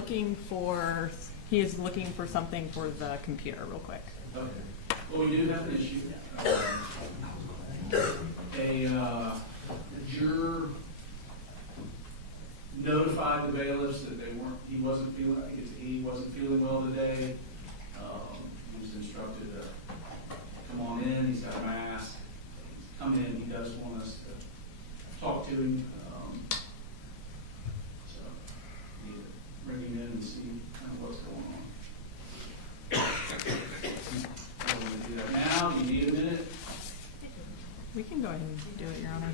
looking for something for the computer real quick. Okay. Well, we do have an issue. A juror notified the bailiffs that he wasn't feeling well today. He was instructed to come on in. He's got a mask. Come in. He does want us to talk to him. So we need to bring him in and see kind of what's going on. I'm going to do that now. Do you need a minute? We can go ahead and do it, Your Honor.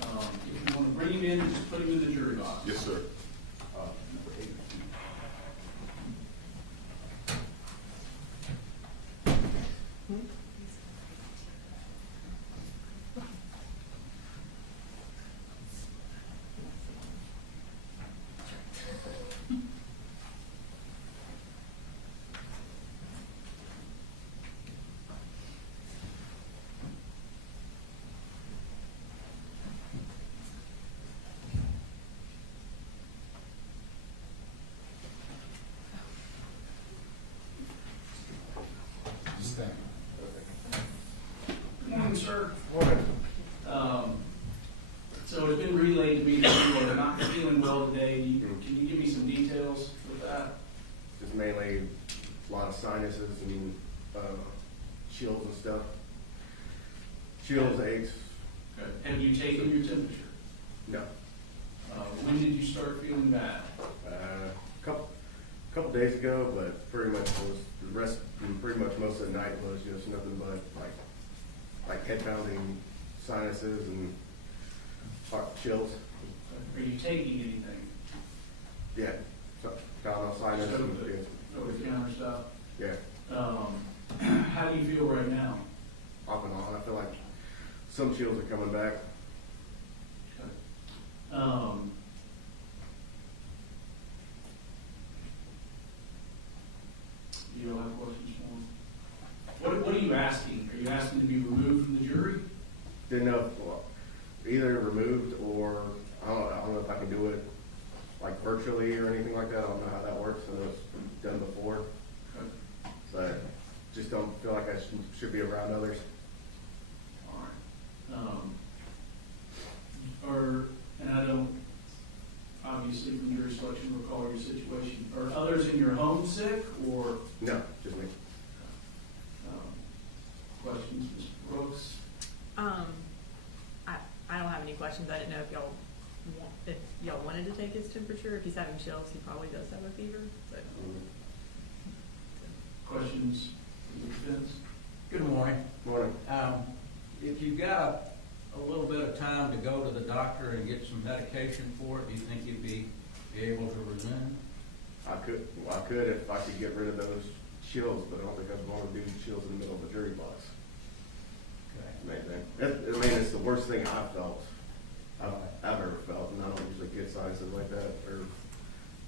If you want to bring him in, just put him in the jury box. Yes, sir. Good morning, sir. So it's been relayed to me that you are not feeling well today. Can you give me some details with that? Just mainly a lot of sinuses and chills and stuff. Chills, aches. Okay. Have you taken your temperature? No. When did you start feeling bad? Couple days ago, but pretty much pretty much most of the night was just nothing but like head pounding, sinuses and heart chills. Are you taking anything? Yeah. So, Tylenol, sinus. Over the counter stuff? Yeah. How do you feel right now? Off and on. I feel like some chills are coming back. Okay. You don't have questions for him? What are you asking? Are you asking to be removed from the jury? Didn't know if, either removed or I don't know if I can do it like virtually or anything like that. I don't know how that works. I know it's done before, Okay. but just don't feel like I should be around others. All right. And I don't, obviously from jury selection, recall your situation. Are others in your home sick or No, just me. questions, Ms. Brooks? I don't have any questions. I didn't know if y'all wanted to take his temperature. If he's having chills, he probably does have a fever. But Questions from the defense? Good morning. Morning. If you've got a little bit of time to go to the doctor and get some medication for it, do you think you'd be able to resume? I could if I could get rid of those chills, but I don't think I'd want to do chills in the middle of a jury box. Okay. I mean, it's the worst thing I've felt. I've ever felt, and I don't usually get sinuses like that. Or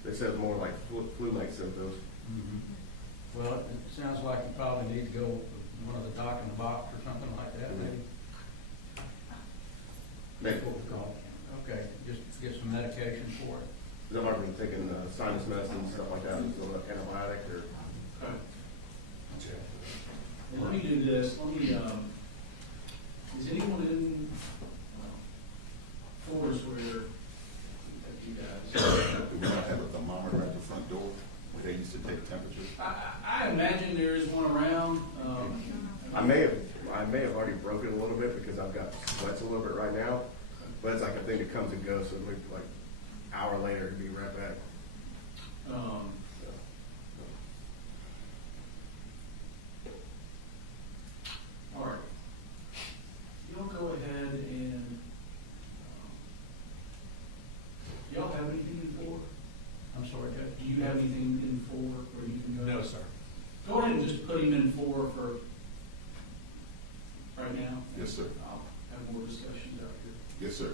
they said more like flu-like symptoms. Mm-hmm. Well, it sounds like you probably need to go with one of the doc in the box or something like that, maybe. Maybe. Okay, just get some medication for it. I've already been taking sinus medicine and stuff like that, so like antibiotic or. Okay. Well, let me do this. Is anyone in Forest where you guys? Do we not have a thermometer at the front door where they used to take temperatures? I imagine there is one around. I may have already broken a little bit because I've got sweats a little bit right now, but it's like a thing that comes and goes. So like an hour later, it'd be right back. All right. You'll go ahead and do y'all have anything in 4? I'm sorry, Judge. Do you have anything in 4 where you can go? No, sir. Go ahead and just put him in 4 for right now. Yes, sir. I'll have more discussions out here. Yes, sir.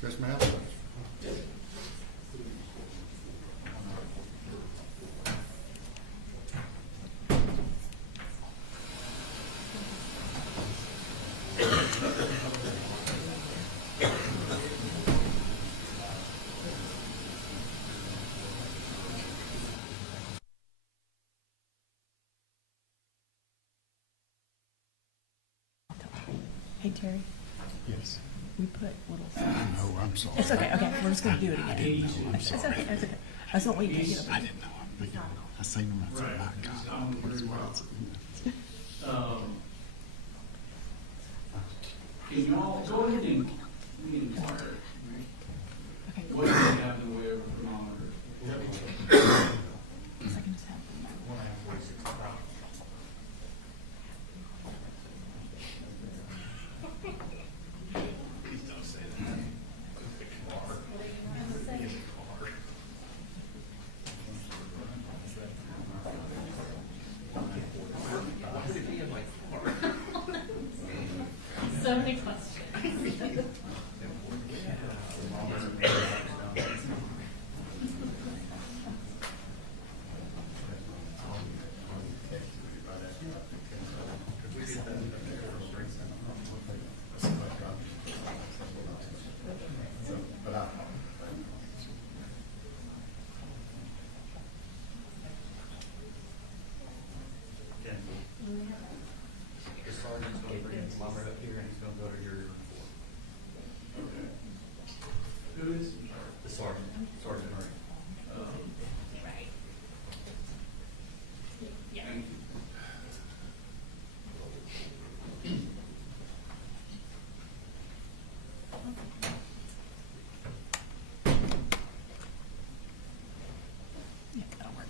Chris, may I have a question? Yes. Hey, Terry, Yes. we put little. No, I'm sorry. It's okay, okay, we're just gonna do it again. I'm It's sorry. okay, it's okay. I just don't want you to get I up. didn't know. I seen them. I said, Right. my He's God. on the What is very what? Can y'all go ahead and inquire? Okay. What do they have in the way of a thermometer? So I can just have. Please don't say that. So many questions. The sergeant's gonna bring his lumber up here and he's gonna go to your report. Okay. Who is? The sergeant, Sergeant Murray. Right. Yeah. Thank you. Yeah, that'll work.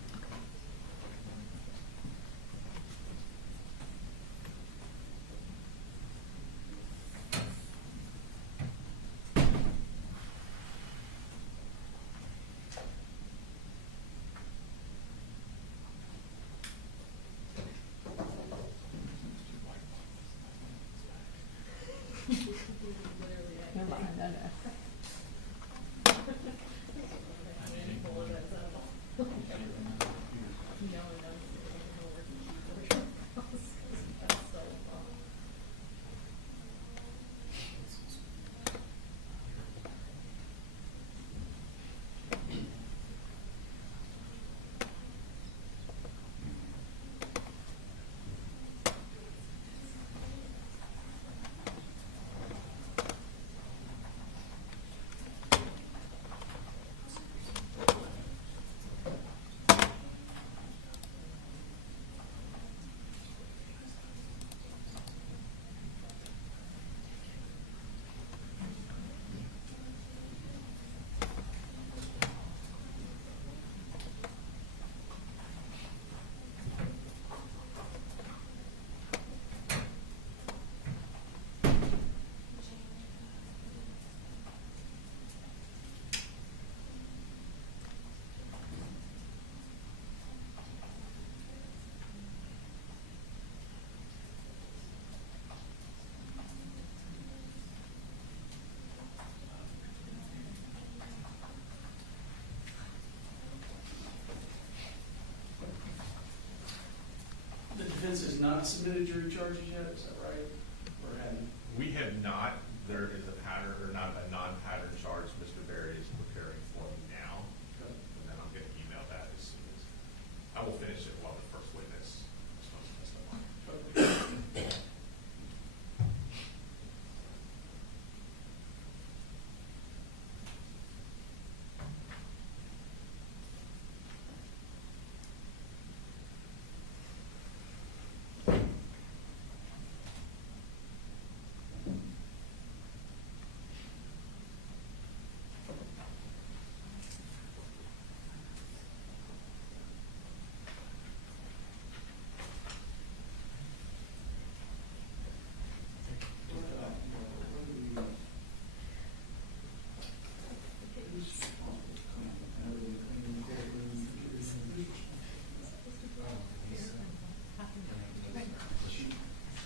You're behind, I know. The defense has not submitted jury charges yet, is that right? Or hadn't? We have not, there is a pattern, or not a non-pattern charge Mr. Berry is preparing for me now, and then I'm gonna email that as soon as, I will finish it while the first witness is supposed to testify.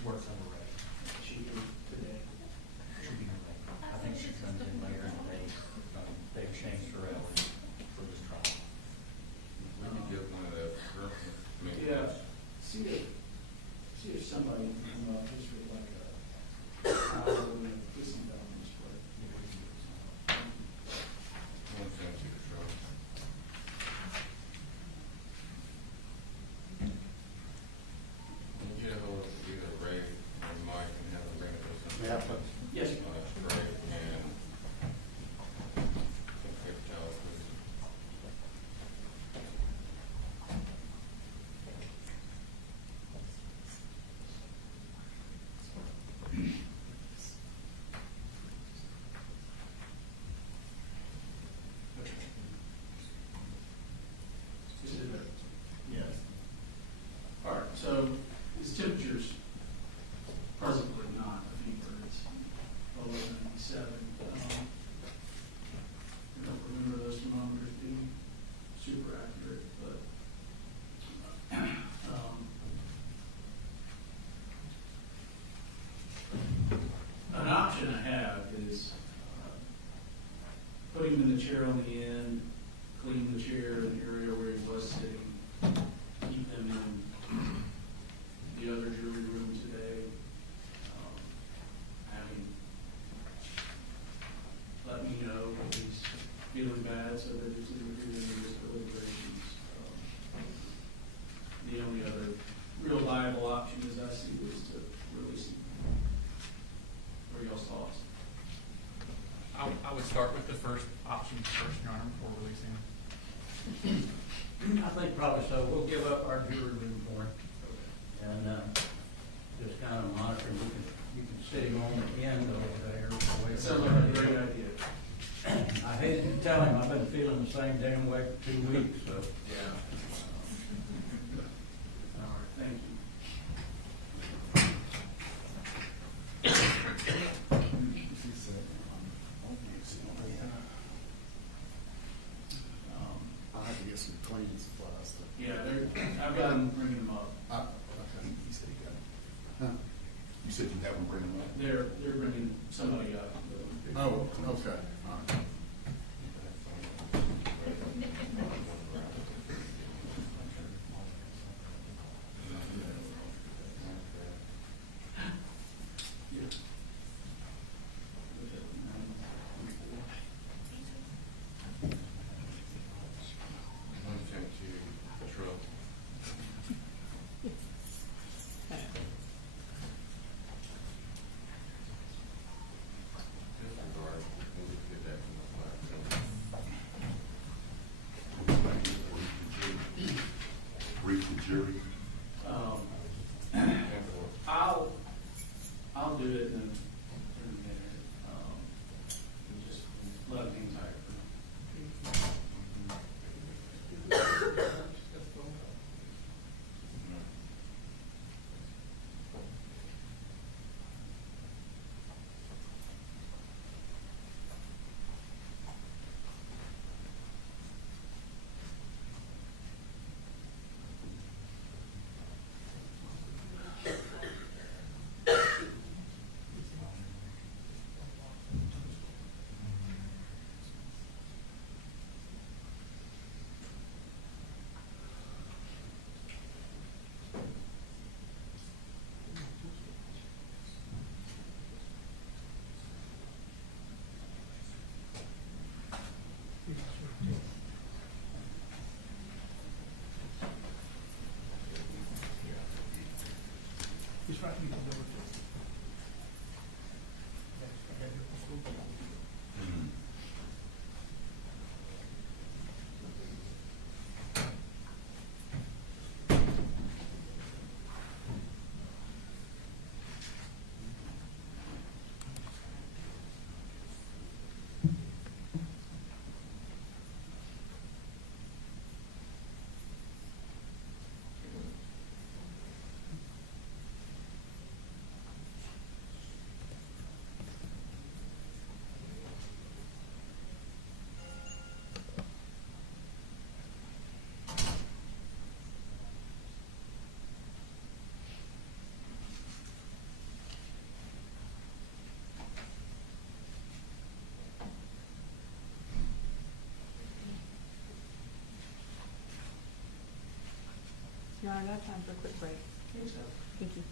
Works on the reg. She did today. Should be late. I think she comes in later in the day. They've changed her hours for this trial. We could get one of the, Yeah, see if somebody can come up just with like a hour with this and that on this way. one sent you the truck. Get a hold of either Ray or Mike and have them bring it to us. Yeah, So his temperature's presently not a fever, it's below 97. I don't remember those thermometers being super accurate, but an option I have is putting him in the chair on the end, clean the chair in the area where he was sitting, keep him in the other jury room today, having let me know if he's feeling bad so that he's interviewing in his deliberations. The only other real viable option, as I see, is to release him. What are y'all's thoughts? I would start with the first option first, Your Honor, before releasing him. I think probably so. We'll give up our jury room for him and just kind of monitor him. You can sit him on the end over there. It sounds like a great idea. I hated to tell him I've been feeling the same damn way for 2 weeks, so. Yeah. All right, thank you. I'll have to get some cleaning supplies. Yeah, I've got them bringing them up. Okay, you said you got it. Huh? You said you have them bring them up? They're bringing somebody up. Oh, okay, all right. Motion to patrol. Disregard, we'll get back to the fire. Brief the jury. I'll do it in a minute. And just let them hang tight for now. Your Honor, I have time for a quick break. Thank you.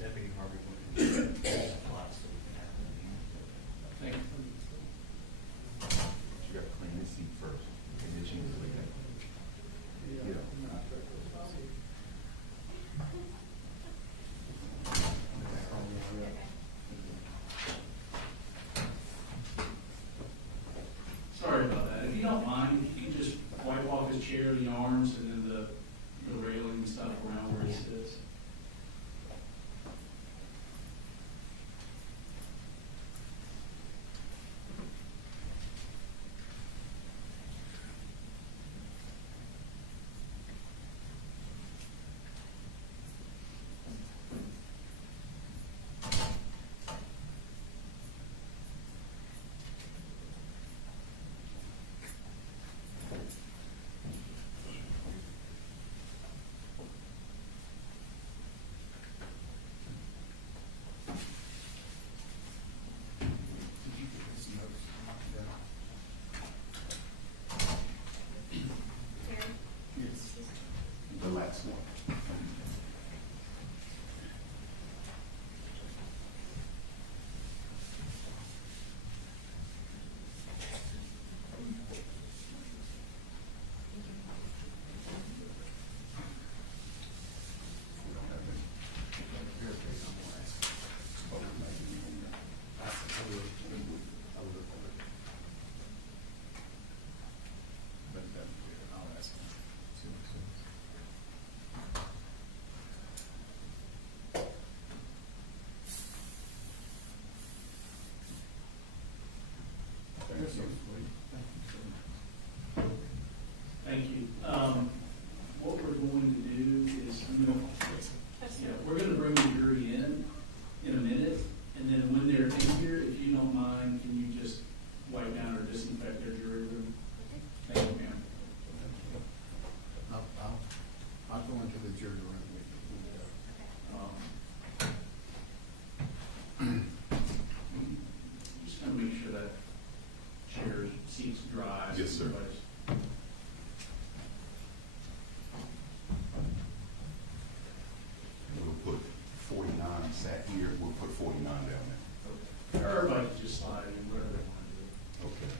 Deputy Harvey. Thank you. You gotta clean this seat first, and then you can leave it. Yeah. Sorry about that. If you don't mind, if you can just wipe off his chair, the arms, and then the railing and stuff around where he sits. sir. Place. We'll put 49 sat here, we'll put 49 down there. Okay. Everybody can just slide in wherever they want to do. Okay.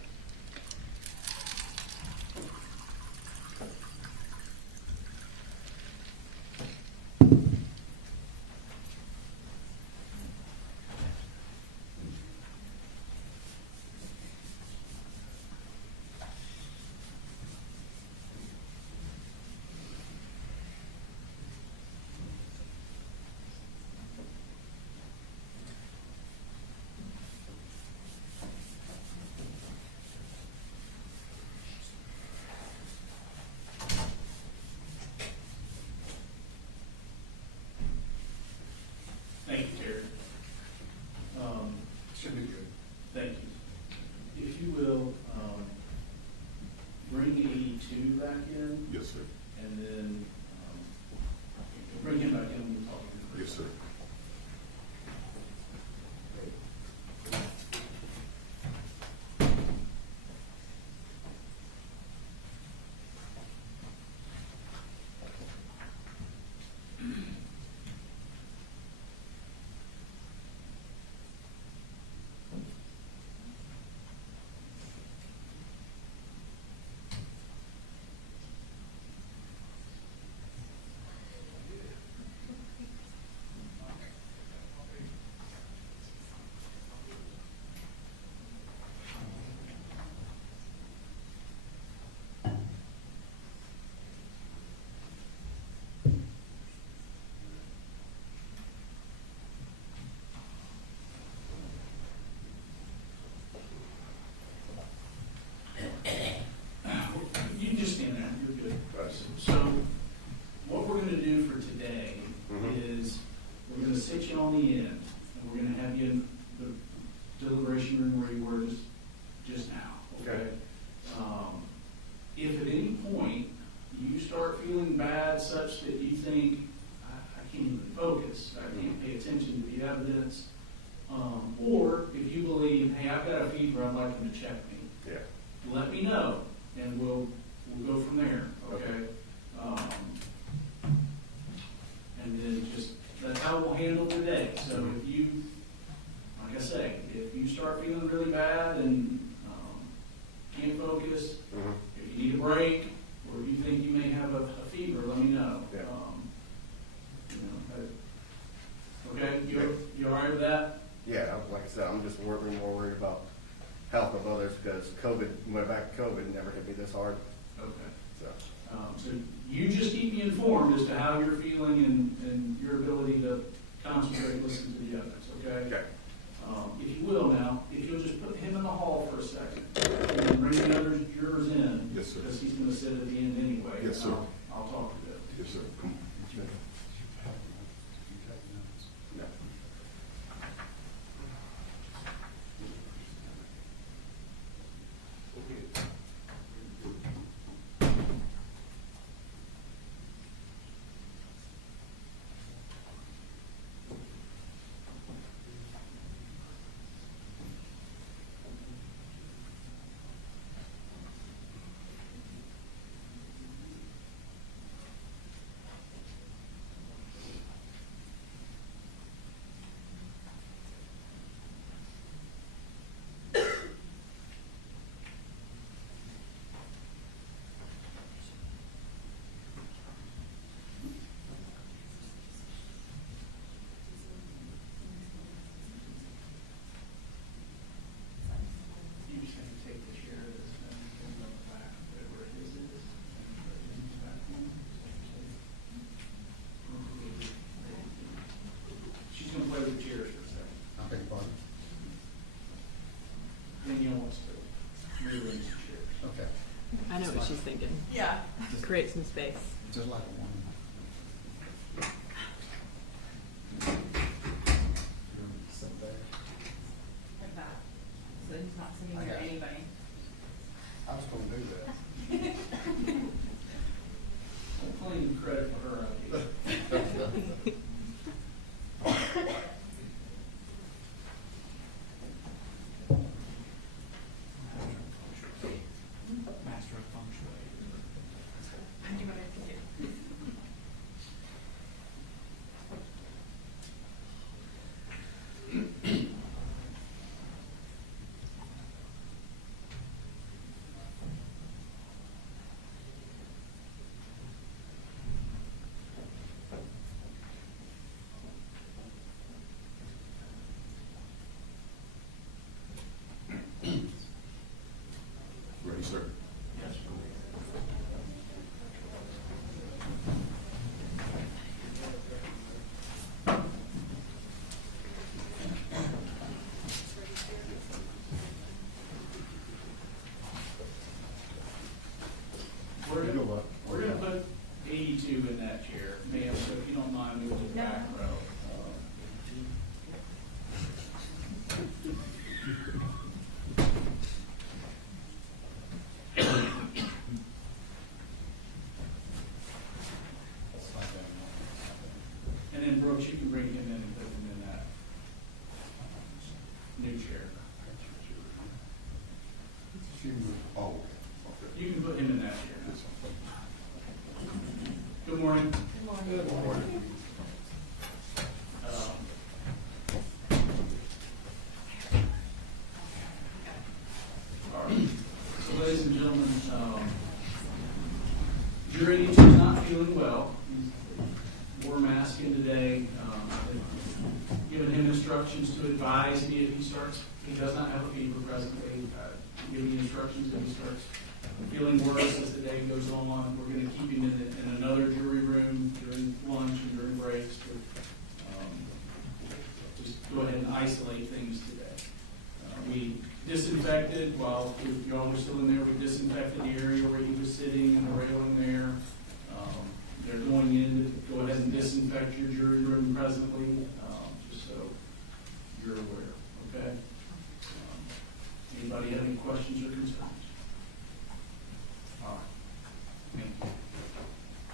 Thank you, Terry. Should be good. Thank you. If you will, bring 82 back in, Yes, sir. and then bring him back in and we'll talk to him. Yes, sir. You can just stand there, you're good. So, what we're gonna do for today is, we're gonna sit you on the end, and we're gonna have you in the deliberation room where you were just now, okay? If at any point you start feeling bad such that you think, I can't even focus, I can't pay attention to the evidence, or if you believe, hey, I've got a fever, I'd like them to check me, Yeah. let me know, and we'll go from there, okay? And then just, that's how we'll handle today. So if you, like I say, if you start feeling really bad and can't focus, if you need a break, or if you think you may have a fever, let me know. Yeah. Okay, you all right with that? Yeah, like I said, I'm just more worried about health of others because COVID, went back to COVID, never hit me this hard. Okay. So, So you just keep me informed as to how you're feeling and your ability to concentrate, listen to the evidence, okay? okay. If you will now, if you'll just put him in the hall for a second, and then bring the other jurors in. Yes, sir. Because he's gonna sit at the end anyway. Yes, sir. I'll talk to them. Yes, sir. Come on. No. You just have to take the chair that's in the back, where his is. She's gonna play with the chairs for a second. I beg your pardon? Danielle wants to rearrange the chairs. Okay. I know what she's thinking. Yeah. Create some space. Just like a woman. Sit there. Like that. So he's not sitting I near got it. anybody. I was gonna do that. I'm claiming credit for her idea. Matt, master of feng shui. Ready, sir? Yes. We're gonna put 82 in that chair, ma'am, so if you don't mind moving to the back row. And then Brooks, you can bring him in and put him in that new chair. Oh, okay. You can put him in that chair. Good morning. Good morning. All right. So, ladies and gentlemen, Jury is not feeling well. He's wore a mask in today. I've given him instructions to advise me if he does not have a fever presently. Give me instructions if he starts feeling worse as the day goes on. We're going to keep him in another jury room during lunch and during breaks to just go ahead and isolate things today. We disinfected while y'all were still in there. We disinfected the area where he was sitting and the railing there. They're going in to go ahead and disinfect your jury room presently, just so you're aware. Okay. Anybody have any questions or concerns? All right. Thank you.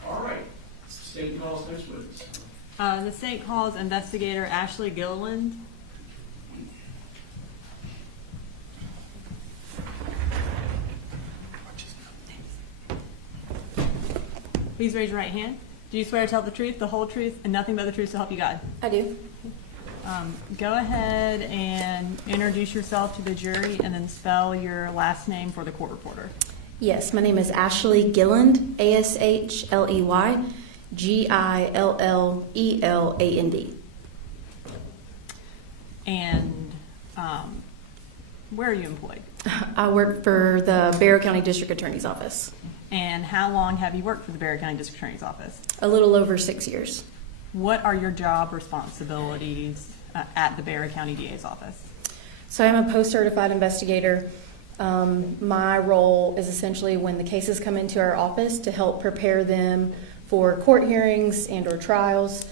All right. State calls next witness. The state calls investigator Ashley Gilliland. Please raise your right hand. Do you swear to tell the truth, the whole truth, and nothing but the truth to help you God? I do. Go ahead and introduce yourself to the jury and then spell your last name for the court reporter. Yes, my name is Ashley Gilland, Ashley Gilleland. And where are you employed? I work for the Barrow County District Attorney's Office. And how long have you worked for the Barrow County District Attorney's Office? A little over 6 years. What are your job responsibilities at the Barrow County DA's office? So I'm a post-certified investigator. My role is essentially when the cases come into our office to help prepare them for court hearings and or trials.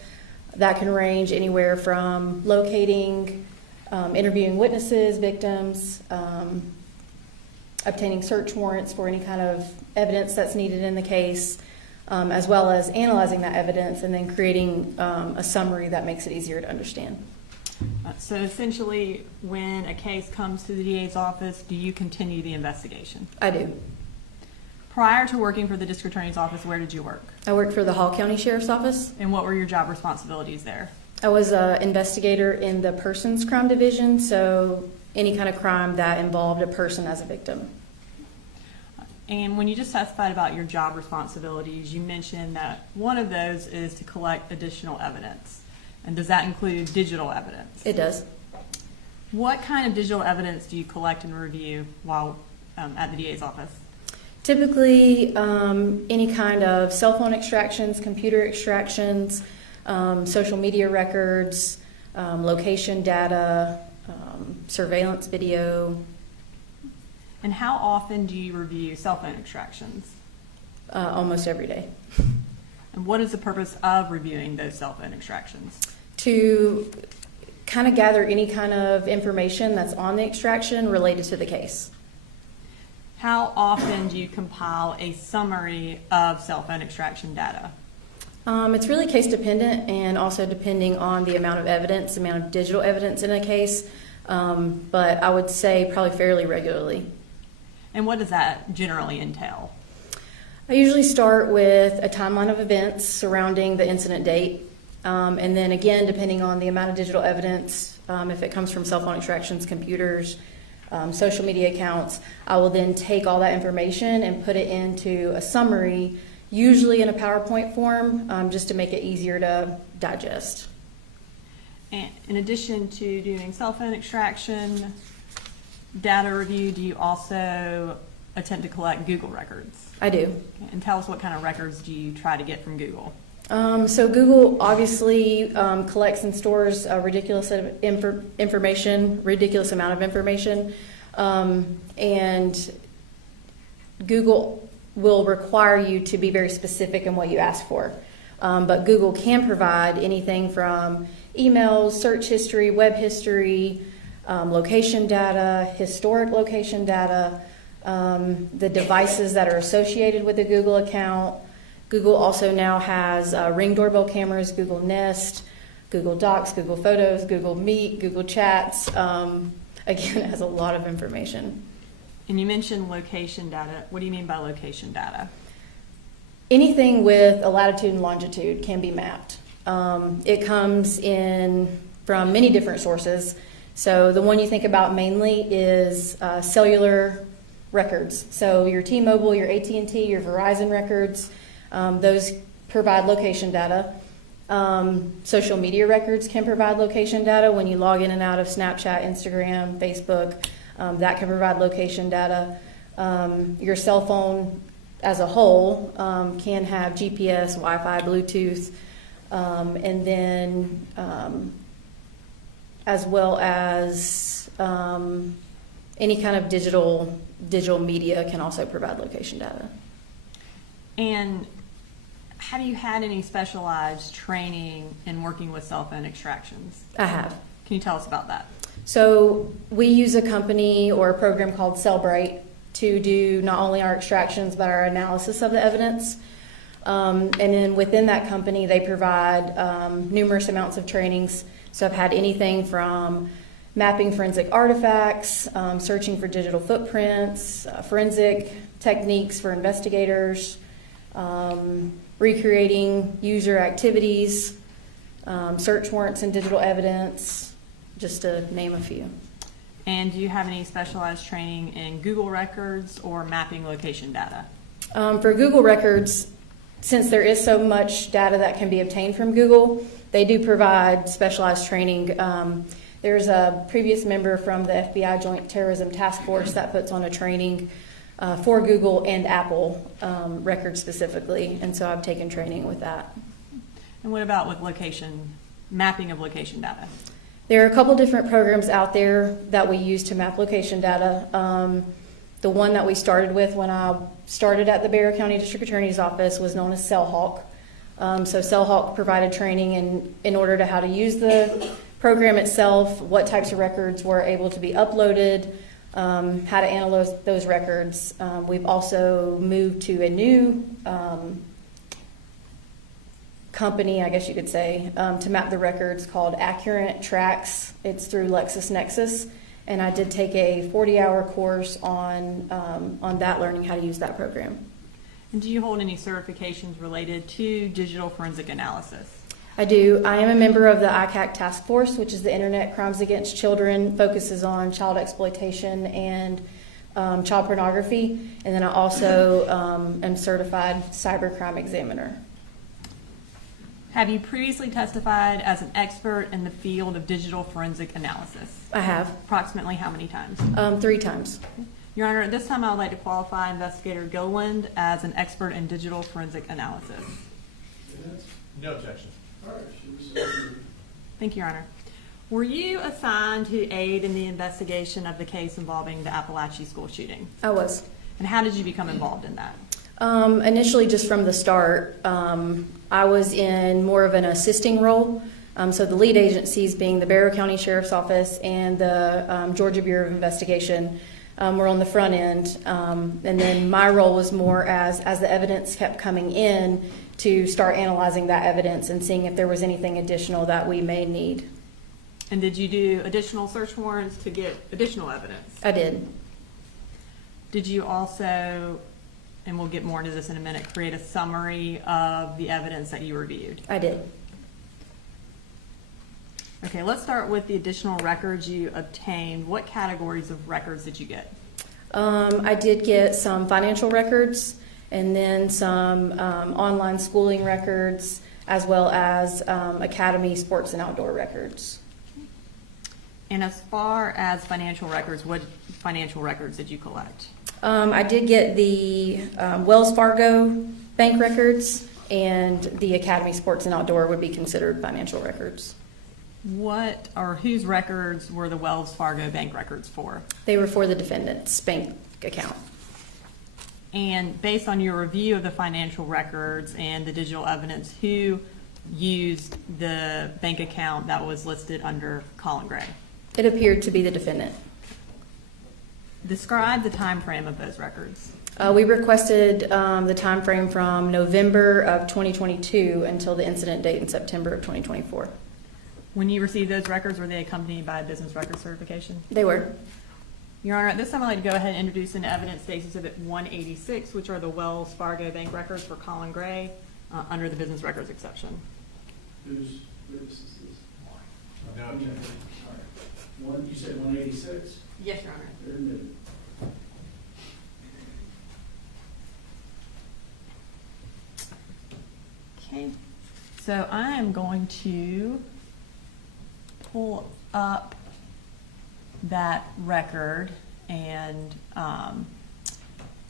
That can range anywhere from locating, interviewing witnesses, victims, obtaining search warrants for any kind of evidence that's needed in the case, as well as analyzing that evidence and then creating a summary that makes it easier to understand. So essentially, when a case comes to the DA's office, do you continue the investigation? I do. Prior to working for the District Attorney's Office, where did you work? I worked for the Hall County Sheriff's Office. And what were your job responsibilities there? I was an investigator in the Persons Crime Division, so any kind of crime that involved a person as a victim. And when you just testified about your job responsibilities, you mentioned that one of those is to collect additional evidence. And does that include digital evidence? It does. What kind of digital evidence do you collect and review while at the DA's office? Typically, any kind of cell phone extractions, computer extractions, social media records, location data, surveillance video. And how often do you review cell phone extractions? Almost every day. And what is the purpose of reviewing those cell phone extractions? To kind of gather any kind of information that's on the extraction related to the case. How often do you compile a summary of cell phone extraction data? It's really case dependent and also depending on the amount of evidence, amount of digital evidence in a case, but I would say probably fairly regularly. And what does that generally entail? I usually start with a timeline of events surrounding the incident date. And then again, depending on the amount of digital evidence, if it comes from cell phone extractions, computers, social media accounts, I will then take all that information and put it into a summary, usually in a PowerPoint form, just to make it easier to digest. And in addition to doing cell phone extraction, data review, do you also attempt to collect Google records? I do. Okay, and tell us what kind of records do you try to get from Google? So Google obviously collects and stores a ridiculous amount of information, and Google will require you to be very specific in what you ask for. But Google can provide anything from emails, search history, web history, location data, historic location data, the devices that are associated with the Google account. Google also now has Ring doorbell cameras, Google Nest, Google Docs, Google Photos, Google Meet, Google Chats. Again, it has a lot of information. And you mentioned location data. What do you mean by location data? Anything with a latitude and longitude can be mapped. It comes in from many different sources. So the one you think about mainly is cellular records. So your T-Mobile, your AT&T, your Verizon records, those provide location data. Social media records can provide location data. When you log in and out of Snapchat, Instagram, Facebook, that can provide location data. Your cell phone as a whole can have GPS, Wi-Fi, Bluetooth, and then as well as any kind of digital media can also provide location data. And have you had any specialized training in working with cell phone extractions? I have. Can you tell us about that? So we use a company or a program called Cellbrite to do not only our extractions but our analysis of the evidence. And then within that company, they provide numerous amounts of trainings. So I've had anything from mapping forensic artifacts, searching for digital footprints, forensic techniques for investigators, recreating user activities, search warrants and digital evidence, just to name a few. And do you have any specialized training in Google records or mapping location data? For Google records, since there is so much data that can be obtained from Google, they do provide specialized training. There's a previous member from the FBI Joint Terrorism Task Force that puts on a training for Google and Apple records specifically, and so I've taken training with that. And what about with mapping of location data? There are a couple different programs out there that we use to map location data. The one that we started with when I started at the Bexar County District Attorney's Office was known as CellHawk. So CellHawk provided training in order to how to use the program itself, what types of records were able to be uploaded, how to analyze those records. We've also moved to a new company, I guess you could say, to map the records called Accurate Tracks. It's through LexisNexis, and I did take a 40-hour course on that, learning how to use that program. And do you hold any certifications related to digital forensic analysis? I do. I am a member of the ICAC Task Force, which is the Internet Crimes Against Children, focuses on child exploitation and child pornography, and then I also am certified cybercrime examiner. Have you previously testified as an expert in the field of digital forensic analysis? I have. Approximately how many times? 3 times. Your Honor, at this time I would like to qualify Investigator Goland as an expert in digital forensic analysis. No objection. Thank you, Your Honor. Were you assigned to aid in the investigation of the case involving the Apalachee school shooting? I was. And how did you become involved in that? Initially, just from the start, I was in more of an assisting role. So the lead agencies being the Bexar County Sheriff's Office and the Georgia Bureau of Investigation were on the front end. And then my role was more as the evidence kept coming in to start analyzing that evidence and seeing if there was anything additional that we may need. And did you do additional search warrants to get additional evidence? I did. Did you also, and we'll get more into this in a minute, create a summary of the evidence that you reviewed? I did. Okay, let's start with the additional records you obtained. What categories of records did you get? I did get some financial records and then some online schooling records, as well as academy sports and outdoor records. And as far as financial records, what financial records did you collect? I did get the Wells Fargo bank records, and the academy sports and outdoor would be considered financial records. What or whose records were the Wells Fargo bank records for? They were for the defendant's bank account. And based on your review of the financial records and the digital evidence, who used the bank account that was listed under Colin Gray? It appeared to be the defendant. Describe the time frame of those records. We requested the time frame from November of 2022 until the incident date in September of 2024. When you received those records, were they accompanied by a business record certification? They were. Your Honor, at this time I'd like to go ahead and introduce into evidence State Exhibit 186, which are the Wells Fargo bank records for Colin Gray under the business records exception. Whose witness is this? No, All right. You said 186? Yes, Your Honor. They're admitted. Okay, so I am going to pull up that record and,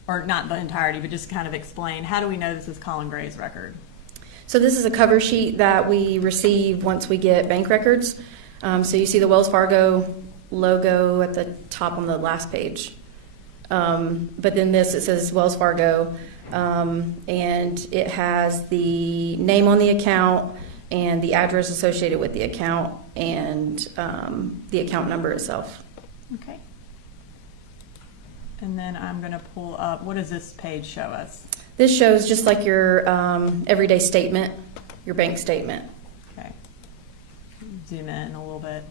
or not the entirety, but just kind of explain, how do we know this is Colin Gray's record? So this is a cover sheet that we receive once we get bank records. So you see the Wells Fargo logo at the top on the last page. But then this, it says Wells Fargo, and it has the name on the account and the address associated with the account and the account number itself. Okay. And then I'm going to pull up, what does this page show us? This shows just like your everyday statement, your bank statement. Okay. Zoom in a little bit.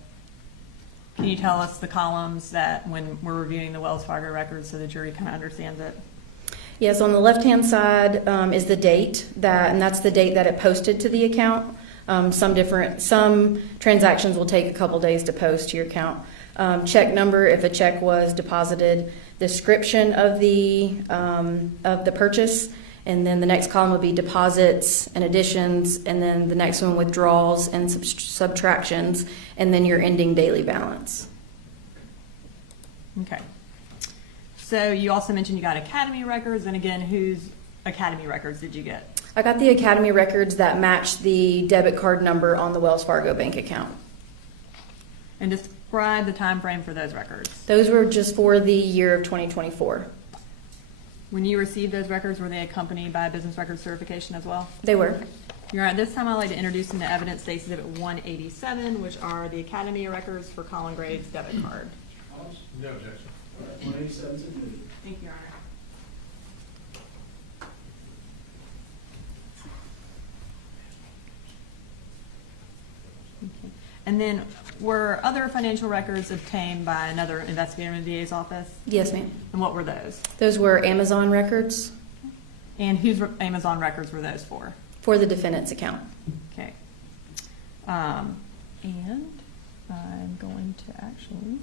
Can you tell us the columns that when we're reviewing the Wells Fargo records so the jury kind of understands it? Yes, on the left-hand side is the date, and that's the date that it posted to the account. Some transactions will take a couple days to post to your account. Check number, if a check was deposited, description of the purchase, and then the next column will be deposits and additions, and then the next one withdrawals and subtractions, and then your ending daily balance. Okay. So you also mentioned you got academy records, and again, whose academy records did you get? I got the academy records that match the debit card number on the Wells Fargo bank account. And describe the time frame for those records. Those were just for the year of 2024. When you received those records, were they accompanied by a business record certification as well? They were. You're right. This time I'd like to introduce into evidence State Exhibit 187, which are the academy records for Colin Gray's debit card. No objection. All right, 187 is admitted. Thank you, Your Honor. Okay. And then were other financial records obtained by another investigator in the DA's office? Yes, ma'am. And what were those? Those were Amazon records And whose Amazon records were those for? for the defendant's account. Okay. And I'm going to actually,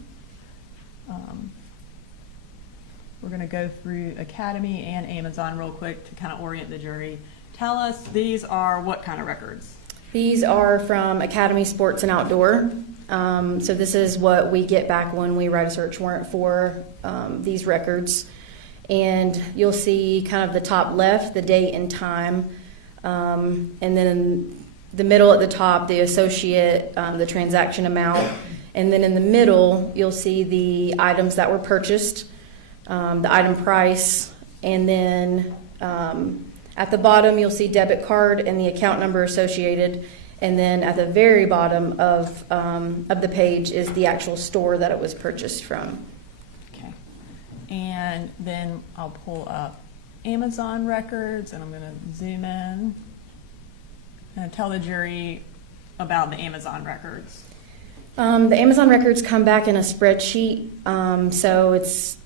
we're going to go through Academy and Amazon real quick to kind of orient the jury. Tell us, these are what kind of records? These are from Academy Sports and Outdoor. So this is what we get back when we write a search warrant for these records. And you'll see kind of the top left, the date and time. And then the middle at the top, the associate, the transaction amount. And then in the middle, you'll see the items that were purchased, the item price. And then at the bottom, you'll see debit card and the account number associated. And then at the very bottom of the page is the actual store that it was purchased from. Okay. And then I'll pull up Amazon records, and I'm going to zoom in and tell the jury about the Amazon records. The Amazon records come back in a spreadsheet, so it's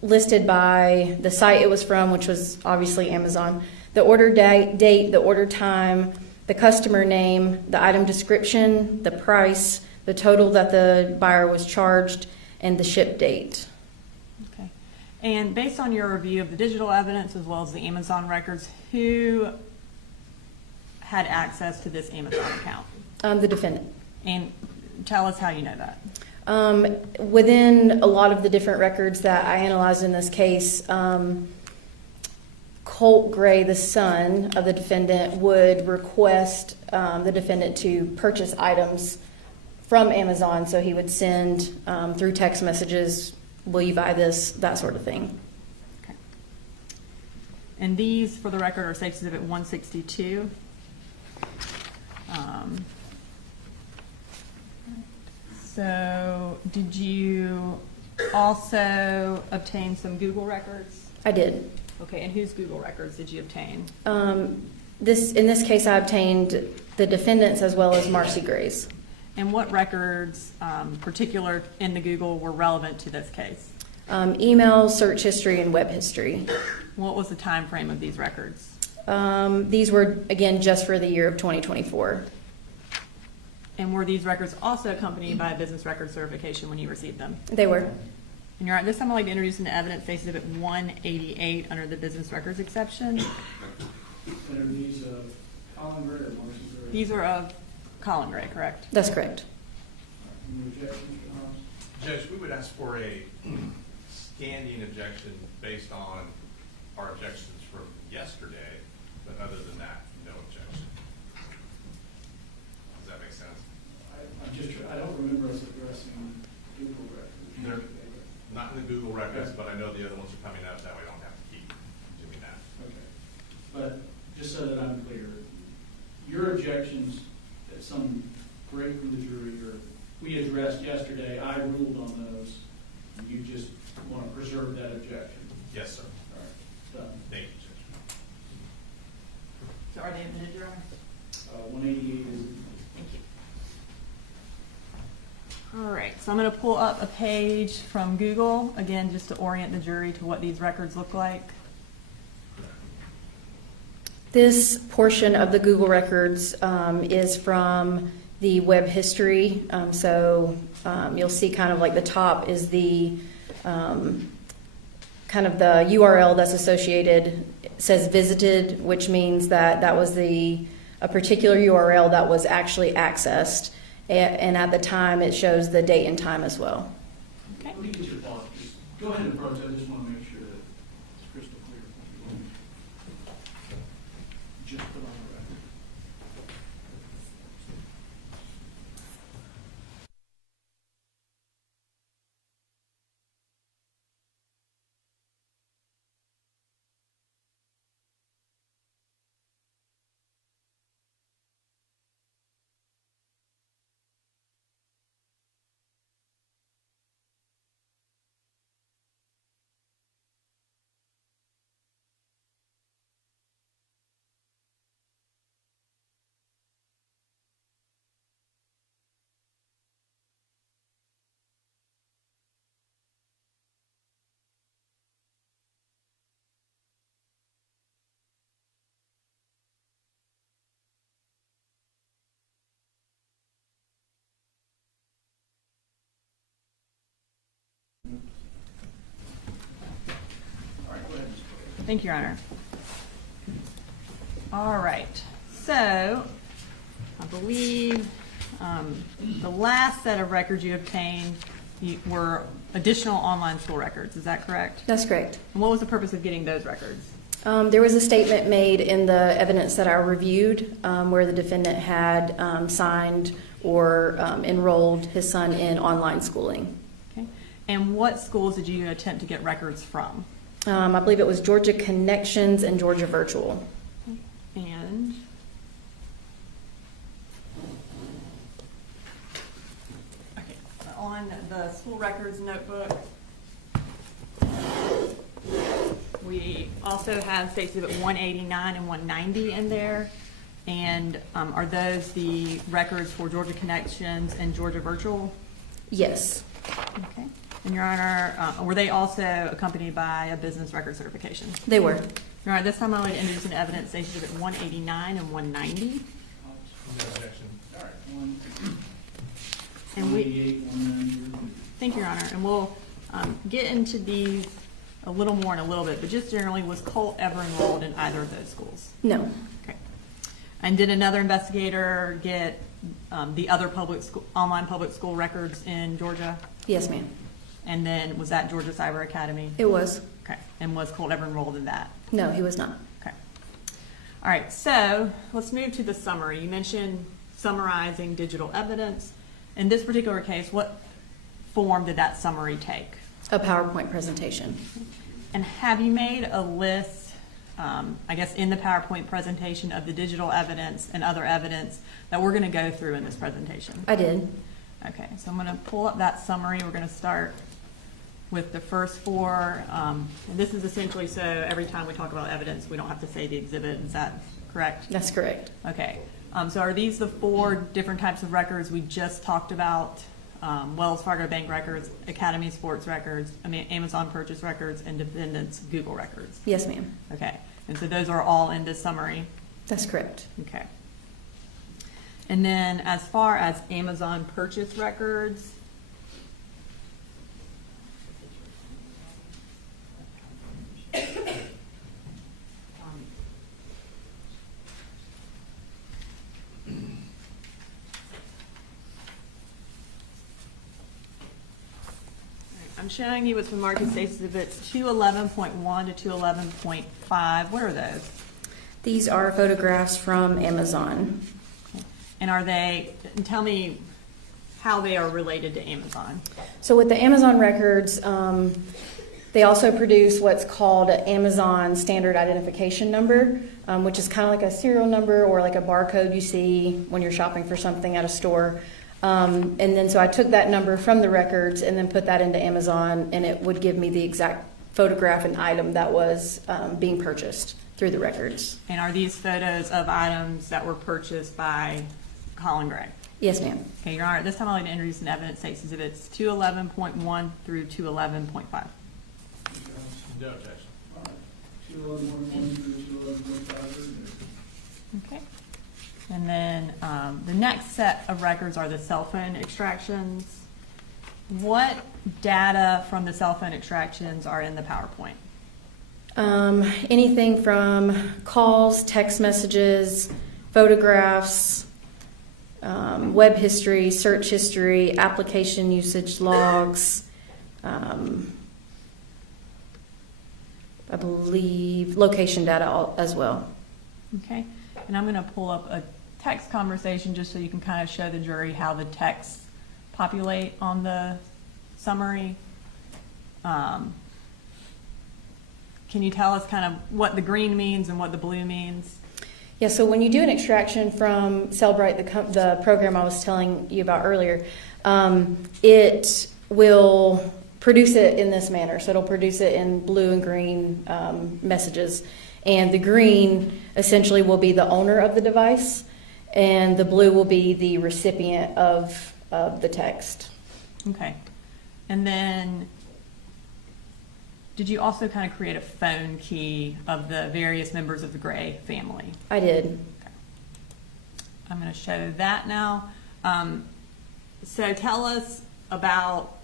listed by the site it was from, which was obviously Amazon, the order date, the order time, the customer name, the item description, the price, the total that the buyer was charged, and the ship date. Okay. And based on your review of the digital evidence as well as the Amazon records, who had access to this Amazon account? The defendant. And tell us how you know that. Within a lot of the different records that I analyzed in this case, Colt Gray, the son of the defendant, would request the defendant to purchase items from Amazon. So he would send through text messages, will you buy this, that sort of thing. Okay. And these, for the record, are Safe Exhibit 162. So did you also obtain some Google records? I did. Okay, and whose Google records did you obtain? In this case, I obtained the defendant's as well as Marcy Gray's. And what records, particular in the Google, were relevant to this case? Email, search history, and web history. What was the time frame of these records? These were, again, just for the year of 2024. And were these records also accompanied by a business record certification when you received them? They were. And you're right, this time I'd like to introduce into evidence Safe Exhibit 188 under the business records exception. And are these Colin Gray or Marcy Gray? These are of Colin Gray, correct? That's correct. Any objections, Mr. Holmes? Judge, we would ask for a standing objection based on our objections from yesterday, but other than that, no objection. Does that make sense? I don't remember us addressing Google They're records. not in the Google records, but I know the other ones are coming up, that way I don't have to keep doing that. Okay. But just so that I'm clear, your objections that some break from the jury or we addressed yesterday, I ruled on those, and you just want to preserve that objection? Yes, sir. All right, done. Thank you, Judge. So are they admitted, Your Honor? 188 is, Thank you. All right, so I'm going to pull up a page from Google, again, just to orient the jury to what these records look like. This portion of the Google records is from the web history. You'll see kind of like the top is the kind of the URL that's associated. It says visited, which means that that was a particular URL that was actually accessed. And at the time, it shows the date and time as well. Okay. let me get your thoughts. Just go ahead and approach. I just want to make sure that it's crystal clear. Just put on the record. All right, go ahead, Mr. Gray. Thank you, Your Honor. All right, so I believe the last set of records you obtained were additional online school records. Is that correct? That's correct. And what was the purpose of getting those records? There was a statement made in the evidence that I reviewed where the defendant had signed or enrolled his son in online schooling. Okay. And what schools did you attempt to get records from? I believe it was Georgia Connections and Georgia Virtual. And okay, on the school records notebook, we also have State Exhibit 189 and 190 in there. And are those the records for Georgia Connections and Georgia Virtual? Yes. Okay. And Your Honor, were they also accompanied by a business record certification? They were. Your Honor, this time I'd like to introduce into evidence Exhibit 189 and 190. No objection. All right, one, And we, 188, 190. thank you, Your Honor, and we'll get into these a little more in a little bit, but just generally, was Colt ever enrolled in either of those schools? No. Okay. And did another investigator get the other online public school records in Georgia? Yes, ma'am. And then was that Georgia Cyber Academy? It was. Okay. And was Colt ever enrolled in that? No, he was not. Okay. All right, so let's move to the summary. You mentioned summarizing digital evidence. In this particular case, what form did that summary take? A PowerPoint presentation. And have you made a list, I guess, in the PowerPoint presentation of the digital evidence and other evidence that we're going to go through in this presentation? I did. Okay, so I'm going to pull up that summary. We're going to start with the first four. And this is essentially so every time we talk about evidence, we don't have to say the exhibit. Is that correct? That's correct. Okay. So are these the four different types of records we just talked about? Wells Fargo Bank records, Academy Sports records, Amazon purchase records, and defendants Google records? Yes, ma'am. Okay. And so those are all in this summary? That's correct. Okay. And then as far as Amazon purchase records, I'm showing you what's been marked as exhibits 211.1 to 211.5. What are those? These are photographs from Amazon. And are they, and tell me how they are related to Amazon. So with the Amazon records, they also produce what's called an Amazon Standard Identification Number, which is kind of like a serial number or like a barcode you see when you're shopping for something at a store. And then so I took that number from the records and then put that into Amazon, and it would give me the exact photograph and item that was being purchased through the records. And are these photos of items that were purchased by Colin Gray? Yes, ma'am. Okay, Your Honor, at this time I'd like to introduce an evidence case exhibits 211.1 through 211.5. No objection. All right, 211.1 through 211.5. Okay. And then the next set of records are the cell phone extractions. What data from the cell phone extractions are in the PowerPoint? Anything from calls, text messages, photographs, web history, search history, application usage logs, I believe location data as well. Okay. And I'm going to pull up a text conversation just so you can kind of show the jury how the texts populate on the summary. Can you tell us kind of what the green means and what the blue means? Yeah, so when you do an extraction from Cellbrite, the program I was telling you about earlier, it will produce it in this manner. So it'll produce it in blue and green messages. And the green essentially will be the owner of the device, and the blue will be the recipient of the text. Okay. And then did you also kind of create a phone key of the various members of the Gray family? I did. Okay. I'm going to show that now. So tell us about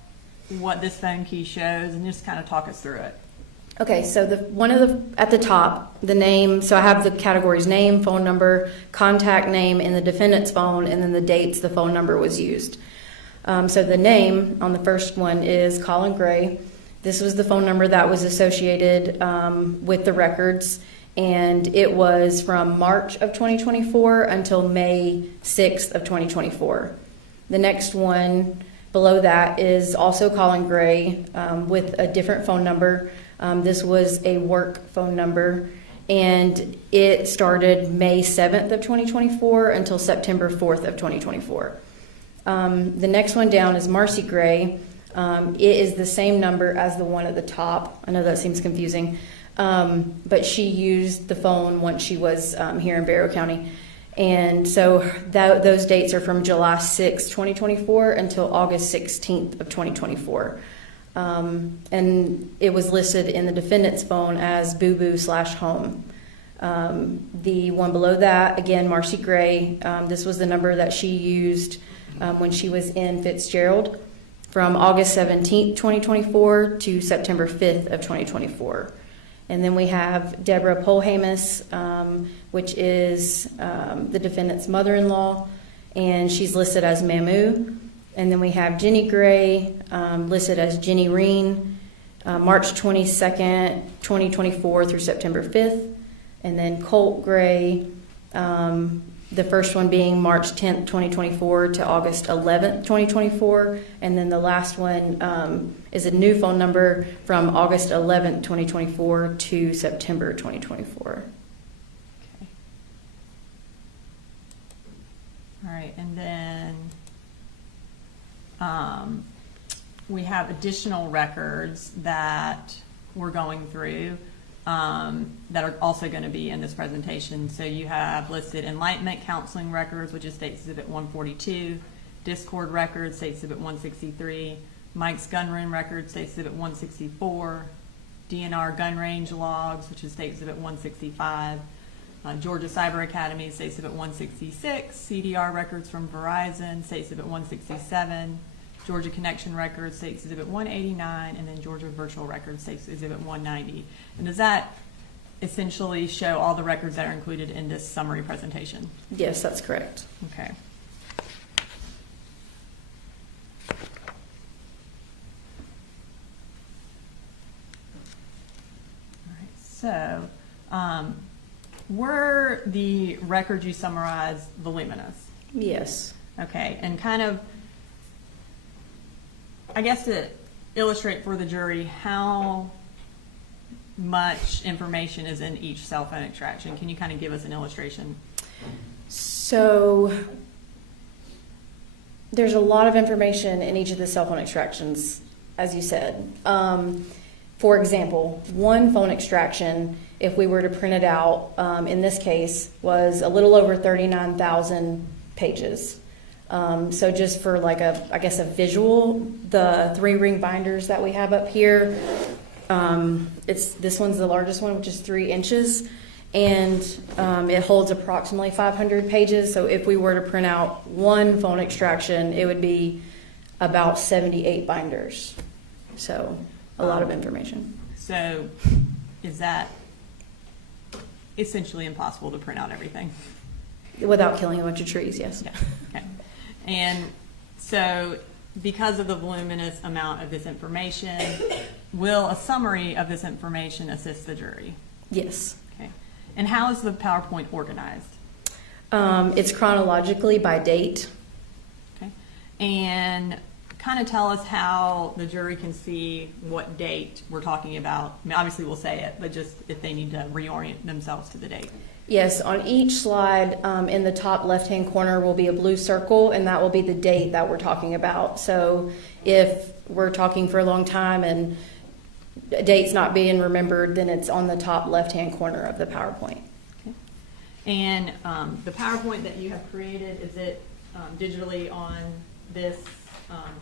what this phone key shows and just kind of talk us through it. Okay, so at the top, the name, so I have the categories name, phone number, contact name, and the defendant's phone, and then the dates the phone number was used. So the name on the first one is Colin Gray. This was the phone number that was associated with the records, and it was from March of 2024 until May 6th of 2024. The next one below that is also Colin Gray with a different phone number. This was a work phone number, and it started May 7th of 2024 until September 4th of 2024. The next one down is Marcy Gray. It is the same number as the one at the top. I know that seems confusing, but she used the phone once she was here in Barrow County. And so those dates are from July 6th, 2024 until August 16th of 2024. And it was listed in the defendant's phone as boo-boo/home. The one below that, again, Marcy Gray, this was the number that she used when she was in Fitzgerald from August 17th, 2024 to September 5th of 2024. And then we have Deborah Polhamus, which is the defendant's mother-in-law, and she's listed as Mamu. And then we have Jenny Gray, listed as Jenny Reen, March 22nd, 2024 through September 5th. And then Colt Gray, the first one being March 10th, 2024 to August 11th, 2024. And then the last one is a new phone number from August 11th, 2024 to September 2024. Okay. All right, and then we have additional records that we're going through that are also going to be in this presentation. So you have listed Enlightenment Counseling Records, which is State Exhibit 142, Discord Records, State Exhibit 163, Mike's Gun Room Records, State Exhibit 164, DNR Gun Range Logs, which is State Exhibit 165, Georgia Cyber Academy, State Exhibit 166, CDR Records from Verizon, State Exhibit 167, Georgia Connection Records, State Exhibit 189, and then Georgia Virtual Records, State Exhibit 190. And does that essentially show all the records that are included in this summary presentation? Yes, that's correct. Okay. All right, so were the records you summarized voluminous? Yes. Okay, and kind of, I guess to illustrate for the jury how much information is in each cell phone extraction, can you kind of give us an illustration? So there's a lot of information in each of the cell phone extractions, as you said. For example, one phone extraction, if we were to print it out, in this case, was a little over 39,000 pages. So just for like I guess a visual, the 3-ring binders that we have up here, this one's the largest one, which is 3 inches, and it holds approximately 500 pages. So if we were to print out one phone extraction, it would be about 78 binders. So a lot of information. So is that essentially impossible to print out everything? Without killing a bunch of trees, yes. Yeah. Okay. And so because of the voluminous amount of this information, will a summary of this information assist the jury? Yes. Okay. And how is the PowerPoint organized? It's chronologically by date. Okay. And kind of tell us how the jury can see what date we're talking about. I mean, obviously we'll say it, but just if they need to reorient themselves to the date. Yes, on each slide in the top left-hand corner will be a blue circle, and that will be the date that we're talking about. So if we're talking for a long time and a date's not being remembered, then it's on the top left-hand corner of the PowerPoint. Okay. And the PowerPoint that you have created, is it digitally on this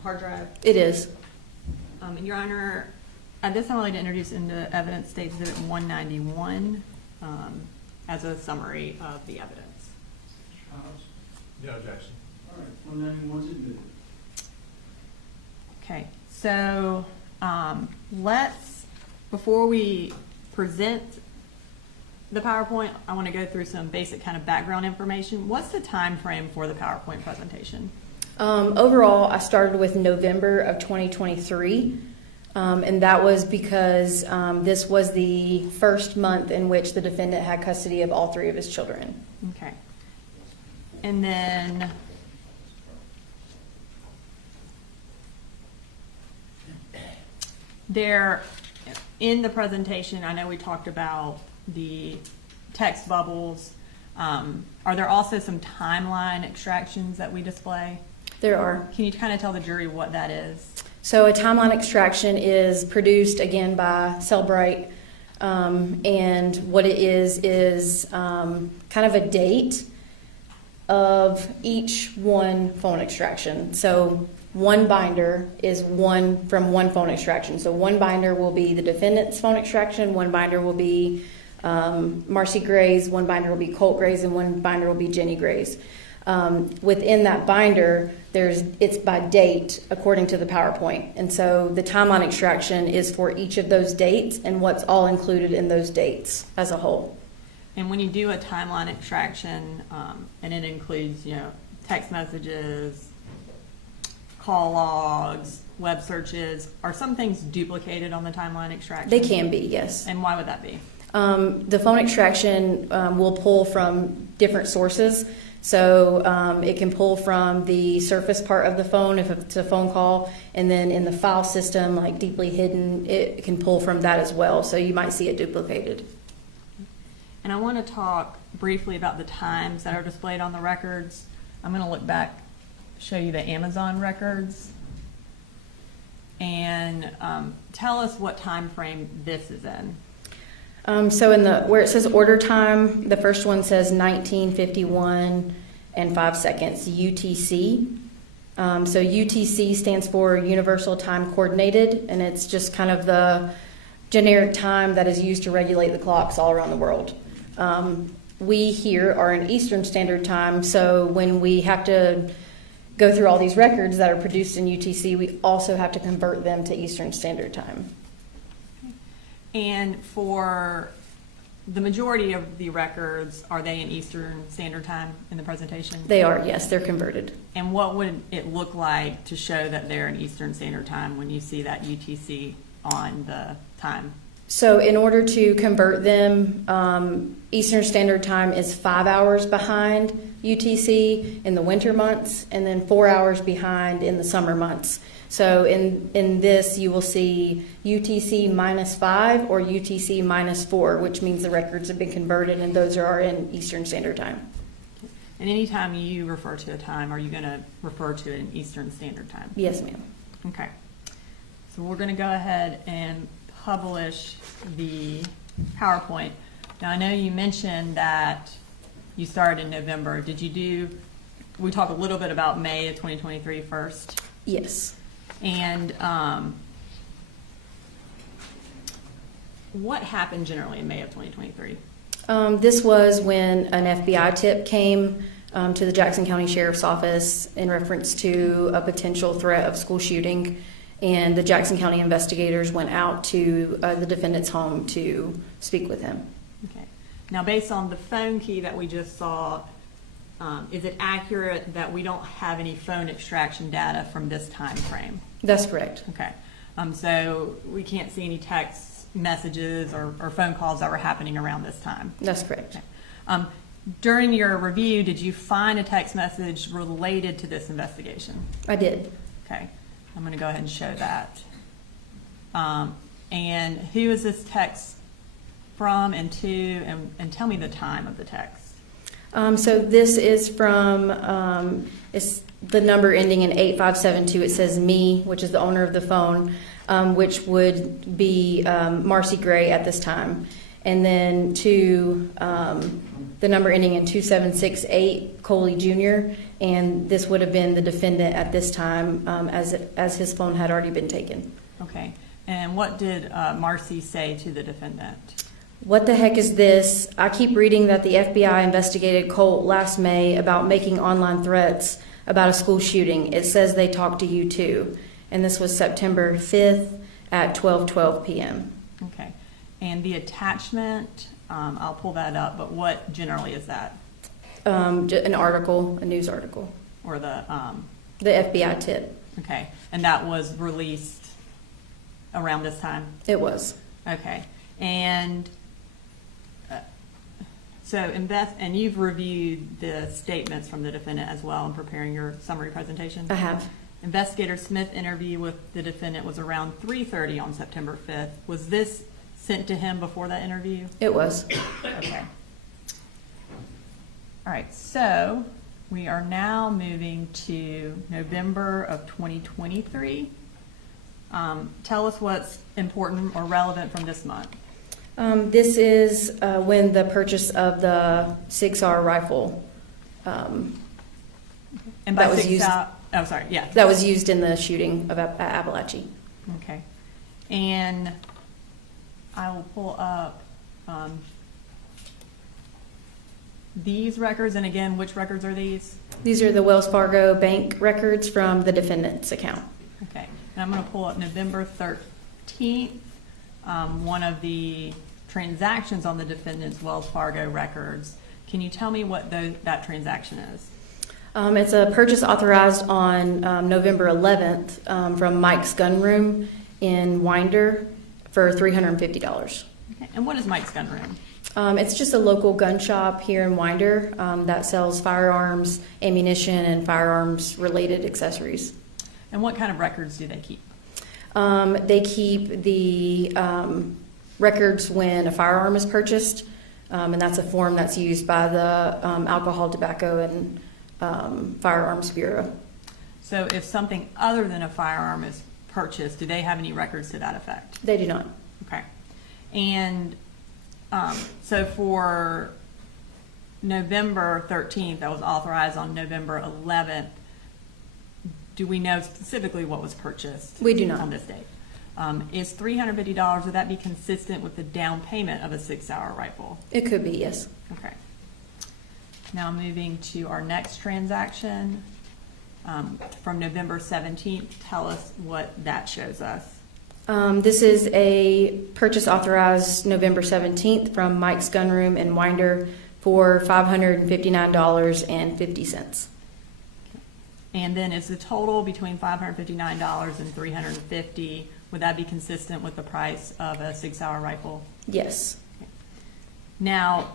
hard drive? It is. And Your Honor, at this time I'd like to introduce into evidence State Exhibit 191 as a summary of the evidence. No objection. All right, 191's admitted. Okay, so let's, before we present the PowerPoint, I want to go through some basic kind of background information. What's the time frame for the PowerPoint presentation? Overall, I started with November of 2023, and that was because this was the first month in which the defendant had custody of all 3 of his children. Okay. And then there, in the presentation, I know we talked about the text bubbles. Are there also some timeline extractions that we display? There are. Can you kind of tell the jury what that is? So a timeline extraction is produced, again, by Cellbrite, and what it is kind of a date of each one phone extraction. So one binder is one from one phone extraction. So one binder will be the defendant's phone extraction, one binder will be Marcy Gray's, one binder will be Colt Gray's, and one binder will be Jenny Gray's. Within that binder, it's by date according to the PowerPoint. And so the timeline extraction is for each of those dates and what's all included in those dates as a whole. And when you do a timeline extraction, and it includes, text messages, call logs, web searches, are some things duplicated on the timeline extraction? They can be, yes. And why would that be? The phone extraction will pull from different sources. So it can pull from the surface part of the phone if it's a phone call, and then in the file system, like deeply hidden, it can pull from that as well. So you might see it duplicated. And I want to talk briefly about the times that are displayed on the records. I'm going to look back, show you the Amazon records, and tell us what time frame this is in. So where it says order time, the first one says 19:51 and 5 seconds, UTC. So UTC stands for Universal Time Coordinated, and it's just kind of the generic time that is used to regulate the clocks all around the world. We here are in Eastern Standard Time, so when we have to go through all these records that are produced in UTC, we also have to convert them to Eastern Standard Time. And for the majority of the records, are they in Eastern Standard Time in the presentation? They are, yes, they're converted. And what would it look like to show that they're in Eastern Standard Time when you see that UTC on the time? So in order to convert them, Eastern Standard Time is 5 hours behind UTC in the winter months, and then 4 hours behind in the summer months. So in this, you will see UTC -5 or UTC -4, which means the records have been converted, and those are in Eastern Standard Time. And anytime you refer to a time, are you going to refer to it in Eastern Standard Time? Yes, ma'am. Okay. So we're going to go ahead and publish the PowerPoint. Now, I know you mentioned that you started in November. We talked a little bit about May of 2023 first? Yes. And what happened generally in May of 2023? This was when an FBI tip came to the Jackson County Sheriff's Office in reference to a potential threat of school shooting, and the Jackson County investigators went out to the defendant's home to speak with him. Okay. Now, based on the phone key that we just saw, is it accurate that we don't have any phone extraction data from this time frame? That's correct. Okay. So we can't see any text messages or phone calls that were happening around this time? That's correct. Okay. During your review, did you find a text message related to this investigation? I did. Okay. I'm going to go ahead and show that. And who is this text from and to, and tell me the time of the text. So this is from, it's the number ending in 8572. It says me, which is the owner of the phone, which would be Marcy Gray at this time. And then to the number ending in 2768, Coley Jr., and this would have been the defendant at this time, as his phone had already been taken. Okay. And what did Marcy say to the defendant? What the heck is this? I keep reading that the FBI investigated Colt last May about making online threats about a school shooting. It says they talked to you too. And this was September 5th at 12:12 p.m. Okay. And the attachment, I'll pull that up, but what generally is that? An article, a news article. Or the FBI tip. Okay. And that was released around this time? It was. Okay. And and you've reviewed the statements from the defendant as well in preparing your summary presentation? I have. Investigator Smith's interview with the defendant was around 3:30 on September 5th. Was this sent to him before that interview? It was. Okay. All right, so we are now moving to November of 2023. Tell us what's important or relevant from this month. This is when the purchase of the 6R rifle And by that was used. Oh, sorry, yeah. that was used in the shooting of at Apalachee. Okay. And I will pull up these records, and again, which records are these? These are the Wells Fargo bank records from the defendant's account. Okay, and I'm going to pull up November 13th, one of the transactions on the defendant's Wells Fargo records. Can you tell me what that transaction is? It's a purchase authorized on November 11th from Mike's Gun Room in Winder for $350. Okay, and what is Mike's Gun Room? It's just a local gun shop here in Winder that sells firearms, ammunition, and firearms-related accessories. And what kind of records do they keep? They keep the records when a firearm is purchased, and that's a form that's used by the Alcohol, Tobacco, and Firearms Bureau. So if something other than a firearm is purchased, do they have any records to that effect? They do not. Okay. And so for November 13th, that was authorized on November 11th, do we know specifically what was purchased? We do not. On this date. Is $350, would that be consistent with the down payment of a 6-hour rifle? It could be, yes. Okay. Now moving to our next transaction from November 17th. Tell us what that shows us. This is a purchase authorized November 17th from Mike's Gun Room in Winder for $559.50. And then is the total between $559 and $350, would that be consistent with the price of a 6-hour rifle? Yes. Now,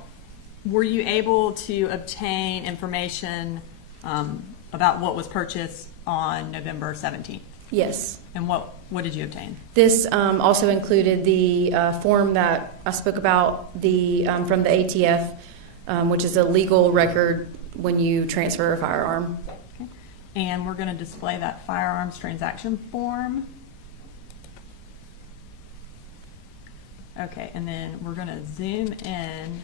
were you able to obtain information about what was purchased on November 17th? Yes. And what did you obtain? This also included the form that I spoke about from the ATF, which is a legal record when you transfer a firearm. Okay. And we're going to display that firearms transaction form. Okay, and then we're going to zoom in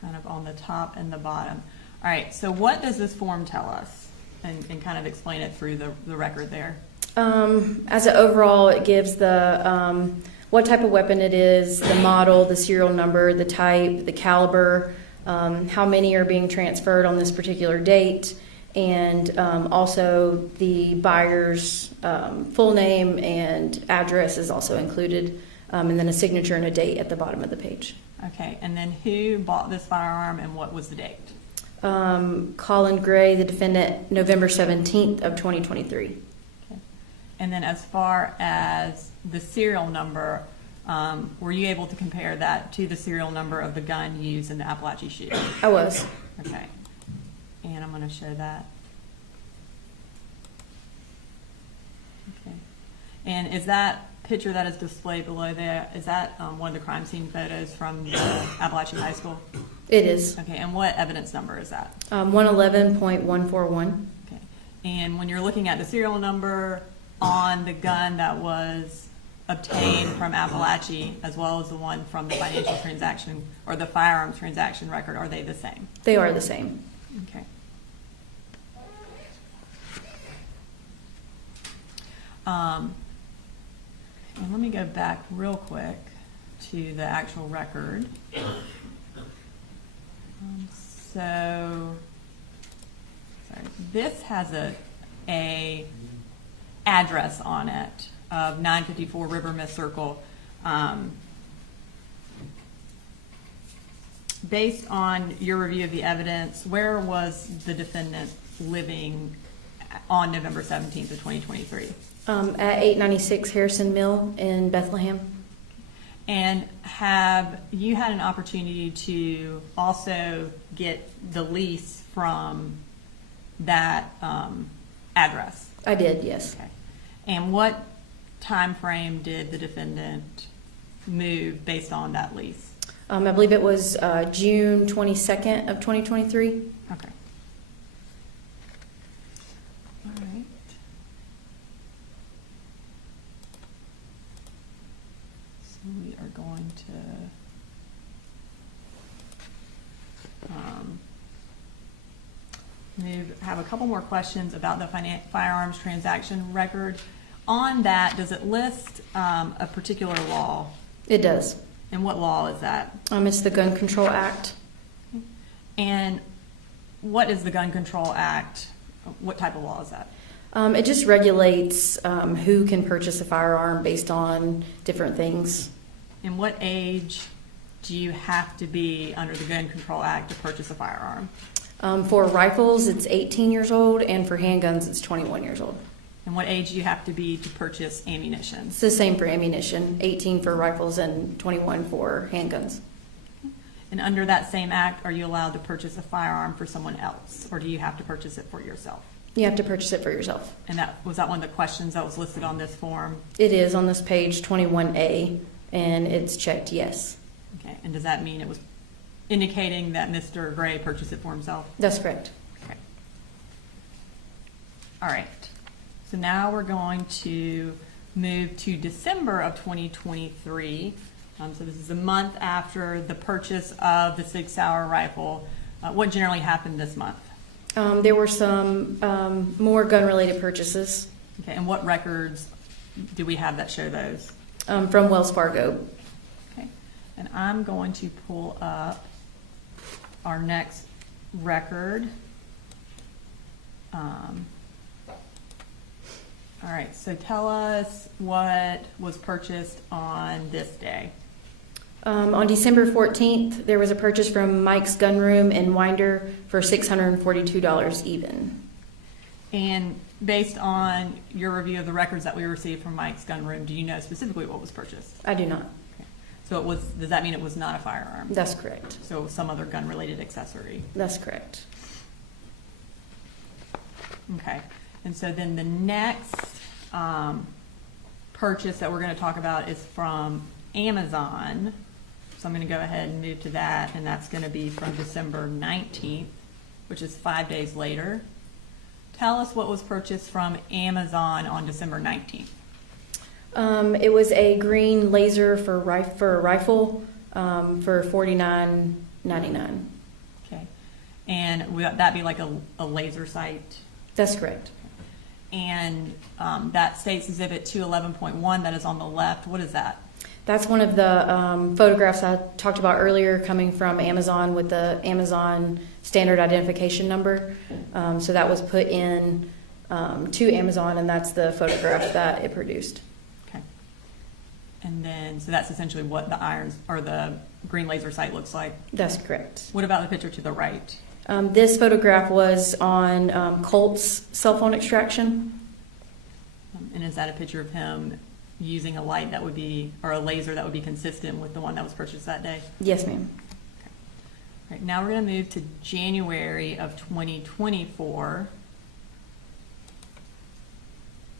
kind of on the top and the bottom. All right, so what does this form tell us? And kind of explain it through the record there. As an overall, it gives the what type of weapon it is, the model, the serial number, the type, the caliber, how many are being transferred on this particular date, and also the buyer's full name and address is also included, and then a signature and a date at the bottom of the page. Okay, and then who bought this firearm and what was the date? Colin Gray, the defendant, November 17th of 2023. Okay. And then as far as the serial number, were you able to compare that to the serial number of the gun used in the Apalachee shooting? I was. Okay. And I'm going to show that. Okay. And is that picture that is displayed below there, is that one of the crime scene photos from the Apalachee High School? It is. Okay, and what evidence number is that? 111.141. Okay. And when you're looking at the serial number on the gun that was obtained from Apalachee, as well as the one from the financial transaction or the firearms transaction record, are they the same? They are the same. Okay. And let me go back real quick to the actual record. So, sorry, this has a address on it of 954 River Mist Circle. Based on your review of the evidence, where was the defendant living on November 17th of 2023? At 896 Harrison Mill in Bethlehem. And have you had an opportunity to also get the lease from that address? I did, yes. Okay. And what time frame did the defendant move based on that lease? I believe it was June 22nd of 2023. Okay. All right. So we are going to have a couple more questions about the firearms transaction record. On that, does it list a particular law? It does. And what law is that? It's the Gun Control Act. And what is the Gun Control Act? What type of law is that? It just regulates who can purchase a firearm based on different things. And what age do you have to be under the Gun Control Act to purchase a firearm? For rifles, it's 18 years old, and for handguns, it's 21 years old. And what age do you have to be to purchase ammunition? It's the same for ammunition, 18 for rifles and 21 for handguns. And under that same act, are you allowed to purchase a firearm for someone else, or do you have to purchase it for yourself? You have to purchase it for yourself. And was that one of the questions that was listed on this form? It is on this page 21A, and it's checked yes. Okay, and does that mean it was indicating that Mr. Gray purchased it for himself? That's correct. Okay. All right. So now we're going to move to December of 2023. So this is a month after the purchase of the Sig Sauer rifle. What generally happened this month? There were some more gun-related purchases. Okay, and what records do we have that show those? From Wells Fargo. Okay, and I'm going to pull up our next record. All right, so tell us what was purchased on this day. On December 14th, there was a purchase from Mike's Gun Room in Winder for $642 even. And based on your review of the records that we received from Mike's Gun Room, do you know specifically what was purchased? I do not. Okay. So it was, does that mean it was not a firearm? That's correct. So it was some other gun-related accessory? That's correct. Okay. And so then the next purchase that we're going to talk about is from Amazon. So I'm going to go ahead and move to that, and that's going to be from December 19th, which is 5 days later. Tell us what was purchased from Amazon on December 19th. It was a green laser for a rifle for $49.99. Okay. And would that be like a laser sight? That's correct. And that states Exhibit 211.1 that is on the left. What is that? That's one of the photographs I talked about earlier coming from Amazon with the Amazon standard identification number. So that was put in to Amazon, and that's the photograph that it produced. Okay. And then, so that's essentially what the irons or the green laser sight looks like? That's correct. What about the picture to the right? This photograph was on Colt's cell phone extraction. And is that a picture of him using a light that would be, or a laser that would be consistent with the one that was purchased that day? Yes, ma'am. Okay. All right, now we're going to move to January of 2024.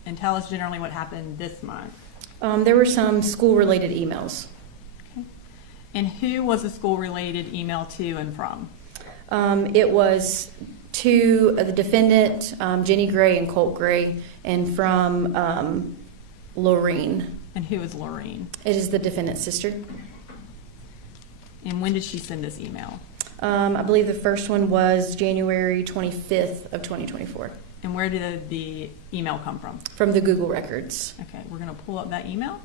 And tell us generally what happened this month. There were some school-related emails. Okay. And who was the school-related email to and from? It was to the defendant, Jenny Gray and Colt Gray, and from Lorene. And who is Lorene? It is the defendant's sister. And when did she send this email? I believe the first one was January 25th of 2024. And where did the email come from? From the Google records. Okay, we're going to pull up that email.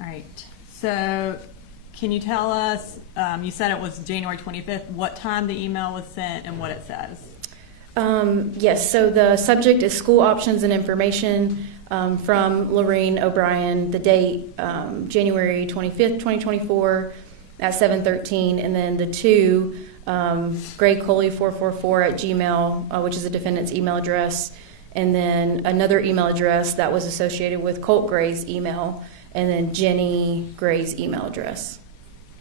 All right, so can you tell us, you said it was January 25th, what time the email was sent and what it says? Yes, so the subject is school options and information from Lorene O'Brien, the date January 25th, 2024 at 7:13, and then the two, GrayColey444@gmail, which is the defendant's email address, and then another email address that was associated with Colt Gray's email, and then Jenny Gray's email address.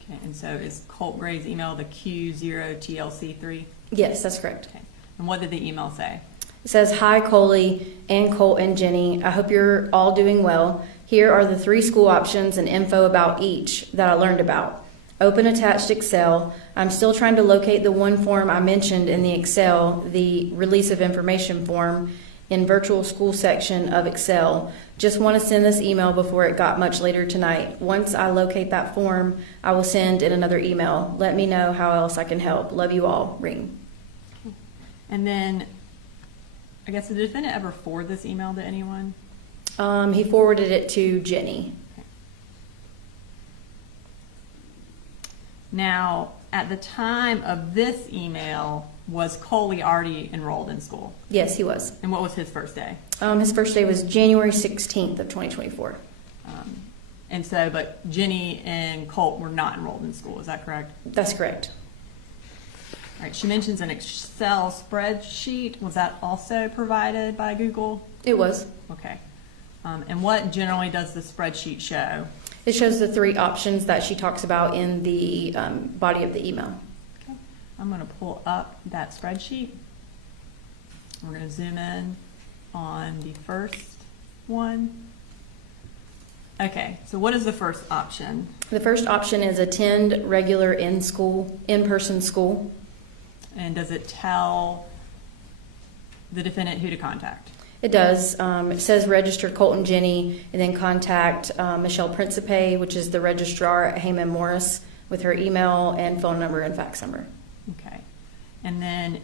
Okay, and so is Colt Gray's email the Q0TLC3? Yes, that's correct. Okay, and what did the email say? It says, "Hi, Coley and Colt and Jenny. I hope you're all doing well. Here are the 3 school options and info about each that I learned about. Open attached Excel. I'm still trying to locate the one form I mentioned in the Excel, the release of information form, in virtual school section of Excel. Just want to send this email before it got much later tonight. Once I locate that form, I will send in another email. Let me know how else I can help. Love you all. Ring. And then, I guess, did the defendant ever forward this email to anyone? He forwarded it to Jenny. Now, at the time of this email, was Coley already enrolled in school? Yes, he was. And what was his first day? His first day was January 16th of 2024. And so, but Jenny and Colt were not enrolled in school, is that correct? That's correct. All right, she mentions an Excel spreadsheet. Was that also provided by Google? It was. Okay. And what generally does the spreadsheet show? It shows the 3 options that she talks about in the body of the email. Okay. I'm going to pull up that spreadsheet. We're going to zoom in on the first one. Okay, so what is the first option? The first option is attend regular in-person school. And does it tell the defendant who to contact? It does. It says register Colt and Jenny, and then contact Michelle Principe, which is the registrar at Heyman Morris, with her email and phone number and fax number. Okay. And then,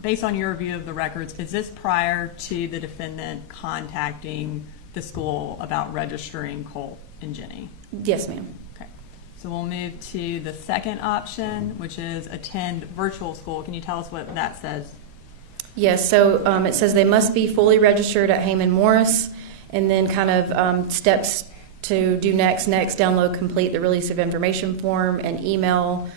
based on your review of the records, is this prior to the defendant contacting the school about registering Colt and Jenny? Yes, ma'am. Okay. So we'll move to the second option, which is attend virtual school. Can you tell us what that says? Yes, so it says they must be fully registered at Heyman Morris, and then kind of steps to do next, download, complete the release of information form, and email,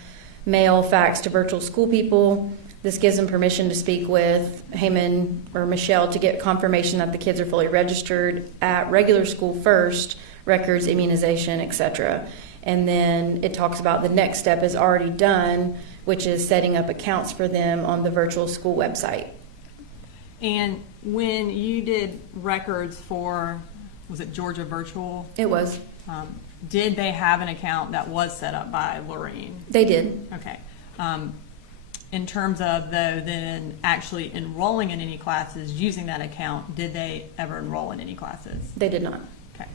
mail, fax to virtual school people. This gives them permission to speak with Heyman or Michelle to get confirmation that the kids are fully registered at regular school first, records, immunization, etc. And then it talks about the next step is already done, which is setting up accounts for them on the virtual school website. And when you did records for, was it Georgia Virtual? It was. Did they have an account that was set up by Lorraine? They did. Okay. In terms of, though, then actually enrolling in any classes using that account, did they ever enroll in any classes? They did not. Okay.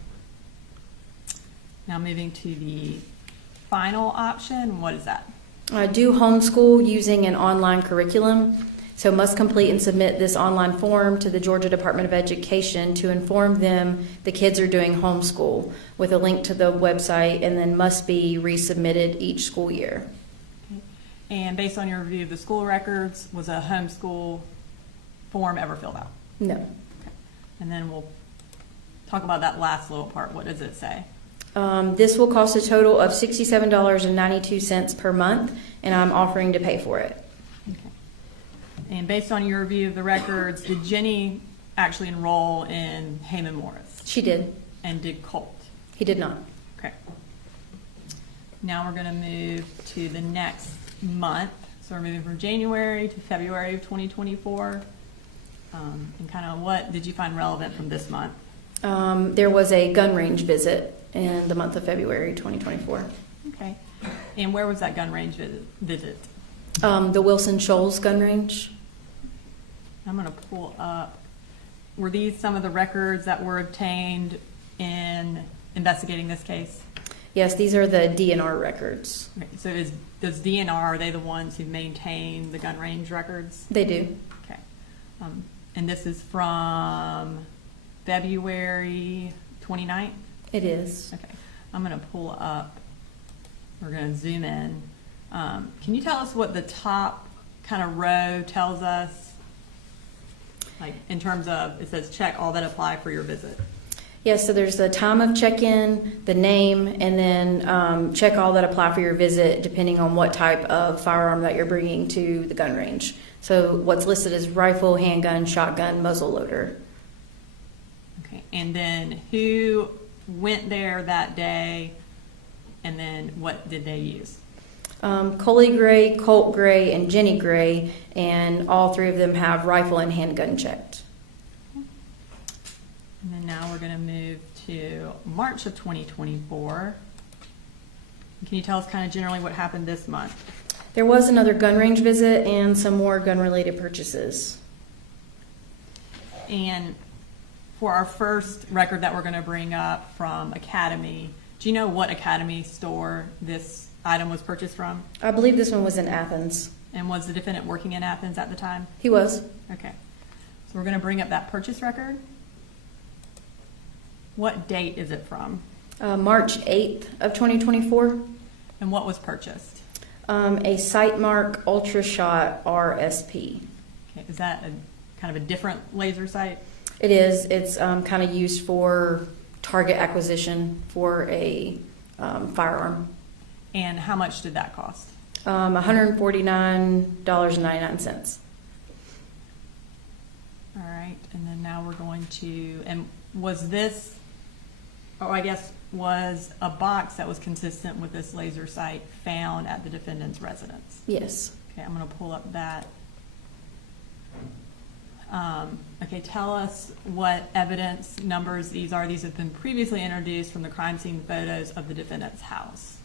Now moving to the final option, what is that? Do homeschool using an online curriculum. So must complete and submit this online form to the Georgia Department of Education to inform them the kids are doing homeschool with a link to the website, and then must be resubmitted each school year. Okay. And based on your review of the school records, was a homeschool form ever filled out? No. Okay. And then we'll talk about that last little part. What does it say? This will cost a total of $67.92 per month, and I'm offering to pay for it. Okay. And based on your review of the records, did Jenny actually enroll in Heyman Morris? She did. And did Colt? He did not. Okay. Now we're going to move to the next month. So we're moving from January to February of 2024. And kind of what did you find relevant from this month? There was a gun range visit in the month of February 2024. Okay. And where was that gun range visit? The Wilson Shoals gun range. I'm going to pull up. Were these some of the records that were obtained in investigating this case? Yes, these are the DNR records. Okay. So does DNR, are they the ones who maintain the gun range records? They do. Okay. And this is from February 29th? It is. Okay. I'm going to pull up. We're going to zoom in. Can you tell us what the top kind of row tells us? Like in terms of, it says check all that apply for your visit. Yes, so there's the time of check-in, the name, and then check all that apply for your visit depending on what type of firearm that you're bringing to the gun range. So what's listed is rifle, handgun, shotgun, muzzle loader. Okay. And then who went there that day, and then what did they use? Colin Gray, Colt Gray, and Jenny Gray, and all 3 of them have rifle and handgun checked. And then now we're going to move to March of 2024. Can you tell us kind of generally what happened this month? There was another gun range visit and some more gun-related purchases. And for our first record that we're going to bring up from Academy, do you know what Academy store this item was purchased from? I believe this one was in Athens. And was the defendant working in Athens at the time? He was. Okay. So we're going to bring up that purchase record. What date is it from? March 8th of 2024. And what was purchased? A Sightmark Ultra Shot RSP. Okay. Is that a kind of a different laser sight? It is. It's kind of used for target acquisition for a firearm. And how much did that cost? $149.99. All right. And then now we're going to, and was this, or I guess, was a box that was consistent with this laser sight found at the defendant's residence? Yes. Okay, I'm going to pull up that. Okay, tell us what evidence numbers these are. These have been previously introduced from the crime scene photos of the defendant's house.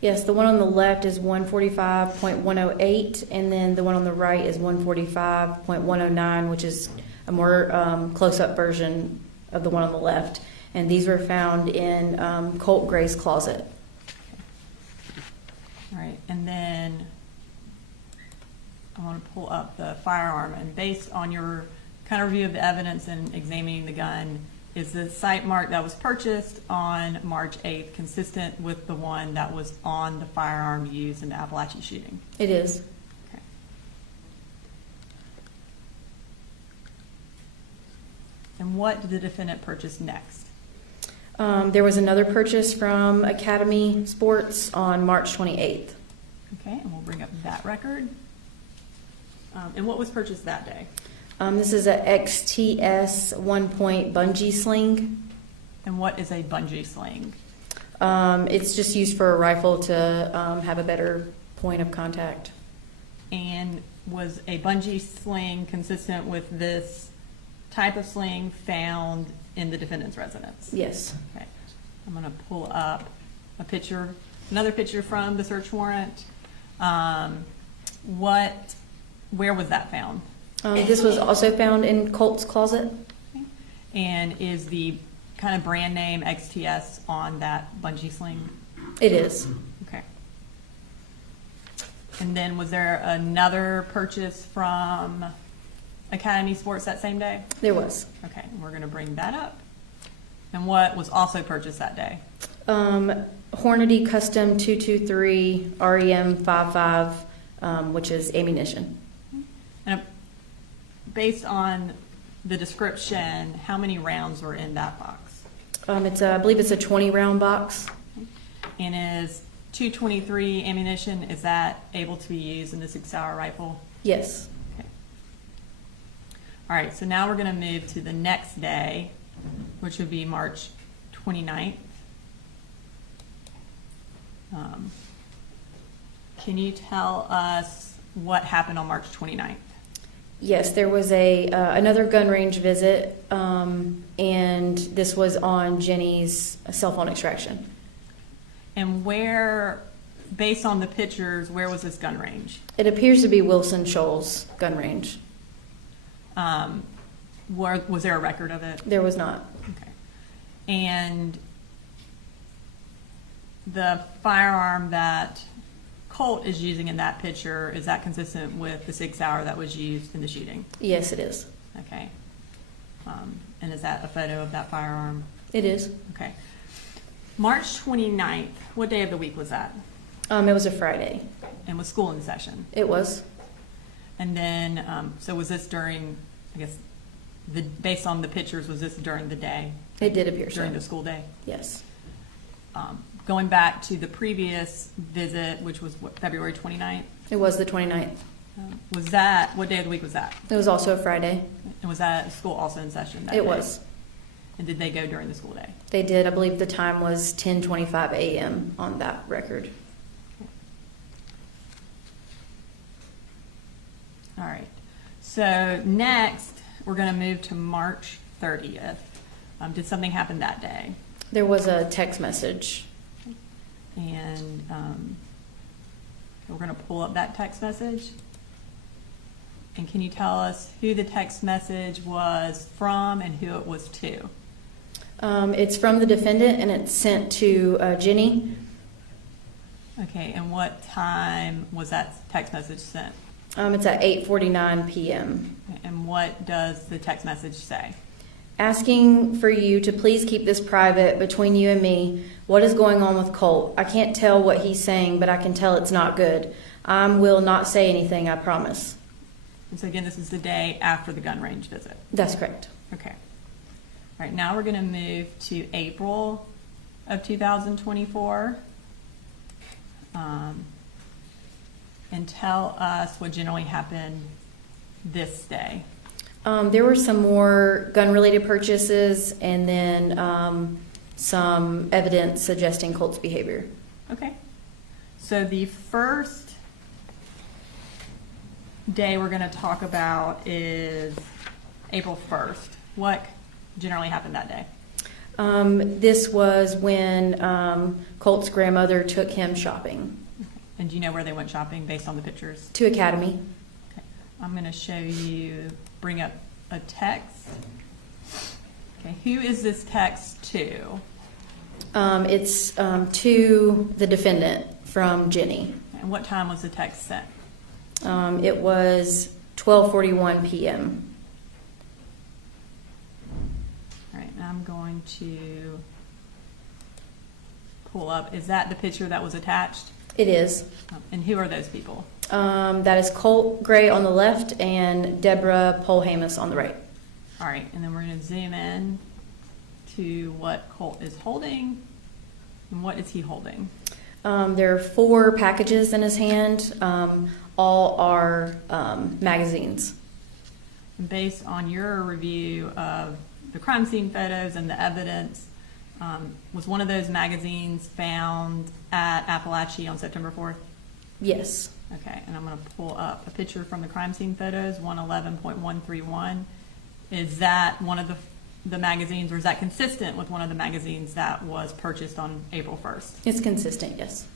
Yes, the one on the left is 145.108, and then the one on the right is 145.109, which is a more close-up version of the one on the left. And these were found in Colt Gray's closet. All right, and then I want to pull up the firearm. And based on your kind of review of the evidence and examining the gun, is the sight mark that was purchased on March 8th consistent with the one that was on the firearm used in the Apalachee shooting? It is. Okay. And what did the defendant purchase next? There was another purchase from Academy Sports on March 28th. Okay, and we'll bring up that record. And what was purchased that day? This is a XTS 1-point bungee sling. And what is a bungee sling? It's just used for a rifle to have a better point of contact. And was a bungee sling consistent with this type of sling found in the defendant's residence? Yes. Okay. I'm going to pull up a picture, another picture from the search warrant. Where was that found? This was also found in Colt's closet. Okay. And is the kind of brand name XTS on that bungee sling? It is. Okay. And then was there another purchase from Academy Sports that same day? There was. Okay, and we're going to bring that up. And what was also purchased that day? Hornady Custom 223 REM 55, which is ammunition. And based on the description, how many rounds were in that box? I believe it's a 20-round box. And is 223 ammunition, is that able to be used in the 6-hour rifle? Yes. Okay. All right, so now we're going to move to the next day, which would be March 29th. Can you tell us what happened on March 29th? Yes, there was another gun range visit, and this was on Jenny's cell phone extraction. And where, based on the pictures, where was this gun range? It appears to be Wilson Shoals gun range. Was there a record of it? There was not. Okay. And the firearm that Colt is using in that picture, is that consistent with the 6-hour that was used in the shooting? Yes, it is. Okay. And is that a photo of that firearm? It is. Okay. March 29th, what day of the week was that? It was a Friday. And was school in session? It was. And then, so was this during, I guess, based on the pictures, was this during the day? It did appear so. During the school day? Yes. Going back to the previous visit, which was what, February 29th? It was the 29th. Was that, what day of the week was that? It was also a Friday. And was that school also in session that day? It was. And did they go during the school day? They did. I believe the time was 10:25 a.m. on that record. All right. So next, we're going to move to March 30th. Did something happen that day? There was a text message. And we're going to pull up that text message. And can you tell us who the text message was from and who it was to? It's from the defendant, and it's sent to Jenny. Okay, and what time was that text message sent? It's at 8:49 p.m. And what does the text message say? Asking for you to please keep this private between you and me. What is going on with Colt? I can't tell what he's saying, but I can tell it's not good. I will not say anything, I promise. And so again, this is the day after the gun range visit. That's correct. Okay. All right, now we're going to move to April of 2024. And tell us what generally happened this day. There were some more gun-related purchases, and then some evidence suggesting Colt's behavior. Okay. So the first day we're going to talk about is April 1st. What generally happened that day? This was when Colt's grandmother took him shopping. And do you know where they went shopping based on the pictures? To Academy. Okay. I'm going to show you, bring up a text. Okay, who is this text to? It's to the defendant from Jenny. And what time was the text sent? It was 12:41 p.m. All right, now I'm going to pull up. Is that the picture that was attached? It is. And who are those people? That is Colt Gray on the left and Deborah Polhamus on the right. All right, and then we're going to zoom in to what Colt is holding. And what is he holding? There are 4 packages in his hand. All are magazines. And based on your review of the crime scene photos and the evidence, was one of those magazines found at Apalachee on September 4th? Yes. Okay, and I'm going to pull up a picture from the crime scene photos, 111.131. Is that one of the magazines, or is that consistent with one of the magazines that was purchased on April 1st? It's consistent, yes.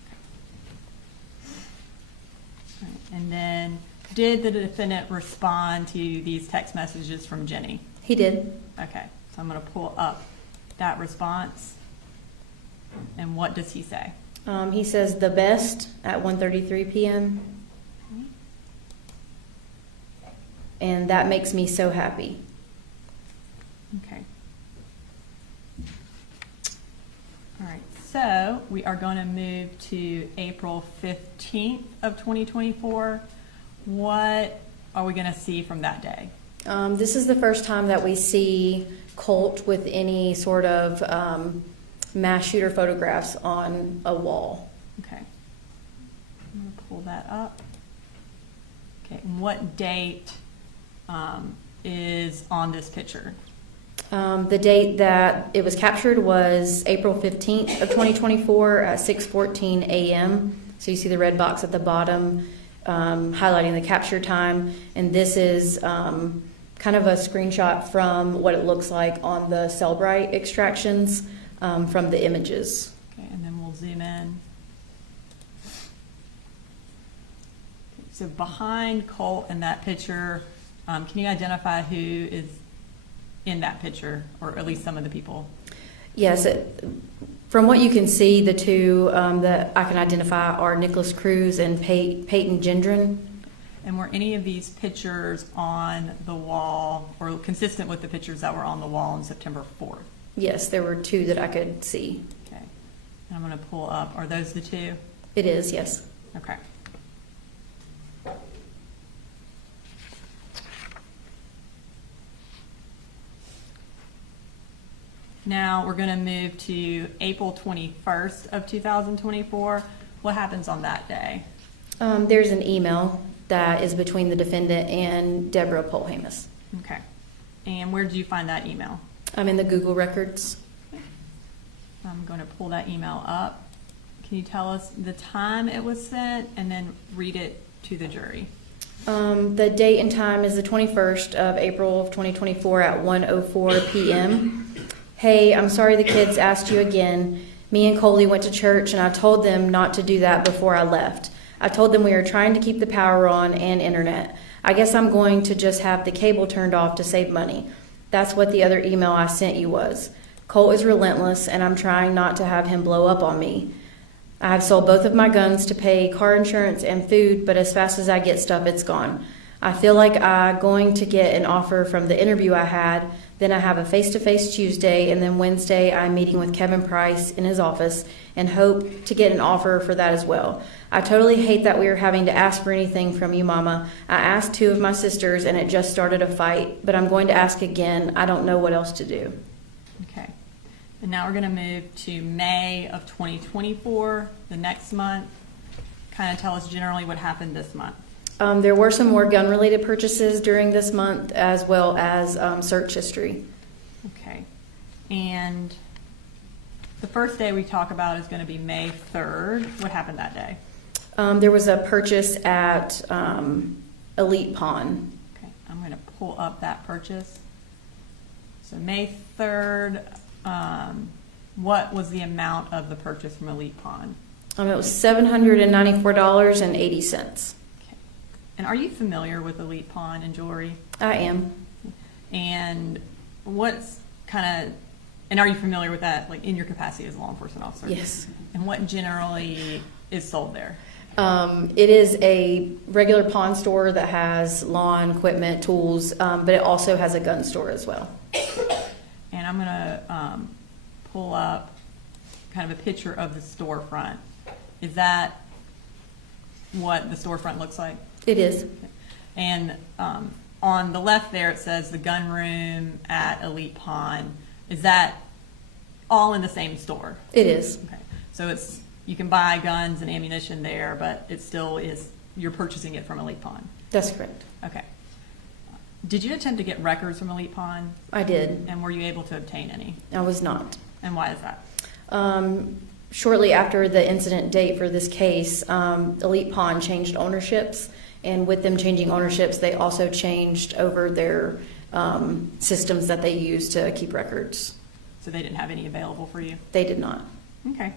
All right, and then, did the defendant respond to these text messages from Jenny? He did. Okay, so I'm going to pull up that response. And what does he say? He says the best at 1:33 p.m. And that makes me so happy. Okay. All right, so we are going to move to April 15th of 2024. What are we going to see from that day? This is the first time that we see Colt with any sort of mass shooter photographs on a wall. Okay. I'm going to pull that up. Okay, and what date is on this picture? The date that it was captured was April 15th of 2024 at 6:14 a.m. So you see the red box at the bottom highlighting the capture time. And this is kind of a screenshot from what it looks like on the Cellbrite extractions from the images. Okay, and then we'll zoom in. So behind Colt in that picture, can you identify who is in that picture, or at least some of the people? Yes, from what you can see, the two that I can identify are Nicholas Cruz and Peyton Gendron. And were any of these pictures on the wall, or consistent with the pictures that were on the wall on September 4th? Yes, there were 2 that I could see. Okay, and I'm going to pull up. Are those the 2? It is, yes. Okay. Now we're going to move to April 21st of 2024. What happens on that day? There's an email that is between the defendant and Deborah Polhamus. Okay. And where did you find that email? I'm in the Google records. I'm going to pull that email up. Can you tell us the time it was sent and then read it to the jury? The date and time is the 21st of April of 2024 at 1:04 p.m. Hey, I'm sorry the kids asked you again. Me and Coley went to church and I told them not to do that before I left. I told them we are trying to keep the power on and internet. I guess I'm going to just have the cable turned off to save money. That's what the other email I sent you was. Colt is relentless, and I'm trying not to have him blow up on me. I have sold both of my guns to pay car insurance and food, but as fast as I get stuff, it's gone. I feel like I'm going to get an offer from the interview I had. Then I have a face-to-face Tuesday, and then Wednesday I'm meeting with Kevin Price in his office and hope to get an offer for that as well. I totally hate that we are having to ask for anything from you, Mama. I asked 2 of my sisters, and it just started a fight, but I'm going to ask again. I don't know what else to do. Okay. And now we're going to move to May of 2024, the next month. Kind of tell us generally what happened this month. There were some more gun-related purchases during this month, as well as search history. Okay. And the first day we talk about is going to be May 3rd. What happened that day? There was a purchase at Elite Pawn. Okay. I'm going to pull up that purchase. So May 3rd, what was the amount of the purchase from Elite Pawn? It was $794.80. And are you familiar with Elite Pawn and jewelry? I am. And what's kind of, and are you familiar with that, like in your capacity as a law enforcement officer? Yes. And what generally is sold there? It is a regular pawn store that has lawn equipment, tools, but it also has a gun store as well. And I'm going to pull up kind of a picture of the storefront. Is that what the storefront looks like? It is. And on the left there, it says the gun room at Elite Pawn. Is that all in the same store? It is. Okay. So it's, you can buy guns and ammunition there, but it still is, you're purchasing it from Elite Pawn. That's correct. Okay. Did you attempt to get records from Elite Pawn? I did. And were you able to obtain any? I was not. And why is that? Shortly after the incident date for this case, Elite Pawn changed ownerships, and with them changing ownerships, they also changed over their systems that they use to keep records. So they didn't have any available for you? They did not. Okay.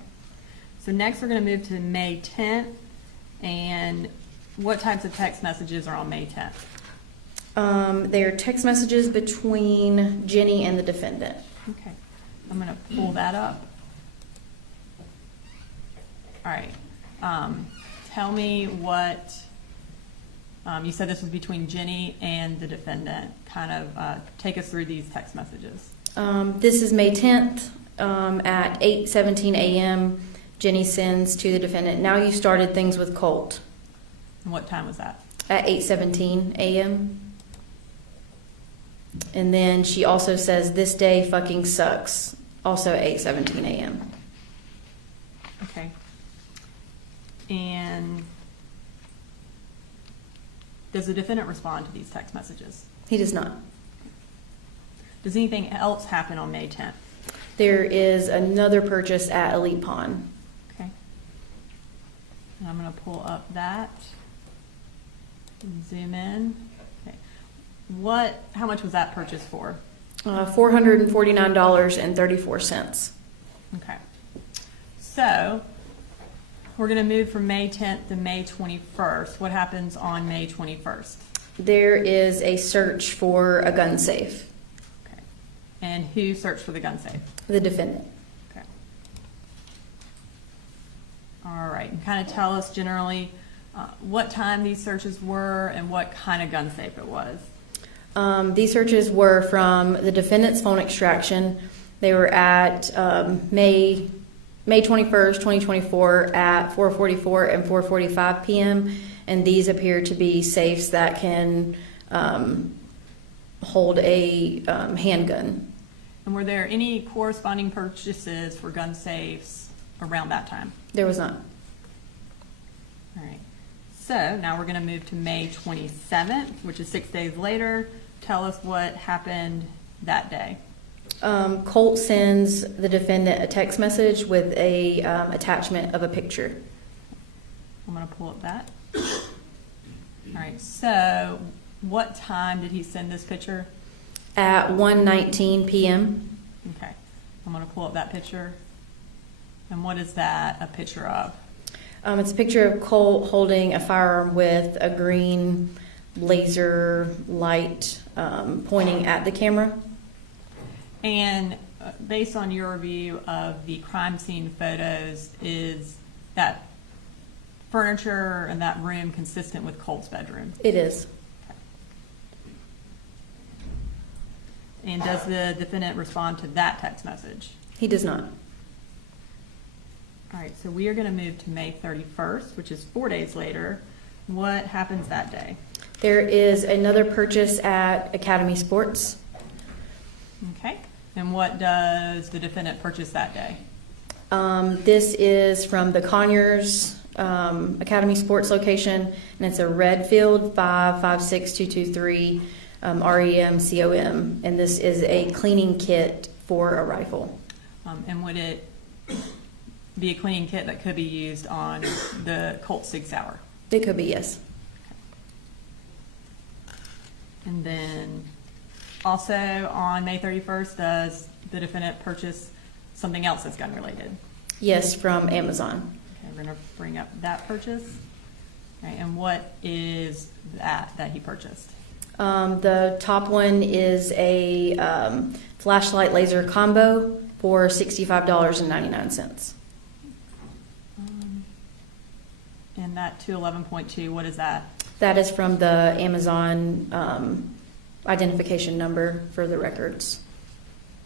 So next we're going to move to May 10th, and what types of text messages are on May 10th? They are text messages between Jenny and the defendant. Okay. I'm going to pull that up. All right. Tell me what, you said this was between Jenny and the defendant. Kind of take us through these text messages. This is May 10th at 8:17 a.m. Jenny sends to the defendant, "Now you started things with Colt." And what time was that? At 8:17 a.m. And then she also says, "This day fucking sucks." Also at 8:17 a.m. Okay. And does the defendant respond to these text messages? He does not. Does anything else happen on May 10th? There is another purchase at Elite Pawn. Okay. And I'm going to pull up that and zoom in. Okay. How much was that purchase for? $449.34. Okay. So we're going to move from May 10th to May 21st. What happens on May 21st? There is a search for a gun safe. Okay. And who searched for the gun safe? The defendant. Okay. All right. And kind of tell us generally what time these searches were and what kind of gun safe it was. These searches were from the defendant's phone extraction. They were at May 21st, 2024 at 4:44 and 4:45 p.m. And these appear to be safes that can hold a handgun. And were there any corresponding purchases for gun safes around that time? There was not. All right. So now we're going to move to May 27th, which is 6 days later. Tell us what happened that day. Colt sends the defendant a text message with a attachment of a picture. I'm going to pull up that. All right. So what time did he send this picture? At 1:19 p.m. Okay. I'm going to pull up that picture. And what is that a picture of? It's a picture of Colt holding a firearm with a green laser light pointing at the camera. And based on your review of the crime scene photos, is that furniture in that room consistent with Colt's bedroom? It is. And does the defendant respond to that text message? He does not. All right, so we are going to move to May 31st, which is 4 days later. What happens that day? There is another purchase at Academy Sports. Okay, and what does the defendant purchase that day? This is from the Conyers Academy Sports location, and it's a Redfield 556223 REM COM, and this is a cleaning kit for a rifle. And would it be a cleaning kit that could be used on the Colt Sig Sauer? It could be, yes. And then also on May 31st, does the defendant purchase something else that's gun related? Yes, from Amazon. Okay, we're going to bring up that purchase. Okay, and what is that he purchased? The top one is a flashlight laser combo for $65.99. And that 211.2, what is that? That is from the Amazon identification number for the records.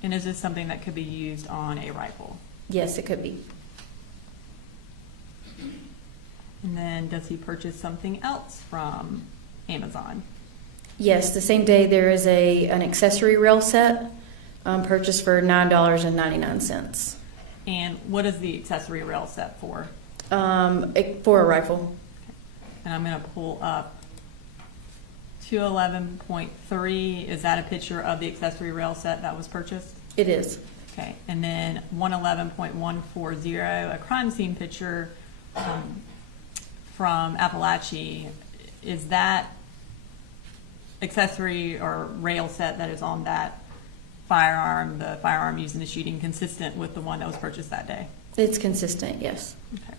And is this something that could be used on a rifle? Yes, it could be. And then does he purchase something else from Amazon? Yes, the same day there is an accessory rail set purchased for $9.99. And what is the accessory rail set for? For a rifle. And I'm going to pull up 211.3. Is that a picture of the accessory rail set that was purchased? It is. Okay. And then 111.140, a crime scene picture from Apalachee. Is that accessory or rail set that is on that firearm, the firearm used in the shooting, consistent with the one that was purchased that day? It's consistent, yes. Okay.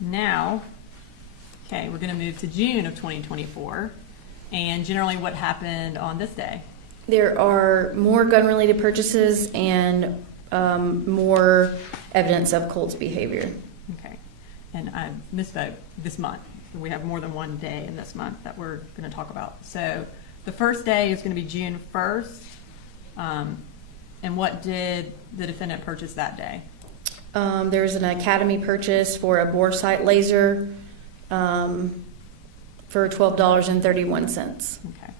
Now, okay, we're going to move to June of 2024. And generally what happened on this day? There are more gun-related purchases and more evidence of Colt's behavior. Okay. And I misspoke, this month. We have more than one day in this month that we're going to talk about. So the first day is going to be June 1st. And what did the defendant purchase that day? There was an Academy purchase for a bore sight laser for $12.31. Okay.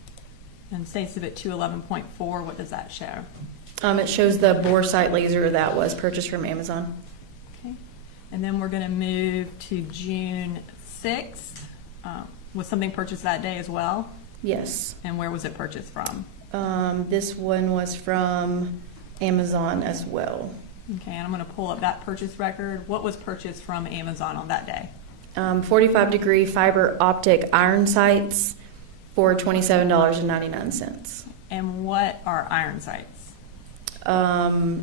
And State Civic 211.4, what does that show? It shows the bore sight laser that was purchased from Amazon. Okay. And then we're going to move to June 6th. Was something purchased that day as well? Yes. And where was it purchased from? This one was from Amazon as well. Okay, and I'm going to pull up that purchase record. What was purchased from Amazon on that day? 45-degree fiber optic iron sights for $27.99. And what are iron sights? To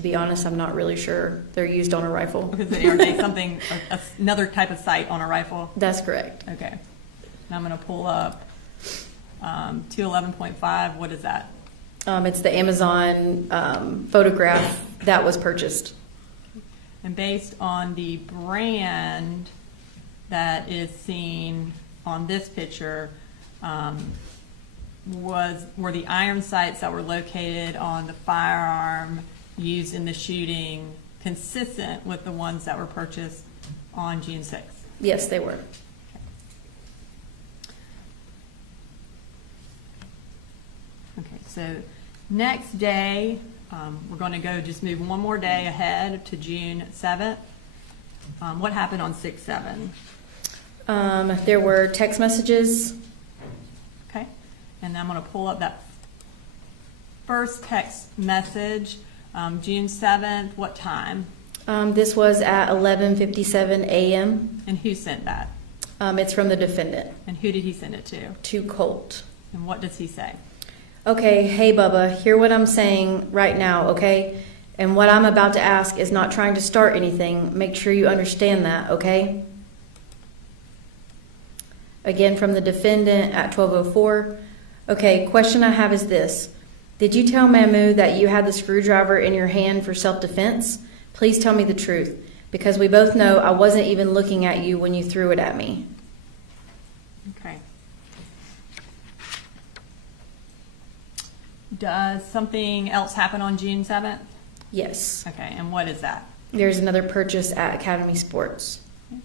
be honest, I'm not really sure. They're used on a rifle. Because are they something, another type of sight on a rifle? That's correct. Okay. Now I'm going to pull up 211.5. What is that? It's the Amazon photograph that was purchased. And based on the brand that is seen on this picture, were the iron sights that were located on the firearm used in the shooting consistent with the ones that were purchased on June 6th? Yes, they were. Okay, so next day, we're going to go just move one more day ahead to June 7th. What happened on 6/7? There were text messages. Okay, and I'm going to pull up that first text message. June 7th, what time? This was at 11:57 a.m. And who sent that? It's from the defendant. And who did he send it to? To Colt. And what does he say? Okay, hey Bubba, hear what I'm saying right now, okay? And what I'm about to ask is not trying to start anything. Make sure you understand that, okay? Again, from the defendant at 12:04. Okay, question I have is this. Did you tell Mamu that you had the screwdriver in your hand for self-defense? Please tell me the truth, because we both know I wasn't even looking at you when you threw it at me. Okay. Does something else happen on June 7th? Yes. Okay, and what is that? There's another purchase at Academy Sports. All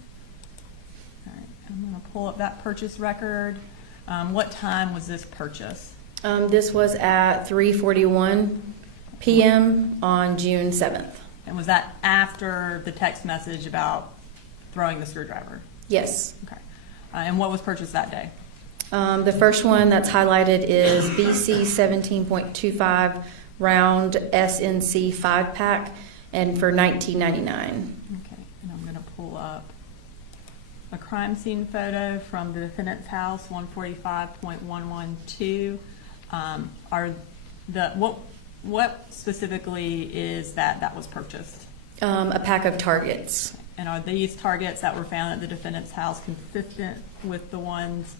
right, I'm going to pull up that purchase record. What time was this purchase? This was at 3:41 p.m. on June 7th. And was that after the text message about throwing the screwdriver? Yes. Okay. And what was purchased that day? The first one that's highlighted is BC 17.25 round SNC 5-pack, and for $19.99. Okay, and I'm going to pull up a crime scene photo from the defendant's house, 145.112. What specifically is that was purchased? A pack of targets. And are these targets that were found at the defendant's house consistent with the ones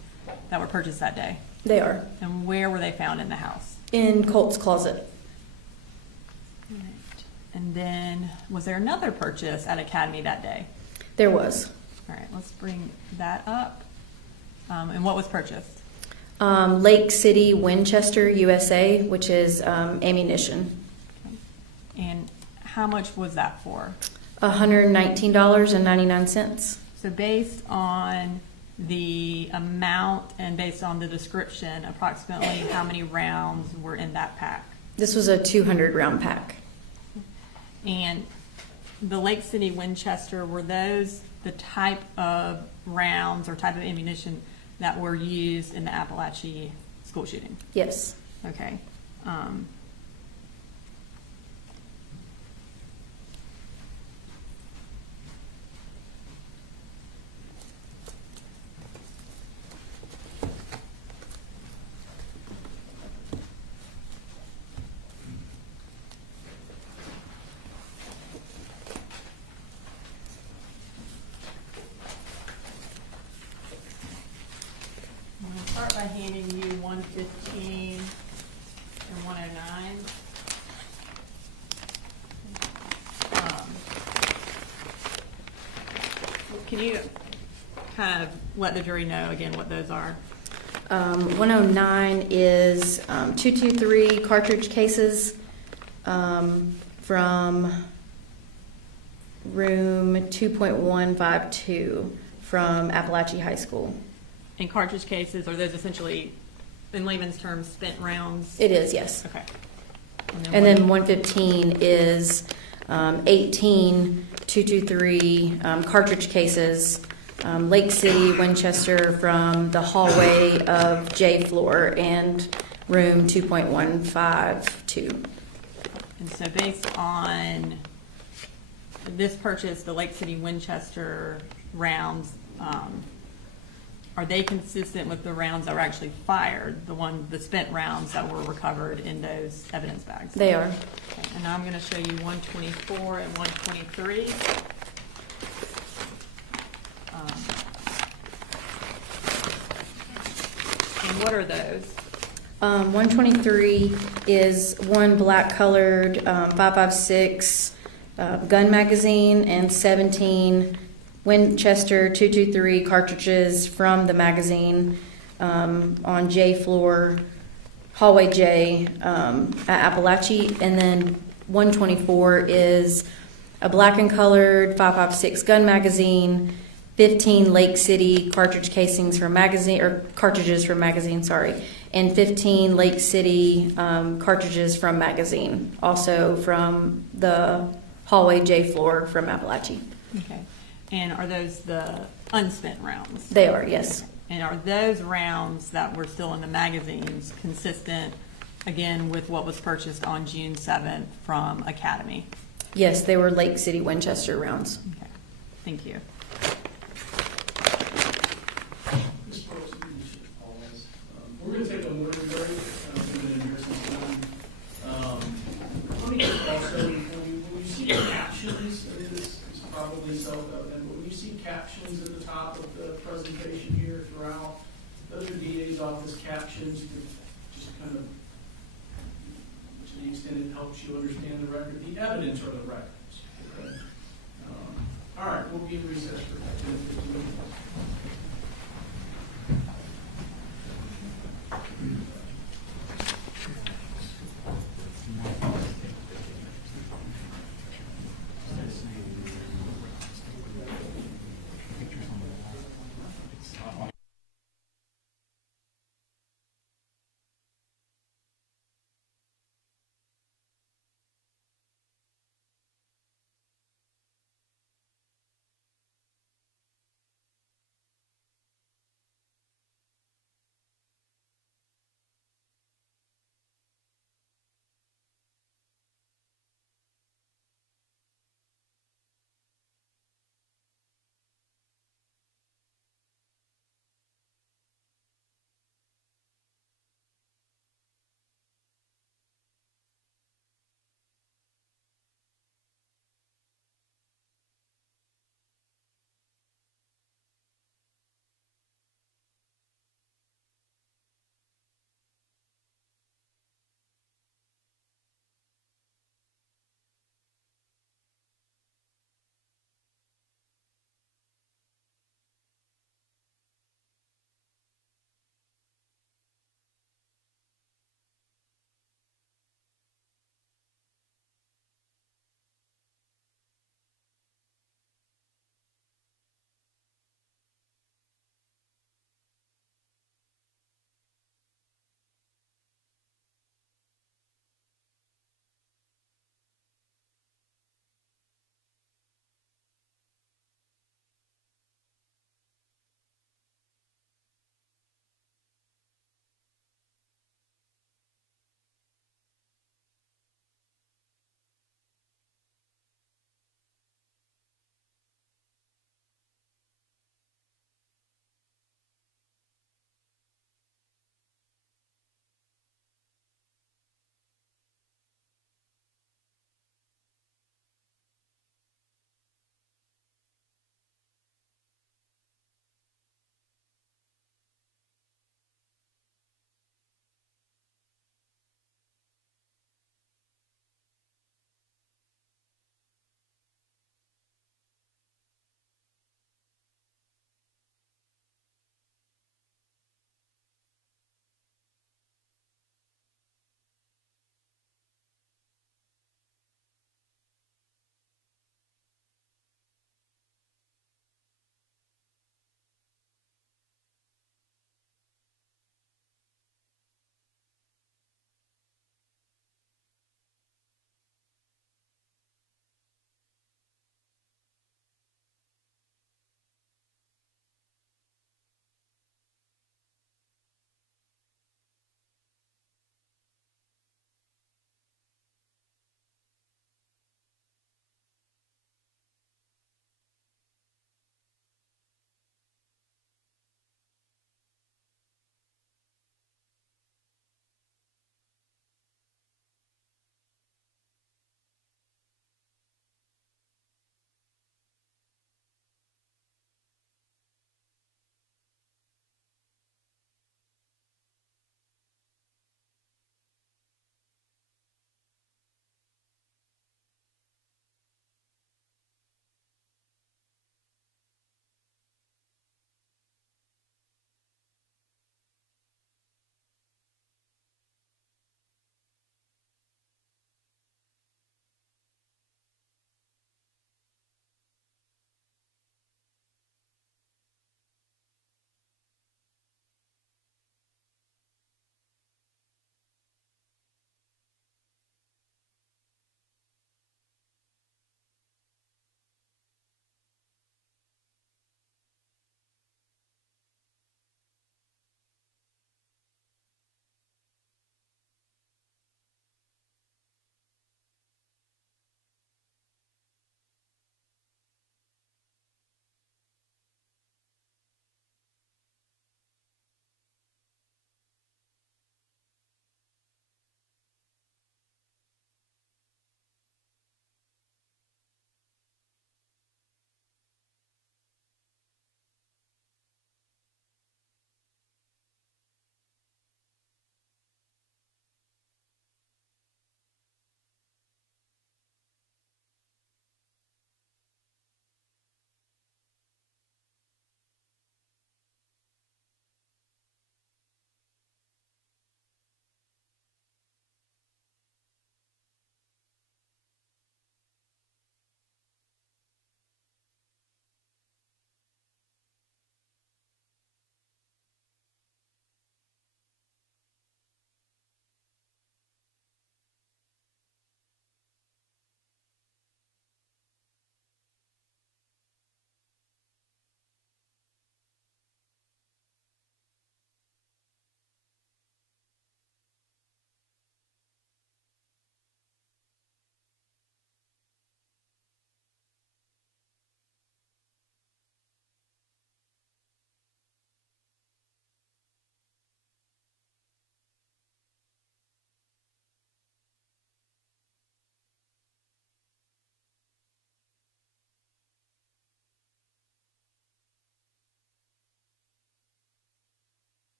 that were purchased that day? They are. And where were they found in the house? In Colt's closet. All right. And then, was there another purchase at Academy that day? There was. All right, let's bring that up. And what was purchased? Lake City, Winchester, USA, which is ammunition. Okay. And how much was that for? $119.99. So based on the amount and based on the description, approximately how many rounds were in that pack? This was a 200-round pack. And the Lake City Winchester, were those the type of rounds or type of ammunition that were used in the Apalachee school shooting? Yes. Okay. I'm going to start by handing you 115 and 109. Can you kind of let the jury know again what those are? 109 is 223 cartridge cases from room 2.152 from Apalachee High School. And cartridge cases, are those essentially, in layman's terms, spent rounds? It is, yes. Okay. And then 115 is 18 223 cartridge cases, Lake City, Winchester, from the hallway of J floor and room 2.152. And so based on this purchase, the Lake City Winchester rounds, are they consistent with the rounds that were actually fired, the spent rounds that were recovered in those evidence bags? They are. Okay, and now I'm going to show you 124 and 123. And what are those? 123 is one black colored 5.56 gun magazine and 17 Winchester 223 cartridges from the magazine on J floor, hallway J at Apalachee. And then 124 is a black and colored 5.56 gun magazine, 15 Lake City cartridge casings from magazine, or cartridges from magazine, sorry, and 15 Lake City cartridges from magazine, also from the hallway J floor from Apalachee. Okay. And are those the unspent rounds? They are, yes. And are those rounds that were still in the magazines consistent, again, with what was purchased on June 7th from Academy? Yes, they were Lake City Winchester rounds. Okay. Thank you. We're going to take a morning break. We've been in here some time. Let me just also inform you captions, I mean, it's probably self-evident, but when you see captions at the top of the presentation here throughout, those are DA's office captions to just kind of, to the extent it helps you understand the record. The evidence are the records. Okay? All right, we'll be in recess for 10, 15 minutes.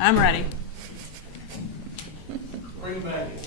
I'm ready. Bring it back in.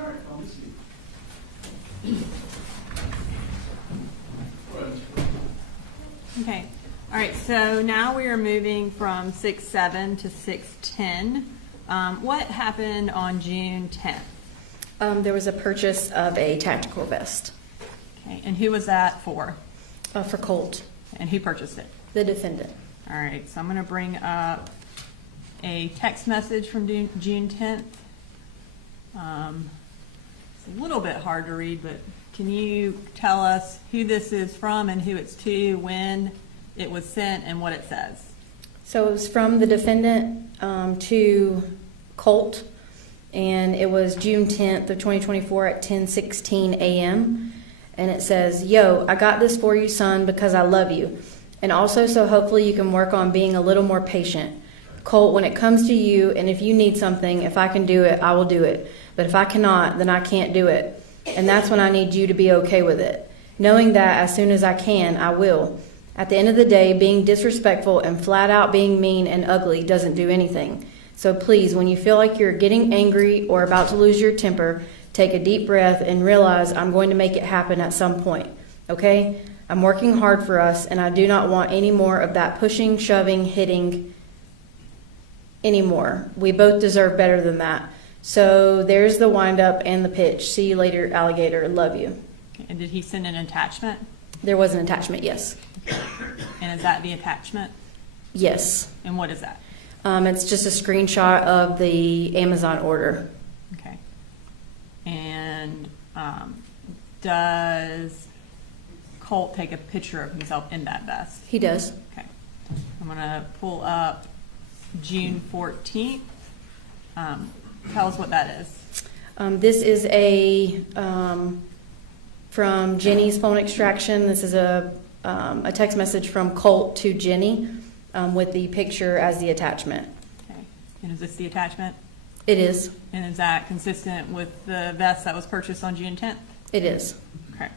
All right, I'll see you. Okay. All right, so now we are moving from 6/7 to 6/10. What happened on June 10th? There was a purchase of a tactical vest Okay, and who was that for? for Colt, And who purchased it? the defendant. All right, so I'm going to bring up a text message from June 10th. It's a little bit hard to read, but can you tell us who this is from and who it's to, when it was sent, and what it says? So it was from the defendant to Colt, and it was June 10th of 2024 at 10:16 a.m. And it says, "Yo, I got this for you, son, because I love you. And also so hopefully you can work on being a little more patient. Colt, when it comes to you, and if you need something, if I can do it, I will do it. But if I cannot, then I can't do it. And that's when I need you to be okay with it. Knowing that as soon as I can, I will. At the end of the day, being disrespectful and flat out being mean and ugly doesn't do anything. So please, when you feel like you're getting angry or about to lose your temper, take a deep breath and realize I'm going to make it happen at some point. Okay? I'm working hard for us, and I do not want any more of that pushing, shoving, hitting anymore. We both deserve better than that. So there's the wind-up and the pitch. See you later, alligator. Love you." Okay, and did he send an attachment? There was an attachment, yes. And is that the attachment? Yes. And what is that? It's just a screenshot of the Amazon order. Okay. And does Colt take a picture of himself in that vest? He does. Okay. I'm going to pull up June 14th. Tell us what that is. This is a from Jenny's phone extraction. This is a text message from Colt to Jenny with the picture as the attachment. Okay. And is this the attachment? It is. And is that consistent with the vest that was purchased on June 10th? It is. Okay.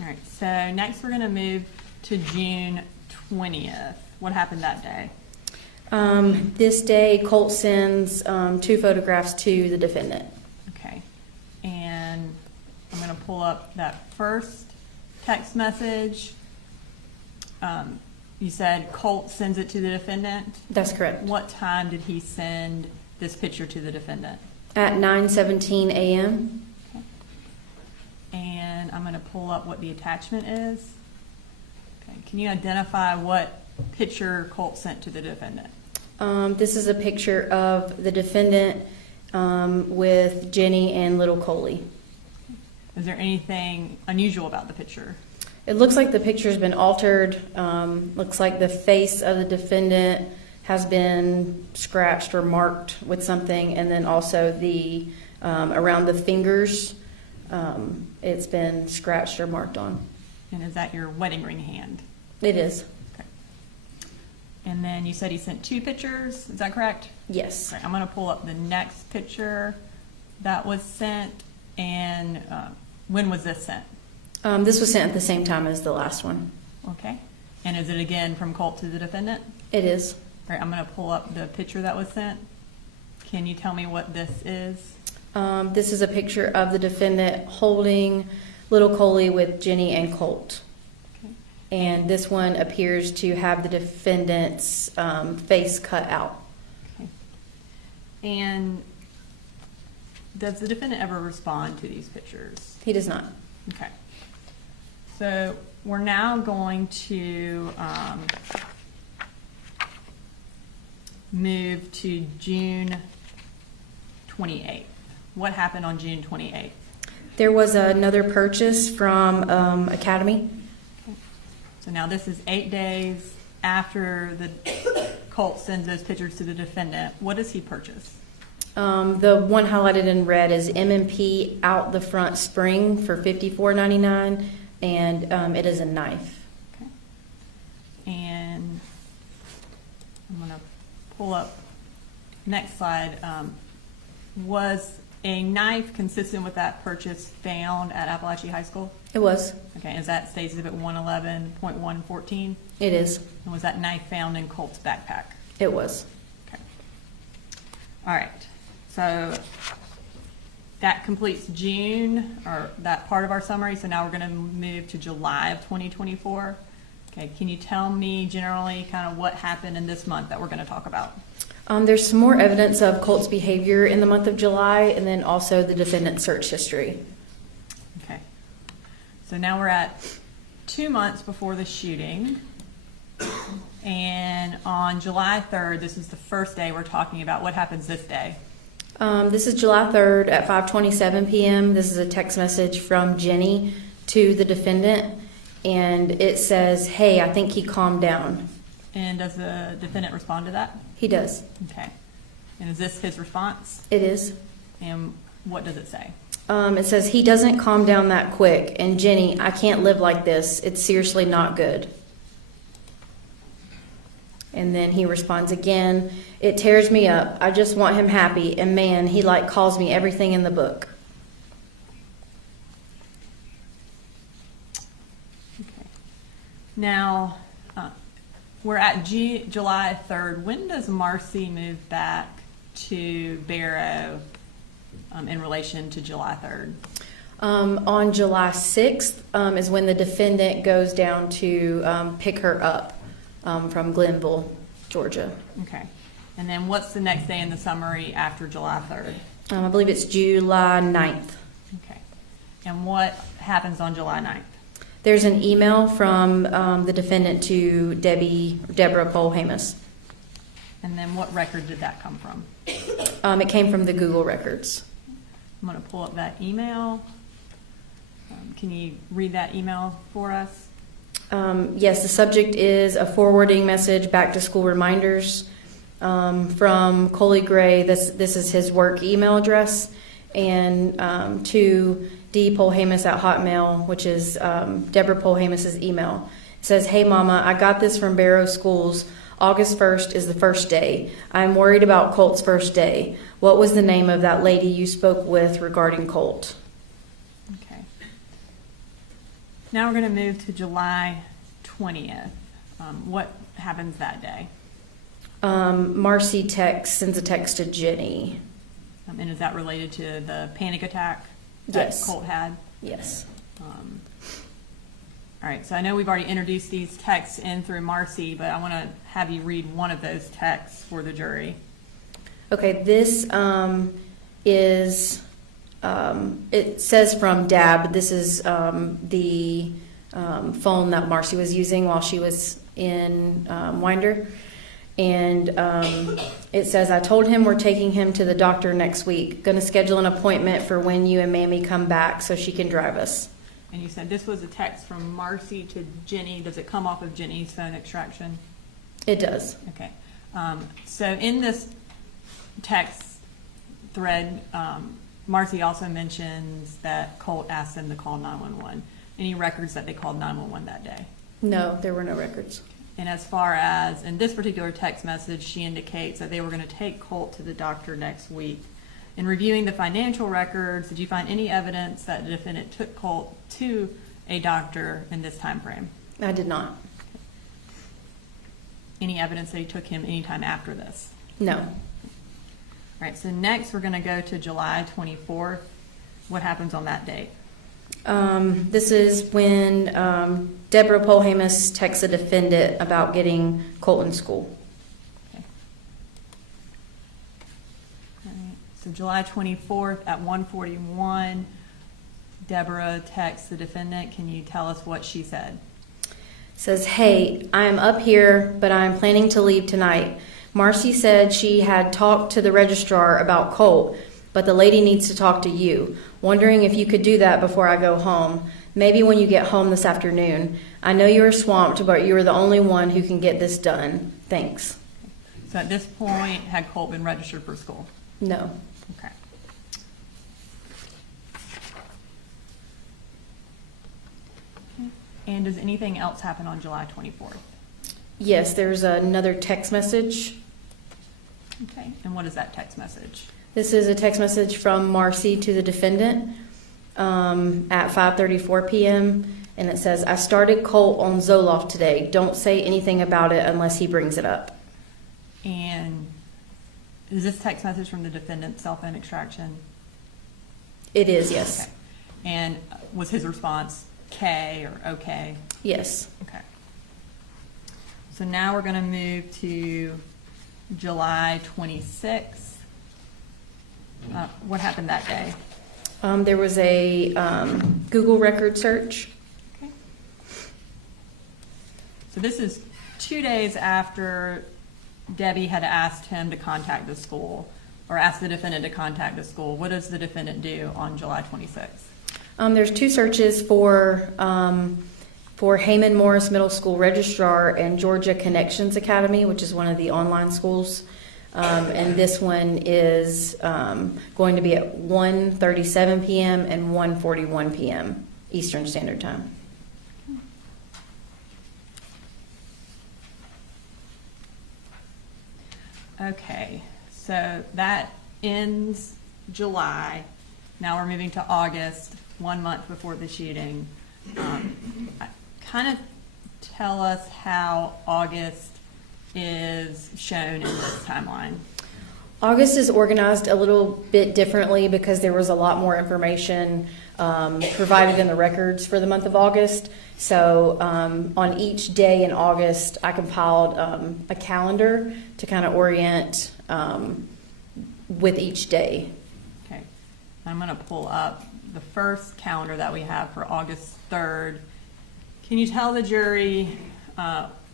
All right. So next we're going to move to June 20th. What happened that day? This day, Colt sends 2 photographs to the defendant. Okay. And I'm going to pull up that first text message. You said Colt sends it to the defendant. That's correct. What time did he send this picture to the defendant? At 9:17 a.m. Okay. And I'm going to pull up what the attachment is. Okay. Can you identify what picture Colt sent to the defendant? This is a picture of the defendant with Jenny and little Coley. Is there anything unusual about the picture? It looks like the picture's been altered. Looks like the face of the defendant has been scratched or marked with something, and then also the around the fingers, it's been scratched or marked on. And is that your wedding ring hand? It is. Okay. And then you said he sent 2 pictures, is that correct? Yes. Okay, I'm gonna pull up the next picture that was sent, and when was this sent? This was sent at the same time as the last one. Okay. And is it again from Colt to the defendant? It is. All right, I'm gonna pull up the picture that was sent. Can you tell me what this is? This is a picture of the defendant holding little Coley with Jenny and Colt. Okay. And this one appears to have the defendant's face cut out. Okay. And does the defendant ever respond to these pictures? He does not. Okay. So we're now going to move to June 28th. What happened on June 28th? There was another purchase from Academy. Okay. So now this is 8 days after the Colt sends those pictures to the defendant. What does he purchase? The one highlighted in red is M&P out the front spring for $54.99, and it is a knife. Okay. And I'm going to pull up next slide. Was a knife consistent with that purchase found at Apalachee High School? It was. Okay, is that states exhibit 111.114? It is. And was that knife found in Colt's backpack? It was. Okay. All right. So that completes June, or that part of our summary. So now we're going to move to July of 2024. Okay, can you tell me generally kind of what happened in this month that we're going to talk about? There's some more evidence of Colt's behavior in the month of July, and then also the defendant's search history. Okay. So now we're at 2 months before the shooting. And on July 3rd, this is the first day we're talking about. What happens this day? This is July 3rd at 5:27 p.m. This is a text message from Jenny to the defendant, and it says, "Hey, I think he calmed down." And does the defendant respond to that? He does. Okay. And is this his response? It is. And what does it say? It says, "He doesn't calm down that quick. And Jenny, I can't live like this. It's seriously not good." And then he responds again, "It tears me up. I just want him happy. And man, he like calls me everything in the book." Okay. Now, we're at July 3rd. When does Marcy move back to Barrow in relation to July 3rd? On July 6th is when the defendant goes down to pick her up from Glenville, Georgia. Okay. And then what's the next day in the summary after July 3rd? I believe it's July 9th. Okay. And what happens on July 9th? There's an email from the defendant to Deborah Polhamus. And then what record did that come from? It came from the Google records. I'm going to pull up that email. Can you read that email for us? Yes, the subject is a forwarding message, back to school reminders from Colin Gray. This is his work email address, and to D. Polhamus at Hotmail, which is Deborah Polhamus's email. It says, "Hey Mama, I got this from Barrow Schools. August 1st is the first day. I'm worried about Colt's first day. What was the name of that lady you spoke with regarding Colt?" Okay. Now we're going to move to July 20th. What happens that day? Marcy sends a text to Jenny. And is that related to the panic attack that Yes. Colt had? Yes. All right, so I know we've already introduced these texts in through Marcy, but I want to have you read one of those texts for the jury. Okay, this is, it says from Dab. This is the phone that Marcy was using while she was in Winder. And it says, "I told him we're taking him to the doctor next week. Going to schedule an appointment for when you and Mammy come back so she can drive us." And you said this was a text from Marcy to Jenny. Does it come off of Jenny's phone extraction? It does. Okay. So in this text thread, Marcy also mentions that Colt asked them to call 911. Any records that they called 911 that day? No, there were no records. And as far as, in this particular text message, she indicates that they were going to take Colt to the doctor next week. In reviewing the financial records, did you find any evidence that the defendant took Colt to a doctor in this time frame? I did not. Any evidence that he took him anytime after this? No. All right, so next we're going to go to July 24th. What happens on that date? This is when Deborah Polhamus texts the defendant about getting Colt in school. Okay. All right, so July 24th at 1:41, Deborah texts the defendant. Can you tell us what she said? Says, hey, I am up here, but I am planning to leave tonight. Marcy said she had talked to the registrar about Colt, but the lady needs to talk to you. Wondering if you could do that before I go home. Maybe when you get home this afternoon. I know you are swamped, but you are the only one who can get this done. Thanks. So at this point, had Colt been registered for school? No. Okay. And does anything else happen on July 24th? Yes, there's another text message. Okay. And what is that text message? This is a text message from Marcy to the defendant at 5:34 p.m. And it says, I started Colt on Zoloft today. Don't say anything about it unless he brings it up. And is this text message from the defendant's cell phone extraction? It is, yes. Okay. And was his response K or okay? Yes. Okay. So now we're going to move to July 26th. What happened that day? There was a Google record search. Okay. So this is 2 days after Debbie had asked him to contact the school, or asked the defendant to contact the school. What does the defendant do on July 26th? There's two searches for Heyman Morris Middle School Registrar and Georgia Connections Academy, which is one of the online schools. And this one is going to be at 1:37 p.m. and 1:41 p.m. Eastern Standard Time. Okay, so that ends July. Now we're moving to August, 1 month before the shooting. Kind of tell us how August is shown in this timeline. August is organized a little bit differently because there was a lot more information provided in the records for the month of August. So on each day in August, I compiled a calendar to kind of orient with each day. Okay, I'm going to pull up the first calendar that we have for August 3rd. Can you tell the jury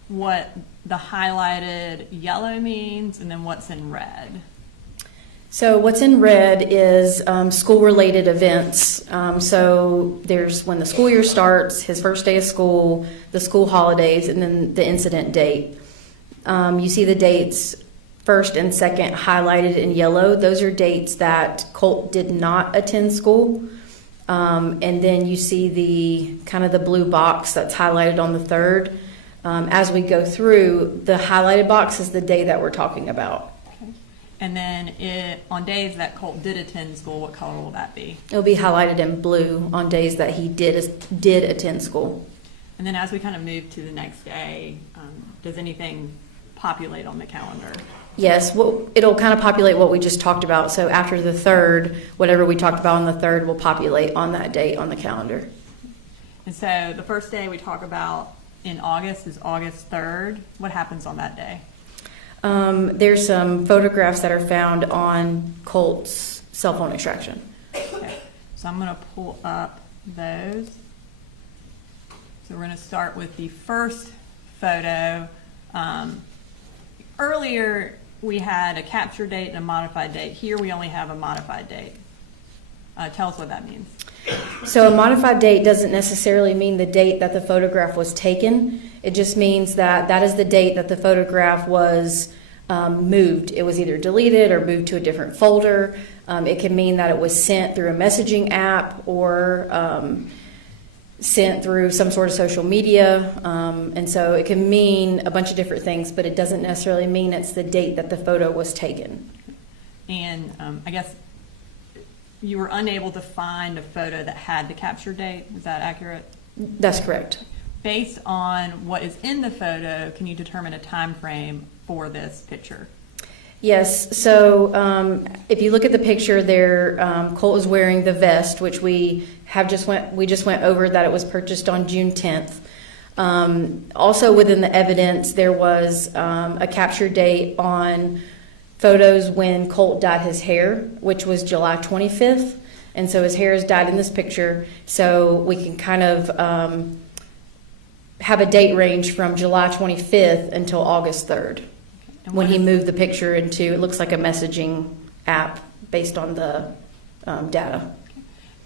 what the highlighted yellow means and then what's in red? So what's in red is school-related events. So there's when the school year starts, his first day of school, the school holidays, and then the incident date. You see the dates first and second highlighted in yellow. Those are dates that Colt did not attend school. And then you see the kind of the blue box that's highlighted on the third. As we go through, the highlighted box is the day that we're talking about. Okay. And then on days that Colt did attend school, what color will that be? It'll be highlighted in blue on days that he did attend school. And then as we kind of move to the next day, does anything populate on the calendar? Yes, well, it'll kind of populate what we just talked about. So after the third, whatever we talked about on the third will populate on that date on the calendar. And so the first day we talk about in August is August 3rd. What happens on that day? There's some photographs that are found on Colt's cell phone extraction. Okay. So I'm going to pull up those. So we're going to start with the first photo. Earlier we had a capture date and a modified date. Here we only have a modified date. Tell us what that means. So a modified date doesn't necessarily mean the date that the photograph was taken. It just means that that is the date that the photograph was moved. It was either deleted or moved to a different folder. It can mean that it was sent through a messaging app or sent through some sort of social media. And so it can mean a bunch of different things, but it doesn't necessarily mean it's the date that the photo was taken. And I guess you were unable to find a photo that had the capture date. Is that accurate? That's correct. Based on what is in the photo, can you determine a time frame for this picture? Yes. So if you look at the picture there, Colt is wearing the vest, which we just went over that it was purchased on June 10th. Also within the evidence, there was a capture date on photos when Colt dyed his hair, which was July 25th. And so his hair is dyed in this picture. So we can kind of have a date range from July 25th until August 3rd. When he moved the picture into, it looks like a messaging app based on the data.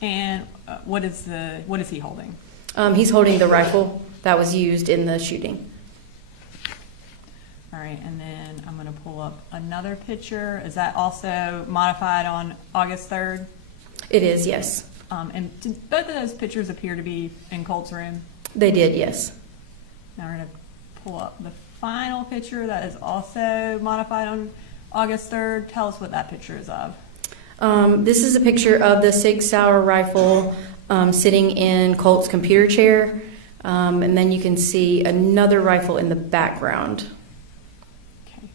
And what is he holding? He's holding the rifle that was used in the shooting. All right, and then I'm going to pull up another picture. Is that also modified on August 3rd? It is, yes. And did both of those pictures appear to be in Colt's room? They did, yes. Now we're going to pull up the final picture that is also modified on August 3rd. Tell us what that picture is of. This is a picture of the Sig Sauer rifle sitting in Colt's computer chair. And then you can see another rifle in the background. Okay.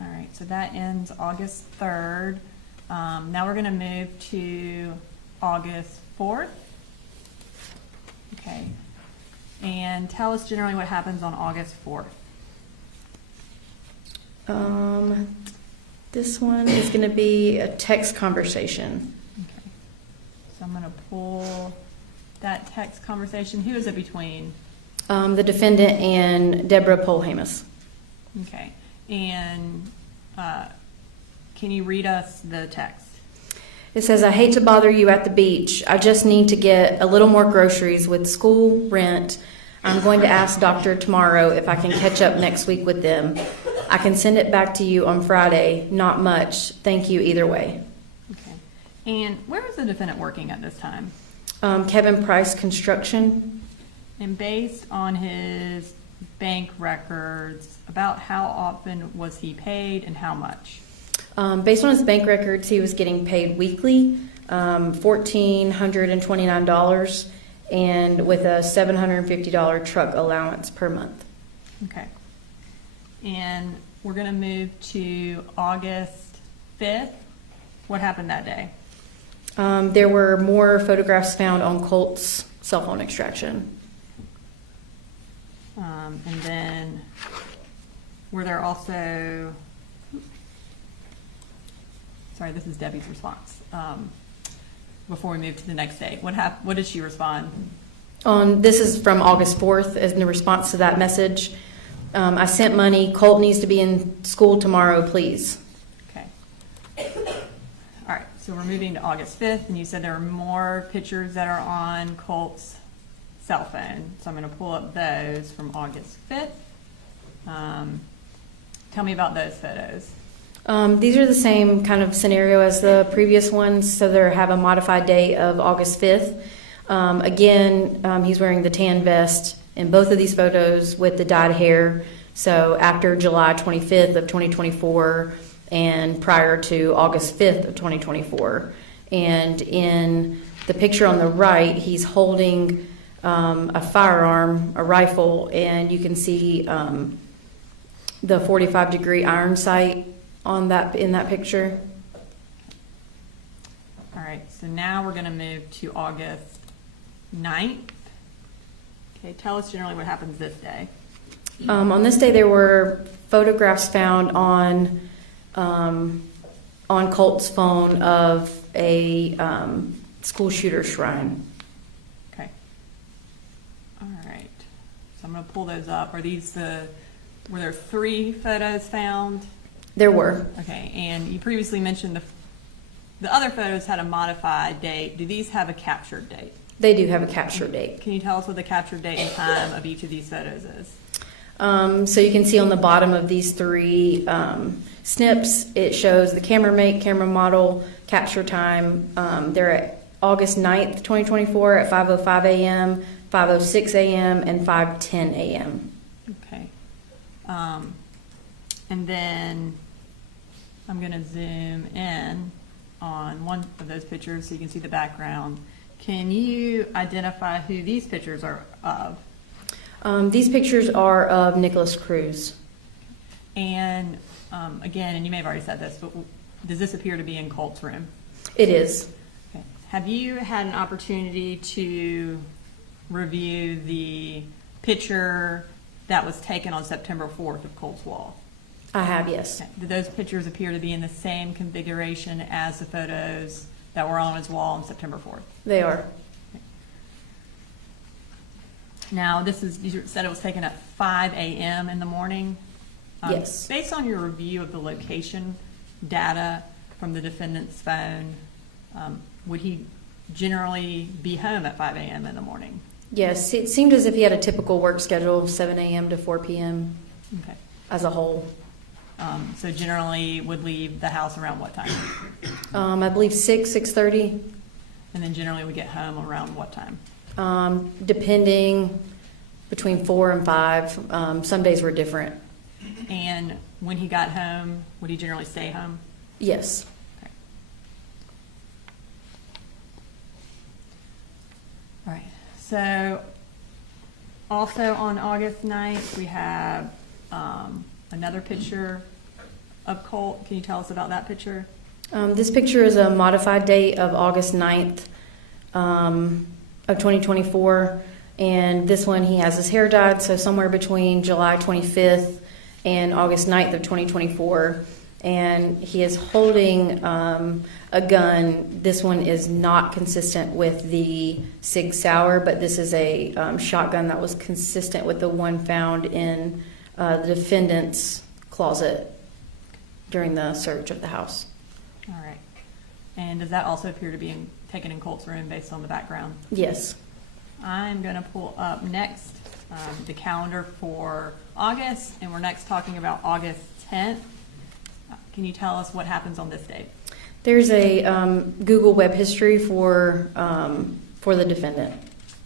All right, so that ends August 3rd. Now we're going to move to August 4th. Okay. And tell us generally what happens on August 4th. This one is going to be a text conversation. Okay. So I'm going to pull that text conversation. Who is it between? The defendant and Deborah Polhamus. Okay. And can you read us the text? It says, I hate to bother you at the beach. I just need to get a little more groceries with school, rent. I'm going to ask doctor tomorrow if I can catch up next week with them. I can send it back to you on Friday. Not much. Thank you either way. Okay. And where was the defendant working at this time? Kevin Price Construction. And based on his bank records, about how often was he paid and how much? Based on his bank records, he was getting paid weekly, $1,429, and with a $750 truck allowance per month. Okay. And we're going to move to August 5th. What happened that day? There were more photographs found on Colt's cell phone extraction. And then were there also... Sorry, this is Debbie's response. Before we move to the next day, what did she respond? This is from August 4th as in response to that message. I sent money. Colt needs to be in school tomorrow, please. Okay. All right, so we're moving to August 5th, and you said there are more pictures that are on Colt's cell phone. So I'm going to pull up those from August 5th. Tell me about those photos. These are the same kind of scenario as the previous ones, so they have a modified date of August 5th. Again, he's wearing the tan vest in both of these photos with the dyed hair, so after July 25th of 2024 and prior to August 5th of 2024. And in the picture on the right, he's holding a firearm, a rifle, and you can see the 45-degree iron sight in that picture. All right, so now we're going to move to August 9th. Okay, tell us generally what happens this day. On this day, there were photographs found on Colt's phone of a school shooter shrine. Okay. All right. So I'm going to pull those up. Were there 3 photos found? There were. Okay, and you previously mentioned the other photos had a modified date. Do these have a captured date? They do have a capture date. Can you tell us what the captured date and time of each of these photos is? So you can see on the bottom of these three snips, it shows the camera make, camera model, capture time. They're at August 9th, 2024 at 5:05 a.m., 5:06 a.m., and 5:10 a.m. Okay. And then I'm going to zoom in on one of those pictures so you can see the background. Can you identify who these pictures are of? These pictures are of Nicholas Cruz. And again, and you may have already said this, but does this appear to be in Colt's room? It is. Okay. Have you had an opportunity to review the picture that was taken on September 4th of Colt's wall? I have, yes. Okay. Do those pictures appear to be in the same configuration as the photos that were on his wall on September 4th? They are. Now, this is, you said it was taken at 5 a.m. in the morning? Yes. Based on your review of the location data from the defendant's phone, would he generally be home at 5 a.m. in the morning? Yes, it seemed as if he had a typical work schedule, 7 a.m. to 4 p.m. Okay. as a whole. So generally would leave the house around what time? I believe 6:30. And then generally would get home around what time? Depending, between 4 and 5. Some days were different. And when he got home, would he generally stay home? Yes. Okay. All right. So also on August 9th, we have another picture of Colt. Can you tell us about that picture? This picture is a modified date of August 9th of 2024. And this one, he has his hair dyed, so somewhere between July 25th and August 9th of 2024. And he is holding a gun. This one is not consistent with the Sig Sauer, but this is a shotgun that was consistent with the one found in the defendant's closet during the search of the house. All right. And does that also appear to be taken in Colt's room based on the background? Yes. I'm going to pull up next the calendar for August, and we're next talking about August 10th. Can you tell us what happens on this date? There's a Google web history for the defendant.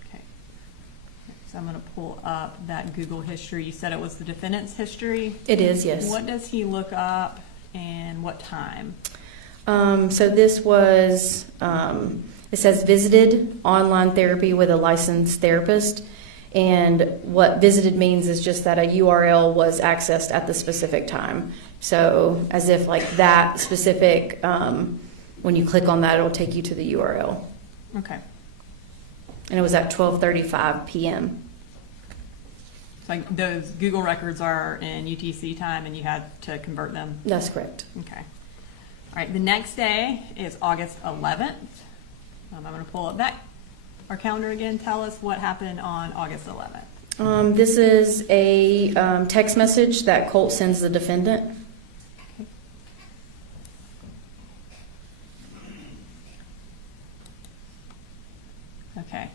Okay. So I'm going to pull up that Google history. You said it was the defendant's history? It is, yes. What does he look up and what time? So this was, it says visited online therapy with a licensed therapist. And what visited means is just that a URL was accessed at the specific time. So as if like that specific, when you click on that, it'll take you to the URL. Okay. And it was at 12:35 p.m. So those Google records are in UTC time and you had to convert them? That's correct. Okay. All right, the next day is August 11th. I'm going to pull up our calendar again. Tell us what happened on August 11th. This is a text message that Colt sends the defendant. Okay.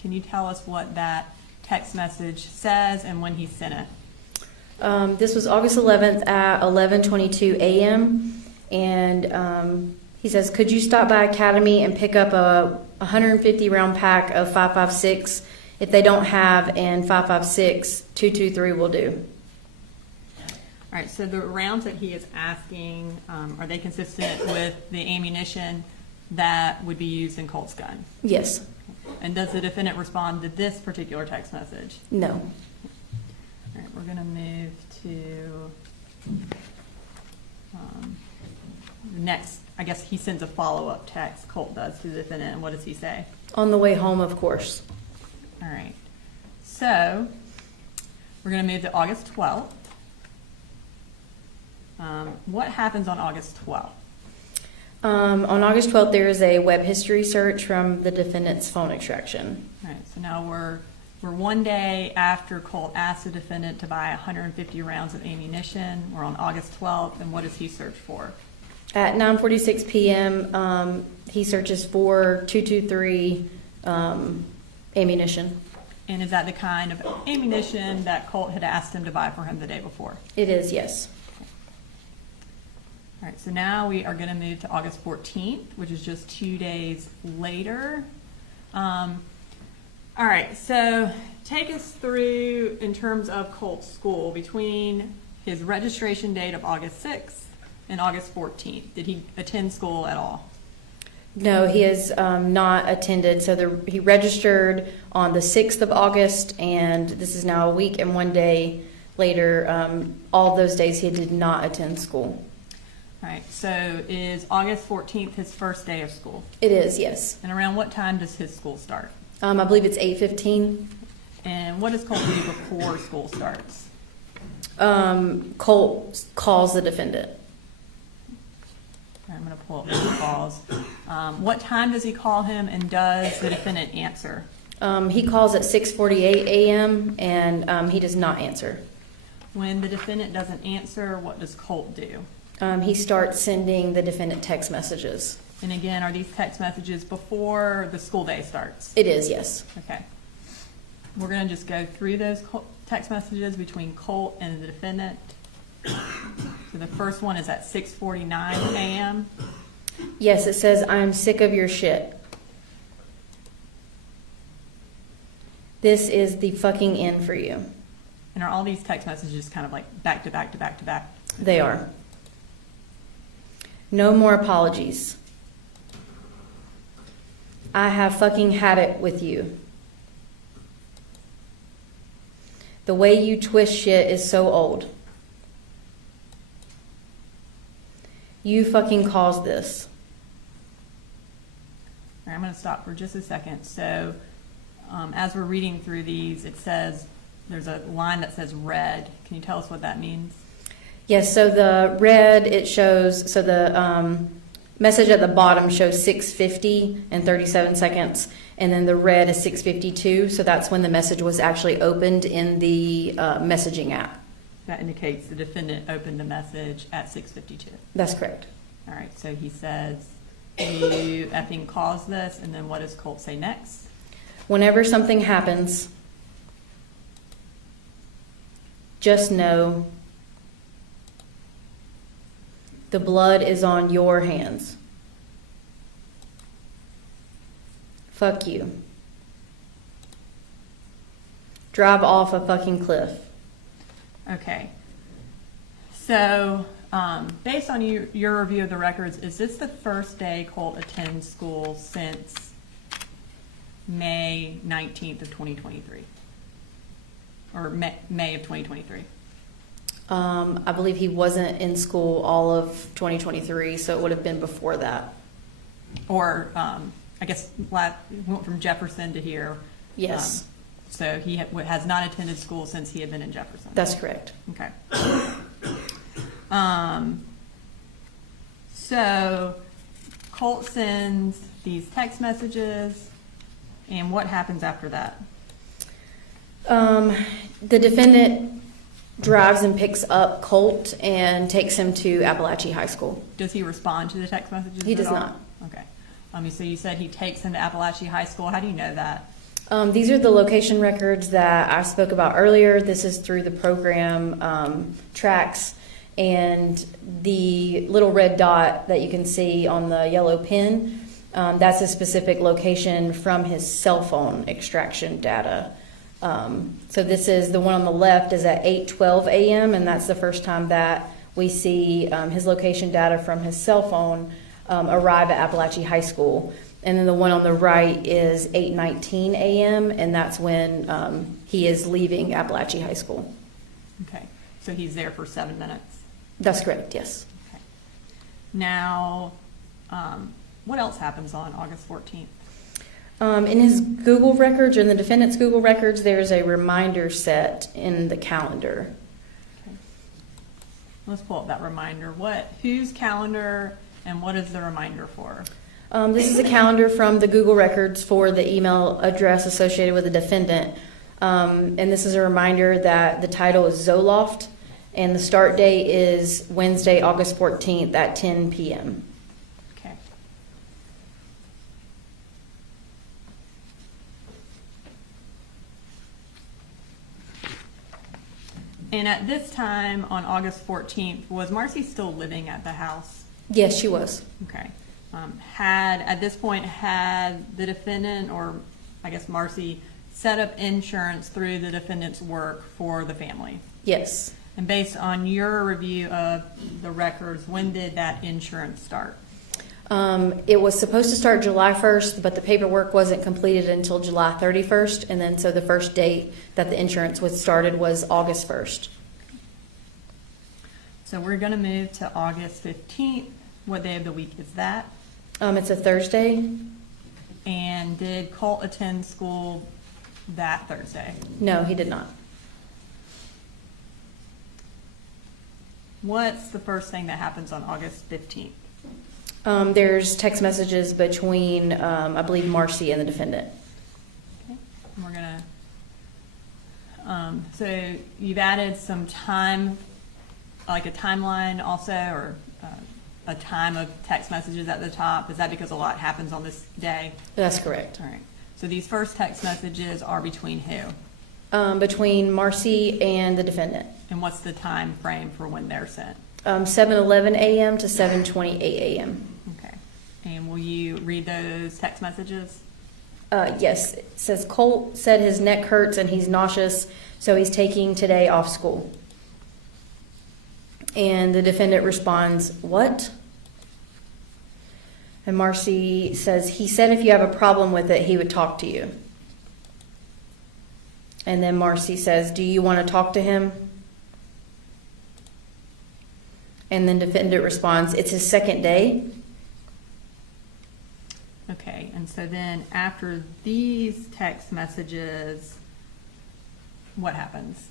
Can you tell us what that text message says and when he sent it? This was August 11th at 11:22 a.m. And he says, could you stop by Academy and pick up a 150 round pack of 5.56? If they don't have and 5.56, 223 will do. All right, so the rounds that he is asking, are they consistent with the ammunition that would be used in Colt's gun? Yes. And does the defendant respond to this particular text message? No. All right, we're going to move to next. I guess he sends a follow-up text, Colt does, to the defendant, and what does he say? On the way home, of course. All right. So we're going to move to August 12th. What happens on August 12th? On August 12th, there is a web history search from the defendant's phone extraction. All right, so now we're one day after Colt asked the defendant to buy 150 rounds of ammunition. We're on August 12th, and what does he search for? At 9:46 p.m., he searches for .223 ammunition. And is that the kind of ammunition that Colt had asked him to buy for him the day before? It is, yes. All right, so now we are going to move to August 14th, which is just 2 days later. All right, so take us through in terms of Colt's school between his registration date of August 6th and August 14th. Did he attend school at all? No, he has not attended. So he registered on the 6th of August, and this is now a week and 1 day later. All those days he did not attend school. All right, so is August 14th his first day of school? It is, yes. And around what time does his school start? I believe it's 8:15. And what does Colt do before school starts? Colt calls the defendant. I'm going to pull up the calls. What time does he call him, and does the defendant answer? He calls at 6:48 a.m. and he does not answer. When the defendant doesn't answer, what does Colt do? He starts sending the defendant text messages. And again, are these text messages before the school day starts? It is, yes. Okay. We're going to just go through those text messages between Colt and the defendant. So the first one is at 6:49 a.m. Yes, it says, "I'm sick of your shit. This is the fucking end for you." And are all these text messages kind of like back to back to back to back? They are. "No more apologies. I have fucking had it with you. The way you twist shit is so old. You fucking caused this." All right, I'm going to stop for just a second. So as we're reading through these, it says there's a line that says red. Can you tell us what that means? Yes, so the red, it shows, so the message at the bottom shows 6:50 and 37 seconds, and then the red is 6:52, so that's when the message was actually opened in the messaging app. That indicates the defendant opened the message at 6:52. That's correct. All right, so he says, "You effing caused this," and then what does Colt say next? "Whenever something happens, just know the blood is on your hands. Fuck you. Drive off a fucking cliff." Okay. So based on your review of the records, is this the first day Colt attends school since May 19th of 2023? Or May of 2023? I believe he wasn't in school all of 2023, so it would have been before that. Or I guess he went from Jefferson to here. Yes. So he has not attended school since he had been in Jefferson. That's correct. Okay. So Colt sends these text messages, and what happens after that? The defendant drives and picks up Colt and takes him to Apalachee High School. Does he respond to the text messages? He does at all? not. Okay. So you said he takes him to Apalachee High School. How do you know that? These are the location records that I spoke about earlier. This is through the program tracks, and the little red dot that you can see on the yellow pin, that's a specific location from his cell phone extraction data. So this is the one on the left is at 8:12 a.m. and that's the first time that we see his location data from his cell phone arrive at Apalachee High School. And then the one on the right is 8:19 a.m. and that's when he is leaving Apalachee High School. Okay. So he's there for 7 minutes. That's correct, yes. Okay. Now, what else happens on August 14th? In his Google records, or in the defendant's Google records, there's a reminder set in the calendar. Okay. Let's pull up that reminder. Whose calendar and what is the reminder for? This is a calendar from the Google records for the email address associated with the defendant. And this is a reminder that the title is Zoloft, And the start date is Wednesday, August 14th at 10 p.m. Okay. And at this time, on August 14th, was Marcy still living at the house? Yes, she was. Okay. At this point, had the defendant, or I guess Marcy, set up insurance through the defendant's work for the family? Yes. And based on your review of the records, when did that insurance start? It was supposed to start July 1st, but the paperwork wasn't completed until July 31st, and then so the first date that the insurance was started was August 1st. So we're going to move to August 15th. What day of the week is that? It's a Thursday. And did Colt attend school that Thursday? No, he did not. What's the first thing that happens on August 15th? There's text messages between, I believe, Marcy and the defendant. Okay. We're gonna, so you've added some time, like a timeline also, or a time of text messages at the top. Is that because a lot happens on this day? That's correct. All right. So these first text messages are between who? Between Marcy and the defendant. And what's the time frame for when they're sent? 7:11 a.m. to 7:28 a.m. Okay. And will you read those text messages? Yes. It says, Colt said his neck hurts and he's nauseous, so he's taking today off school. And the defendant responds, what? And Marcy says, he said if you have a problem with it, he would talk to you. And then Marcy says, do you want to talk to him? And then defendant responds, it's his second day. Okay, and so then after these text messages, what happens?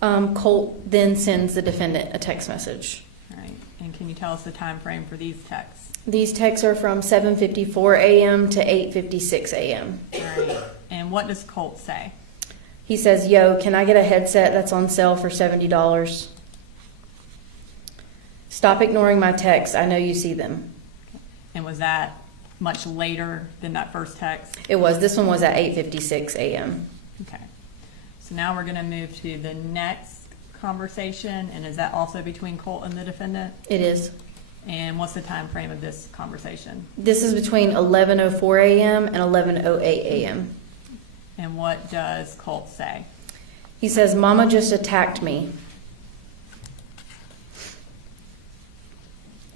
Colt then sends the defendant a text message. All right, and can you tell us the time frame for these texts? These texts are from 7:54 a.m. to 8:56 a.m. All right, and what does Colt say? He says, yo, can I get a headset that's on sale for $70? Stop ignoring my texts. I know you see them. And was that much later than that first text? It was. This one was at 8:56 a.m. Okay. So now we're going to move to the next conversation, and is that also between Colt and the defendant? It is. And what's the time frame of this conversation? This is between 11:04 a.m. and 11:08 a.m. And what does Colt say? He says, Mama just attacked me.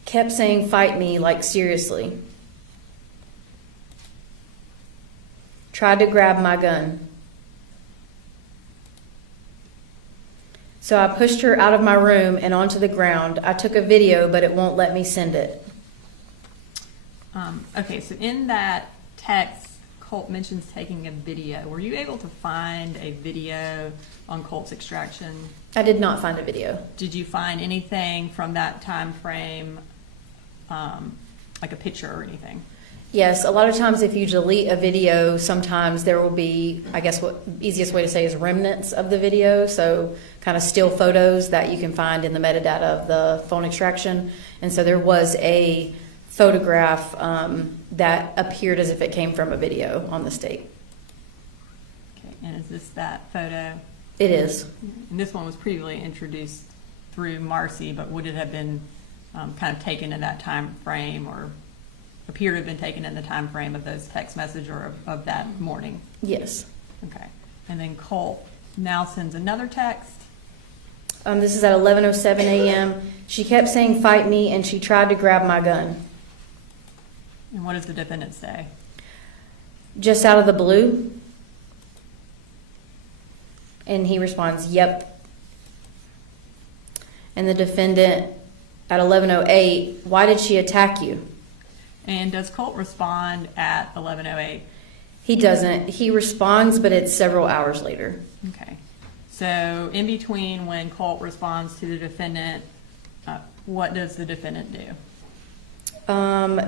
Kept saying, fight me, like seriously. Tried to grab my gun. So I pushed her out of my room and onto the ground. I took a video, but it won't let me send it. Okay, so in that text, Colt mentions taking a video. Were you able to find a video on Colt's extraction? I did not find a video. Did you find anything from that time frame, like a picture or anything? Yes, a lot of times if you delete a video, sometimes there will be, I guess what easiest way to say is remnants of the video, so kind of still photos that you can find in the metadata of the phone extraction. And so there was a photograph that appeared as if it came from a video on the state. Okay, and is this that photo? It is. And this one was previously introduced through Marcy, but would it have been kind of taken in that time frame, or appear to have been taken in the time frame of those text message or of that morning? Yes. Okay. And then Colt now sends another text. This is at 11:07 a.m. She kept saying, fight me, and she tried to grab my gun. And what does the defendant say? Just out of the blue. And he responds, yep. And the defendant at 11:08, why did she attack you? And does Colt respond at 11:08? He doesn't. He responds, but it's several hours later. Okay. So in between when Colt responds to the defendant, what does the defendant do?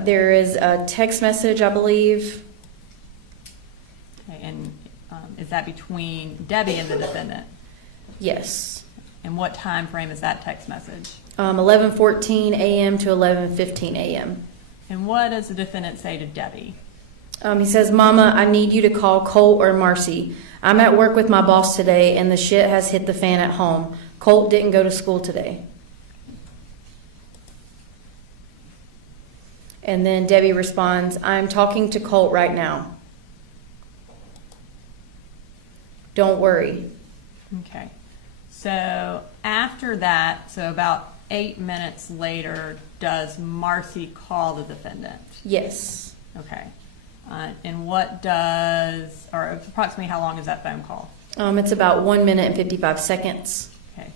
There is a text message, I believe. Okay, and is that between Debbie and the defendant? Yes. And what time frame is that text message? 11:14 a.m. to 11:15 a.m. And what does the defendant say to Debbie? He says, Mama, I need you to call Colt or Marcy. I'm at work with my boss today, and the shit has hit the fan at home. Colt didn't go to school today. And then Debbie responds, I'm talking to Colt right now. Don't worry. Okay. So after that, so about 8 minutes later, does Marcy call the defendant? Yes. Okay. And what does, or approximately how long is that phone call? It's about 1 minute and 55 seconds. Okay.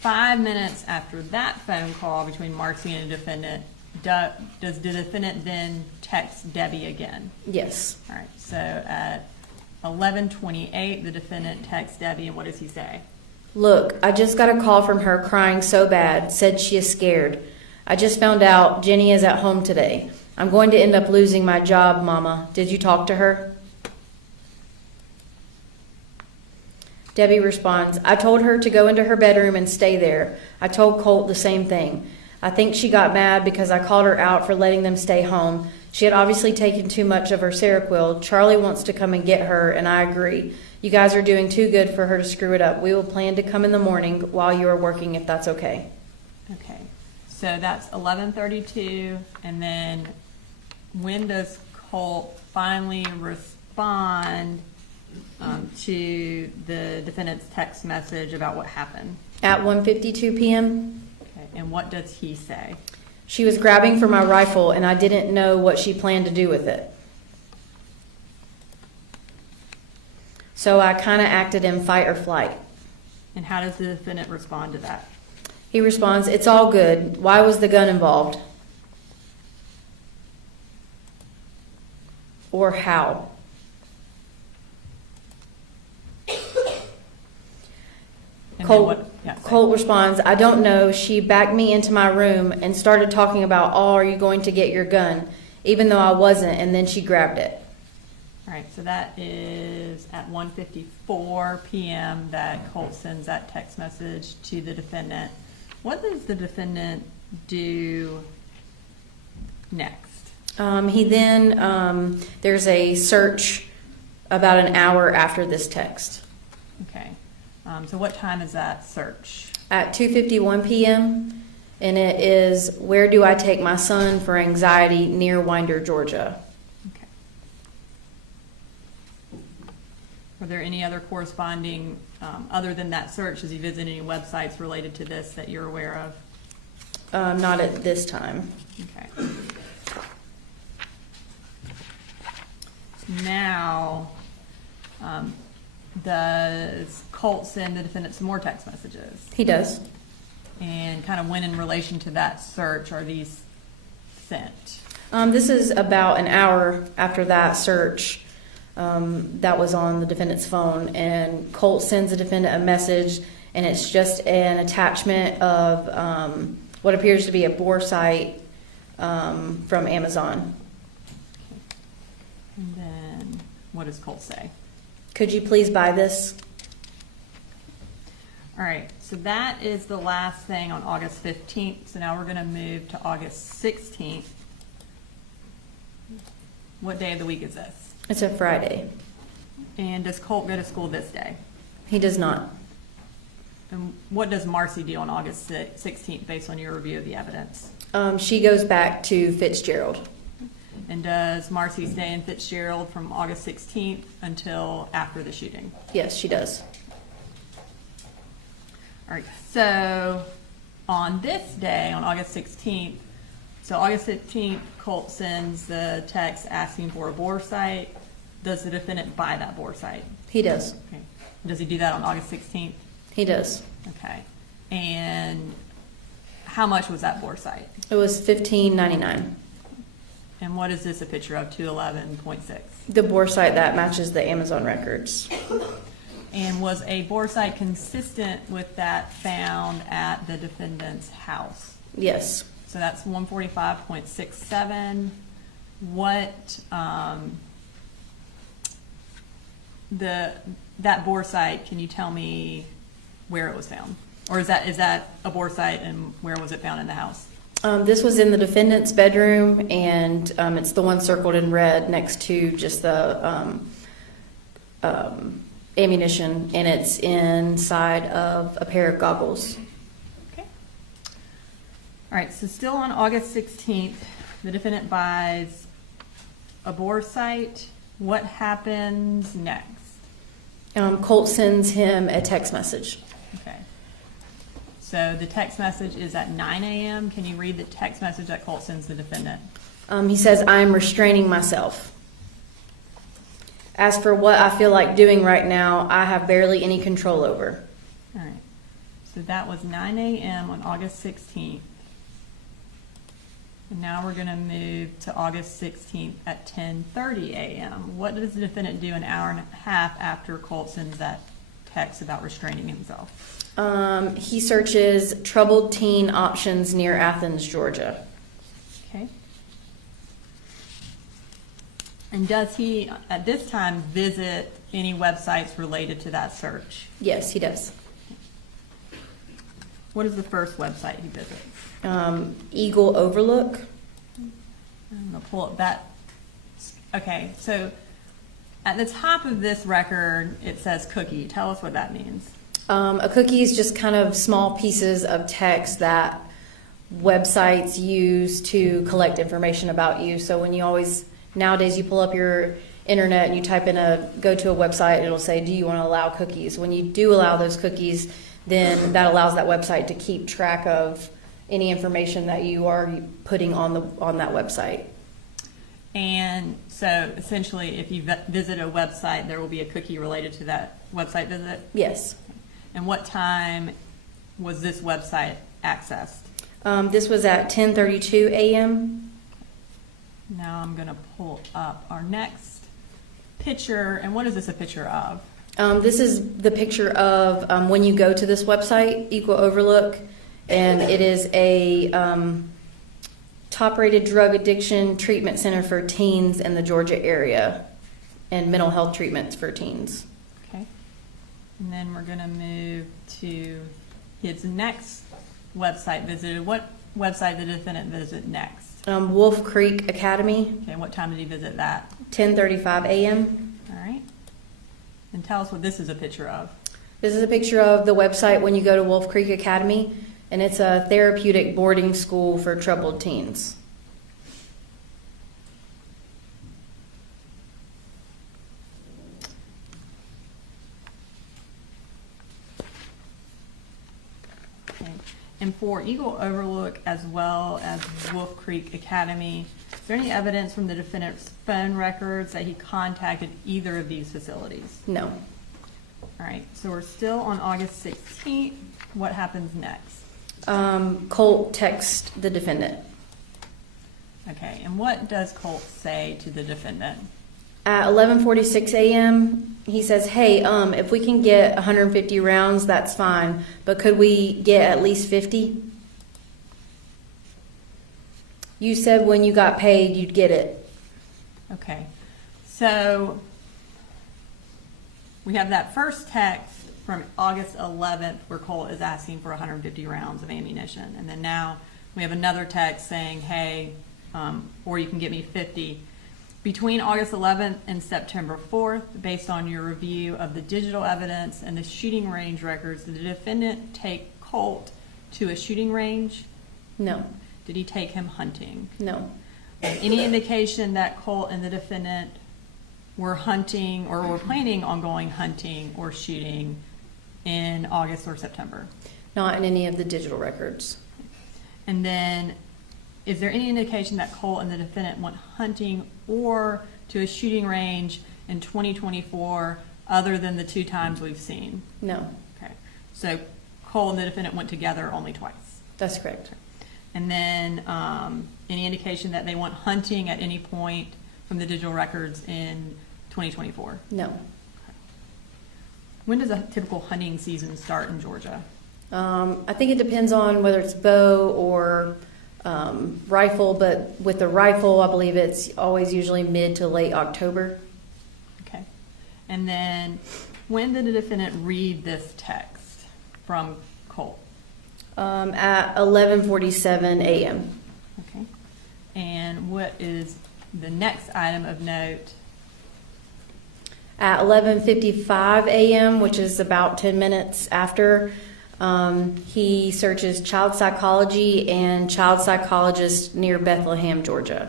5 minutes after that phone call between Marcy and the defendant, does the defendant then text Debbie again? Yes. All right. So at 11:28, the defendant texts Debbie, and what does he say? Look, I just got a call from her crying so bad, said she is scared. I just found out Jenny is at home today. I'm going to end up losing my job, Mama. Did you talk to her? Debbie responds, I told her to go into her bedroom and stay there. I told Colt the same thing. I think she got mad because I called her out for letting them stay home. She had obviously taken too much of her Seroquel. Charlie wants to come and get her, and I agree. You guys are doing too good for her to screw it up. We will plan to come in the morning while you are working, if that's okay. Okay. So that's 11:32, and then when does Colt finally respond to the defendant's text message about what happened? At 1:52 p.m., Okay. And what does he say? she was grabbing for my rifle, and I didn't know what she planned to do with it. So I kind of acted in fight or flight. And how does the defendant respond to that? He responds, it's all good. Why was the gun involved? Or how? And Colt, then what? Yeah, sorry. Colt responds, I don't know. She backed me into my room and started talking about, oh, are you going to get your gun? Even though I wasn't, and then she grabbed it. All right, so that is at 1:54 p.m. that Colt sends that text message to the defendant. What does the defendant do next? He then, there's a search about an hour after this text. Okay, so what time is that search? At 2:51 p.m., and it is, where do I take my son for anxiety near Winder, Georgia? Okay. Were there any other corresponding, other than that search, has he visited any websites related to this that you're aware of? Not at this time. Okay. Now, does Colt send the defendant some more text messages? He does. And kind of when in relation to that search are these sent? This is about an hour after that search that was on the defendant's phone, and Colt sends the defendant a message, and it's just an attachment of what appears to be a bore site from Amazon. And then what does Colt say? Could you please buy this? All right, so that is the last thing on August 15th. So now we're going to move to August 16th. What day of the week is this? It's a Friday. And does Colt go to school this day? He does not. And what does Marcy do on August 16th based on your review of the evidence? She goes back to Fitzgerald. And does Marcy stay in Fitzgerald from August 16th until after the shooting? Yes, she does. All right, so on this day, on August 16th, so August 15th, Colt sends the text asking for a bore site. Does the defendant buy that bore site? He does. Okay. Does he do that on August 16th? He does. Okay. And how much was that bore site? It was $15.99. And what is this a picture of, 211.6? The bore site that matches the Amazon records. And was a bore site consistent with that found at the defendant's house? Yes. So that's 145.67. What that bore site? Can you tell me where it was found? Or is that a bore site, and where was it found in the house? This was in the defendant's bedroom, and it's the one circled in red next to just the ammunition, and it's inside of a pair of goggles. Okay. All right, so still on August 16th, the defendant buys a bore site. What happens next? Colt sends him a text message. Okay. So the text message is at 9 a.m. Can you read the text message that Colt sends the defendant? He says, "I'm restraining myself. As for what I feel like doing right now, I have barely any control over." All right. So that was 9 a.m. on August 16th. And now we're going to move to August 16th at 10:30 a.m. What does the defendant do an hour and a half after Colt sends that text about restraining himself? He searches troubled teen options near Athens, Georgia. Okay. And does he, at this time, visit any websites related to that search? Yes, he does. What is the first website he visits? Eagle Overlook. I'm going to pull up that. Okay, so at the top of this record, it says cookie. Tell us what that means. A cookie is just kind of small pieces of text that websites use to collect information about you. So when nowadays you pull up your internet and you type in go to a website, it'll say, do you want to allow cookies? When you do allow those cookies, then that allows that website to keep track of any information that you are putting on that website. And so essentially, if you visit a website, there will be a cookie related to that website visit? Yes. And what time was this website accessed? This was at 10:32 a.m. Now I'm going to pull up our next picture. And what is this a picture of? This is the picture of when you go to this website, Equal Overlook, and it is a top-rated drug addiction treatment center for teens in the Georgia area and mental health treatments for teens. Okay. And then we're going to move to his next website visited. What website did the defendant visit next? Wolf Creek Academy. Okay, and what time did he visit that? 10:35 a.m. All right. And tell us what this is a picture of. This is a picture of the website when you go to Wolf Creek Academy, and it's a therapeutic boarding school for troubled teens. Okay. And for Eagle Overlook as well as Wolf Creek Academy, is there any evidence from the defendant's phone records that he contacted either of these facilities? No. All right, so we're still on August 16th. What happens next? Colt texts the defendant. Okay, and what does Colt say to the defendant? At 11:46 a.m., he says, "Hey, if we can get 150 rounds, that's fine, but could we get at least 50? You said when you got paid, you'd get it." Okay, so we have that first text from August 11th where Colt is asking for 150 rounds of ammunition. And then now we have another text saying, hey, or you can get me 50. Between August 11th and September 4th, based on your review of the digital evidence and the shooting range records, did the defendant take Colt to a shooting range? No. Did he take him hunting? No. Any indication that Colt and the defendant were hunting or were planning on going hunting or shooting in August or September? Not in any of the digital records. And then, is there any indication that Colt and the defendant went hunting or to a shooting range in 2024 other than the 2 times we've seen? No. Okay. So Colt and the defendant went together only twice. That's correct. And then any indication that they went hunting at any point from the digital records in 2024? No. When does a typical hunting season start in Georgia? I think it depends on whether it's bow or rifle, but with the rifle, I believe it's always usually mid to late October. Okay. And then when did the defendant read this text from Colt? At 11:47 a.m. Okay. And what is the next item of note? At 11:55 a.m., which is about 10 minutes after, he searches child psychology and child psychologist near Bethlehem, Georgia.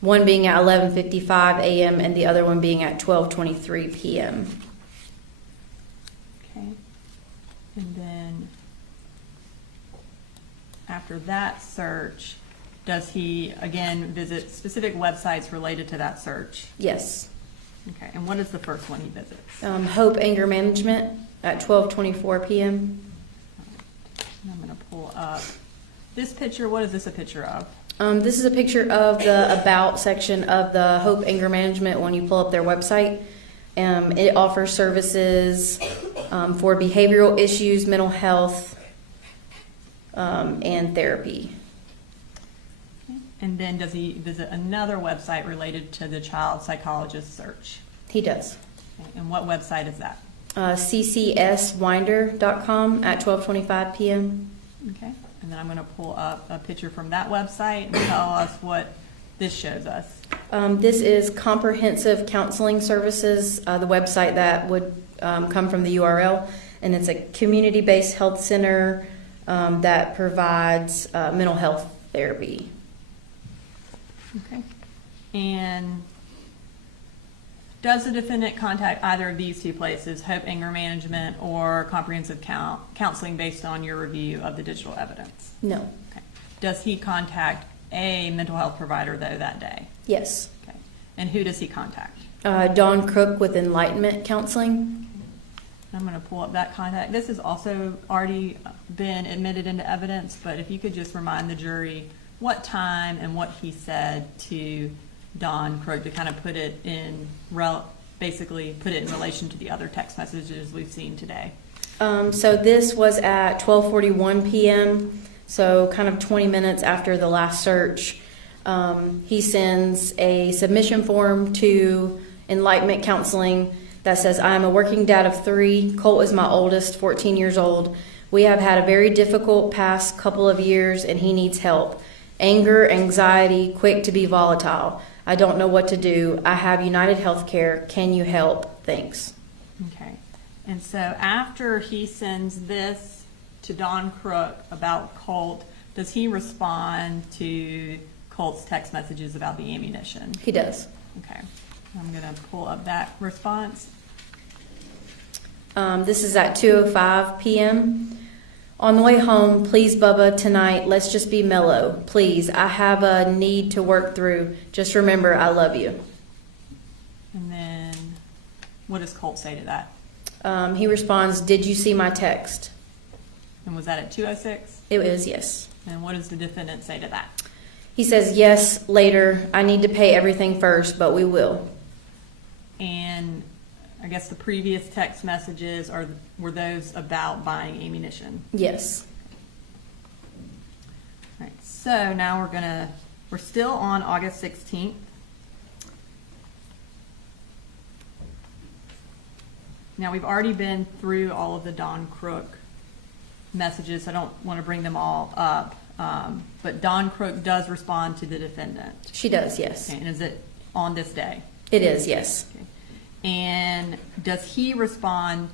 One being at 11:55 a.m. and the other one being at 12:23 p.m. Okay. And then after that search, does he again visit specific websites related to that search? Yes. Okay. And what is the first one he visits? Hope Anger Management at 12:24 p.m. And I'm going to pull up this picture. What is this a picture of? This is a picture of the About section of the Hope Anger Management when you pull up their website. It offers services for behavioral issues, mental health, and therapy. Okay. And then does he visit another website related to the child psychologist search? He does. Okay. And what website is that? ccswinder.com at 12:25 p.m. Okay. And then I'm going to pull up a picture from that website and tell us what this shows us. This is Comprehensive Counseling Services, the website that would come from the URL, and it's a community-based health center that provides mental health therapy. Okay. And does the defendant contact either of these two places, Hope Anger Management or Comprehensive Counseling, based on your review of the digital evidence? No. Okay. Does he contact a mental health provider, though, that day? Yes. Okay. And who does he contact? Dawn Crook with Enlightenment Counseling. I'm going to pull up that contact. This has also already been admitted into evidence, but if you could just remind the jury what time and what he said to Dawn Crook to kind of put it in, basically put it in relation to the other text messages we've seen today. So this was at 12:41 p.m., so kind of 20 minutes after the last search. He sends a submission form to Enlightenment Counseling that says, I am a working dad of 3. Colt is my oldest, 14 years old. We have had a very difficult past couple of years and he needs help. Anger, anxiety, quick to be volatile. I don't know what to do. I have United Healthcare. Can you help? Thanks. Okay. And so after he sends this to Dawn Crook about Colt, does he respond to Colt's text messages about the ammunition? He does. Okay. I'm going to pull up that response. This is at 2:05 p.m. On the way home, please, Bubba, tonight, let's just be mellow. Please, I have a need to work through. Just remember, I love you. And then what does Colt say to that? He responds, did you see my text? And was that at 2:06? It was, yes. And what does the defendant say to that? He says, yes, later. I need to pay everything first, but we will. And I guess the previous text messages were those about buying ammunition? Yes. All right, so now we're still on August 16th. Now we've already been through all of the Dawn Crook messages, so I don't want to bring them all up. But Dawn Crook does respond to the defendant. She does, yes. Okay, and is it on this day? It is, yes. Okay. And does he respond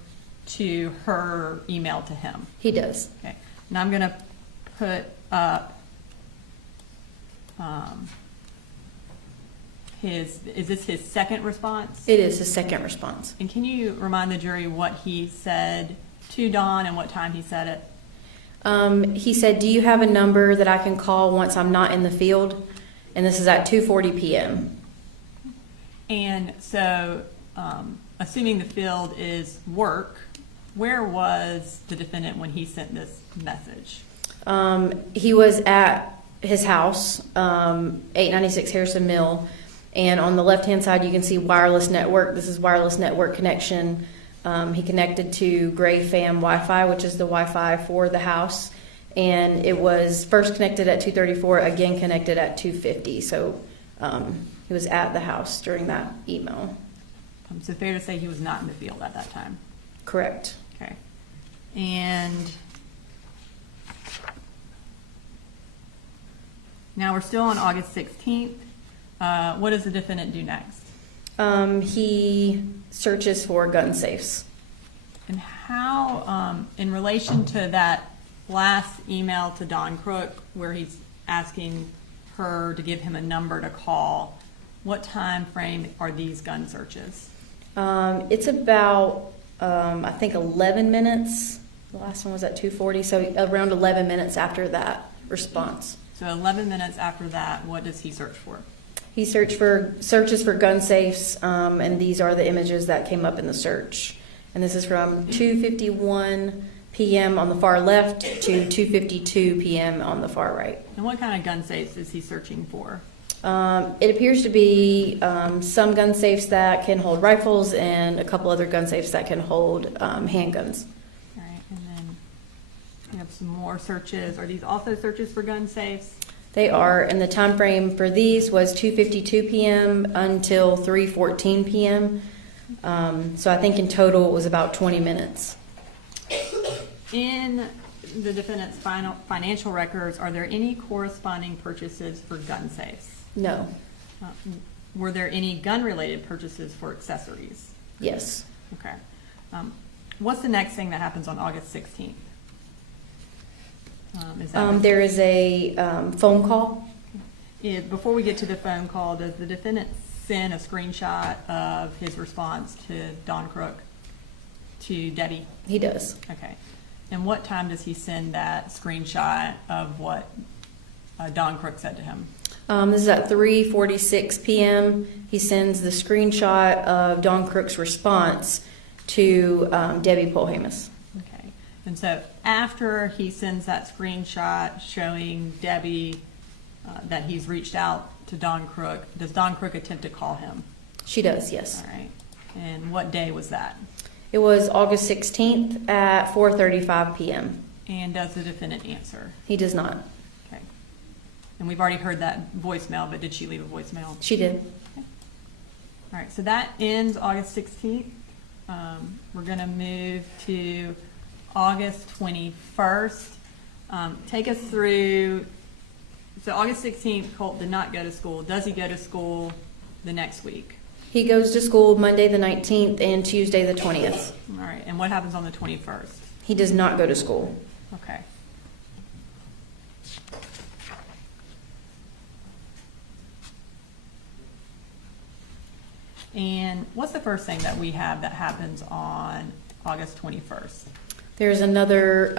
to her email to him? He does. Okay. Now I'm going to put up is this his second response? It is his second response. And can you remind the jury what he said to Dawn and what time he said it? He said, do you have a number that I can call once I'm not in the field? And this is at 2:40 p.m. And so, assuming the field is work, where was the defendant when he sent this message? He was at his house, 896 Harrison Mill, and on the left-hand side you can see wireless network. This is wireless network connection. He connected to Gray Fam Wi-Fi, which is the Wi-Fi for the house, and it was first connected at 2:34, again connected at 2:50. So he was at the house during that email. So fair to say he was not in the field at that time? Correct. Okay. And Now we're still on August 16th. What does the defendant do next? He searches for gun safes. And how, in relation to that last email to Don Crook where he's asking her to give him a number to call, what time frame are these gun searches? It's about, I think 11 minutes. The last one was at 2:40, so around 11 minutes after that response. So 11 minutes after that, what does he search for? He searches for gun safes, and these are the images that came up in the search. And this is from 2:51 p.m. on the far left to 2:52 p.m. on the far right. And what kind of gun safes is he searching for? It appears to be some gun safes that can hold rifles and a couple other gun safes that can hold handguns. All right, and then you have some more searches. Are these also searches for gun safes? They are, and the time frame for these was 2:52 p.m. until 3:14 p.m. So I think in total it was about 20 minutes. In the defendant's financial records, are there any corresponding purchases for gun safes? No. Were there any gun-related purchases for accessories? Yes. Okay. What's the next thing that happens on August 16th? There is a phone call. Before we get to the phone call, does the defendant send a screenshot of his response to Don Crook, to Debbie? He does. Okay. And what time does he send that screenshot of what Don Crook said to him? This is at 3:46 p.m. He sends the screenshot of Don Crook's response to Debbie Polhamus. Okay. And so after he sends that screenshot showing Debbie that he's reached out to Don Crook, does Don Crook attempt to call him? She does, yes. All right. And what day was that? It was August 16th at 4:35 p.m. And does the defendant answer? He does not. Okay. And we've already heard that voicemail, but did she leave a voicemail? She did. Okay. All right. So that ends August 16th. We're going to move to August 21st. Take us through. So August 16th, Colt did not go to school. Does he go to school the next week? He goes to school Monday the 19th and Tuesday the 20th. All right. And what happens on the 21st? He does not go to school. Okay. And what's the first thing that we have that happens on August 21st? There's another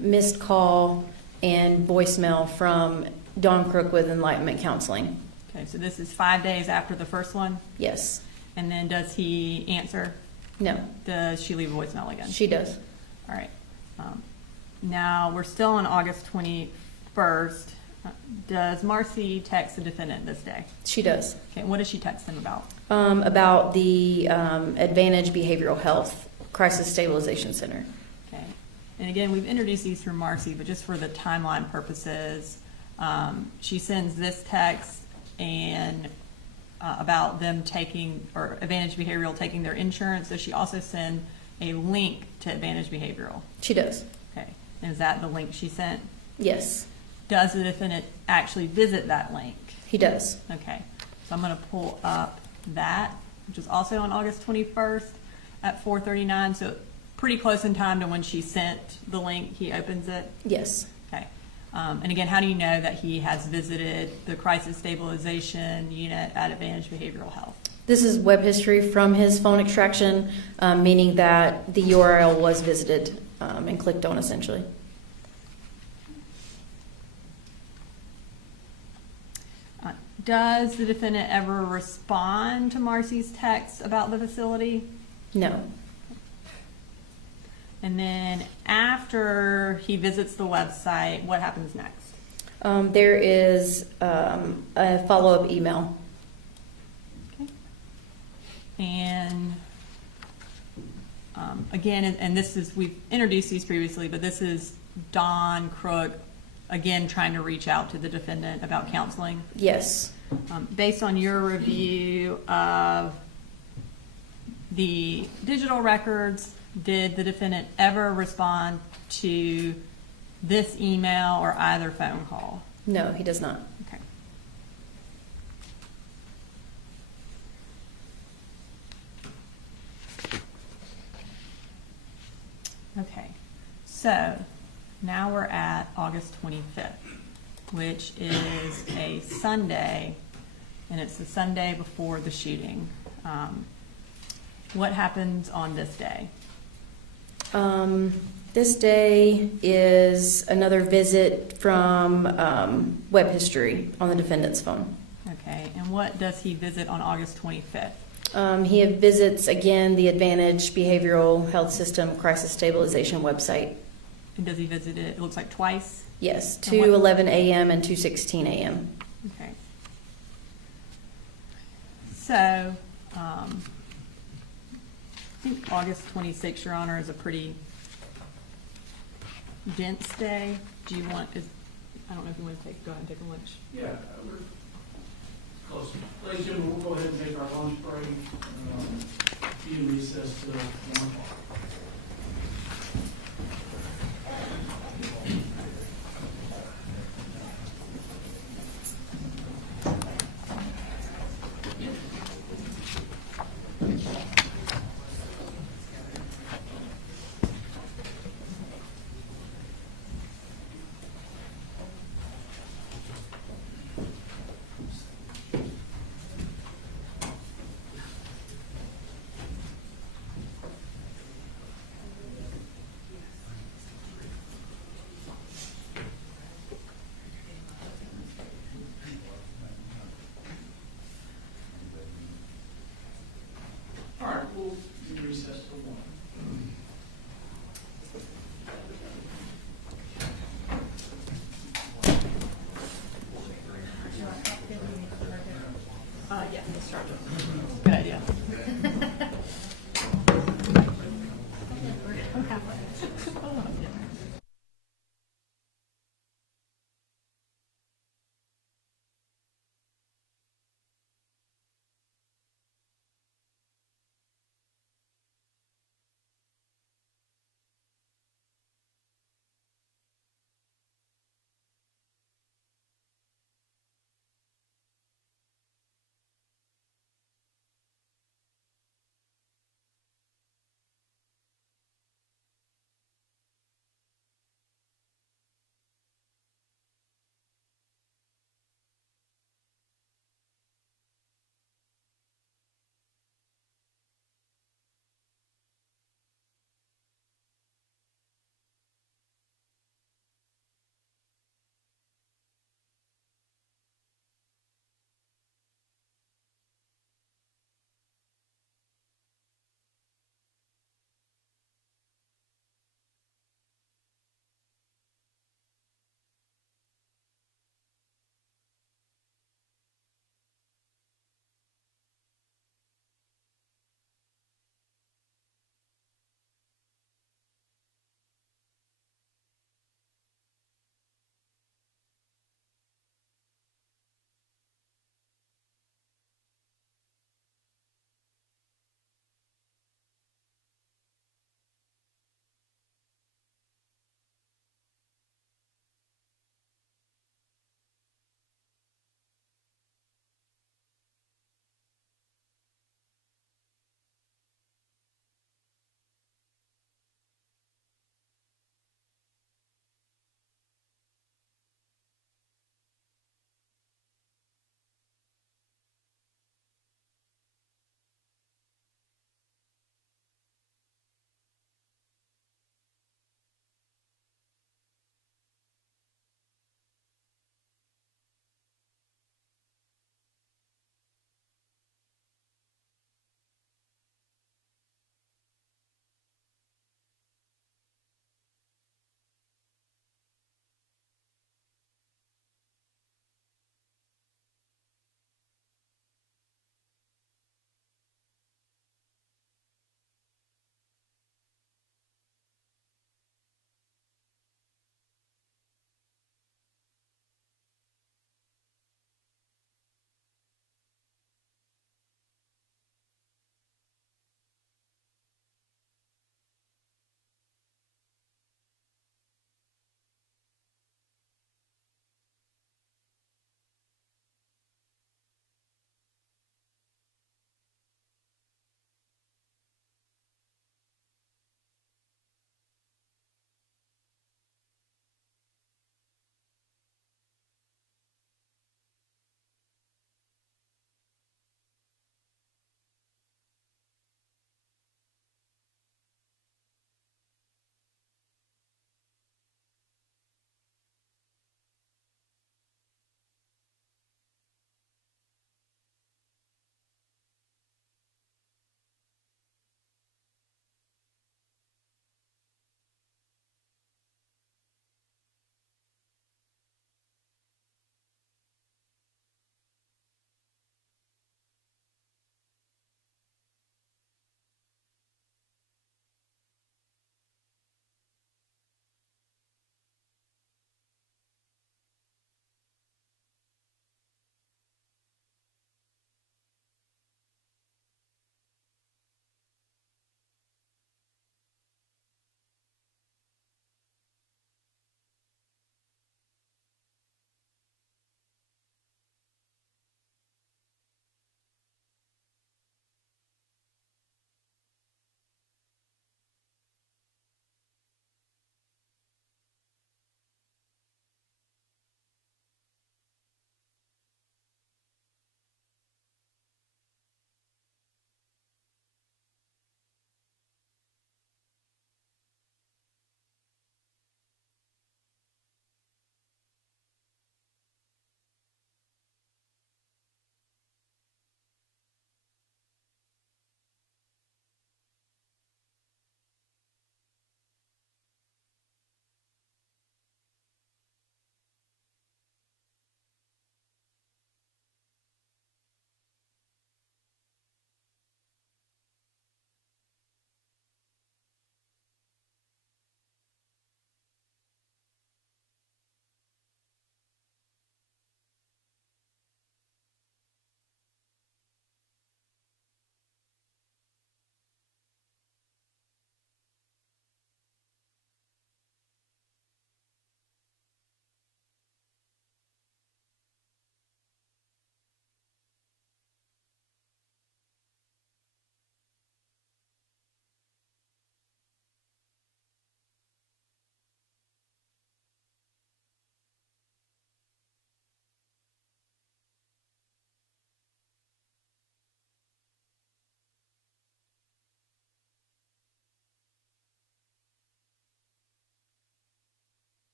missed call and voicemail from Don Crook with Enlightenment Counseling. Okay, so this is 5 days after the first one? Yes. And then does he answer? No. Does she leave a voicemail again? She does. All right. Now, we're still on August 21st. Does Marcy text the defendant this day? She does. Okay, what does she text him about? About the Advantage Behavioral Health Crisis Stabilization Center. Okay. And again, we've introduced these through Marcy, but just for the timeline purposes, she sends this text and about them taking, or Advantage Behavioral taking their insurance. Does she also send a link to Advantage Behavioral? She does. Okay. And is that the link she sent? Yes. Does the defendant actually visit that link? He does. Okay. So I'm going to pull up that, which is also on August 21st at 4:39. So pretty close in time to when she sent the link. He opens it. Yes. Okay. And again, how do you know that he has visited the crisis stabilization unit at Advantage Behavioral Health? This is web history from his phone extraction, meaning that the URL was visited and clicked on essentially. Does the defendant ever respond to Marcy's text about the facility? No. And then after he visits the website, what happens next? There is a follow-up email. Okay. And again, and this is, we've introduced these previously, but this is Don Crook, again, trying to reach out to the defendant about counseling. Yes. Based on your review of the digital records, did the defendant ever respond to this email or either phone call? No, he does not. Okay. Okay, so now we're at August 25th, which is a Sunday, and it's the Sunday before the shooting. What happens on this day? This day is another visit from web history on the defendant's phone. Okay, and what does he visit on August 25th? He visits again the Advantage Behavioral Health System Crisis Stabilization website. And does he visit it, it looks like twice? Yes, And what- 2:11 a.m. and 2:16 a.m. Okay. So, I think August 26th, Your Honor, is a pretty dense day. Do you want, I don't know if you want to go ahead and take a lunch. Yeah, we're close. Ladies and gentlemen, we'll go ahead and take our lunch break. Be in recess till 1 o'clock. All right, we'll be recessed till 1. Yeah, let's start. Good idea.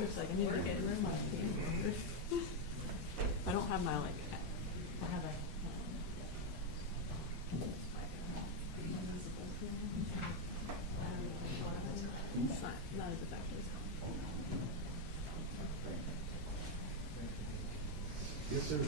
It's like, I need to get rid of my camera. I don't have my, like, I have a, it's not as effective. Yes, sir.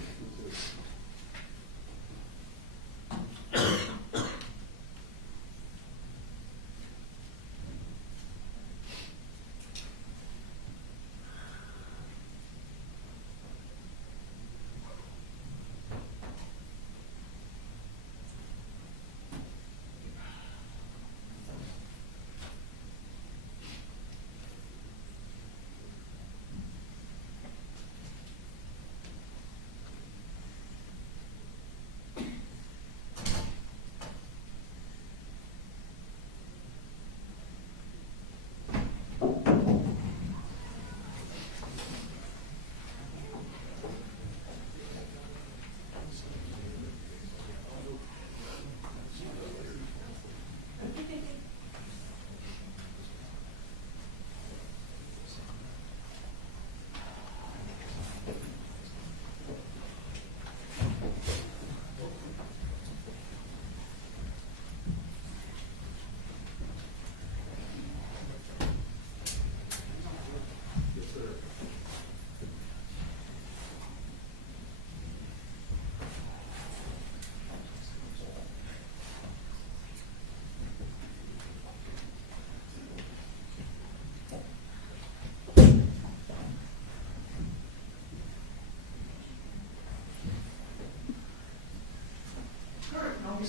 Do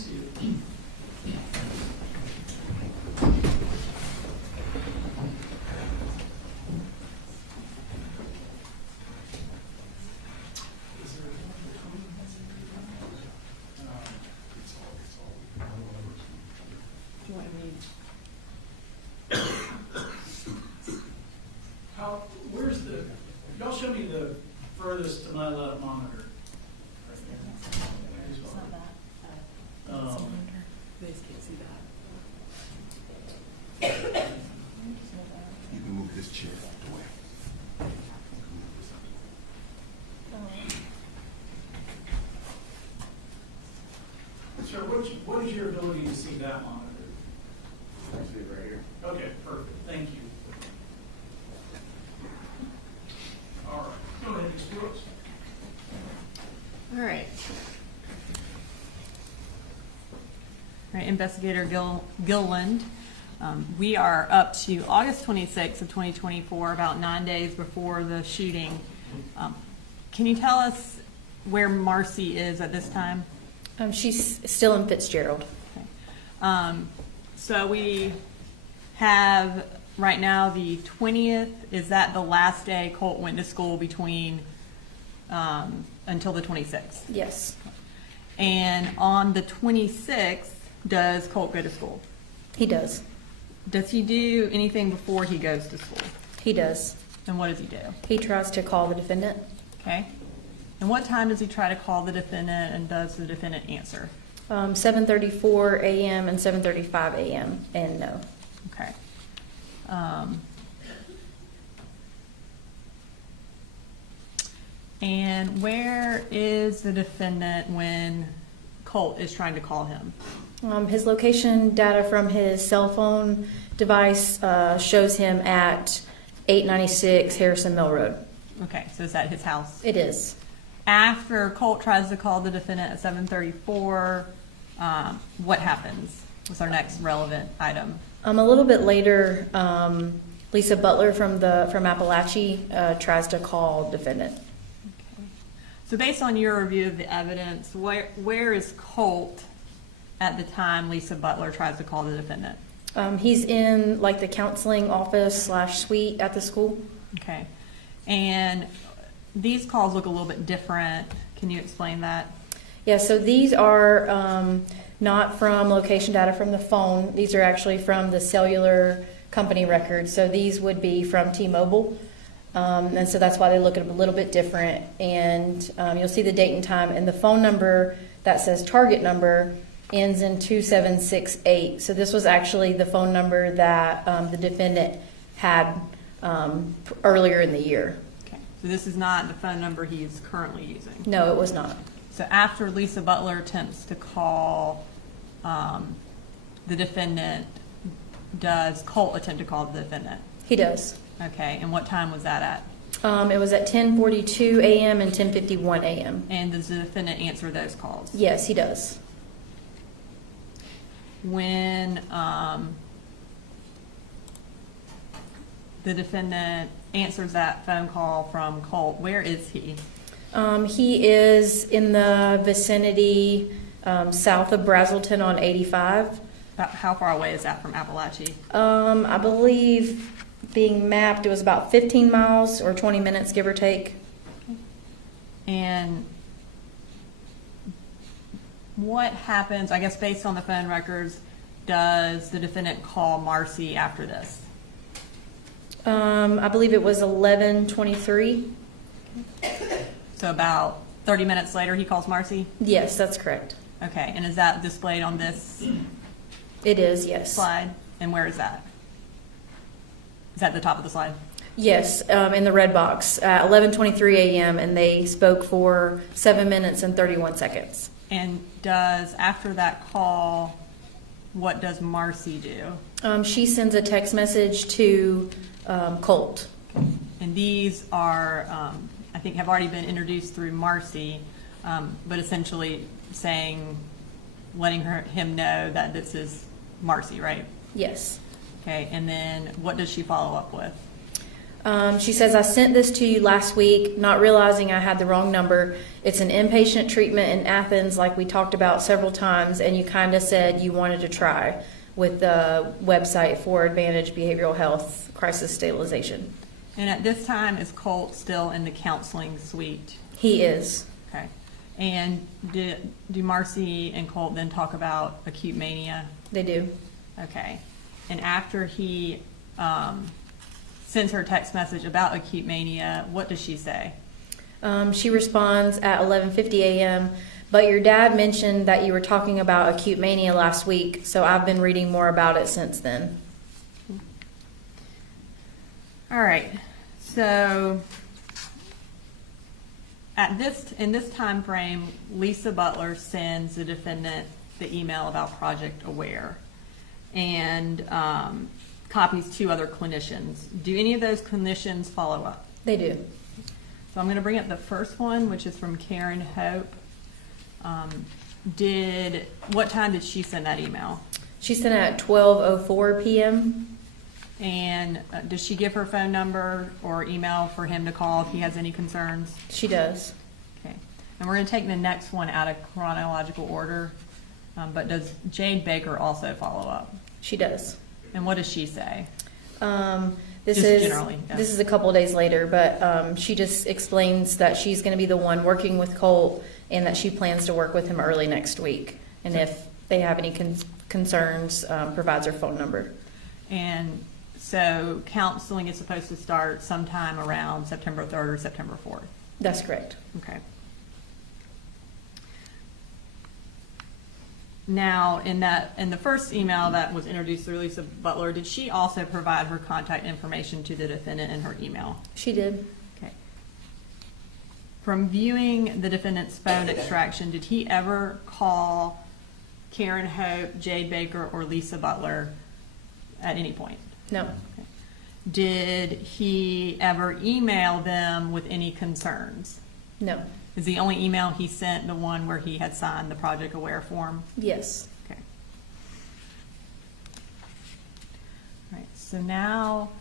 you want me? Where's the, y'all show me the furthest to my left monitor. It's not that. They just can't see that. You can move this chair out the way. Sir, what is your ability to see that monitor? I see it right here. Okay, perfect, thank you. All right, go ahead, Ms. Brooks. All right. All right, Investigator Gilland. We are up to August 26th of 2024, about 9 days before the shooting. Can you tell us where Marcy is at this time? She's still in Fitzgerald. Okay. So we have right now the 20th. Is that the last day Colt went to school between until the 26th? Yes, And on the 26th, does Colt go to school? he does. Does he do anything before he goes to school? He does. And what does he do? He tries to call the defendant. Okay. And what time does he try to call the defendant, and does the defendant answer? 7:34 a.m. and 7:35 a.m. and no. Okay. And where is the defendant when Colt is trying to call him? His location data from his cell phone device shows him at 896 Harrison Mill Road. Okay, so is that his house? It is. After Colt tries to call the defendant at 7:34, what happens? What's our next relevant item? A little bit later, Lisa Butler from Apalachee tries to call defendant. Okay. So based on your review of the evidence, where is Colt at the time Lisa Butler tries to call the defendant? He's in like the counseling office / suite at the school. Okay. And these calls look a little bit different. Can you explain that? Yeah, so these are not from location data from the phone. These are actually from the cellular company records. So these would be from T-Mobile. And so that's why they look a little bit different. And you'll see the date and time. And the phone number that says target number ends in 2768. So this was actually the phone number that the defendant had earlier in the year. Okay, so this is not the phone number he is currently using? No, it was not. So after Lisa Butler attempts to call the defendant, does Colt attempt to call the defendant? He does. Okay, and what time was that at? It was at 10:42 a.m. and 10:51 a.m. And does the defendant answer those calls? Yes, he does. When the defendant answers that phone call from Colt, where is he? He is in the vicinity south of Brazelton on 85. About how far away is that from Apalachee? I believe being mapped, it was about 15 miles or 20 minutes, give or take. And what happens, I guess based on the phone records, does the defendant call Marcy after this? I believe it was 11:23. So about 30 minutes later he calls Marcy? Yes, that's correct. Okay, and is that displayed on this It is, yes. slide? And where is that? Is that the top of the slide? Yes, in the red box at 11:23 a.m. and they spoke for 7 minutes and 31 seconds. And does, after that call, what does Marcy do? She sends a text message to Colt. And these are, I think, have already been introduced through Marcy, but essentially saying, letting him know that this is Marcy, right? Yes. Okay, and then what does she follow up with? She says, I sent this to you last week, not realizing I had the wrong number. It's an inpatient treatment in Athens, like we talked about several times, and you kind of said you wanted to try with the website for Advantage Behavioral Health Crisis Stabilization. And at this time, is Colt still in the counseling suite? He is. Okay. And do Marcy and Colt then talk about acute mania? They do. Okay. And after he sends her text message about acute mania, what does she say? She responds at 11:50 a.m., but your dad mentioned that you were talking about acute mania last week, so I've been reading more about it since then. All right. So in this time frame, Lisa Butler sends the defendant the email about Project Aware and copies 2 other clinicians. Do any of those clinicians follow up? They do. So I'm going to bring up the first one, which is from Karen Hope. What time did she send that email? She sent it at 12:04 p.m. And does she give her phone number or email for him to call if he has any concerns? She does. Okay. And we're going to take the next one out of chronological order. But does Jade Baker also follow up? She does. And what does she say? This Just is generally, yeah. This is a couple of days later, but she just explains that she's going to be the one working with Colt and that she plans to work with him early next week. And if they have any concerns, provides her phone number. And so counseling is supposed to start sometime around September 3rd or September 4th. That's correct. Okay. Now, in the first email that was introduced through Lisa Butler, did she also provide her contact information to the defendant in her email? She did. Okay. From viewing the defendant's phone extraction, did he ever call Karen Hope, Jade Baker, or Lisa Butler at any point? No. Okay. Did he ever email them with any concerns? No. Is the only email he sent the one where he had signed the Project Aware form? Yes. Okay. All right, so now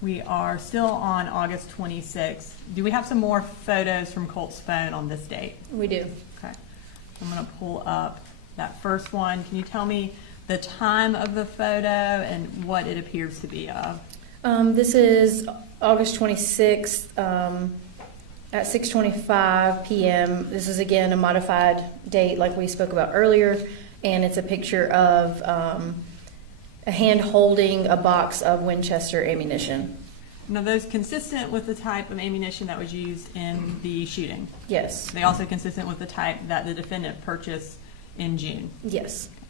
we are still on August 26th. Do we have some more photos from Colt's phone on this date? We do. Okay. I'm going to pull up that first one. Can you tell me the time of the photo and what it appears to be of? This is August 26th at 6:25 p.m. This is again a modified date like we spoke about earlier, and it's a picture of a hand holding a box of Winchester ammunition. Now, those consistent with the type of ammunition that was used in the shooting? Yes. They also consistent with the type that the defendant purchased in June? Yes. Okay.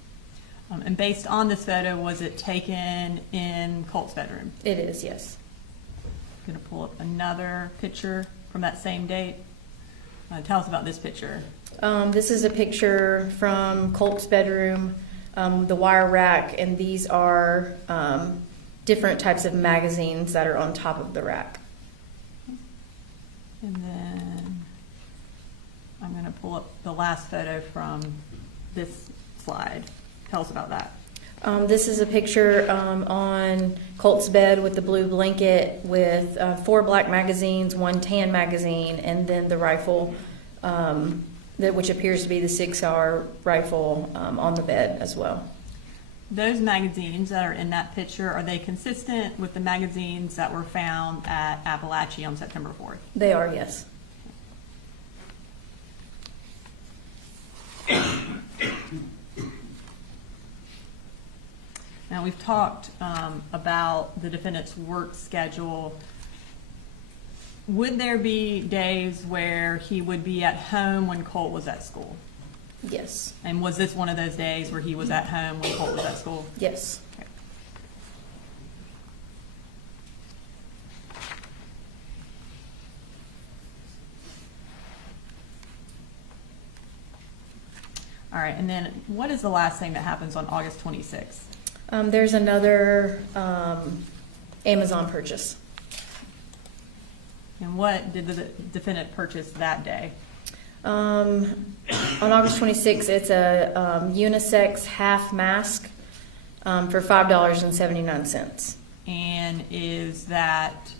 And based on this photo, was it taken in Colt's bedroom? It is, yes. I'm gonna pull up another picture from that same date. Tell us about this picture. This is a picture from Colt's bedroom, the wire rack, and these are different types of magazines that are on top of the rack. And then I'm gonna pull up the last photo from this slide. Tell us about that. This is a picture on Colt's bed with the blue blanket with 4 black magazines, 1 tan magazine, and then the rifle, which appears to be the 6-hour rifle on the bed as well. Those magazines that are in that picture, are they consistent with the magazines that were found at Apalachee on September 4th? They are, yes. Now, we've talked about the defendant's work schedule. Would there be days where he would be at home when Colt was at school? Yes. And was this one of those days where he was at home when Colt was at school? Yes. Okay. All right, and then what is the last thing that happens on August 26th? There's another Amazon purchase. And what did the defendant purchase that day? On August 26th, it's a unisex half mask for $5.79. And is that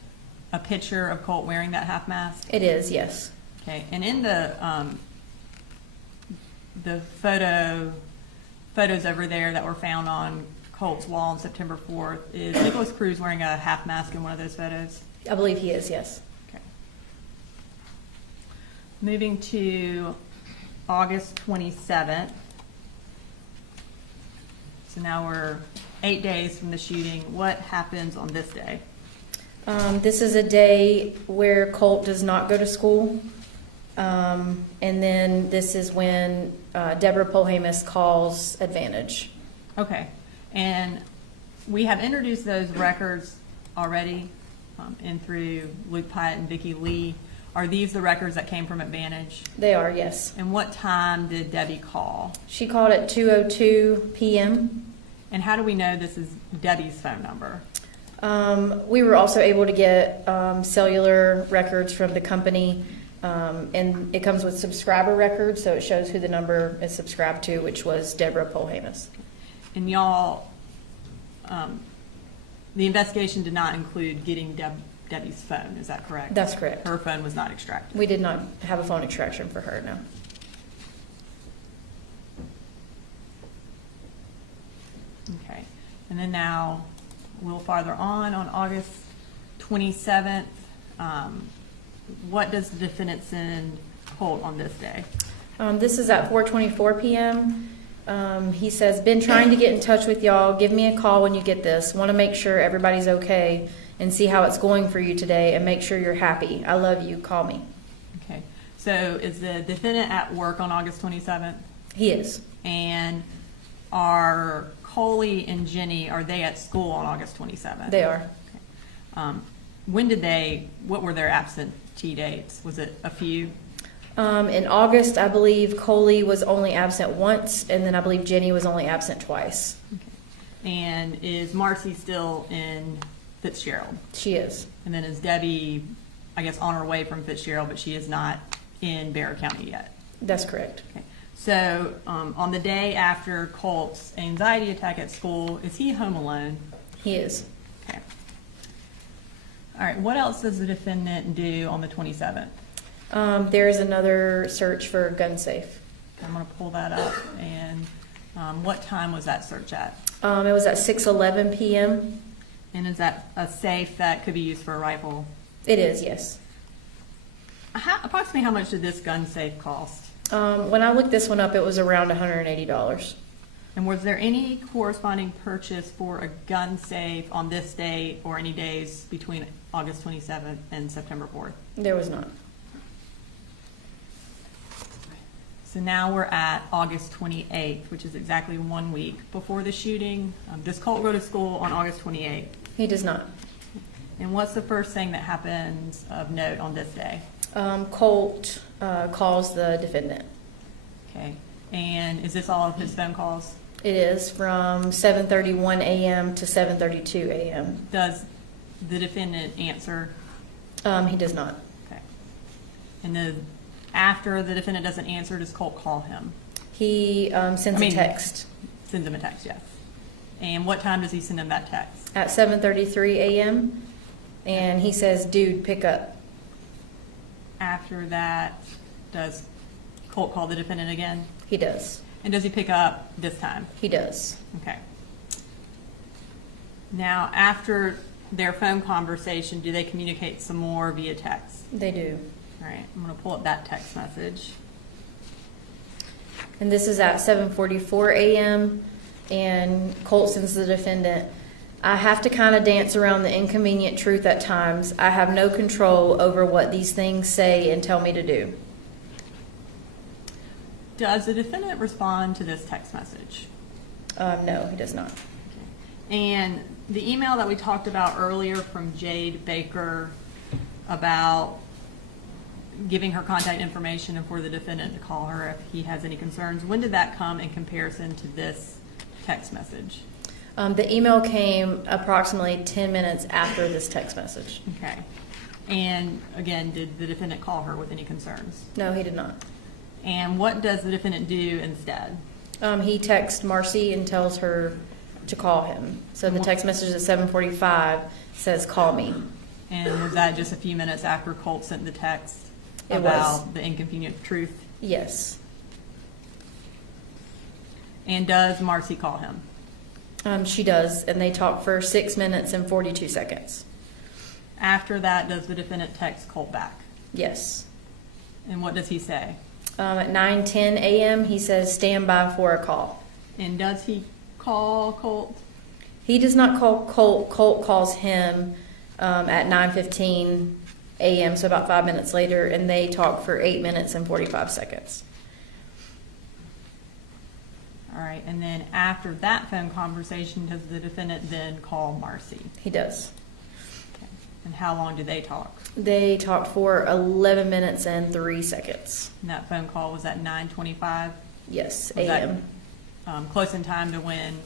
a picture of Colt wearing that half mask? It is, yes. Okay, and in the photos over there that were found on Colt's wall on September 4th, is Nicholas Cruz wearing a half mask in one of those photos? I believe he is, yes. Okay. Moving to August 27th. So now we're 8 days from the shooting. What happens on this day? This is a day where Colt does not go to school. And then this is when Deborah Polhamus calls Advantage. Okay, and we have introduced those records already in through Luke Pyatt and Vicki Lee. Are these the records that came from Advantage? They are, yes. And what time did Debbie call? She called at 2:02 p.m. And how do we know this is Debbie's phone number? We were also able to get cellular records from the company, and it comes with subscriber records, so it shows who the number is subscribed to, which was Deborah Polhamus. And y'all, the investigation did not include getting Debbie's phone, is that correct? That's correct. Her phone was not extracted. We did not have a phone extraction for her, no. Okay, and then now a little farther on August 27th, what does the defendant send Colt on this day? This is at 4:24 p.m. He says, been trying to get in touch with y'all. Give me a call when you get this. Want to make sure everybody's okay and see how it's going for you today and make sure you're happy. I love you. Call me. Okay, so is the defendant at work on August 27th? He is. And are Coley and Jenny, are they at school on August 27th? They are. Okay. What were their absentee dates? Was it a few? In August, I believe Coley was only absent once, and then I believe Jenny was only absent twice. Okay. And is Marcy still in Fitzgerald? She is. And then is Debbie, I guess, on her way from Fitzgerald, but she is not in Bexar County yet? That's correct. Okay. So on the day after Colt's anxiety attack at school, is he home alone? He is. Okay. All right. What else does the defendant do on the 27th? There's another search for a gun safe. I'm going to pull that up. And what time was that search at? It was at 6:11 p.m. And is that a safe that could be used for a rifle? It is, yes. Approximately how much did this gun safe cost? When I looked this one up, it was around $180. And was there any corresponding purchase for a gun safe on this date or any days between August 27th and September 4th? There was not. So now we're at August 28th, which is exactly 1 week before the shooting. Does Colt go to school on August 28th? He does not. And what's the first thing that happens of note on this day? Colt calls the defendant. Okay. And is this all of his phone calls? It is from 7:31 a.m. to 7:32 a.m. Does the defendant answer? He does not. Okay. And after the defendant doesn't answer, does Colt call him? He sends a text Sends him a text, yes. And what time does he send him that text? at 7:33 a.m. and he says, "Dude, pick up." After that, does Colt call the defendant again? He does. And does he pick up this time? He does. Okay. Now, after their phone conversation, do they communicate some more via text? They do. All right, I'm going to pull up that text message. And this is at 7:44 a.m. and Colt sends the defendant, "I have to kind of dance around the inconvenient truth at times. I have no control over what these things say and tell me to do." Does the defendant respond to this text message? No, he does not. And the email that we talked about earlier from Jade Baker about giving her contact information and for the defendant to call her if he has any concerns, when did that come in comparison to this text message? The email came approximately 10 minutes after this text message. Okay. And again, did the defendant call her with any concerns? No, he did not. And what does the defendant do instead? He texts Marcy and tells her to call him. So the text message at 7:45 says, "Call me." And was that just a few minutes after Colt sent the text It about was. the inconvenient truth? Yes. And does Marcy call him? She does, and they talk for 6 minutes and 42 seconds. After that, does the defendant text Colt back? Yes. And what does he say? At 9:10 a.m., he says, "Stand by for a call." And does he call Colt? He does not call Colt. Colt calls him at 9:15 a.m., so about 5 minutes later, and they talk for 8 minutes and 45 seconds. All right, and then after that phone conversation, does the defendant then call Marcy? He does. Okay. And how long do they talk? They talked for 11 minutes and 3 seconds. And that phone call was at 9:25? Yes, Was that, a.m. Close in time to when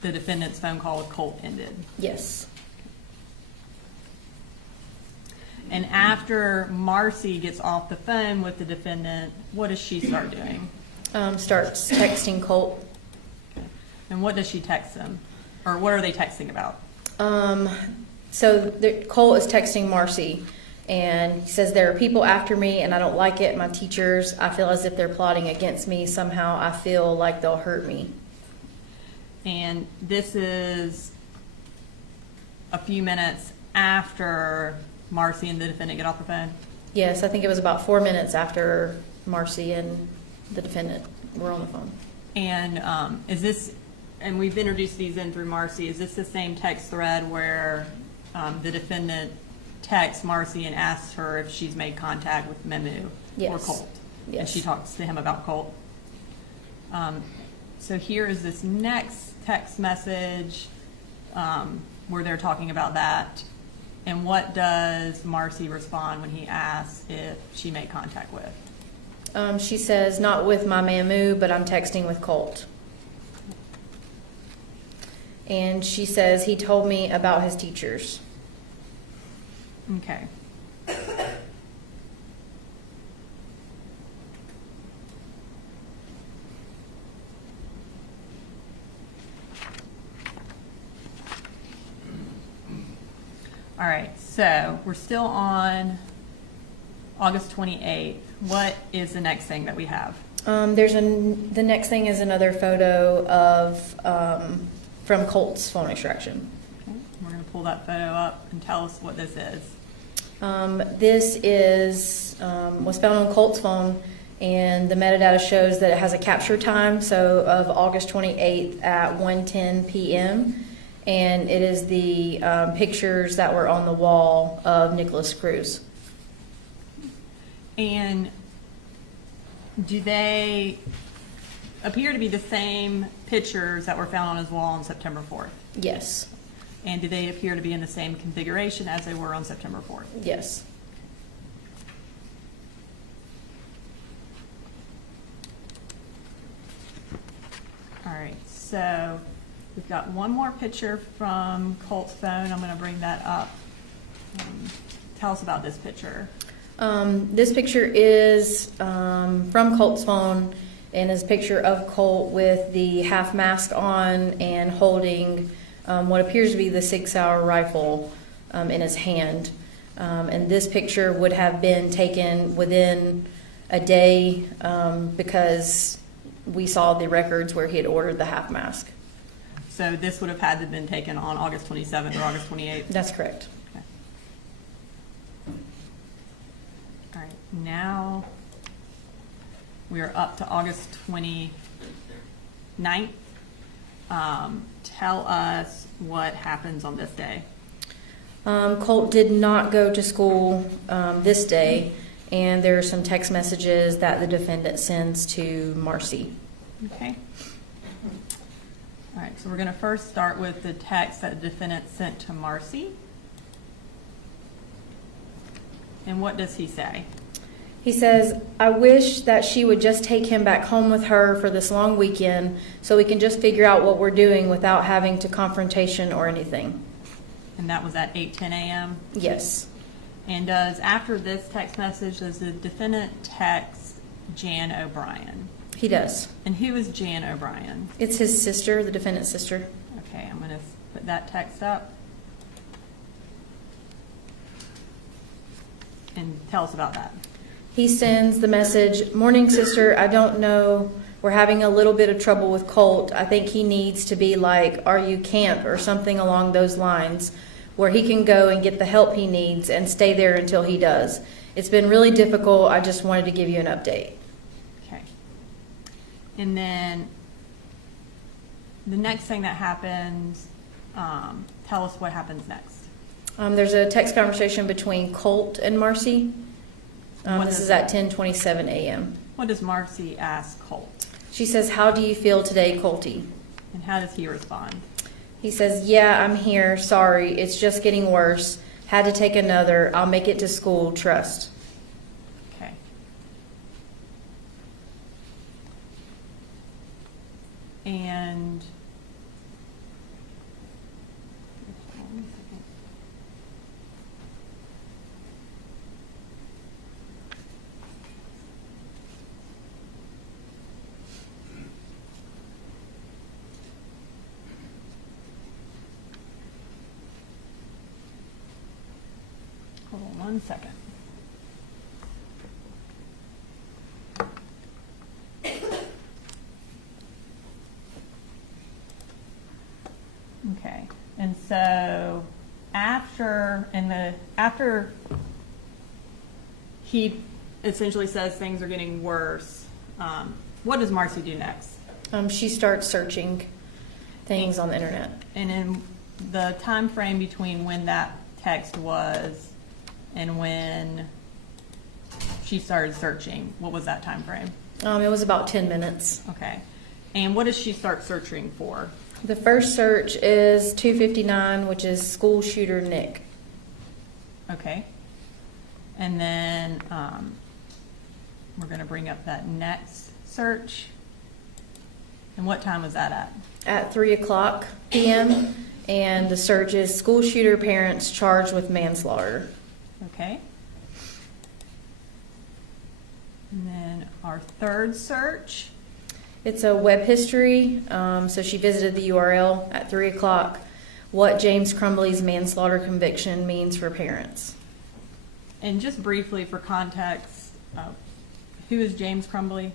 the defendant's phone call with Colt ended? Yes. And after Marcy gets off the phone with the defendant, what does she start doing? Starts texting Colt. And what does she text him? Or what are they texting about? Colt is texting Marcy, and he says, "There are people after me, and I don't like it. My teachers, I feel as if they're plotting against me. Somehow I feel like they'll hurt me." And this is a few minutes after Marcy and the defendant get off the phone? Yes, I think it was about 4 minutes after Marcy and the defendant were on the phone. And is this, and we've introduced these in through Marcy, is this the same text thread where the defendant texts Marcy and asks her if she's made contact with Memu or Yes. Colt? Yes. And she talks to him about Colt. So here is this next text message where they're talking about that. And what does Marcy respond when he asks if she made contact with? She says, "Not with my Memu, but I'm texting with Colt." And she says, "He told me about his teachers." Okay. All right, so we're still on August 28th. What is the next thing that we have? The next thing is another photo of from Colt's phone extraction. Okay. We're going to pull that photo up and tell us what this is. This was found on Colt's phone, and the metadata shows that it has a capture time, so of August 28th at 1:10 p.m., and it is the pictures that were on the wall of Nicholas Cruz. And Do they appear to be the same pictures that were found on his wall on September 4th? Yes, And do they appear to be in the same configuration as they were on September 4th? yes. All right, so we've got one more picture from Colt's phone. I'm going to bring that up. Tell us about this picture. This picture is from Colt's phone, and is a picture of Colt with the half mask on and holding what appears to be the 6-hour rifle in his hand. And this picture would have been taken within a day because we saw the records where he had ordered the half mask. So this would have had to have been taken on August 27th or August 28th? That's correct. Okay. All right, now we are up to August 29th. Tell us what happens on this day. Colt did not go to school this day, and there are some text messages that the defendant sends to Marcy. Okay. All right, so we're going to first start with the text that the defendant sent to Marcy. And what does he say? He says, "I wish that she would just take him back home with her for this long weekend so we can just figure out what we're doing without having to confrontation or anything." And that was at 8:10 a.m.? Yes. And does, after this text message, does the defendant text Jan O'Brien? He does. And who is Jan O'Brien? It's his sister, the defendant's sister. Okay, I'm going to put that text up. And tell us about that. He sends the message, "Morning, sister. I don't know. We're having a little bit of trouble with Colt. I think he needs to be like, are you camp or something along those lines, where he can go and get the help he needs and stay there until he does. It's been really difficult. I just wanted to give you an update." Okay. And then the next thing that happens, tell us what happens next. There's a text conversation between Colt and Marcy. What This is is at 10:27 a.m. What does Marcy ask Colt? She says, "How do you feel today, Colty?" And how does he respond? He says, "Yeah, I'm here. Sorry. It's just getting worse. Had to take another. I'll make it to school. Trust." Okay. And hold on a second. Hold on 1 second. Okay, and so after he essentially says things are getting worse, what does Marcy do next? She starts searching things on the internet. And in the time frame between when that text was and when she started searching, what was that time frame? It was about 10 minutes. Okay. And what does she start searching for? The first search is 259, which is school shooter Nick. Okay. And then we're going to bring up that next search. And what time was that at? At 3:00 p.m. And the search is school shooter parents charged with manslaughter. Okay. And then our third search. It's a web history. So she visited the URL at 3:00. What James Crumbly's manslaughter conviction means for parents. And just briefly for context, who is James Crumbly?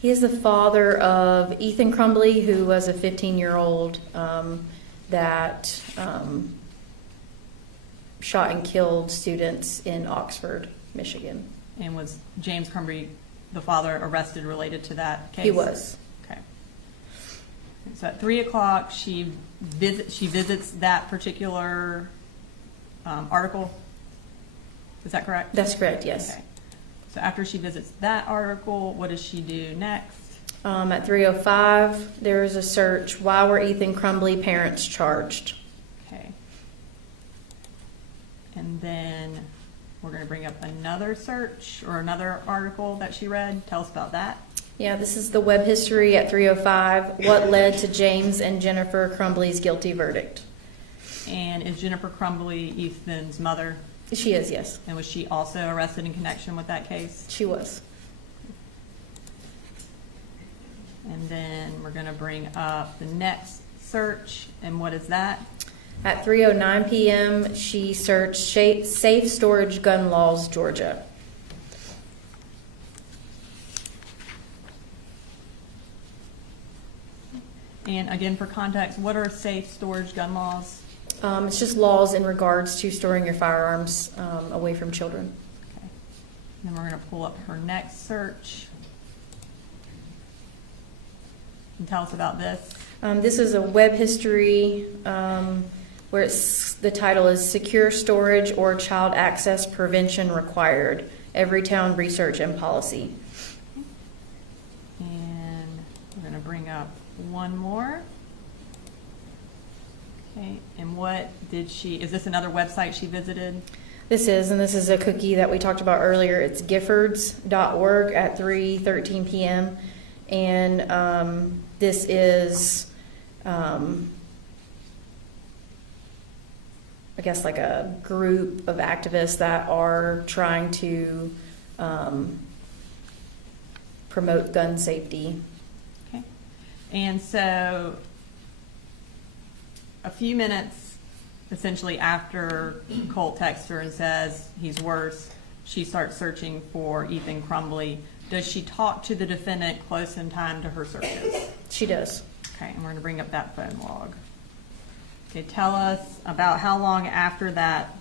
He is the father of Ethan Crumbly, who was a 15-year-old that shot and killed students in Oxford, Michigan. And was James Crumbly, the father, arrested related to that case? He was. Okay. So at 3:00, she visits that particular article. Is that correct? That's correct, yes. Okay. So after she visits that article, what does she do next? At 3:05, there is a search. Why were Ethan Crumbly parents charged? Okay. And then we're going to bring up another search or another article that she read. Tell us about that. Yeah, this is the web history at 3:05. What led to James and Jennifer Crumbly's guilty verdict? And is Jennifer Crumbly Ethan's mother? She is, yes. And was she also arrested in connection with that case? She was. And then we're going to bring up the next search. And what is that? At 3:09 p.m., she searched Safe Storage Gun Laws, Georgia. And again, for context, what are safe storage gun laws? It's just laws in regards to storing your firearms away from children. Okay. Then we're going to pull up her next search. And tell us about this. This is a web history where the title is Secure Storage or Child Access Prevention Required, Everytown Research and Policy. And we're going to bring up one more. Okay, and what did is this another website she visited? This is a cookie that we talked about earlier. It's giffords.org at 3:13 p.m. And this is, I guess, like a group of activists that are trying to promote gun safety. Okay. And so a few minutes essentially after Colt texts her and says he's worse, she starts searching for Ethan Crumbly. Does she talk to the defendant close in time to her searches? She does. Okay, and we're going to bring up that phone log. Okay, tell us about how long after that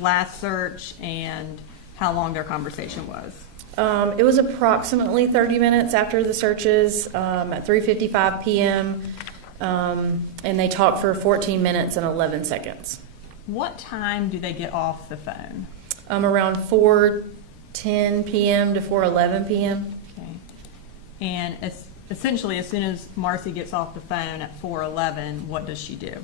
last search and how long their conversation was. It was approximately 30 minutes after the searches at 3:55 p.m. And they talked for 14 minutes and 11 seconds. What time do they get off the phone? Around 4:10 p.m. to 4:11 p.m. Okay. And essentially, as soon as Marcy gets off the phone at 4:11, what does she do?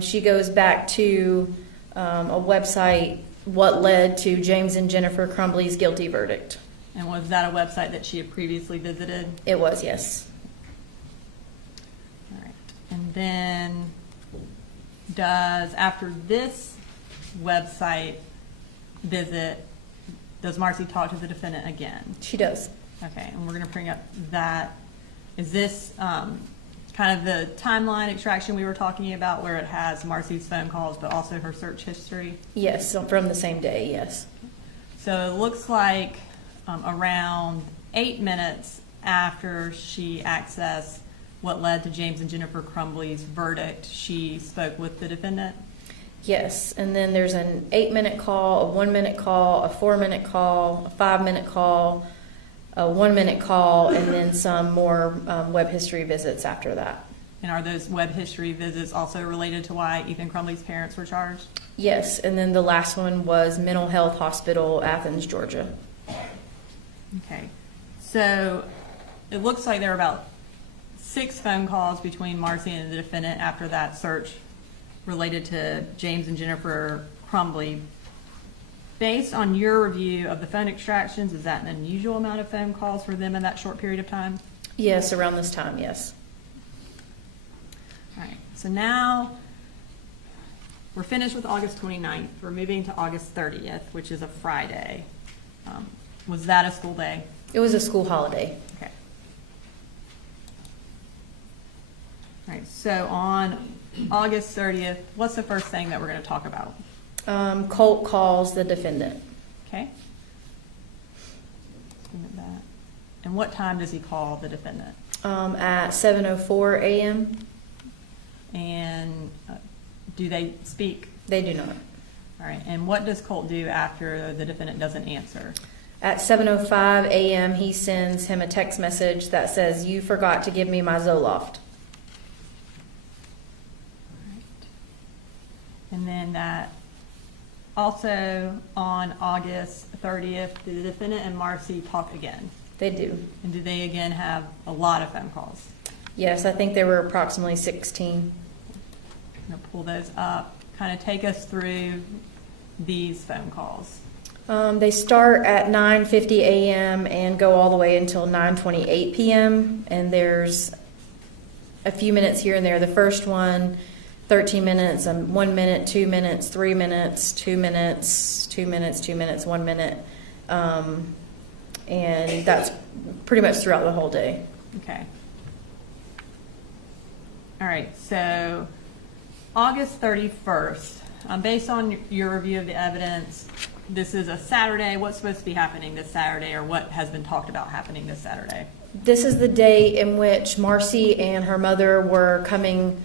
She goes back to a website, what led to James and Jennifer Crumbly's guilty verdict. And was that a website that she had previously visited? It was, yes. All right. And then after this website visit, does Marcy talk to the defendant again? She does. Okay, and we're going to bring up that. Is this kind of the timeline extraction we were talking about where it has Marcy's phone calls but also her search history? Yes, from the same day, yes. So it looks like around 8 minutes after she accessed what led to James and Jennifer Crumbly's verdict, she spoke with the defendant? Yes, and then there's an 8-minute call, a 1-minute call, a 4-minute call, a 5-minute call, a 1-minute call, and then some more web history visits after that. And are those web history visits also related to why Ethan Crumbly's parents were charged? Yes, and then the last one was Mental Health Hospital, Athens, Georgia. Okay, so it looks like there are about 6 phone calls between Marcy and the defendant after that search related to James and Jennifer Crumbly. Based on your review of the phone extractions, is that an unusual amount of phone calls for them in that short period of time? Yes, around this time, yes. All right, so now we're finished with August 29th. We're moving to August 30th, which is a Friday. Was that a school day? It was a school holiday. Okay. All right, so on August 30th, what's the first thing that we're going to talk about? Colt calls the defendant. Okay. And what time does he call the defendant? At 7:04 a.m. And do they speak? They do not. All right, and what does Colt do after the defendant doesn't answer? At 7:05 a.m., he sends him a text message that says, "You forgot to give me my Zoloft." And then that Also, on August 30th, did the defendant and Marcy talk again? They do. And did they again have a lot of phone calls? Yes, I think there were approximately 16. I'm going to pull those up. Kind of take us through these phone calls. They start at 9:50 a.m. and go all the way until 9:28 p.m. And there's a few minutes here and there. The first one, 13 minutes, 1 minute, 2 minutes, 3 minutes, 2 minutes, 2 minutes, 2 minutes, 1 minute. And that's pretty much throughout the whole day. Okay. All right, so August 31st, based on your review of the evidence, this is a Saturday. What's supposed to be happening this Saturday, or what has been talked about happening this Saturday? This is the day in which Marcy and her mother were coming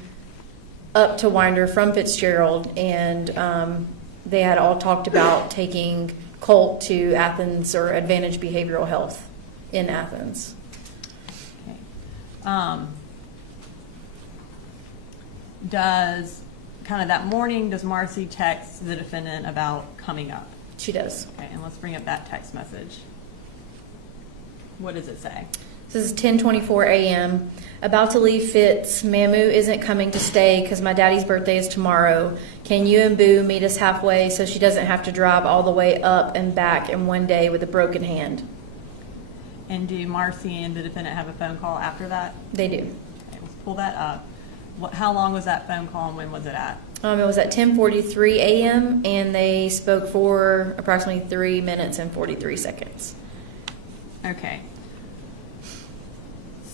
up to Winder from Fitzgerald, and they had all talked about taking Colt to Athens or Advantage Behavioral Health in Athens. Okay. Does kind of that morning, does Marcy text the defendant about coming up? She does. Okay, and let's bring up that text message. What does it say? This is 10:24 a.m. About to leave Fitz. Mamu isn't coming to stay because my daddy's birthday is tomorrow. Can you and Boo meet us halfway so she doesn't have to drive all the way up and back in one day with a broken hand? And do Marcy and the defendant have a phone call after that? They do. Okay, let's pull that up. How long was that phone call and when was it at? It was at 10:43 a.m. and they spoke for approximately 3 minutes and 43 seconds. Okay.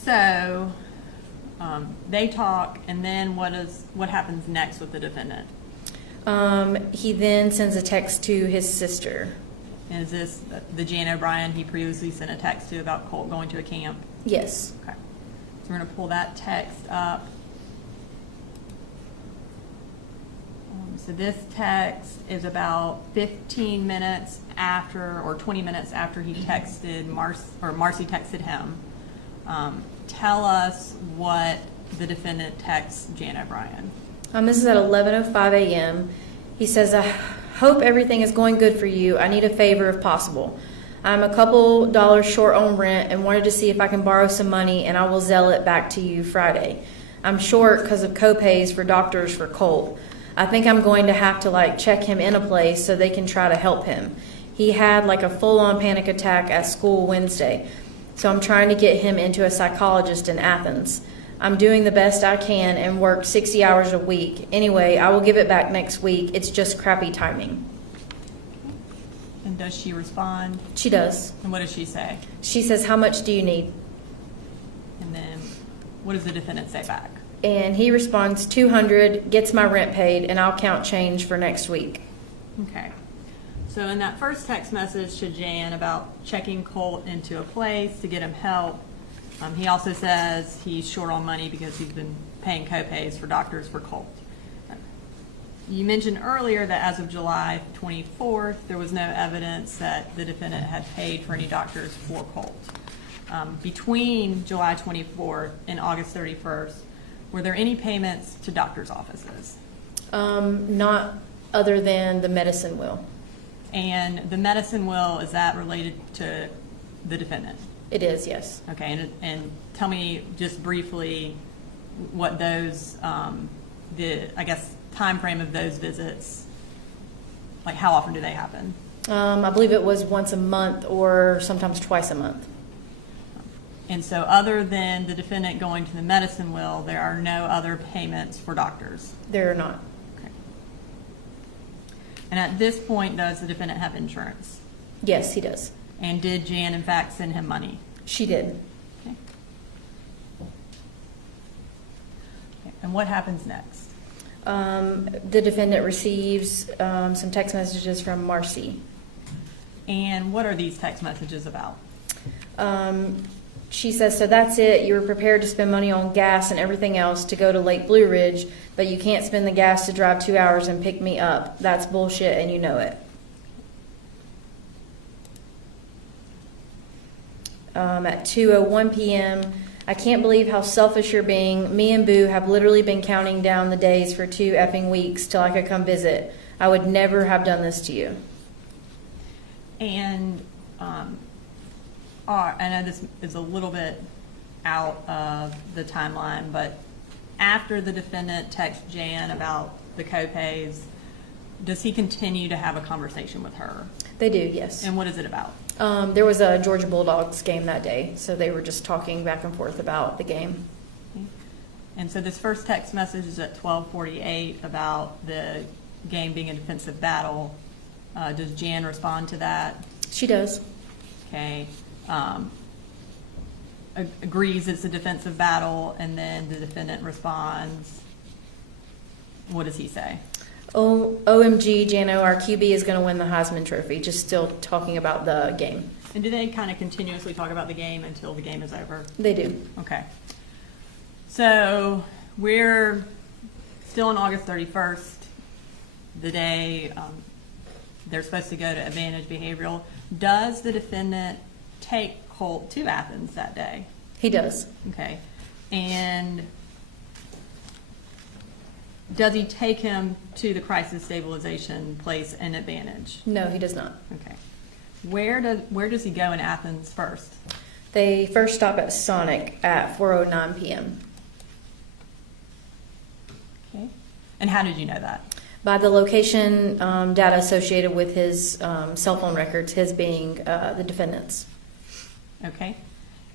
So they talk, and then what happens next with the defendant? He then sends a text to his sister. Is this the Jan O'Brien he previously sent a text to about Colt going to a camp? Yes. Okay. So we're going to pull that text up. So this text is about 15 minutes after, or 20 minutes after he texted Marcy texted him. Tell us what the defendant texts Jan O'Brien. This is at 11:05 a.m. He says, I hope everything is going good for you. I need a favor if possible. I'm a couple dollars short on rent and wanted to see if I can borrow some money, and I will zell it back to you Friday. I'm short because of co-pays for doctors for Colt. I think I'm going to have to check him in a place so they can try to help him. He had a full-on panic attack at school Wednesday. So I'm trying to get him into a psychologist in Athens. I'm doing the best I can and work 60 hours a week. Anyway, I will give it back next week. It's just crappy timing. And does she respond? She does. And what does she say? She says, how much do you need? And then what does the defendant say back? And he responds, 200, gets my rent paid, and I'll count change for next week. Okay. So in that first text message to Jan about checking Colt into a place to get him help, he also says he's short on money because he's been paying co-pays for doctors for Colt. You mentioned earlier that as of July 24th, there was no evidence that the defendant had paid for any doctors for Colt. Between July 24th and August 31st, were there any payments to doctors' offices? Not other than the medicine will. And the medicine will, is that related to the defendant? It is, yes. Okay, and tell me just briefly what those, I guess, time frame of those visits, how often do they happen? I believe it was once a month or sometimes twice a month. And so other than the defendant going to the medicine will, there are no other payments for doctors? There are not. Okay. And at this point, does the defendant have insurance? Yes, he does. And did Jan, in fact, send him money? She did. Okay. And what happens next? The defendant receives some text messages from Marcy. And what are these text messages about? She says, so that's it. You were prepared to spend money on gas and everything else to go to Lake Blue Ridge, but you can't spend the gas to drive 2 hours and pick me up. That's bullshit, and you know it. At 2:01 p.m., I can't believe how selfish you're being. Me and Boo have literally been counting down the days for 2 effing weeks till I could come visit. I would never have done this to you. And I know this is a little bit out of the timeline, but after the defendant texts Jan about the co-pays, does he continue to have a conversation with her? They do, yes. And what is it about? There was a Georgia Bulldogs game that day, so they were just talking back and forth about the game. And so this first text message is at 12:48 about the game being a defensive battle. Does Jan respond to that? She does. Okay. Agrees it's a defensive battle, and then the defendant responds. What does he say? OMG, Jano, our QB is going to win the Heisman Trophy. Just still talking about the game. And do they kind of continuously talk about the game until the game is over? They do. Okay. So we're still on August 31st, the day they're supposed to go to Advantage Behavioral. Does the defendant take Colt to Athens that day? He does. Okay. And does he take him to the crisis stabilization place in Advantage? No, he does not. Okay. Where does he go in Athens first? They first stop at Sonic at 4:09 p.m. Okay. And how did you know that? By the location data associated with his cell phone records, his being the defendant's. Okay.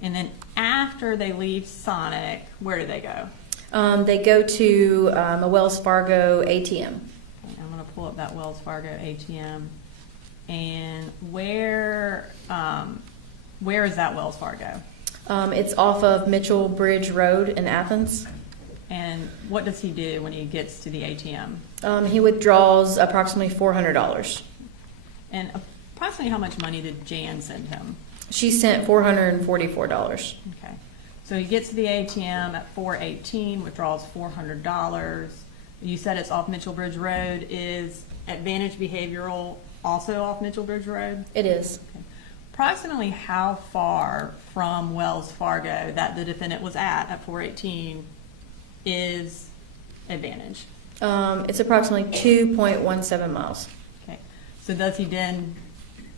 And then after they leave Sonic, where do they go? They go to a Wells Fargo ATM. Okay, I'm going to pull up that Wells Fargo ATM. And where is that Wells Fargo? It's off of Mitchell Bridge Road in Athens. And what does he do when he gets to the ATM? He withdraws approximately $400. And approximately how much money did Jan send him? She sent $444. Okay. So he gets to the ATM at 4:18, withdraws $400. You said it's off Mitchell Bridge Road. Is Advantage Behavioral also off Mitchell Bridge Road? It is. Okay. Approximately how far from Wells Fargo that the defendant was at 4:18 is Advantage? It's approximately 2.17 miles. Okay. So does he then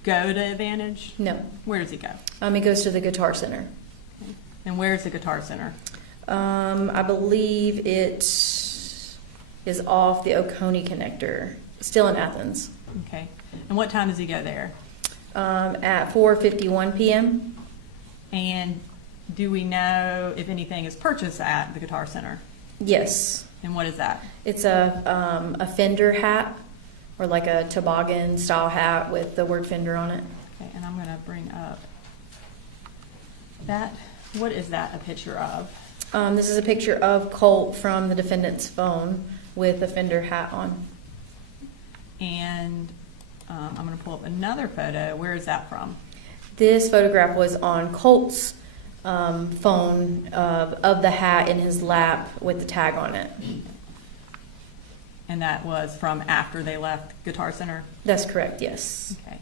go to Advantage? No. Where does he go? He goes to the Guitar Center. Okay. And where's the Guitar Center? I believe it is off the Oconee connector, still in Athens. Okay. And what time does he go there? At 4:51 p.m. And do we know if anything is purchased at the Guitar Center? Yes. And what is that? It's a Fender hat, or like a toboggan style hat with the word Fender on it. Okay, and I'm going to bring up that. What is that a picture of? This is a picture of Colt from the defendant's phone with a Fender hat on. And I'm going to pull up another photo. Where is that from? This photograph was on Colt's phone of the hat in his lap with the tag on it. And that was from after they left Guitar Center? That's correct, yes. Okay.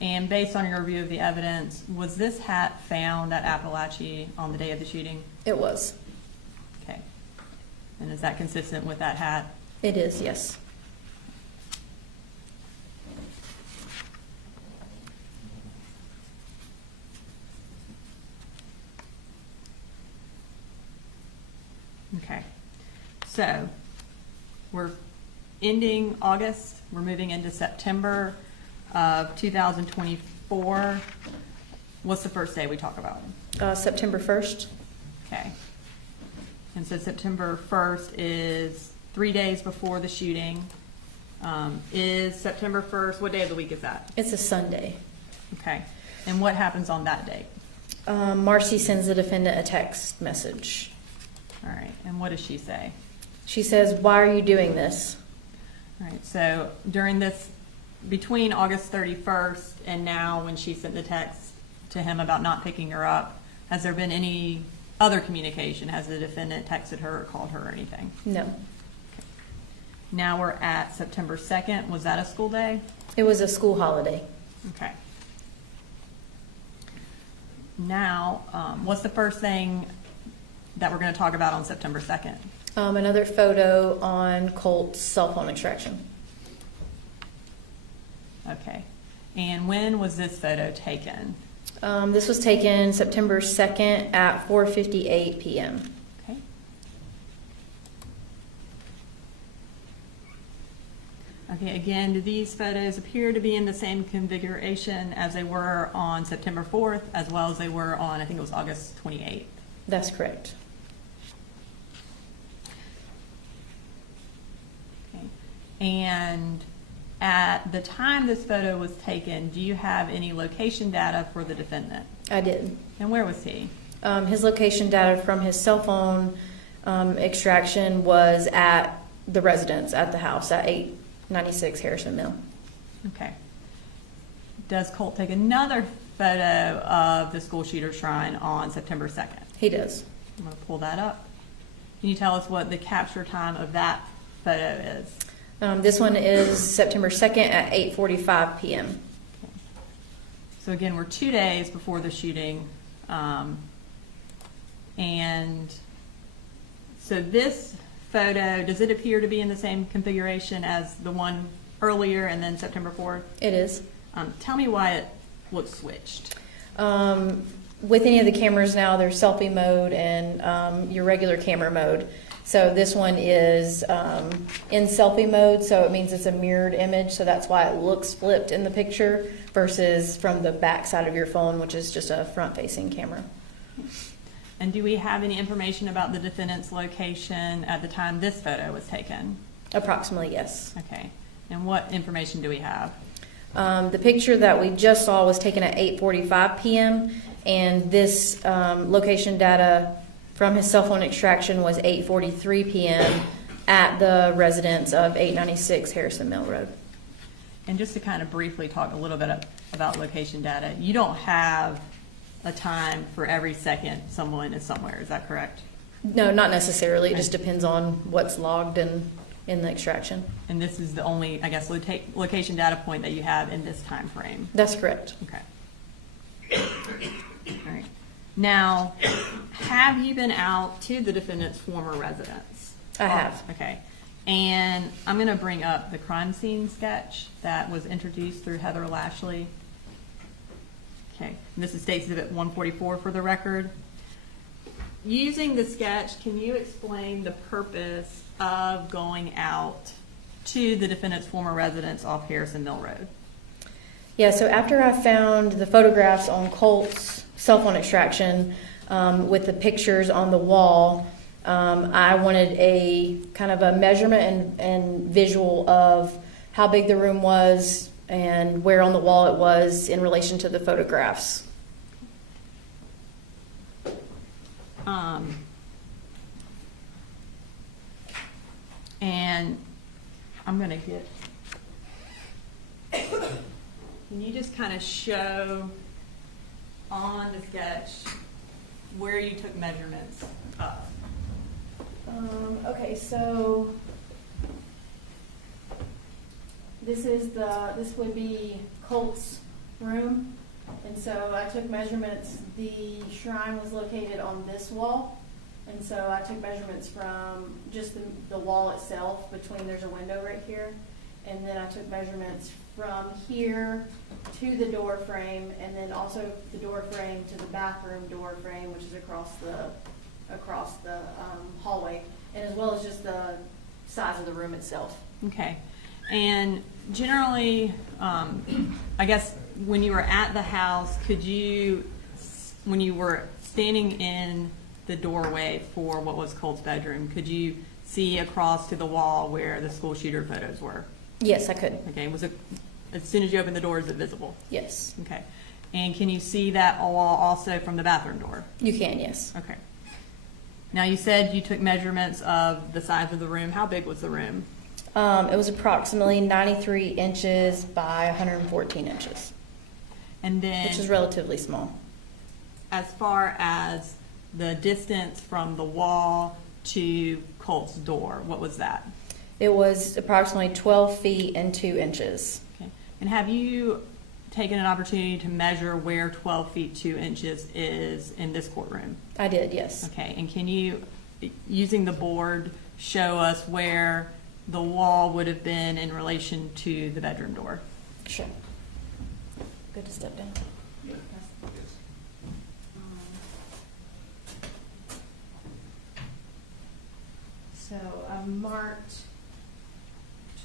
And based on your review of the evidence, was this hat found at Apalachee on the day of the shooting? It was. Okay. And is that consistent with that hat? It is, yes. Okay. So we're ending August. We're moving into September of 2024. What's the first day we talk about? September 1st. Okay. And so September 1st is 3 days before the shooting. Is September 1st, what day of the week is that? It's a Sunday. Okay. And what happens on that date? Marcy sends the defendant a text message. All right. And what does she say? She says, "Why are you doing this?" All right. So during this, between August 31st and now when she sent the text to him about not picking her up, has there been any other communication? Has the defendant texted her or called her or anything? No. Okay. Now we're at September 2nd. Was that a school day? It was a school holiday. Okay. Now, what's the first thing that we're going to talk about on September 2nd? Another photo on Colt's cell phone extraction. Okay. And when was this photo taken? This was taken September 2nd at 4:58 p.m. Okay. Okay, again, do these photos appear to be in the same configuration as they were on September 4th, as well as they were on, I think it was August 28th? That's correct. Okay. And at the time this photo was taken, do you have any location data for the defendant? I did. And where was he? His location data from his cell phone extraction was at the residence at the house at 896 Harrison Mill. Okay. Does Colt take another photo of the school shooter shrine on September 2nd? He does. I'm going to pull that up. Can you tell us what the capture time of that photo is? This one is September 2nd at 8:45 p.m. Okay. So again, we're 2 days before the shooting. And so this photo, does it appear to be in the same configuration as the one earlier and then September 4th? It is. Tell me why it looks switched. With any of the cameras now, there's selfie mode and your regular camera mode. So this one is in selfie mode, so it means it's a mirrored image, so that's why it looks flipped in the picture versus from the back side of your phone, which is just a front-facing camera. And do we have any information about the defendant's location at the time this photo was taken? Approximately, yes. Okay. And what information do we have? The picture that we just saw was taken at 8:45 p.m. and this location data from his cell phone extraction was 8:43 p.m. at the residence of 896 Harrison Mill Road. And just to kind of briefly talk a little bit about location data, you don't have a time for every second someone is somewhere, is that correct? No, not necessarily. It just depends on what's logged in the extraction. And this is the only, I guess, location data point that you have in this time frame? That's correct. Okay. All right. Now, have you been out to the defendant's former residence? I have. Okay. And I'm going to bring up the crime scene sketch that was introduced through Heather Lashley. Okay. And this is State Exhibit 144 for the record. Using the sketch, can you explain the purpose of going out to the defendant's former residence off Harrison Mill Road? Yeah, so after I found the photographs on Colt's cell phone extraction with the pictures on the wall, I wanted a kind of a measurement and visual of how big the room was and where on the wall it was in relation to the photographs. And I'm going to get, can you just kind of show on the sketch where you took measurements of? Okay, so this would be Colt's room, and so I took measurements. The shrine was located on this wall, and so I took measurements from just the wall itself. There's a window right here, and then I took measurements from here to the door frame, and then also the door frame to the bathroom door frame, which is across the hallway, and as well as just the size of the room itself. Okay. And generally, I guess when you were at the house, when you were standing in the doorway for what was Colt's bedroom, could you see across to the wall where the school shooter photos were? Yes, I could. Okay. Was it, as soon as you opened the door, is it visible? Yes. Okay. And can you see that wall also from the bathroom door? You can, yes. Okay. Now you said you took measurements of the size of the room. How big was the room? It was approximately 93 inches by 114 inches, And then, which is relatively small. as far as the distance from the wall to Colt's door, what was that? It was approximately 12 feet and 2 inches. Okay. And have you taken an opportunity to measure where 12 feet 2 inches is in this courtroom? I did, yes. Okay, and can you, using the board, show us where the wall would have been in relation to the bedroom door? Sure. Good to step down. So I marked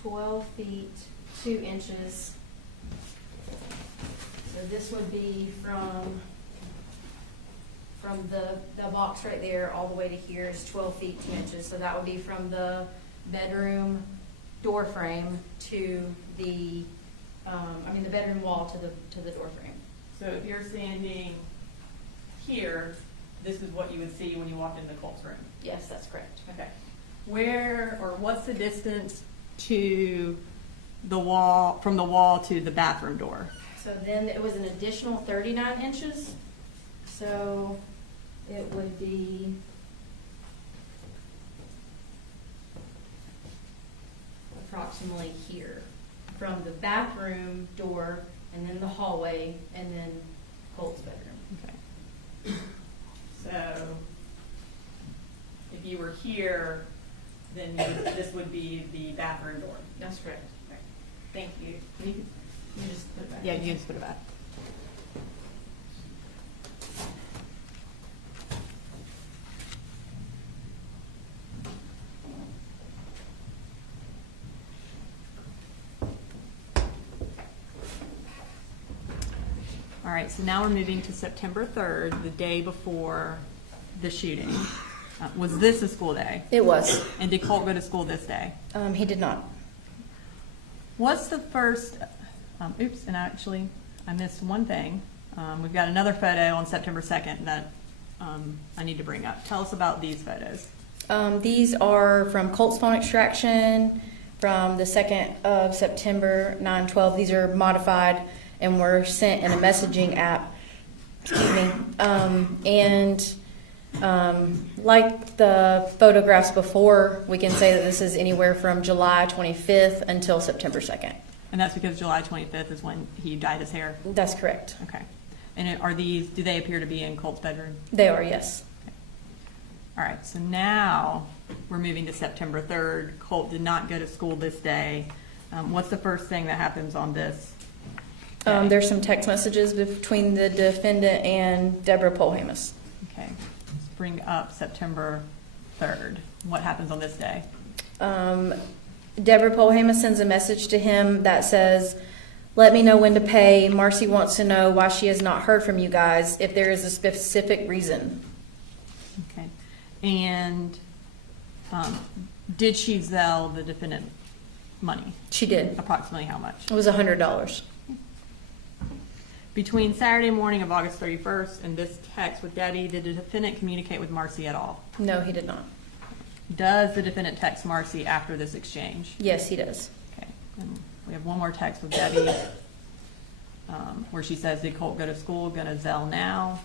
12 feet 2 inches. So this would be from the box right there all the way to here is 12 feet 2 inches. So that would be from the bedroom door frame to the, the bedroom wall to the door frame. So if you're standing here, this is what you would see when you walked into Colt's room? Yes, that's correct. Okay. Where, or what's the distance to the wall, from the wall to the bathroom door? So then it was an additional 39 inches. So it would be approximately here from the bathroom door and then the hallway and then Colt's bedroom. Okay. So if you were here, then this would be the bathroom door. That's correct. Okay. Thank you. You just put it back. Yeah, you can just put it back. All right, so now we're moving to September 3rd, the day before the shooting. Was this a school day? It was. And did Colt go to school this day? He did not. What's the first, oops, and actually, I missed one thing. We've got another photo on September 2nd that I need to bring up. Tell us about these photos. These are from Colt's phone extraction from the 2nd of September, 9/12. These are modified and were sent in a messaging app. Excuse me. Like the photographs before, we can say that this is anywhere from July 25th until September 2nd. And that's because July 25th is when he dyed his hair? That's correct. Okay. And are these, do they appear to be in Colt's bedroom? They are, yes. Okay. All right, so now we're moving to September 3rd. Colt did not go to school this day. What's the first thing that happens on this day? There's some text messages between the defendant and Deborah Polhamus. Okay. Let's bring up September 3rd. What happens on this day? Deborah Polhamus sends a message to him that says, "Let me know when to pay. Marcy wants to know why she has not heard from you guys, if there is a specific reason." Okay. And did she Zelle the defendant money? She did. Approximately how much? It was $100. Between Saturday morning of August 31st and this text with Debbie, did the defendant communicate with Marcy at all? No, he did not. Does the defendant text Marcy after this exchange? Yes, he does. Okay. And we have one more text with Debbie where she says, "Did Colt go to school? Gonna Zelle now."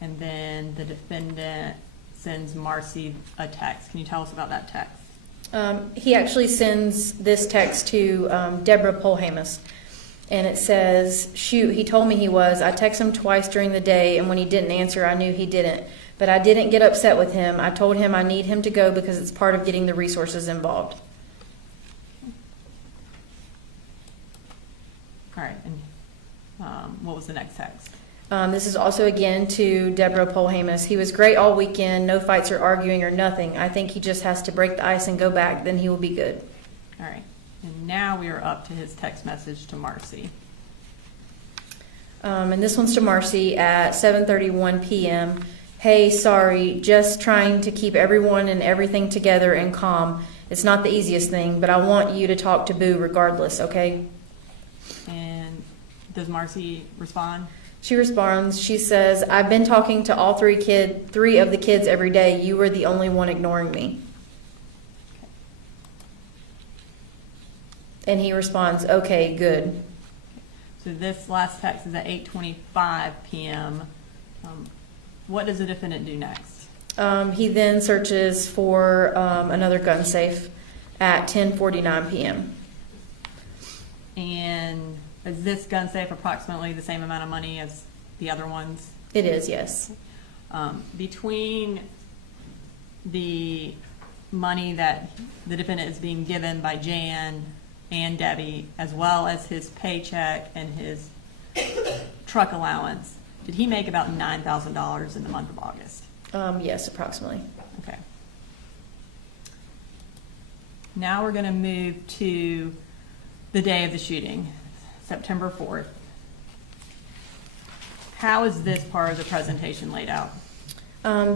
And then the defendant sends Marcy a text. Can you tell us about that text? He actually sends this text to Deborah Polhamus. And it says, "Shoot, he told me he was. I texted him twice during the day, and when he didn't answer, I knew he didn't. But I didn't get upset with him. I told him I need him to go because it's part of getting the resources involved." All right. And what was the next text? This is also again to Deborah Polhamus. "He was great all weekend. No fights or arguing or nothing. I think he just has to break the ice and go back. Then he will be good." All right. And now we are up to his text message to Marcy. And this one's to Marcy at 7:31 p.m. "Hey, sorry, just trying to keep everyone and everything together and calm. It's not the easiest thing, but I want you to talk to Boo regardless, okay?" And does Marcy respond? She responds, she says, "I've been talking to all three of the kids every day. You were the only one ignoring me." And he responds, "Okay, good." So this last text is at 8:25 p.m. What does the defendant do next? He then searches for another gun safe at 10:49 p.m. And is this gun safe approximately the same amount of money as the other ones? It is, yes. Between the money that the defendant is being given by Jan and Debbie, as well as his paycheck and his truck allowance, did he make about $9,000 in the month of August? Yes, approximately. Okay. Now we're going to move to the day of the shooting, September 4th. How is this part of the presentation laid out?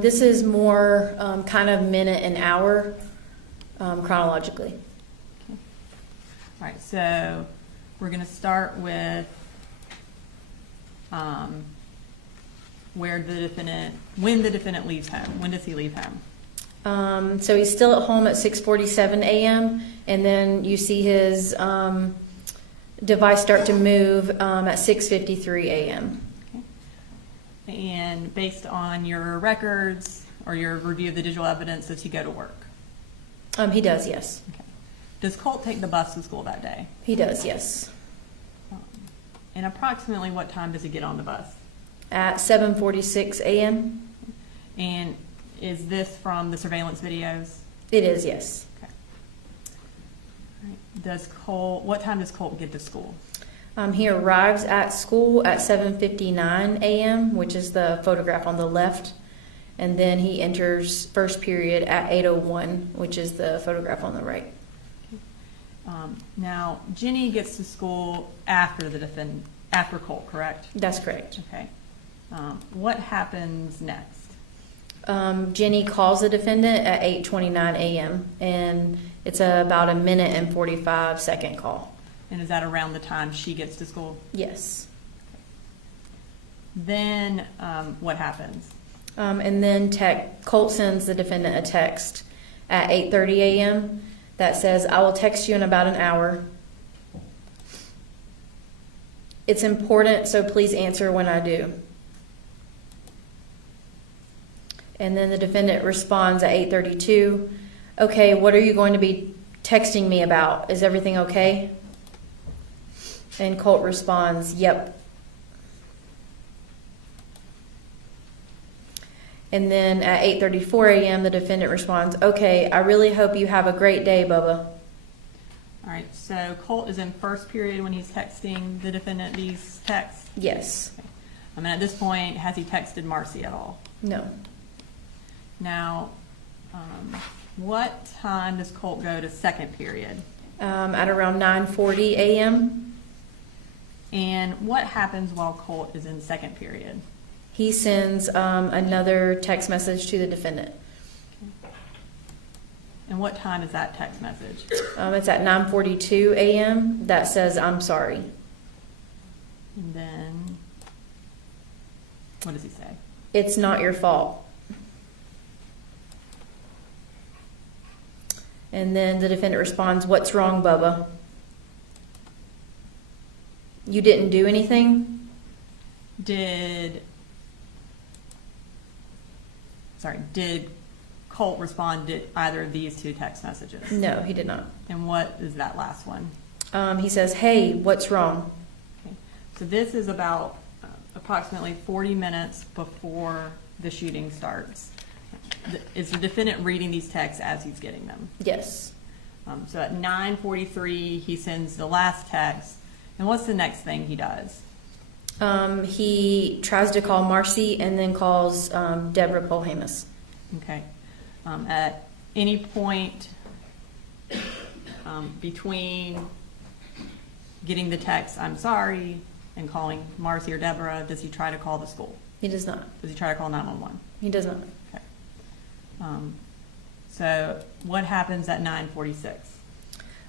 This is more kind of minute and hour chronologically. All right, so we're going to start with when the defendant leaves home. When does he leave home? So he's still at home at 6:47 a.m. and then you see his device start to move at 6:53 a.m. And based on your records or your review of the digital evidence, does he go to work? He does, yes. Okay. Does Colt take the bus to school that day? He does, yes. And approximately what time does he get on the bus? At 7:46 a.m. And is this from the surveillance videos? It is, yes. Okay. All right. What time does Colt get to school? He arrives at school at 7:59 a.m., which is the photograph on the left, and then he enters first period at 8:01, which is the photograph on the right. Now, Jenny gets to school after after Colt, correct? That's correct. Okay. What happens next? Jenny calls the defendant at 8:29 a.m., and it's about a minute and 45-second call. And is that around the time she gets to school? Yes. Then what happens? And then Colt sends the defendant a text at 8:30 a.m. that says, "I will text you in about an hour. It's important, so please answer when I do." And then the defendant responds at 8:32, "Okay, what are you going to be texting me about? Is everything okay?" And Colt responds, "Yep." And then at 8:34 a.m., the defendant responds, "Okay, I really hope you have a great day, Bubba." All right, so Colt is in first period when he's texting the defendant these texts? Yes. Okay. And at this point, has he texted Marcy at all? No. Now, what time does Colt go to second period? At around 9:40 a.m., And what happens while Colt is in second period? he sends another text message to the defendant. And what time is that text message? It's at 9:42 a.m. that says, "I'm sorry." And then, what does he say? "It's not your fault." And then the defendant responds, "What's wrong, Bubba? You didn't do anything?" Did Colt respond to either of these two text messages? No, he did not. And what is that last one? He says, "Hey, what's wrong?" Okay. So this is about approximately 40 minutes before the shooting starts. Is the defendant reading these texts as he's getting them? Yes. So at 9:43, he sends the last text. And what's the next thing he does? He tries to call Marcy and then calls Deborah Polhamus. Okay. At any point between getting the text, "I'm sorry," and calling Marcy or Deborah, does he try to call the school? He does not. Does he try to call 911? He does not. Okay. So what happens at 9:46?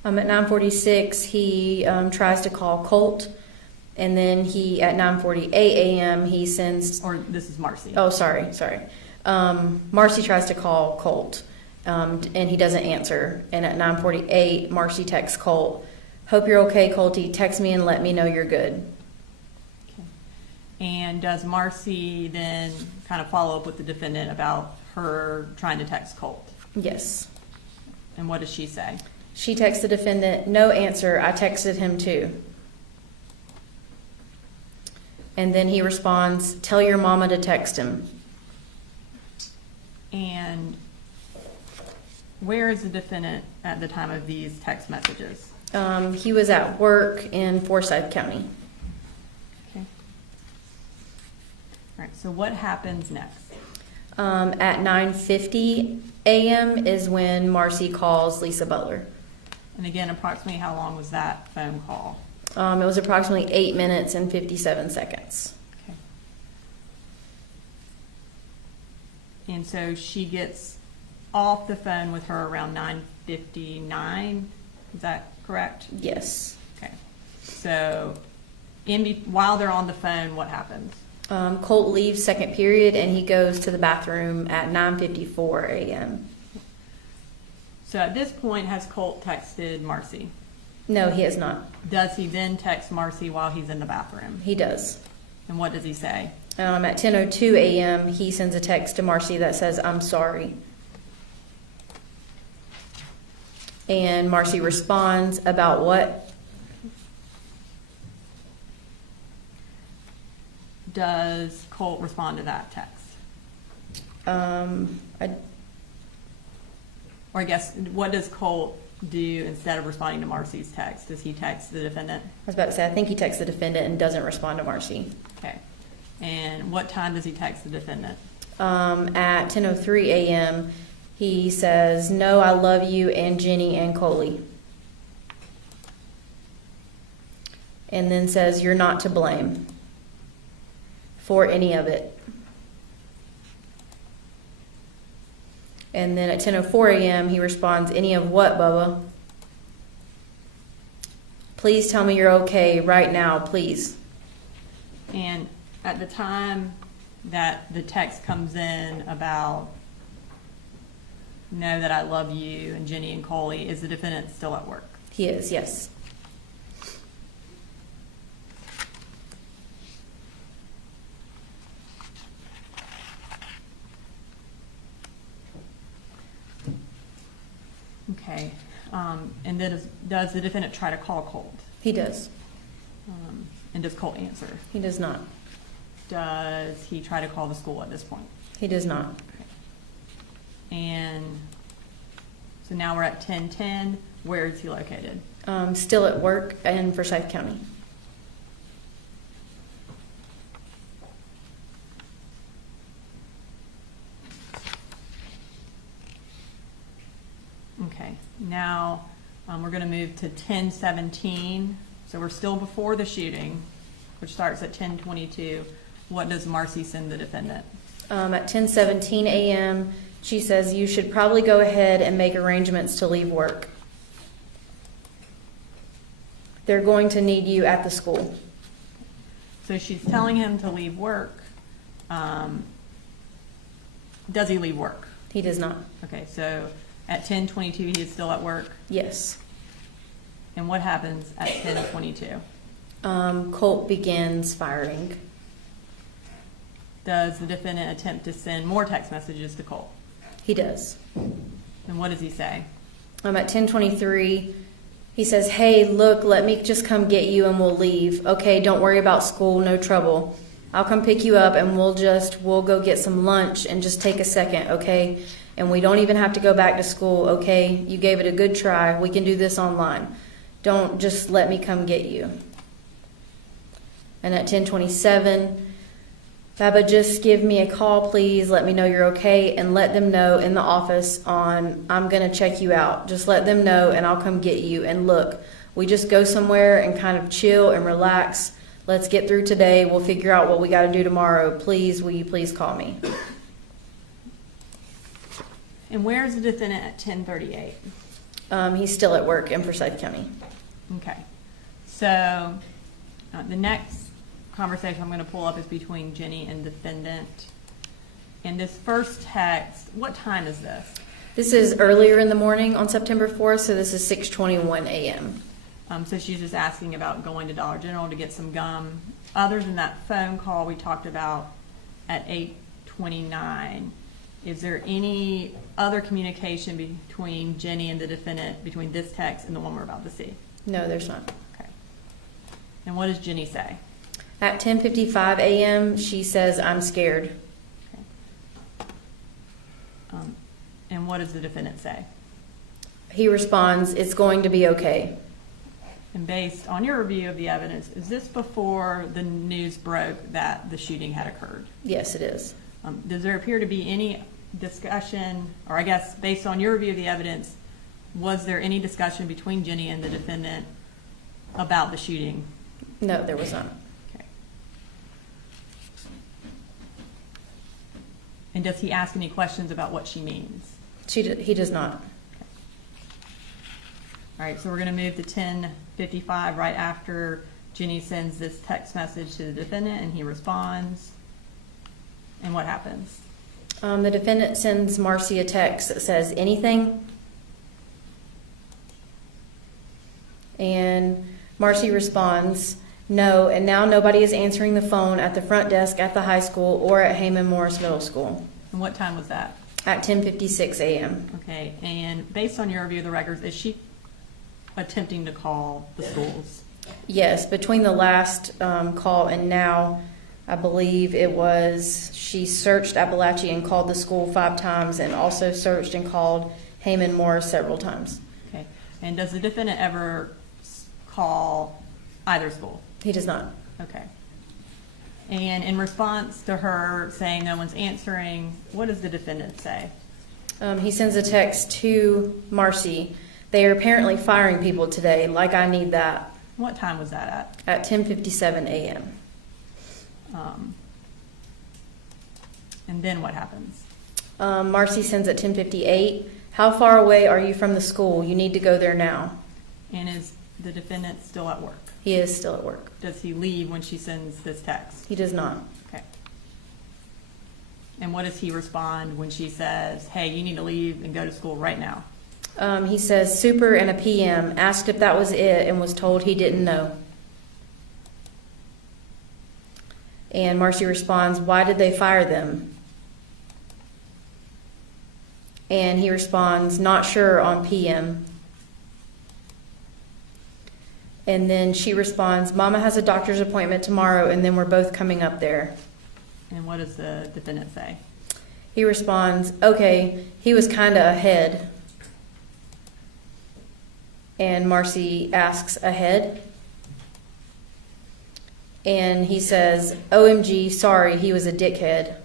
At 9:46, he tries to call Colt, and then at 9:48 a.m., he sends... Or this is Marcy. Oh, sorry. Marcy tries to call Colt, and he doesn't answer. And at 9:48, Marcy texts Colt, "Hope you're okay, Colty. Text me and let me know you're good." Okay. And does Marcy then kind of follow up with the defendant about her trying to text Colt? Yes. And what does she say? She texts the defendant, "No answer. I texted him too." And then he responds, "Tell your mama to text him." And where is the defendant at the time of these text messages? He was at work in Forsyth County. Okay. All right, so what happens next? At 9:50 a.m. is when Marcy calls Lisa Butler. And again, approximately how long was that phone call? It was approximately 8 minutes and 57 seconds. Okay. And so she gets off the phone with her around 9:59. Is that correct? Yes. Okay. So while they're on the phone, what happens? Colt leaves second period and he goes to the bathroom at 9:54 a.m. So at this point, has Colt texted Marcy? No, he has not. Does he then text Marcy while he's in the bathroom? He does. And what does he say? At 10:02 a.m., he sends a text to Marcy that says, "I'm sorry." And Marcy responds, "About what?" Does Colt respond to that text? Or I guess, what does Colt do instead of responding to Marcy's text? Does he text the defendant? I was about to say, I think he texts the defendant and doesn't respond to Marcy. Okay. And what time does he text the defendant? At 10:03 a.m., he says, "No, I love you and Jenny and Coley." And then says, "You're not to blame for any of it." And then at 10:04 a.m., he responds, "Any of what, Bubba? Please tell me you're okay right now, please." And at the time that the text comes in about "know that I love you" and Jenny and Coley, is the defendant still at work? He is, yes. Okay. And then does the defendant try to call Colt? He does. And does Colt answer? He does not. Does he try to call the school at this point? He does not. And so now we're at 10:10. Where is he located? Still at work in Forsyth County. Okay. Now we're going to move to 10:17. So we're still before the shooting, which starts at 10:22. What does Marcy send the defendant? At 10:17 a.m., she says, "You should probably go ahead and make arrangements to leave work. They're going to need you at the school." So she's telling him to leave work. Does he leave work? He does not. Okay, so at 10:22 he is still at work. Yes. And what happens at 10:22? Colt begins firing. Does the defendant attempt to send more text messages to Colt? He does. And what does he say? At 10:23, he says, "Hey, look, let me just come get you and we'll leave. Okay, don't worry about school, no trouble. I'll come pick you up and we'll go get some lunch and just take a second, okay? And we don't even have to go back to school, okay? You gave it a good try. We can do this online. Don't just let me come get you." And at 10:27, "Baba, just give me a call, please. Let me know you're okay and let them know in the office I'm going to check you out. Just let them know and I'll come get you. And look, we just go somewhere and kind of chill and relax. Let's get through today. We'll figure out what we got to do tomorrow. Please, will you please call me?" And where is the defendant at 10:38? He's still at work in Forsyth County. Okay. So the next conversation I'm going to pull up is between Jenny and defendant. And this first text, what time is this? This is earlier in the morning on September 4th, so this is 6:21 a.m. So she's just asking about going to Dollar General to get some gum. Other than that phone call we talked about at 8:29, is there any other communication between Jenny and the defendant between this text and the one we're about to see? No, there's not. Okay. And what does Jenny say? At 10:55 a.m., she says, "I'm scared." And what does the defendant say? He responds, "It's going to be okay." And based on your review of the evidence, is this before the news broke that the shooting had occurred? Yes, it is. Does there appear to be any discussion, or I guess based on your review of the evidence, was there any discussion between Jenny and the defendant about the shooting? No, there was not. Okay. And does he ask any questions about what she means? He does not. All right, so we're going to move to 10:55 right after Jenny sends this text message to the defendant and he responds. And what happens? The defendant sends Marcy a text that says, "Anything?" And Marcy responds, "No," and now nobody is answering the phone at the front desk at the high school or at Heyman Morris Middle School. And what time was that? At 10:56 a.m. Okay, and based on your review of the records, is she attempting to call the schools? Yes, between the last call and now, I believe it was, she searched Apalachee and called the school 5 times and also searched and called Heyman Morris several times. Okay, and does the defendant ever call either school? He does not. Okay. And in response to her saying no one's answering, what does the defendant say? He sends a text to Marcy. "They are apparently firing people today, like I need that." What time was that at? At 10:57 a.m. And then what happens? Marcy sends at 10:58, "How far away are you from the school? You need to go there now." And is the defendant still at work? He is still at work. Does he leave when she sends this text? He does not. Okay. And what does he respond when she says, "Hey, you need to leave and go to school right now"? He says, "Super and a PM," asked if that was it and was told he didn't know. And Marcy responds, "Why did they fire them?" And he responds, "Not sure on PM." And then she responds, "Mama has a doctor's appointment tomorrow and then we're both coming up there." And what does the defendant say? He responds, "Okay, he was kinda ahead." And Marcy asks, "Ahead?" And he says, "OMG, sorry, he was a dickhead."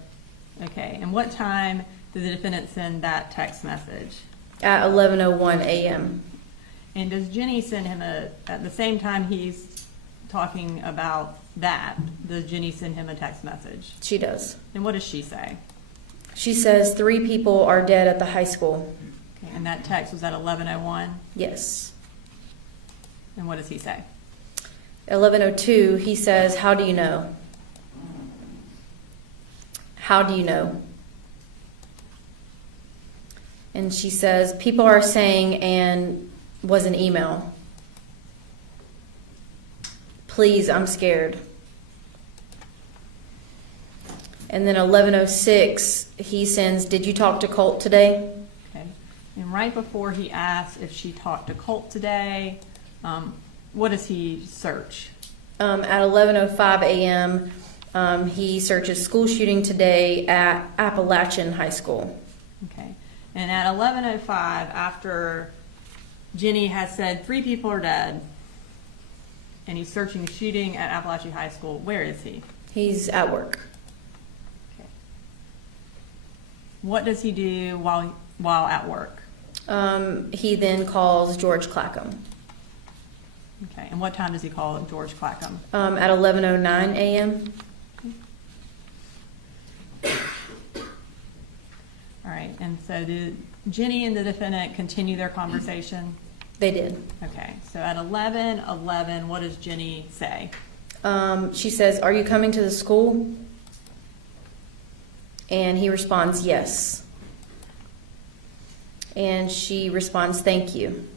Okay, and what time did the defendant send that text message? At 11:01 a.m. And does Jenny send him at the same time he's talking about that, does Jenny send him a text message? She does. And what does she say? She says 3 people are dead at the high school. Okay, and that text was at 11:01? Yes. And what does he say? 11:02, he says, "How do you know?" "How do you know?" And she says, "People are saying," and was an email. "Please, I'm scared." And then 11:06, he sends, "Did you talk to Colt today?" Okay, and right before he asks if she talked to Colt today, what does he search? At 11:05 a.m., he searches school shooting today at Apalachee High School. Okay, and at 11:05, after Jenny has said 3 people are dead, and he's searching shooting at Apalachee High School, where is he? He's at work. Okay. What does he do while at work? He then calls George Clackham. Okay, and what time does he call George Clackham? At 11:09 a.m. All right, and so did Jenny and the defendant continue their conversation? They did. Okay, so at 11:11, what does Jenny say? She says, "Are you coming to the school?" And he responds, "Yes." And she responds, "Thank you."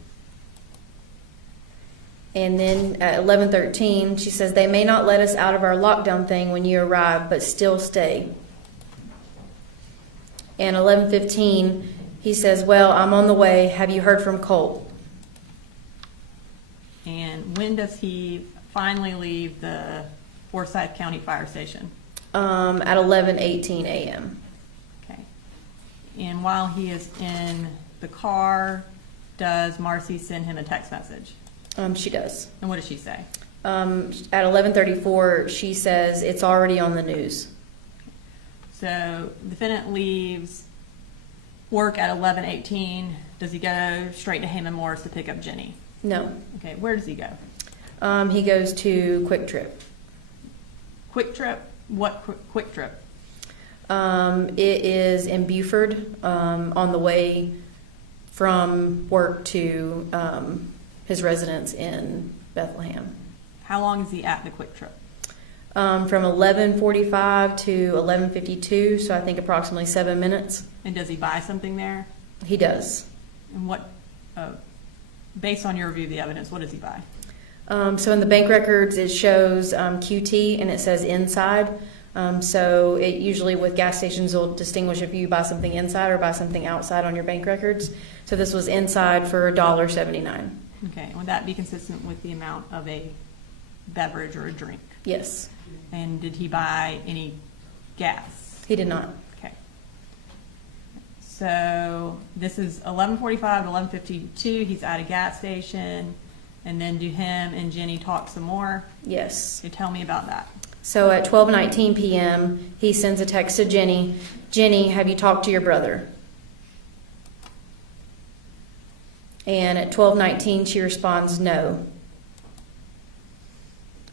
And then at 11:13, she says, "They may not let us out of our lockdown thing when you arrive, but still stay." And 11:15, he says, "Well, I'm on the way. Have you heard from Colt?" And when does he finally leave the Forsyth County Fire Station? At 11:18 a.m. Okay. And while he is in the car, does Marcy send him a text message? She does. And what does she say? At 11:34, she says it's already on the news. So the defendant leaves work at 11:18. Does he go straight to Heyman Morris to pick up Jenny? No. Okay, where does he go? He goes to Quick Trip. Quick Trip? What Quick Trip? It is in Buford, on the way from work to his residence in Bethlehem. How long is he at the Quick Trip? From 11:45 to 11:52, so I think approximately 7 minutes. And does he buy something there? He does. And what, based on your review of the evidence, what does he buy? So in the bank records, it shows QT and it says inside. So it usually with gas stations will distinguish if you buy something inside or buy something outside on your bank records. So this was inside for $1.79. Okay, would that be consistent with the amount of a beverage or a drink? Yes. And did he buy any gas? He did not. Okay. So this is 11:45 to 11:52. He's at a gas station. And then do him and Jenny talk some more? Yes. Okay, tell me about that. So at 12:19 p.m., he sends a text to Jenny. Jenny, have you talked to your brother? And at 12:19, she responds, no.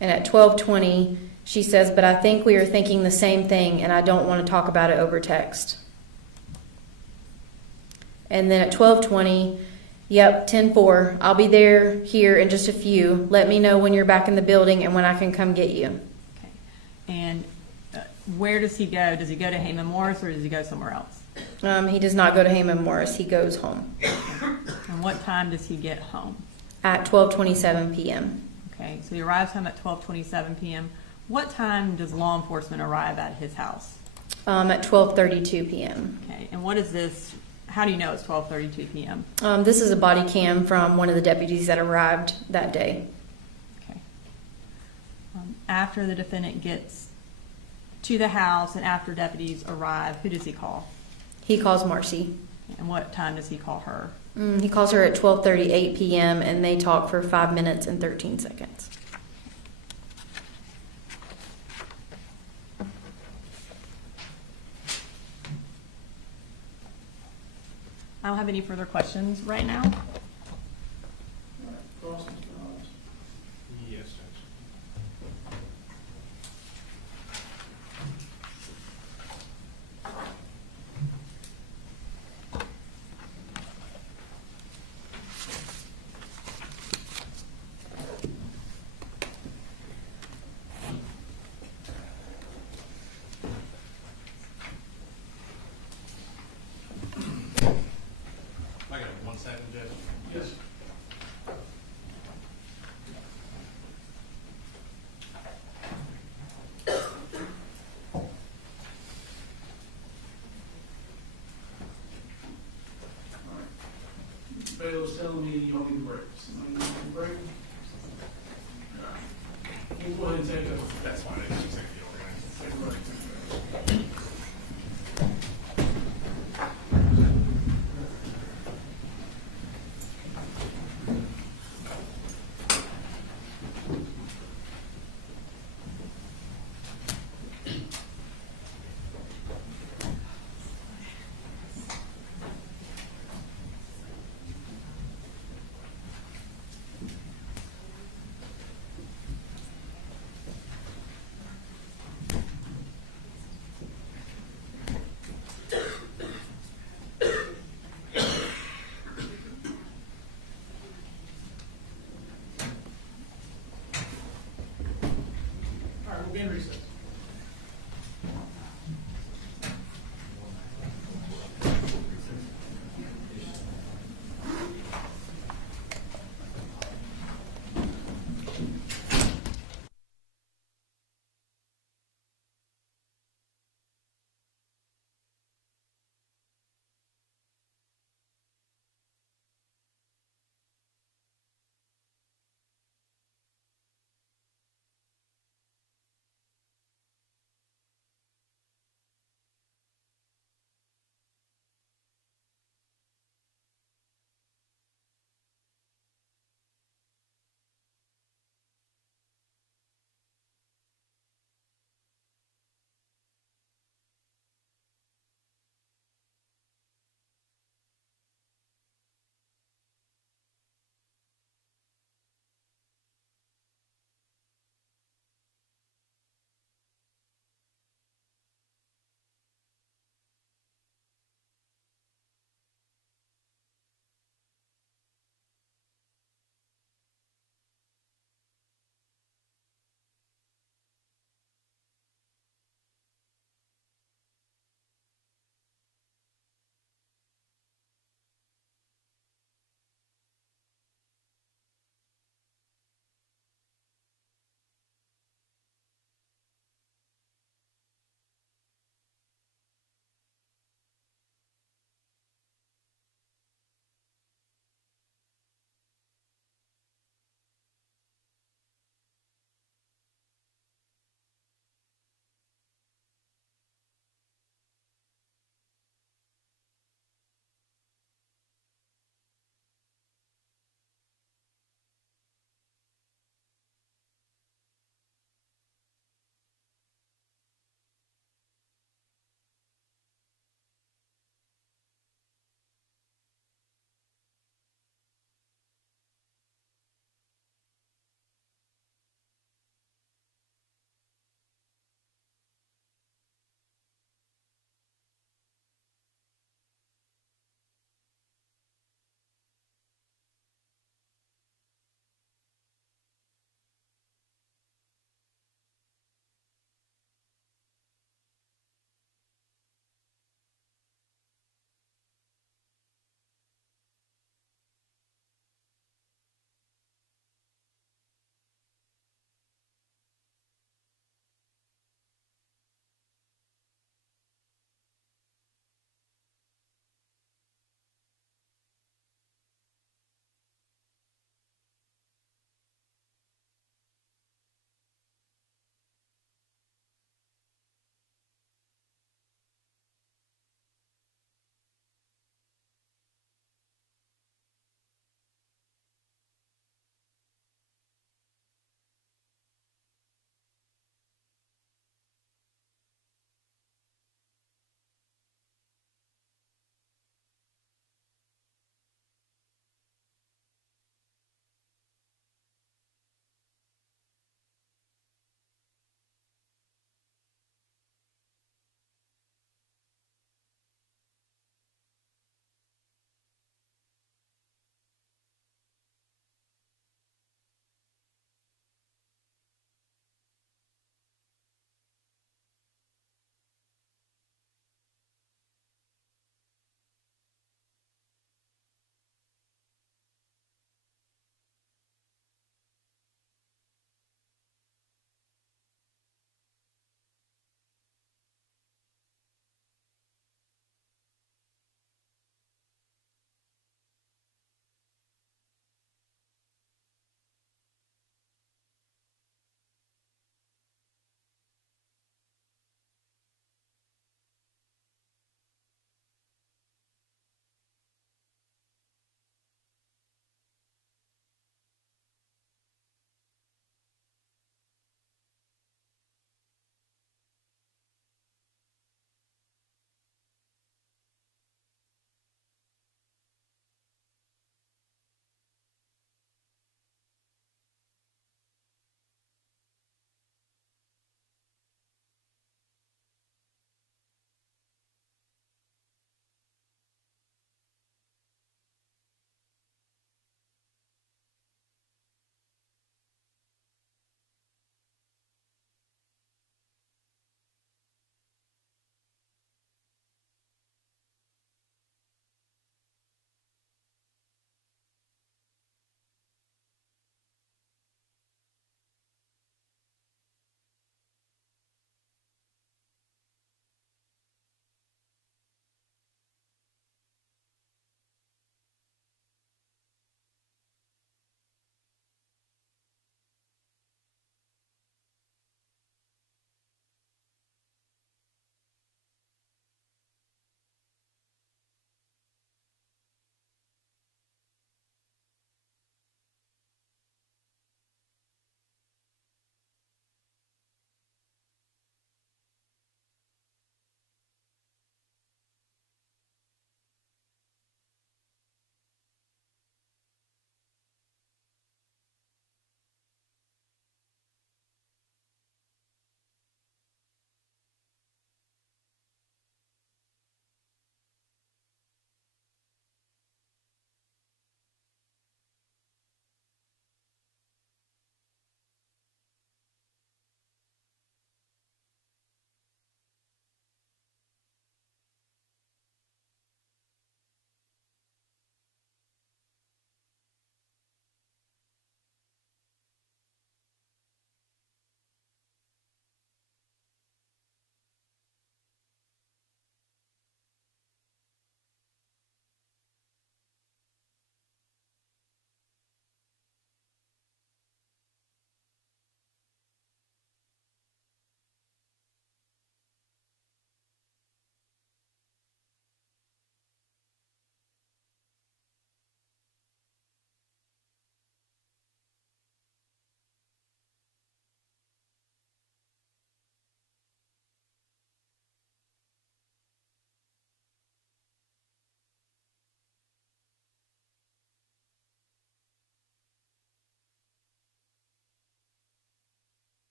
And at 12:20, she says, but I think we are thinking the same thing and I don't want to talk about it over text. And then at 12:20, yep, 10-4, I'll be here in just a few. Let me know when you're back in the building and when I can come get you. Okay. And where does he go? Does he go to Heyman Morris or does he go somewhere else? He does not go to Heyman Morris. He goes home. And what time does he get home? At 12:27 p.m. Okay, so he arrives home at 12:27 p.m. What time does law enforcement arrive at his house? At 12:32 p.m. Okay, and what is this? How do you know it's 12:32 p.m.? This is a body cam from one of the deputies that arrived that day. Okay. After the defendant gets to the house and after deputies arrive, who does he call? He calls Marcy. And what time does he call her? He calls her at 12:38 p.m. and they talk for 5 minutes and 13 seconds. I don't have any further questions right now. All right, cross, Mr. Hodge. Yes, Judge. I got 1 second, Judge. Yes. Bailiff's telling me you don't need a break. Somebody need a break? All right. We'll go ahead and take a. That's fine. I just think you organize. Take a break. All right, we'll be in recess.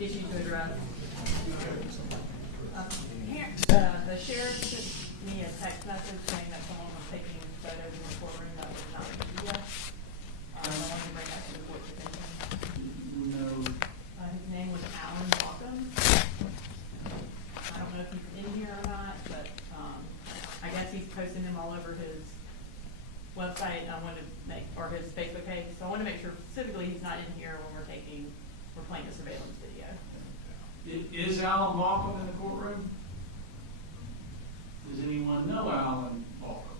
issue to address. The sheriff sent me a text message saying that someone was taking photos in the courtroom that was not media. I wanted to bring that to the court's attention. No, His name was Alan Walkham. I don't know if he's in here or not, but, I guess he's posting them all over his website, and I wanted to make, or his Facebook page, so I want to make sure specifically he's not in here when we're playing a surveillance video. Is Alan Malcolm in the courtroom? Does anyone know Alan Malcolm?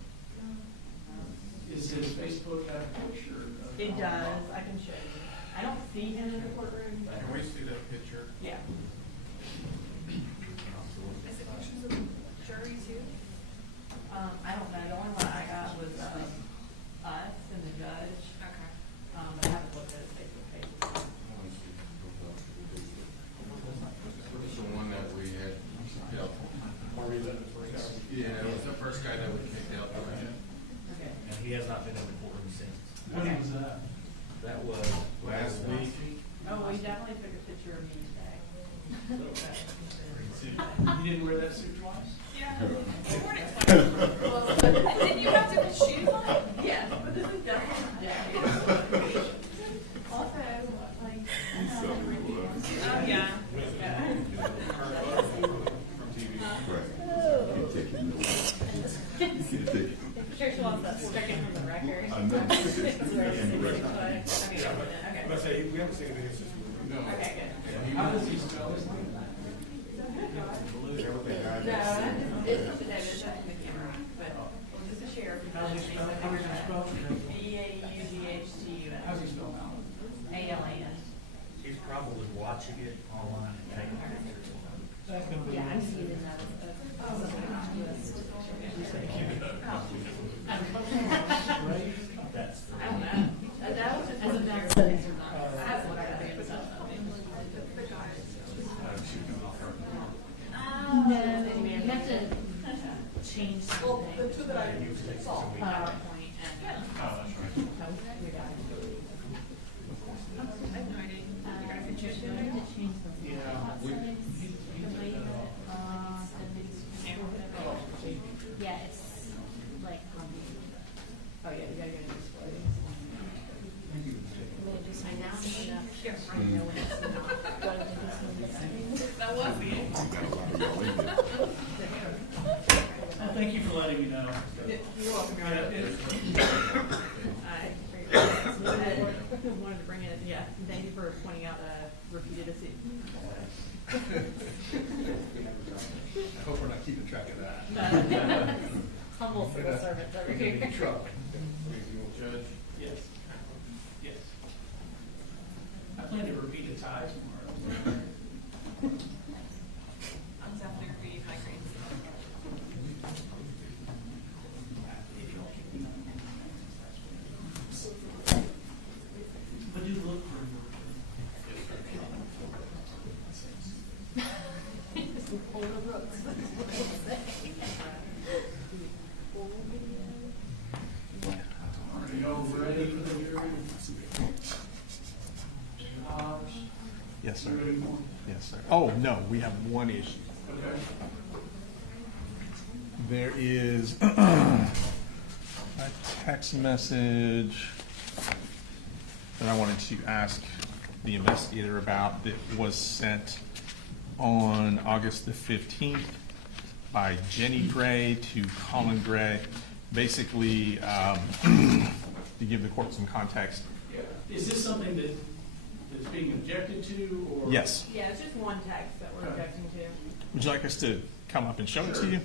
Is his Facebook have a picture of It Alan does, Malcolm? I can show you. I don't see him in the courtroom, but, Can we see that picture? yeah. Is it pictures of the jury too? I don't know, the only one I got was, us and the judge, Okay. but I haven't looked at his Facebook page. This is the one that we had picked out. Yeah, it was the first guy that we picked out. Okay. And he has not been in the courtroom since. When was that? That was Last week. Oh, well, he definitely took a picture of me today. You didn't wear that suit twice? Yeah. Didn't you have different shoes on? Yes, but this is definitely today. Also, like, Oh, yeah. Right. You take it. You take it. Trish wants that stricken from the record. I know. Okay, Let's say, we haven't seen it since we No. okay, good. How does he spell his name? No, it's not today, but it's up in the camera, but this is sheriff. How's he spell? How does he spell? B-A-U-G-H-T-U-S. How's he spell Alan? A-L-A-N. He's probably watching it online and taking pictures. Yeah, I'm seeing that. That's I don't know. That was just one of their studies or not. That's what I got. No, you have to change Well, the two that I saw. PowerPoint and. Oh, that's right. I have no idea. You got a picture of it? Yeah. Yeah, it's like. Oh, yeah, you gotta go to display. I now see enough here. I know when it's not. That was me. Thank you for letting me know. You're welcome, Your Honor. I wanted to bring it, yeah, thank you for pointing out repeated deceit. I hope we're not keeping track of that. Humble civil servants over here. Trouble. Judge, Yes. Yes. I plan to repeat a tie tomorrow. I'm definitely reading my grades. If y'all keep me on. But do look for your. Are y'all ready for the jury? Yes, sir. You ready for it? Yes, sir. Oh, no, we have one issue. Okay. There is a text message that I wanted to ask the investigator about that was sent on August the 15th by Jenny Gray to Colin Gray. Basically, to give the court some context. Yeah. Is this something that's being objected to, or? Yes. Yeah, it's just one text that we're objecting to. Would you like us to come up and show it to you?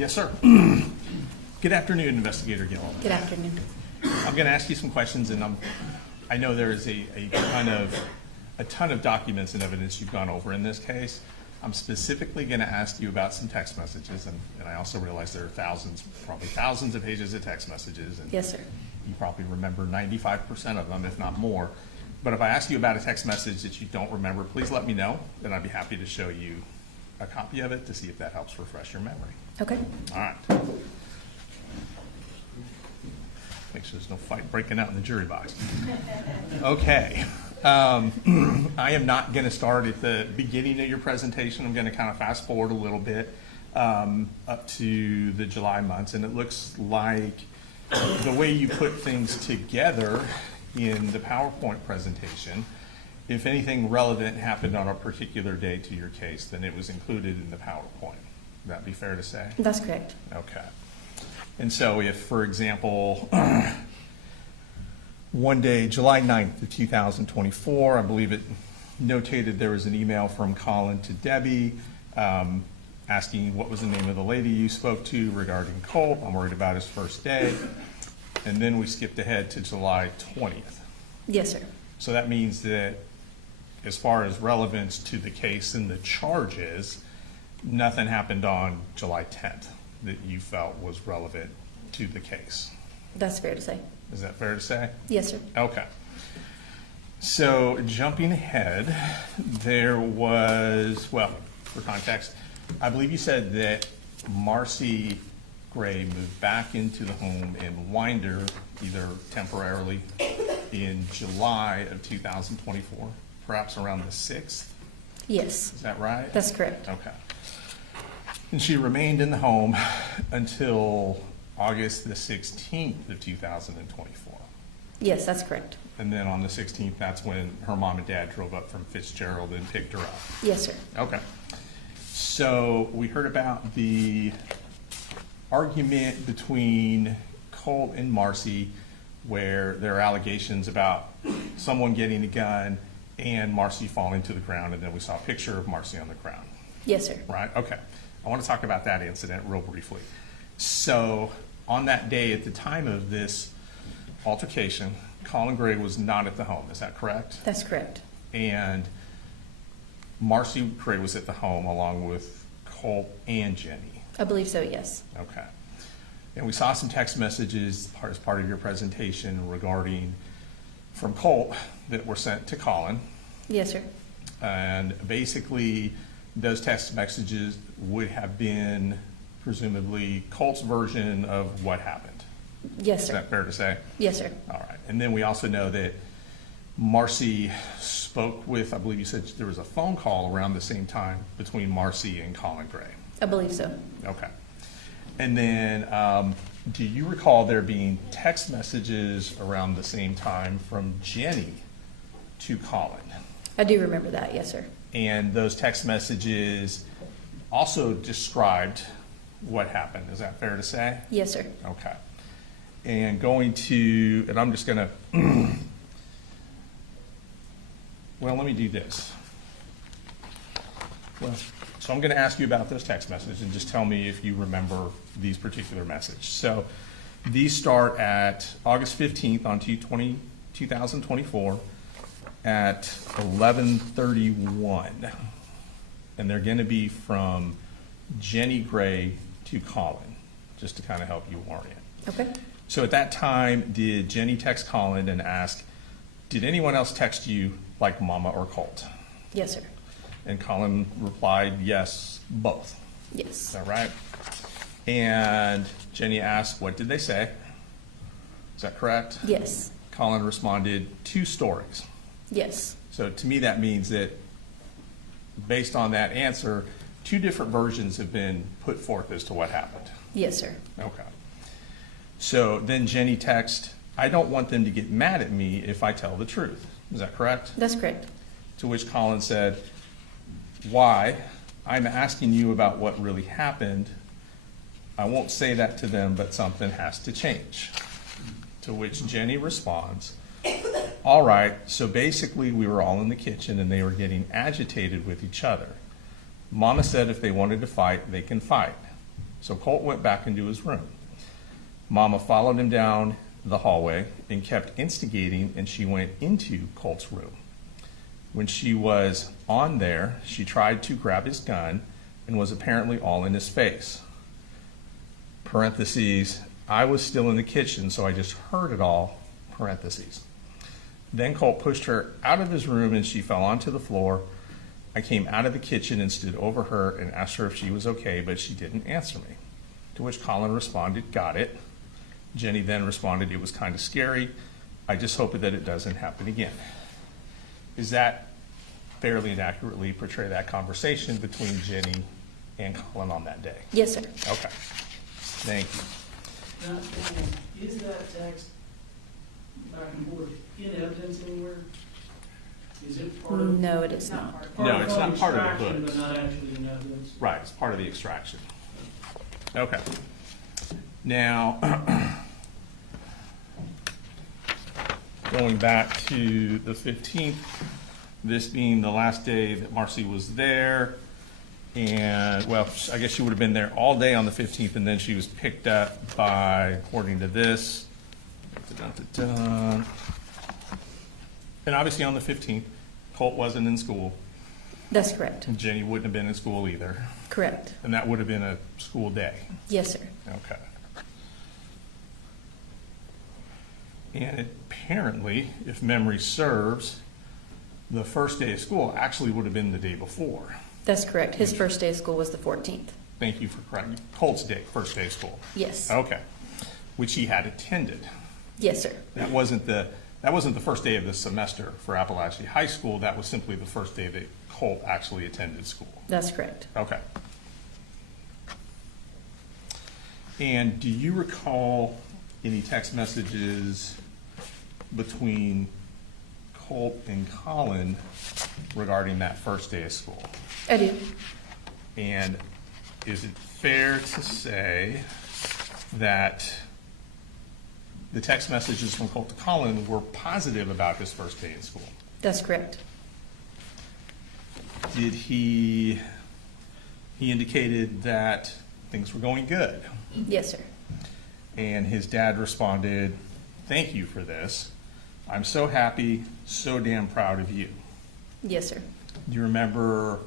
Yes, sir. Good afternoon, Investigator Gill. Good afternoon. I'm going to ask you some questions, and I know there is a ton of documents and evidence you've gone over in this case. I'm specifically going to ask you about some text messages, and I also realize there are thousands, probably thousands of pages of text messages. And Yes, sir. you probably remember 95% of them, if not more. But if I ask you about a text message that you don't remember, please let me know, and I'd be happy to show you a copy of it to see if that helps refresh your memory. Okay. All right. Make sure there's no fight breaking out in the jury box. Okay. I am not going to start at the beginning of your presentation. I'm going to kind of fast forward a little bit up to the July months, and it looks like the way you put things together in the PowerPoint presentation, if anything relevant happened on a particular day to your case, then it was included in the PowerPoint. Would that be fair to say? That's correct. Okay. And so if, for example, one day, July 9th of 2024, I believe it notated there was an email from Colin to Debbie asking what was the name of the lady you spoke to regarding Colt. I'm worried about his first day. And then we skipped ahead to July 20th. Yes, sir. So that means that as far as relevance to the case and the charges, nothing happened on July 10th that you felt was relevant to the case. That's fair to say. Is that fair to say? Yes, sir. Okay. So jumping ahead, there was, well, for context, I believe you said that Marcy Gray moved back into the home in Winder, either temporarily in July of 2024, perhaps around the 6th. Yes. Is that right? That's correct. Okay. And she remained in the home until August the 16th of 2024. Yes, that's correct. And then on the 16th, that's when her mom and dad drove up from Fitzgerald and picked her up. Yes, sir. Okay. So we heard about the argument between Colt and Marcy, where there are allegations about someone getting a gun and Marcy falling to the ground, and then we saw a picture of Marcy on the ground. Yes, sir. Right? Okay. I want to talk about that incident real briefly. So on that day, at the time of this altercation, Colin Gray was not at the home. Is that correct? That's correct. And Marcy Gray was at the home along with Colt and Jenny. I believe so, yes. Okay. And we saw some text messages as part of your presentation regarding from Colt that were sent to Colin. Yes, sir. And basically, those text messages would have been presumably Colt's version of what happened. Yes, Is sir. that fair to say? Yes, sir. All right. And then we also know that Marcy spoke with, I believe you said there was a phone call around the same time between Marcy and Colin Gray. I believe so. Okay. And then do you recall there being text messages around the same time from Jenny to Colin? I do remember that, yes, sir. And those text messages also described what happened. Is that fair to say? Yes, sir. Okay. And going to, and I'm just going to, well, let me do this. Well, so I'm going to ask you about those text messages and just tell me if you remember these particular messages. So these start at August 15th on 2024 at 11:31. And they're going to be from Jenny Gray to Colin, just to kind of help you orient. Okay. So at that time, did Jenny text Colin and ask, did anyone else text you like Mama or Colt? Yes, sir. And Colin replied, yes, both. Yes. Is that right? And Jenny asked, what did they say? Is that correct? Yes. Colin responded, 2 stories. Yes. So to me, that means that based on that answer, 2 different versions have been put forth as to what happened. Yes, sir. Okay. So then Jenny texted, I don't want them to get mad at me if I tell the truth. Is that correct? That's correct. To which Colin said, why? I'm asking you about what really happened. I won't say that to them, but something has to change. To which Jenny responds, all right, so basically we were all in the kitchen and they were getting agitated with each other. Mama said if they wanted to fight, they can fight. So Colt went back into his room. Mama followed him down the hallway and kept instigating, and she went into Colt's room. When she was on there, she tried to grab his gun and was apparently all in his face. Parentheses, I was still in the kitchen, so I just heard it all, parentheses. Then Colt pushed her out of his room and she fell onto the floor. I came out of the kitchen and stood over her and asked her if she was okay, but she didn't answer me. To which Colin responded, got it. Jenny then responded, it was kind of scary. I just hope that it doesn't happen again. Is that fairly and accurately portray that conversation between Jenny and Colin on that day? Yes, sir. Okay. Thank you. Now, is that text back and forth in evidence anywhere? Is it part of? No, it is not. No, it's not part of the extraction, books. But not actually in evidence? Right, it's part of the extraction. Okay. Now, going back to the 15th, this being the last day that Marcy was there, and, well, I guess she would have been there all day on the 15th, and then she was picked up by, according to this, and obviously on the 15th, Colt wasn't in school. That's correct. And Jenny wouldn't have been in school either. Correct. And that would have been a school day. Yes, sir. Okay. And apparently, if memory serves, the first day of school actually would have been the day before. That's correct. His first day of school was the 14th. Thank you for correcting. Colt's day, first day of school. Yes. Okay. Which he had attended. Yes, sir. That wasn't the first day of the semester for Apalachee High School. That was simply the first day that Colt actually attended school. That's correct. Okay. And do you recall any text messages between Colt and Colin regarding that first day of school? I do. And is it fair to say that the text messages from Colt to Colin were positive about his first day in school? That's correct. Did he indicated that things were going good? Yes, sir. And his dad responded, thank you for this. I'm so happy, so damn proud of you. Yes, sir. Do you remember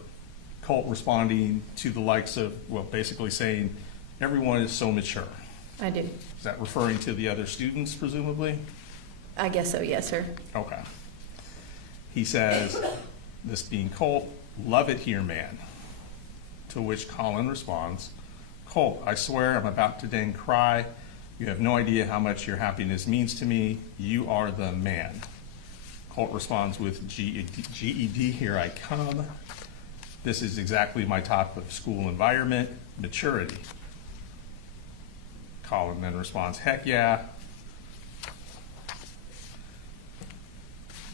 Colt responding to the likes of, well, basically saying, everyone is so mature? I do. Is that referring to the other students, presumably? I guess so, yes, sir. Okay. He says, this being Colt, love it here, man. To which Colin responds, Colt, I swear I'm about to dang cry. You have no idea how much your happiness means to me. You are the man. Colt responds with GED, here I come. This is exactly my type of school environment, maturity. Colin then responds, heck yeah.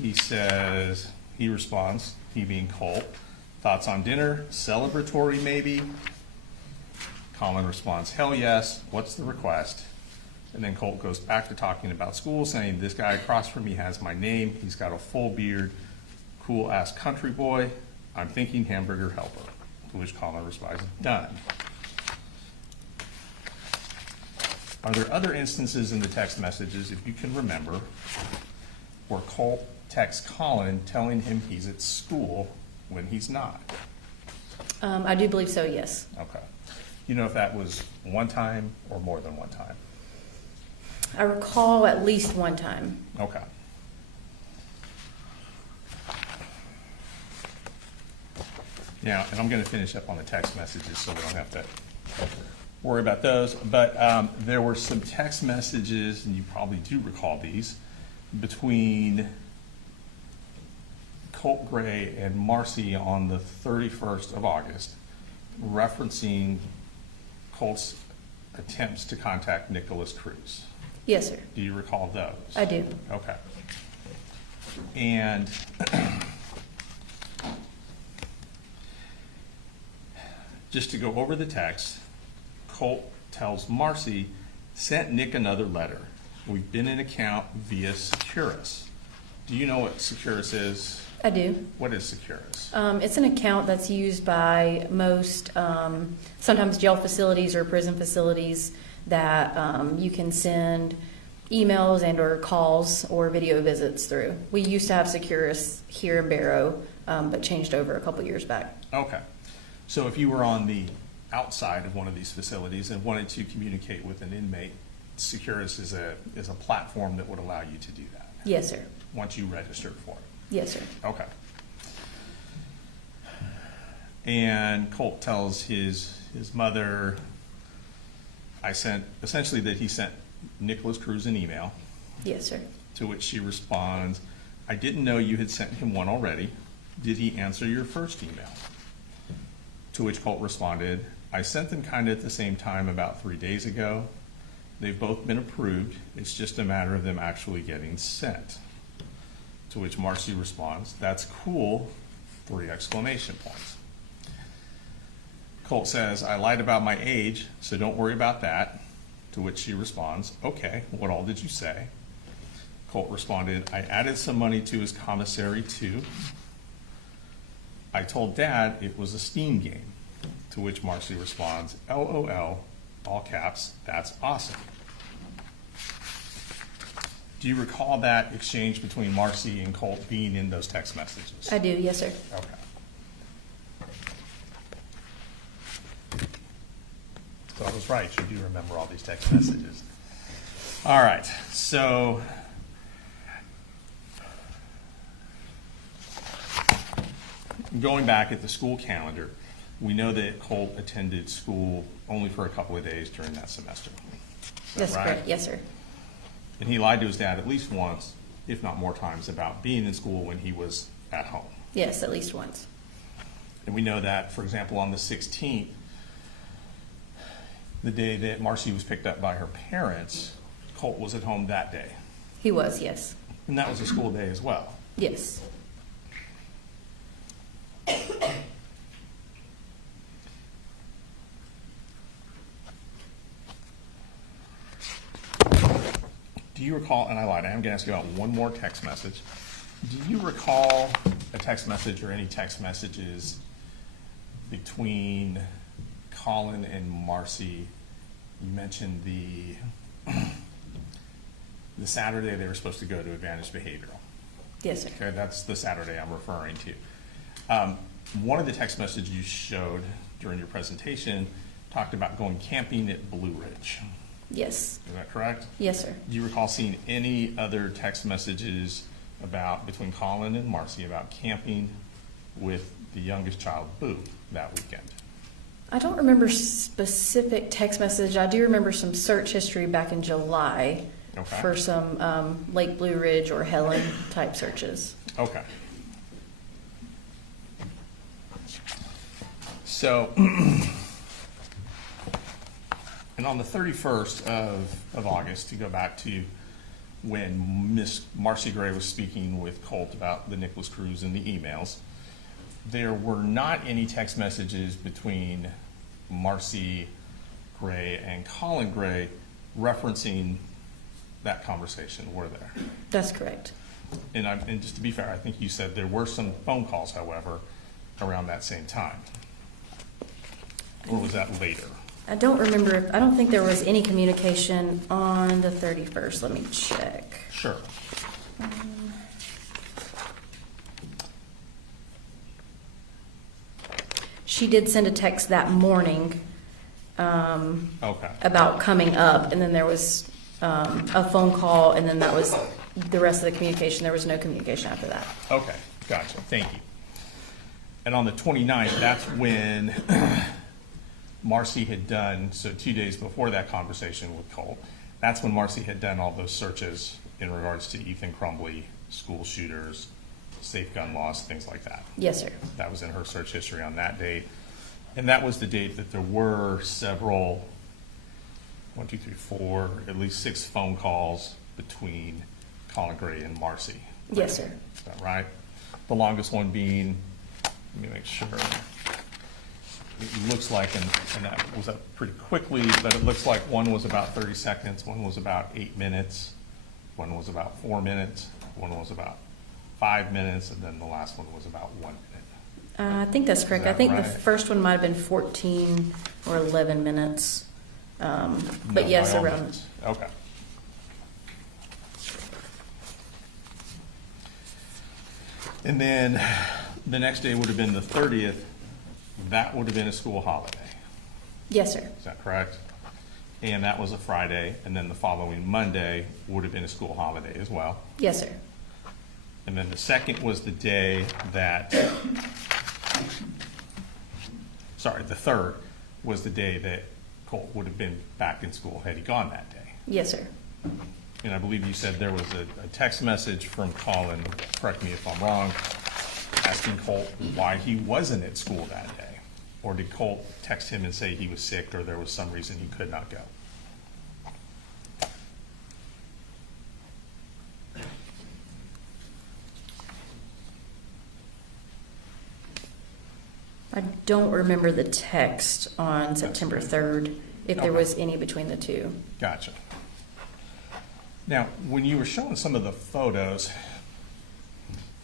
He responds, he being Colt, thoughts on dinner, celebratory maybe? Colin responds, hell yes, what's the request? And then Colt goes back to talking about school, saying, this guy across from me has my name, he's got a full beard, cool ass country boy, I'm thinking hamburger helper. To which Colin responds, done. Are there other instances in the text messages, if you can remember, where Colt texts Colin telling him he's at school when he's not? I do believe so, yes. Okay. You know if that was one time or more than one time? I recall at least one time. Okay. Now, and I'm going to finish up on the text messages so we don't have to worry about those. But there were some text messages, and you probably do recall these, between Colt Gray and Marcy on the 31st of August, referencing Colt's attempts to contact Nicholas Cruz. Yes, sir. Do you recall those? I do. Okay. And just to go over the text, Colt tells Marcy, sent Nick another letter. We've been in account via Securus. Do you know what Securus is? I do. What is Securus? It's an account that's used by most, sometimes jail facilities or prison facilities that you can send emails and or calls or video visits through. We used to have Securus here in Barrow, but changed over a couple years back. Okay. So if you were on the outside of one of these facilities and wanted to communicate with an inmate, Securus is a platform that would allow you to do that. Yes, sir. Once you registered for it. Yes, sir. Okay. And Colt tells his mother, essentially that he sent Nicholas Cruz an email. Yes, sir. To which she responds, I didn't know you had sent him one already. Did he answer your first email? To which Colt responded, I sent them kind of at the same time about 3 days ago. They've both been approved. It's just a matter of them actually getting sent. To which Marcy responds, that's cool, 3 exclamation points. Colt says, I lied about my age, so don't worry about that. To which she responds, okay, what all did you say? Colt responded, I added some money to his commissary too. I told Dad it was a Steam game. To which Marcy responds, LOL, all caps, that's awesome. Do you recall that exchange between Marcy and Colt being in those text messages? I do, yes, sir. Okay. So I was right, you do remember all these text messages. All right, so going back at the school calendar, we know that Colt attended school only for a couple of days during that semester. That's right? correct, yes, sir. And he lied to his dad at least once, if not more times, about being in school when he was at home. Yes, at least once. And we know that, for example, on the 16th, the day that Marcy was picked up by her parents, Colt was at home that day. He was, yes. And that was a school day as well. Yes. Do you recall, and I lied, I am going to ask you about one more text message. Do you recall a text message or any text messages between Colin and Marcy? You mentioned the Saturday they were supposed to go to Advantage Behavioral. Yes, sir. Okay, that's the Saturday I'm referring to. One of the text messages you showed during your presentation talked about going camping at Blue Ridge. Yes. Is that correct? Yes, sir. Do you recall seeing any other text messages between Colin and Marcy about camping with the youngest child, Boo, that weekend? I don't remember specific text message. I do remember some search history back in July for some Lake Blue Ridge or Helen type searches. Okay. So, and on the 31st of August, to go back to when Miss Marcy Gray was speaking with Colt about the Nicholas Cruz and the emails, there were not any text messages between Marcy Gray and Colin Gray referencing that conversation, were there? That's correct. And just to be fair, I think you said there were some phone calls, however, around that same time. Or was that later? I don't remember. I don't think there was any communication on the 31st. Let me check. Sure. She did send a text that morning Okay. about coming up, and then there was a phone call, and then that was the rest of the communication. There was no communication after that. Okay, gotcha. Thank you. And on the 29th, that's when Marcy had done, so 2 days before that conversation with Colt, that's when Marcy had done all those searches in regards to Ethan Crumbly, school shooters, safe gun laws, things like that. Yes, sir. That was in her search history on that date. And that was the date that there were several, 1, 2, 3, 4, at least 6 phone calls between Colin Gray and Marcy. Yes, sir. Is that right? The longest one being, let me make sure. It looks like, and that was up pretty quickly, but it looks like one was about 30 seconds, one was about 8 minutes, one was about 4 minutes, one was about 5 minutes, and then the last one was about 1 minute. I think that's correct. that I think right? the first one might have been 14 or 11 minutes. But No, yes, by all around. means. Okay. And then the next day would have been the 30th. That would have been a school holiday. Yes, sir. Is that correct? And that was a Friday, and then the following Monday would have been a school holiday as well. Yes, sir. And then the second was the day that, sorry, the third was the day that Colt would have been back in school had he gone that day. Yes, sir. And I believe you said there was a text message from Colin, correct me if I'm wrong, asking Colt why he wasn't at school that day. Or did Colt text him and say he was sick or there was some reason he could not go? I don't remember the text on September 3rd, if there Okay. was any between the two. Gotcha. Now, when you were showing some of the photos,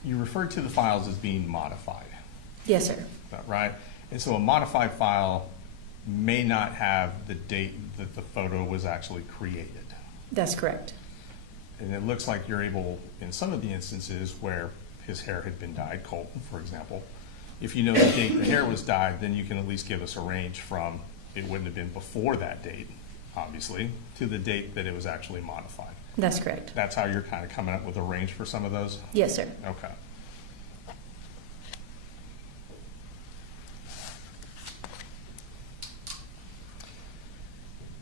you referred to the files as being modified. Yes, sir. Is that right? And so a modified file may not have the date that the photo was actually created. That's correct. And it looks like you're able, in some of the instances where his hair had been dyed, Colton, for example, if you know the date the hair was dyed, then you can at least give us a range from, it wouldn't have been before that date, obviously, to the date that it was actually modified. That's correct. That's how you're kind of coming up with a range for some of those? Yes, sir. Okay.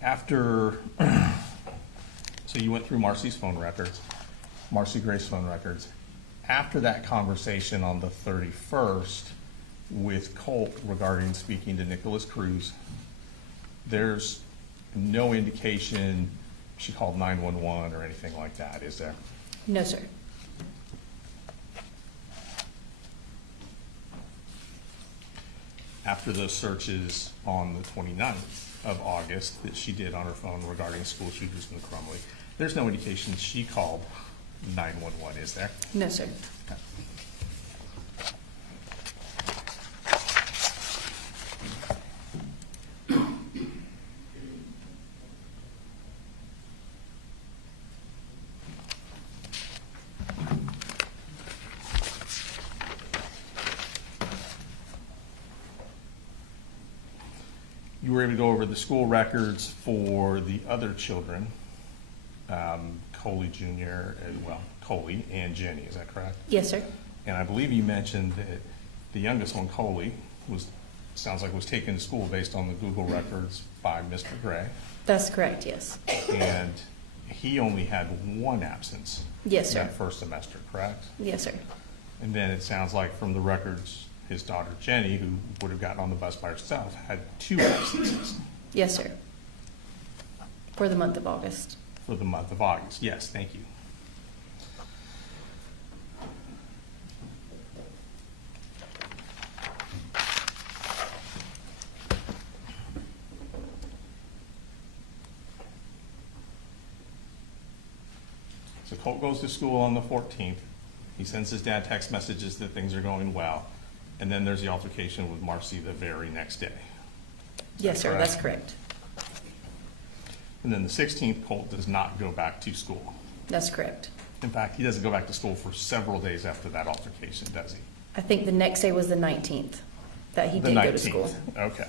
After, so you went through Marcy's phone records, Marcy Gray's phone records. After that conversation on the 31st with Colt regarding speaking to Nicholas Cruz, there's no indication she called 911 or anything like that, is there? No, sir. After those searches on the 29th of August that she did on her phone regarding school shooters in the Crumley, there's no indication she called 911, is there? No, sir. Okay. You were able to go over the school records for the other children, Coley Jr., Coley and Jenny, is that correct? Yes, sir. And I believe you mentioned that the youngest one, Coley, sounds like was taken to school based on the Google records by Mr. Gray. That's correct, yes. And he only had one absence. Yes, sir. That first semester, correct? Yes, sir. And then it sounds like from the records, his daughter Jenny, who would have gotten on the bus by herself, had 2 absences Yes, sir. For the month of August. for the month of August. Yes, thank you. So Colt goes to school on the 14th. He sends his dad text messages that things are going well. And then there's the altercation with Marcy the very next day. Yes, sir, correct? that's correct. And then the 16th, Colt does not go back to school. That's correct. In fact, he doesn't go back to school for several days after that altercation, does he? I think the next day was the 19th that he The did go to school. 19th. Okay.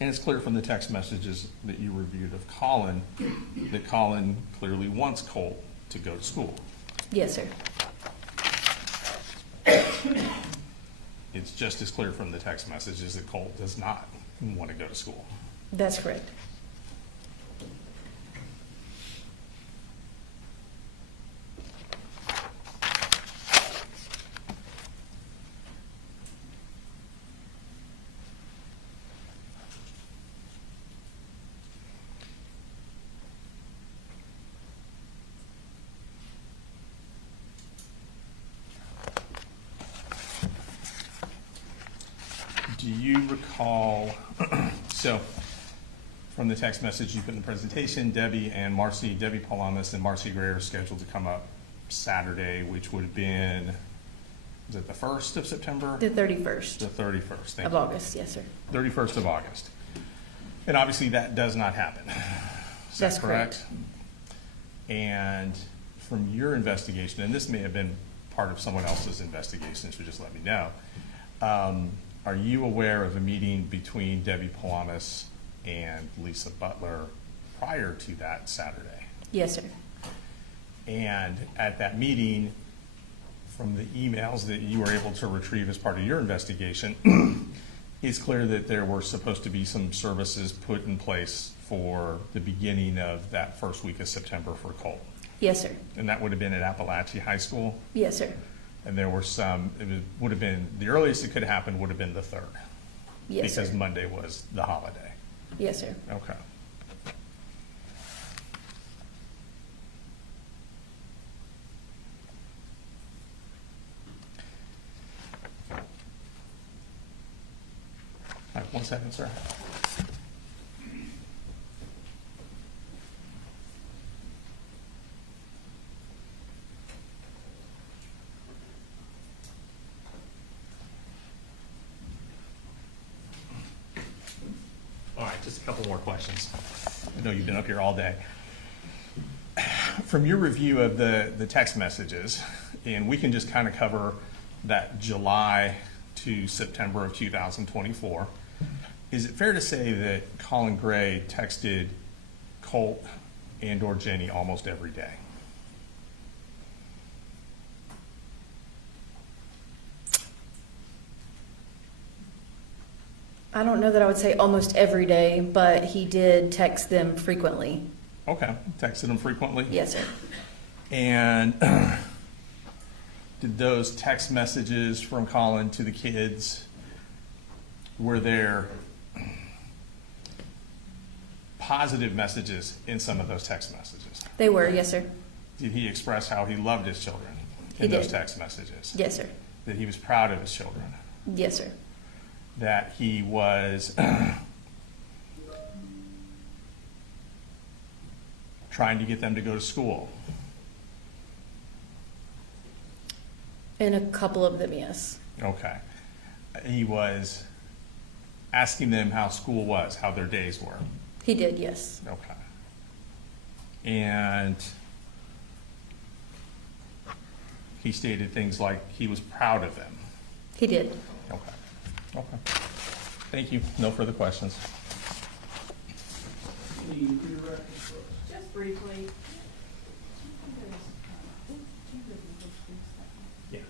And it's clear from the text messages that you reviewed of Colin that Colin clearly wants Colt to go to school. Yes, sir. It's just as clear from the text messages that Colt does not want to go to school. That's correct. Do you recall, so from the text message you put in the presentation, Debbie Palamas and Marcy Gray are scheduled to come up Saturday, which would have been, was it the 1st of September? The 31st. The 31st, thank Of you. August, yes, sir. 31st of August. And obviously that does not happen. Is that That's correct. And from your investigation, and this may have been part of someone else's investigation, so just let me know. Are you aware of a meeting between Debbie Palamas and Lisa Butler prior to that Saturday? Yes, sir. And at that meeting, from the emails that you were able to retrieve as part of your investigation, it's clear that there were supposed to be some services put in place for the beginning of that first week of September for Colt. Yes, sir. And that would have been at Apalachee High School. Yes, sir. And there were some, would have been, the earliest it could happen would have been the 3rd. Yes, Because sir. Monday was the holiday. Yes, sir. Okay. All right, 1 second, sir. All right, just a couple more questions. I know you've been up here all day. From your review of the text messages, and we can just kind of cover that July to September of 2024, is it fair to say that Colin Gray texted Colt and or Jenny almost every day? I don't know that I would say almost every day, but he did text them frequently. Okay, texted him frequently? Yes, sir. And did those text messages from Colin to the kids, were there positive messages in some of those text messages? They were, yes, sir. Did he express how he loved his children He in those did. text messages? Yes, sir. That he was proud of his children? Yes, sir. That he was trying to get them to go to school? In a couple of them, yes. Okay. He was asking them how school was, how their days were? He did, yes. Okay. And he stated things like he was proud of them? He did. Okay. Okay. Thank you. No further questions. Can you redirect us, folks? Just briefly. Yeah.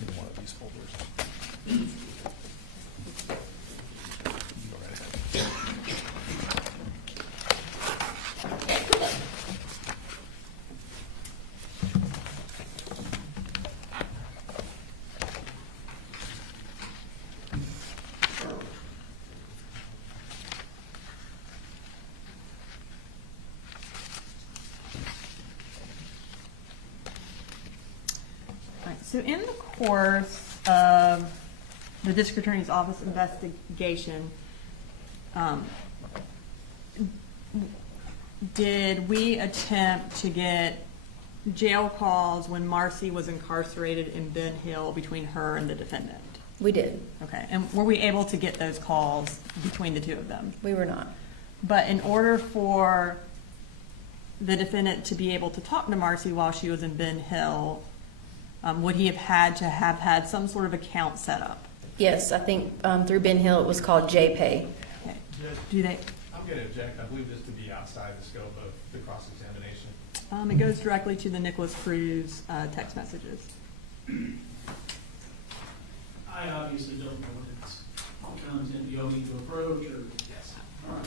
In one of these folders. You go right ahead. Right, so in the course of the district attorney's office investigation, did we attempt to get jail calls when Marcy was incarcerated in Ben Hill between her and the defendant? We did. Okay, and were we able to get those calls between the two of them? We were not. But in order for the defendant to be able to talk to Marcy while she was in Ben Hill, would he have had to have had some sort of account set up? Yes, I think through Ben Hill it was called JPay. Okay. Do they? I'm going to object. I believe this to be outside the scope of the cross-examination. It goes directly to the Nicholas Cruz text messages. I obviously don't know what it's content you all need to approach or. Yes. All right.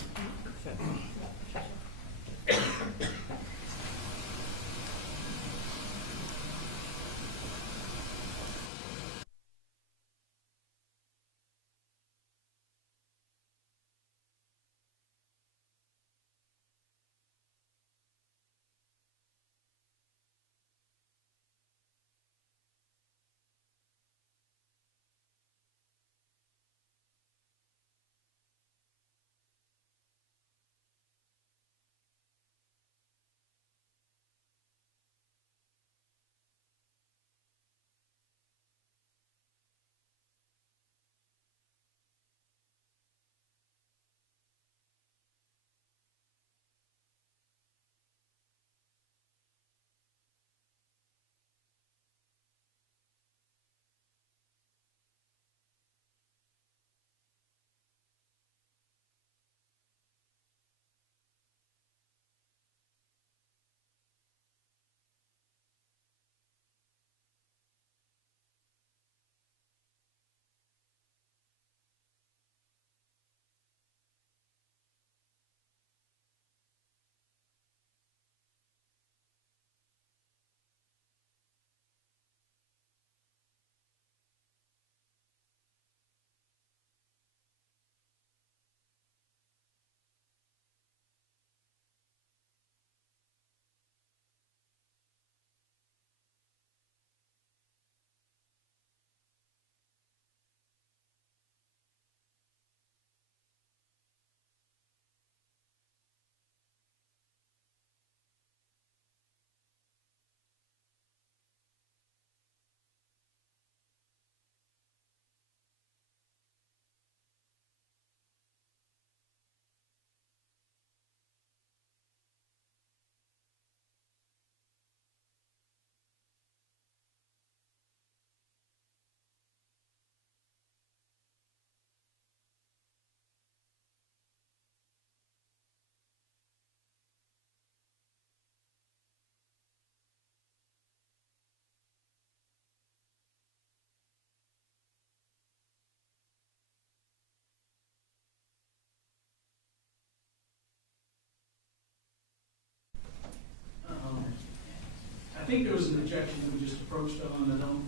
think there was an objection that we just approached on. I don't,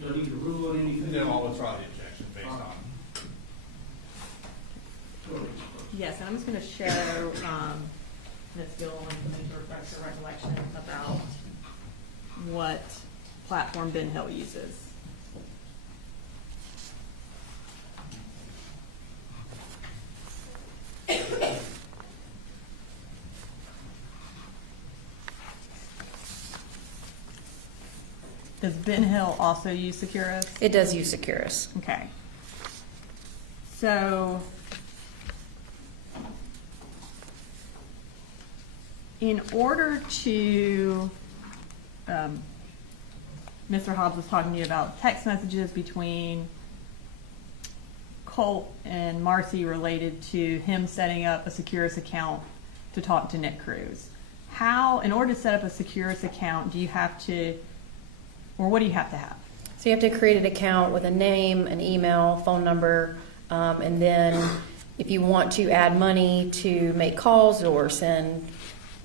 do I need to rule on anything? No, I'll withdraw the objection based on. Yes, and I'm just going to show Ms. Gill and to refresh her recollection about what platform Ben Hill uses. Does Ben Hill also use Securus? It does use Securus. Okay. So, in order to, Mr. Hobbs was talking to you about text messages between Colt and Marcy related to him setting up a Securus account to talk to Nick Cruz. How, in order to set up a Securus account, do you have to, or what do you have to have? So you have to create an account with a name, an email, phone number, and then if you want to add money to make calls or send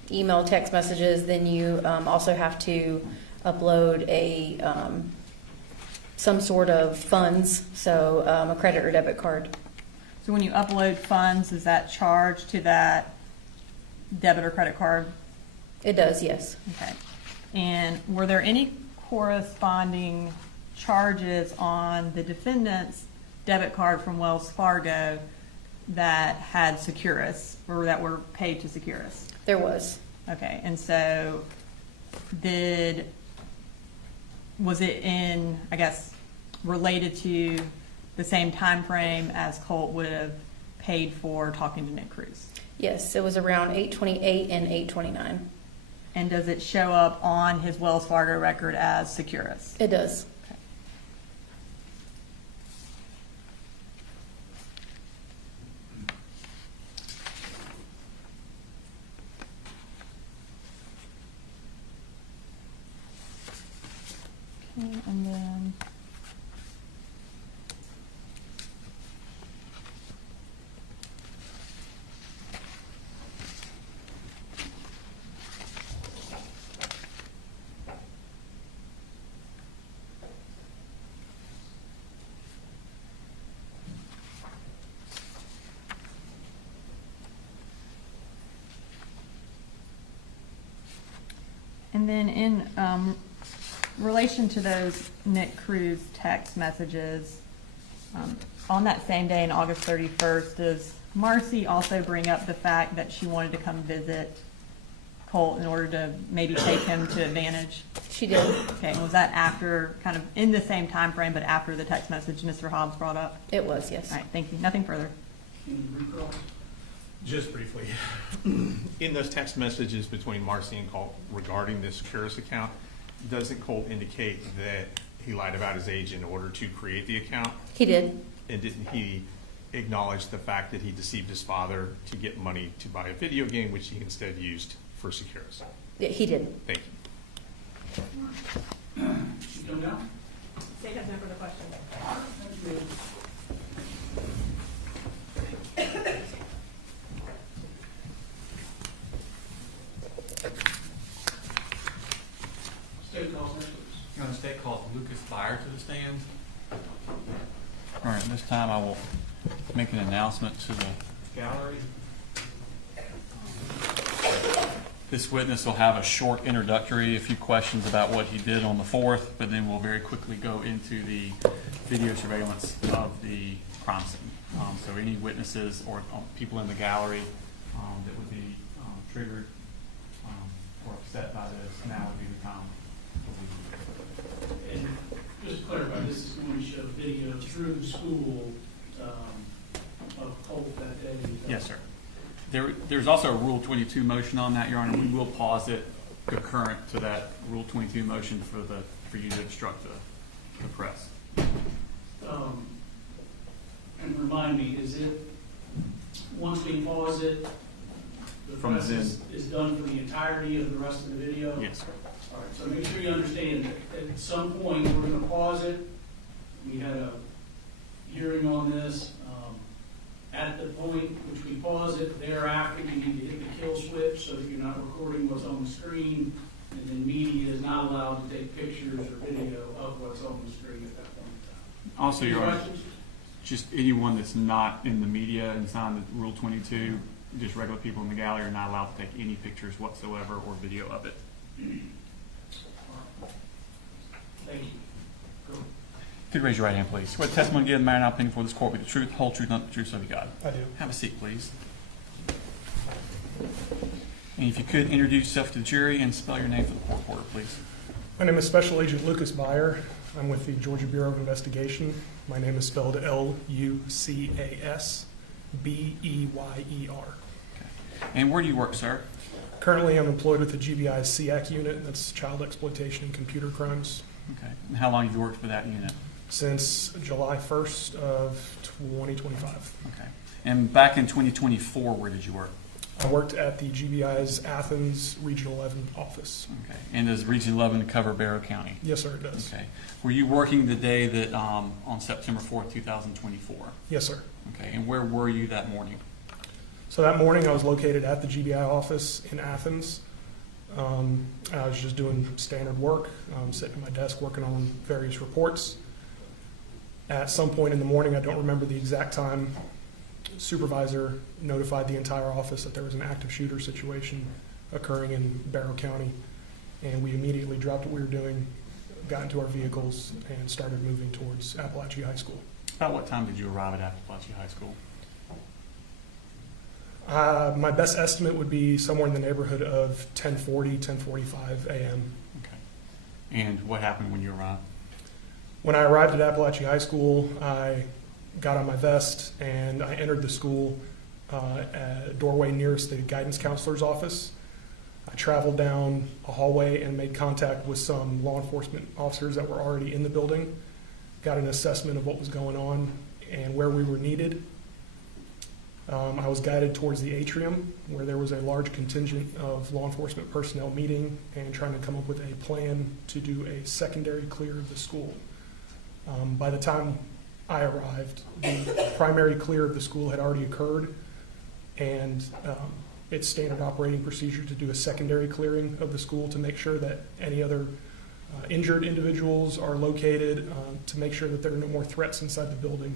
email, text messages, then you also have to upload a some sort of funds, so a credit or debit card. So when you upload funds, is that charged to that debit or credit card? It does, yes. Okay. And were there any corresponding charges on the defendant's debit card from Wells Fargo that had Securus, or that were paid to Securus? There was. Okay, and so was it in, I guess, related to the same time frame as Colt would have paid for talking to Nick Cruz? Yes, it was around 8/28 and 8/29. And does it show up on his Wells Fargo record as Securus? It does. Okay. Okay, and then in relation to those Nick Cruz text messages, on that same day, on August 31st, does Marcy also bring up the fact that she wanted to come visit Colt in order to maybe take him to advantage? She did. Okay, and was that after, kind of in the same time frame, but after the text message Mr. Hobbs brought up? It was, yes. All right, thank you. Nothing further. Can you recall? Just briefly, in those text messages between Marcy and Colt regarding this Securus account, doesn't Colt indicate that he lied about his age in order to create the account? He did. And didn't he acknowledge the fact that he deceived his father to get money to buy a video game, which he instead used for Securus? Yeah, he did. Thank you. You come down? State has no further questions. Thank you. State calls next, please. You're on the state calls Lucas Byer to the stand. All right, this time I will make an announcement to the gallery. This witness will have a short introductory, a few questions about what he did on the 4th, but then we'll very quickly go into the video surveillance of the crime scene. So any witnesses or people in the gallery that would be triggered or upset by this, now would be the time. And just to clarify, this is going to show video through the school of Colt that day? Yes, sir. There's also a Rule 22 motion on that, Your Honor. We will pause it concurrent to that Rule 22 motion for you to instruct the press. And remind me, is it, once we pause it, the press is done for the entirety of the rest of the video? Yes, sir. All right, so make sure you understand that at some point, we're going to pause it. We had a hearing on this. At the point which we pause it, thereafter, you need to hit the kill switch so that you're not recording what's on the screen. And And then media is not allowed to take pictures or video of what's on the screen at that point in time. Also, Any Your Honor, questions? just anyone that's not in the media and signed the Rule 22, just regular people in the gallery are not allowed to take any pictures whatsoever or video of it. Thank you. Go. Could you raise your right hand, please? Swear the testimony given in the matter now pending before this court will be the truth, whole truth, not the truth, so help you God. I do. Have a seat, please. And if you could introduce yourself to the jury and spell your name for the court reporter, please. My name is Special Agent Lucas Meyer. I'm with the Georgia Bureau of Investigation. My name is spelled Lucasbeyer. And where do you work, sir? Currently, I'm employed with the GBI's SEAC unit. That's Child Exploitation and Computer Crimes. Okay. And how long have you worked for that unit? Since July 1st of 2025. Okay. And back in 2024, where did you work? I worked at the GBI's Athens Regional 11 office. Okay. And does Region 11 cover Barrow County? Yes, sir, it does. Okay. Were you working the day that on September 4th, 2024? Yes, sir. Okay. And where were you that morning? So that morning I was located at the GBI office in Athens. I was just doing standard work, sitting at my desk working on various reports. At some point in the morning, I don't remember the exact time, supervisor notified the entire office that there was an active shooter situation occurring in Barrow County, and we immediately dropped what we were doing, got into our vehicles, and started moving towards Apalachee High School. About what time did you arrive at Apalachee High School? My best estimate would be somewhere in the neighborhood of 10:40, 10:45 a.m. Okay. And what happened when you arrived? When I arrived at Apalachee High School, I got on my vest and I entered the school at a doorway nearest the guidance counselor's office. I traveled down a hallway and made contact with some law enforcement officers that were already in the building, got an assessment of what was going on and where we were needed. I was guided towards the atrium where there was a large contingent of law enforcement personnel meeting and trying to come up with a plan to do a secondary clear of the school. By the time I arrived, the primary clear of the school had already occurred, and it's standard operating procedure to do a secondary clearing of the school to make sure that any other injured individuals are located, to make sure that there are no more threats inside the building.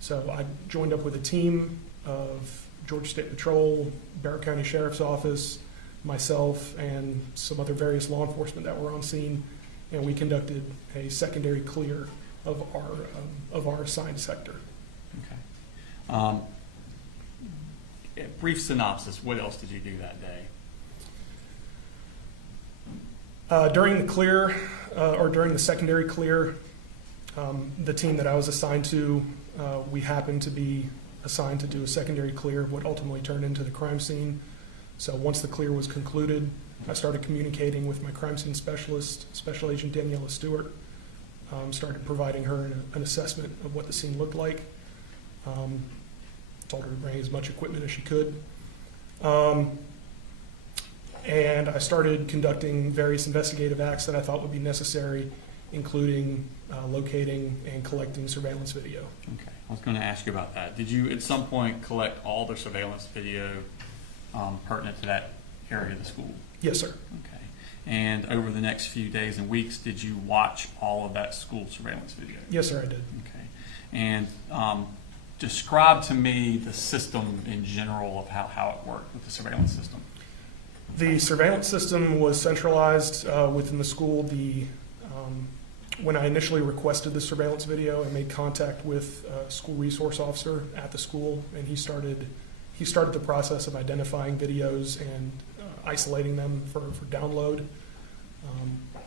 So I joined up with a team of Georgia State Patrol, Barrow County Sheriff's Office, myself, and some other various law enforcement that were on scene, and we conducted a secondary clear of our assigned sector. Okay. Brief synopsis, what else did you do that day? During the clear, or during the secondary clear, the team that I was assigned to, we happened to be assigned to do a secondary clear of what ultimately turned into the crime scene. So once the clear was concluded, I started communicating with my crime scene specialist, Special Agent Daniela Stewart, started providing her an assessment of what the scene looked like. Told her to bring as much equipment as she could. And I started conducting various investigative acts that I thought would be necessary, including locating and collecting surveillance video. Okay, I was going to ask you about that. Did you at some point collect all the surveillance video pertinent to that area of the school? Yes, sir. Okay. And over the next few days and weeks, did you watch all of that school surveillance video? Yes, sir, I did. Okay. And describe to me the system in general of how it worked with the surveillance system. The surveillance system was centralized within the school. When I initially requested the surveillance video, I made contact with a school resource officer at the school, and he started the process of identifying videos and isolating them for download.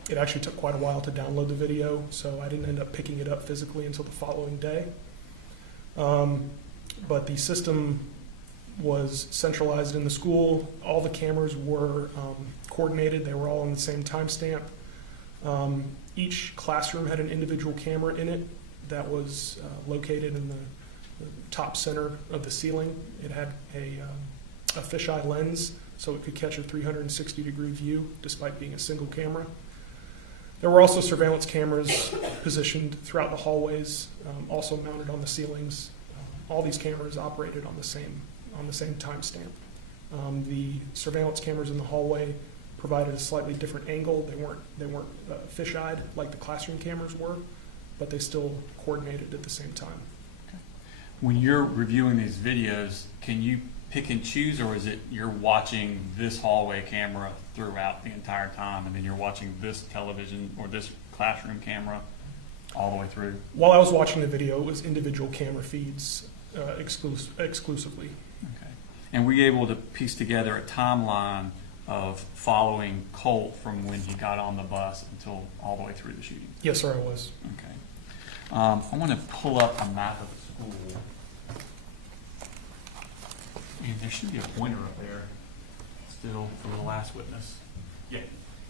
It actually took quite a while to download the video, so I didn't end up picking it up physically until the following day. But the system was centralized in the school. All the cameras were coordinated. They were all on the same timestamp. Each classroom had an individual camera in it that was located in the top center of the ceiling. It had a fisheye lens, so it could catch a 360-degree view despite being a single camera. There were also surveillance cameras positioned throughout the hallways, also mounted on the ceilings. All these cameras operated on the same timestamp. The surveillance cameras in the hallway provided a slightly different angle. They weren't fisheyed like the classroom cameras were, but they still coordinated at the same time. When you're reviewing these videos, can you pick and choose, or is it you're watching this hallway camera throughout the entire time, and then you're watching this television or this classroom camera all the way through? While I was watching the video, it was individual camera feeds exclusively. Okay. And were you able to piece together a timeline of following Colt from when he got on the bus until all the way through the shooting? Yes, sir, I was. Okay. I want to pull up a map of the school. And there should be a pointer up there still for the last witness. Yeah.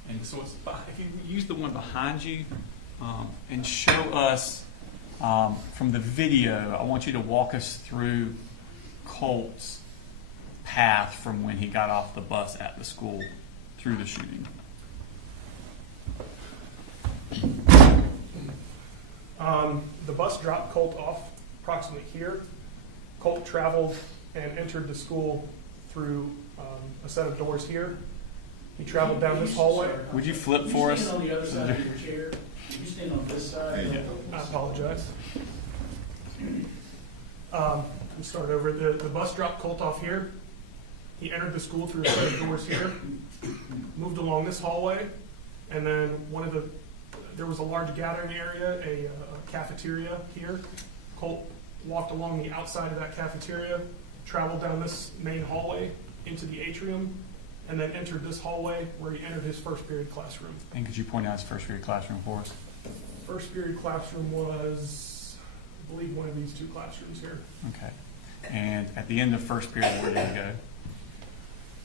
And so it's, if you use the one behind you and show us from the video, I want you to walk us through Colt's path from when he got off the bus at the school through the shooting. The bus dropped Colt off approximately here. Colt traveled and entered the school through a set of doors here. He traveled down this hallway. Would you flip for us? You stand on the other side of your chair. You stand on this side. Yeah, I apologize. We'll start over. The bus dropped Colt off here. He entered the school through a set of doors here, moved along this hallway, and then there was a large gathering area, a cafeteria here. Colt walked along the outside of that cafeteria, traveled down this main hallway into the atrium, and then entered this hallway where he entered his first period classroom. And could you point out his first period classroom for us? First period classroom was, I believe, one of these two classrooms here. Okay. And at the end of first period, where did he go?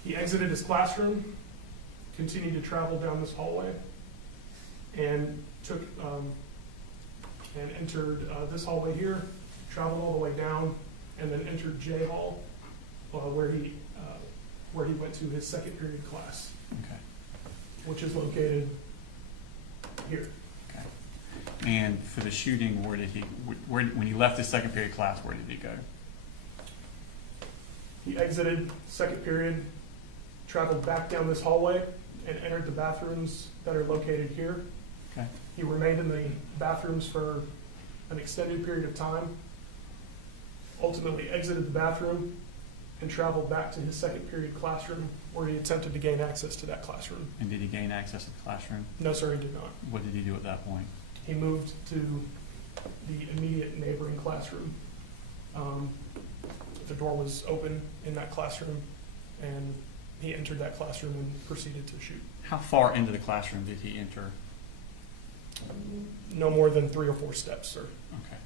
He exited his classroom, continued to travel down this hallway, and entered this hallway here, traveled all the way down, and then entered J Hall, where he went to his second period class, Okay. which is located here. Okay. And for the shooting, when he left his second period class, where did he go? He exited second period, traveled back down this hallway, and entered the bathrooms that are located here. Okay. He remained in the bathrooms for an extended period of time, ultimately exited the bathroom, and traveled back to his second period classroom where he attempted to gain access to that classroom. And did he gain access to the classroom? No, sir, he did not. What did he do at that point? He moved to the immediate neighboring classroom. The door was open in that classroom, and he entered that classroom and proceeded to shoot. How far into the classroom did he enter? No more than 3 or 4 steps, sir. Okay.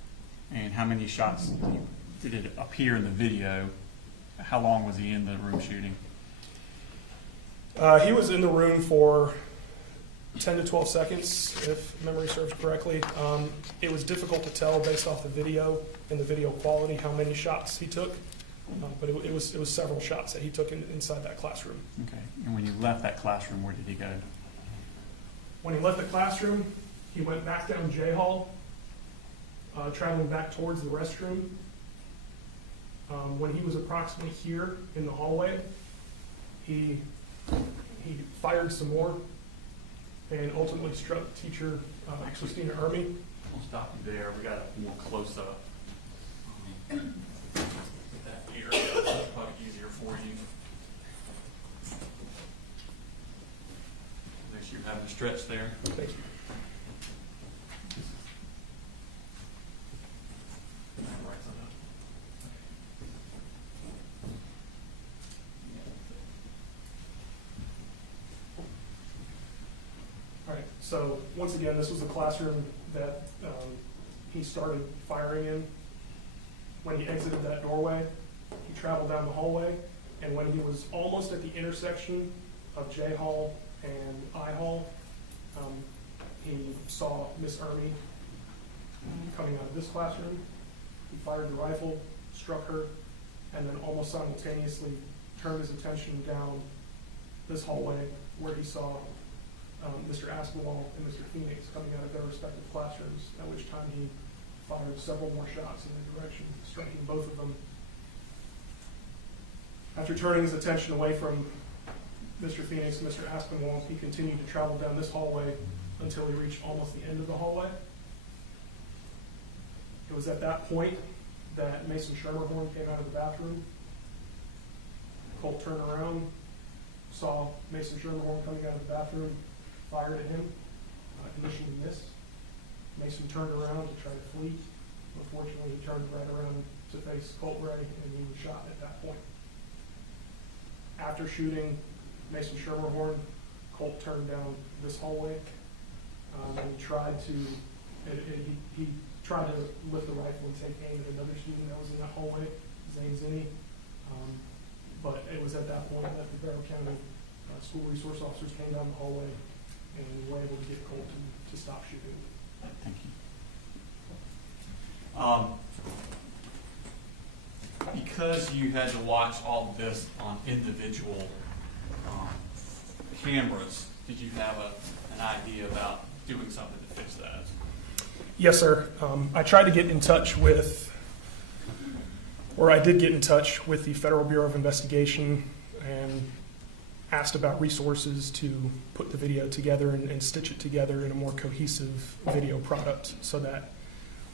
And how many shots did it appear in the video? How long was he in the room shooting? He was in the room for 10 to 12 seconds, if memory serves correctly. It was difficult to tell based off the video and the video quality how many shots he took, but it was several shots that he took inside that classroom. Okay. And when you left that classroom, where did he go? When he left the classroom, he went back down J Hall, traveling back towards the restroom. When he was approximately here in the hallway, he fired some more and ultimately struck teacher Christina Ermy. We'll stop you there. We got a more close up. That here, that's probably easier for you. Make sure you're having a stretch there. Thank you. Right side up. All right, so once again, this was the classroom that he started firing in. When he exited that doorway, he traveled down the hallway, and when he was almost at the intersection of J Hall and I Hall, he saw Miss Ermy coming out of this classroom. He fired the rifle, struck her, and then almost simultaneously turned his attention down this hallway where he saw Mr. Aspinwall and Mr. Phoenix coming out of their respective classrooms, at which time he fired several more shots in their direction, striking both of them. After turning his attention away from Mr. Phoenix, Mr. Aspinwall, he continued to travel down this hallway until he reached almost the end of the hallway. It was at that point that Mason Schermerhorn came out of the bathroom. Colt turned around, saw Mason Schermerhorn coming out of the bathroom, fired at him, initially missed. Mason turned around to try to flee. Unfortunately, he turned right around to face Colt Gray, and he was shot at that point. After shooting Mason Schermerhorn, Colt turned down this hallway, and he tried to lift the rifle and take aim at another student that was in that hallway, Zane Zinni. But it was at that point that the Barrow County school resource officers came down the hallway and were able to get Colt to stop shooting. Thank you. Because you had to watch all of this on individual cameras, did you have an idea about doing something to fix that? Yes, sir. I tried to get in touch with, or I did get in touch with the Federal Bureau of Investigation and asked about resources to put the video together and stitch it together in a more cohesive video product so that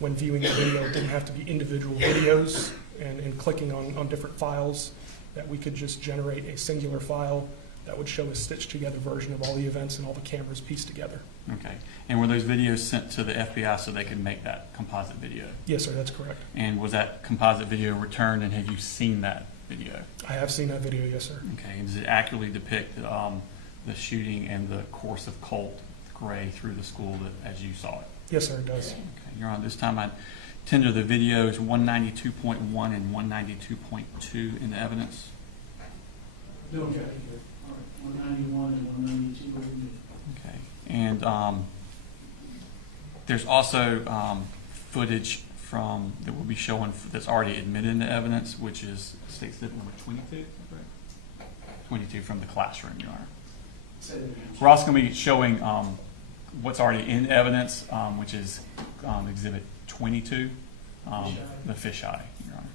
when viewing the video, it didn't have to be individual videos and clicking on different files, that we could just generate a singular file that would show a stitched together version of all the events and all the cameras pieced together. Okay. And were those videos sent to the FBI so they could make that composite video? Yes, sir, that's correct. And was that composite video returned, and have you seen that video? I have seen that video, yes, sir. Okay. And does it accurately depict the shooting and the course of Colt Gray through the school as you saw it? Yes, sir, it does. Okay. Your Honor, this time I tender the videos 192.1 and 192.2 in the evidence. No, okay. All right, 191 and 192 are in Okay. And there's also footage from that will be showing that's already admitted into evidence, which is state exhibit number 22. Is that correct? 22 from the classroom, Your Honor. Say that again. We're also going to be showing what's already in evidence, which is exhibit 22, the fisheye, Your Honor.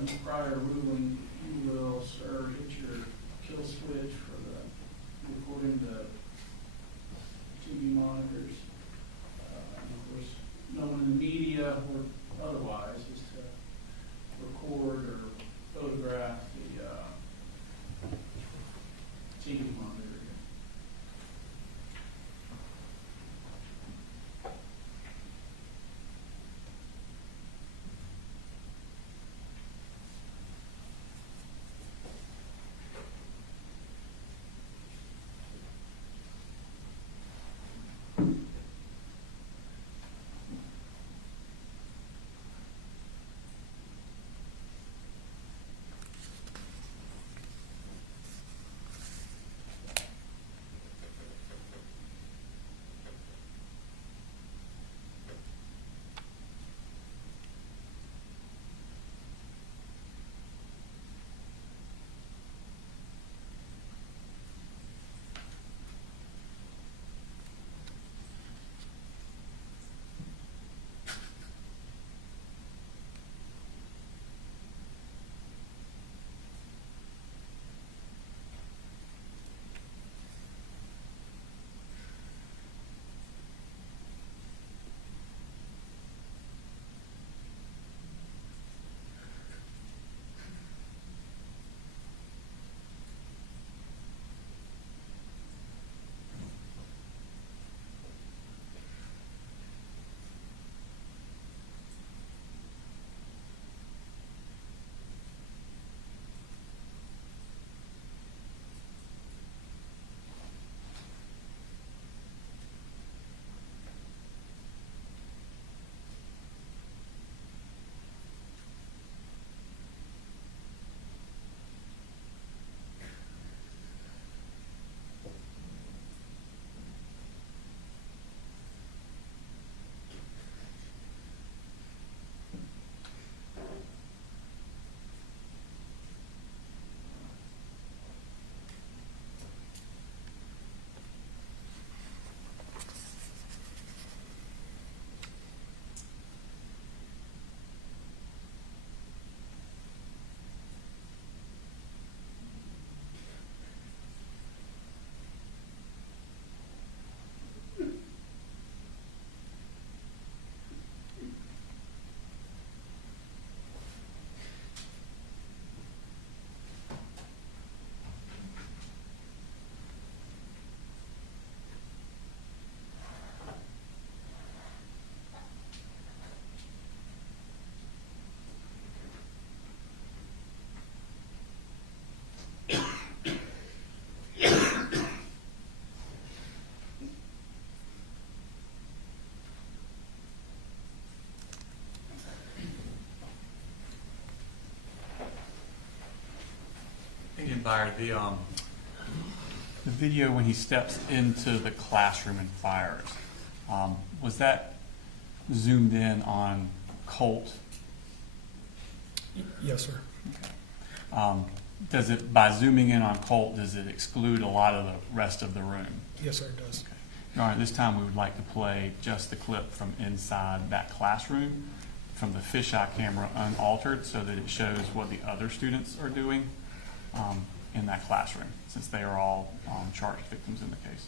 in the prior ruling, you will, sir, hit your kill switch for the recording the TV monitors. And of course, no one in the media or otherwise is to record or photograph the TV monitor. Byard, the video when he steps into the classroom and fires, was that zoomed in on Colt? Yes, sir. Does it, by zooming in on Colt, does it exclude a lot of the rest of the room? Yes, sir, it does. Okay. All right, this time we would like to play just the clip from inside that classroom from the fisheye camera unaltered so that it shows what the other students are doing in that classroom, since they are all charged victims in the case.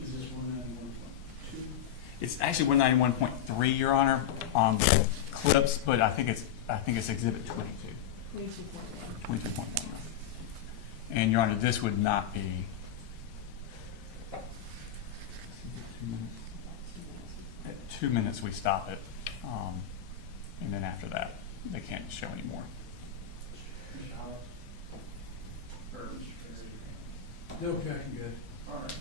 Is this 191.2? It's actually 191.3, Your Honor, on the clips, but I think it's Exhibit 22. 22.1. And Your Honor, this would not be. At 2 minutes we stop it, and then after that they can't show anymore. Okay, good. All right.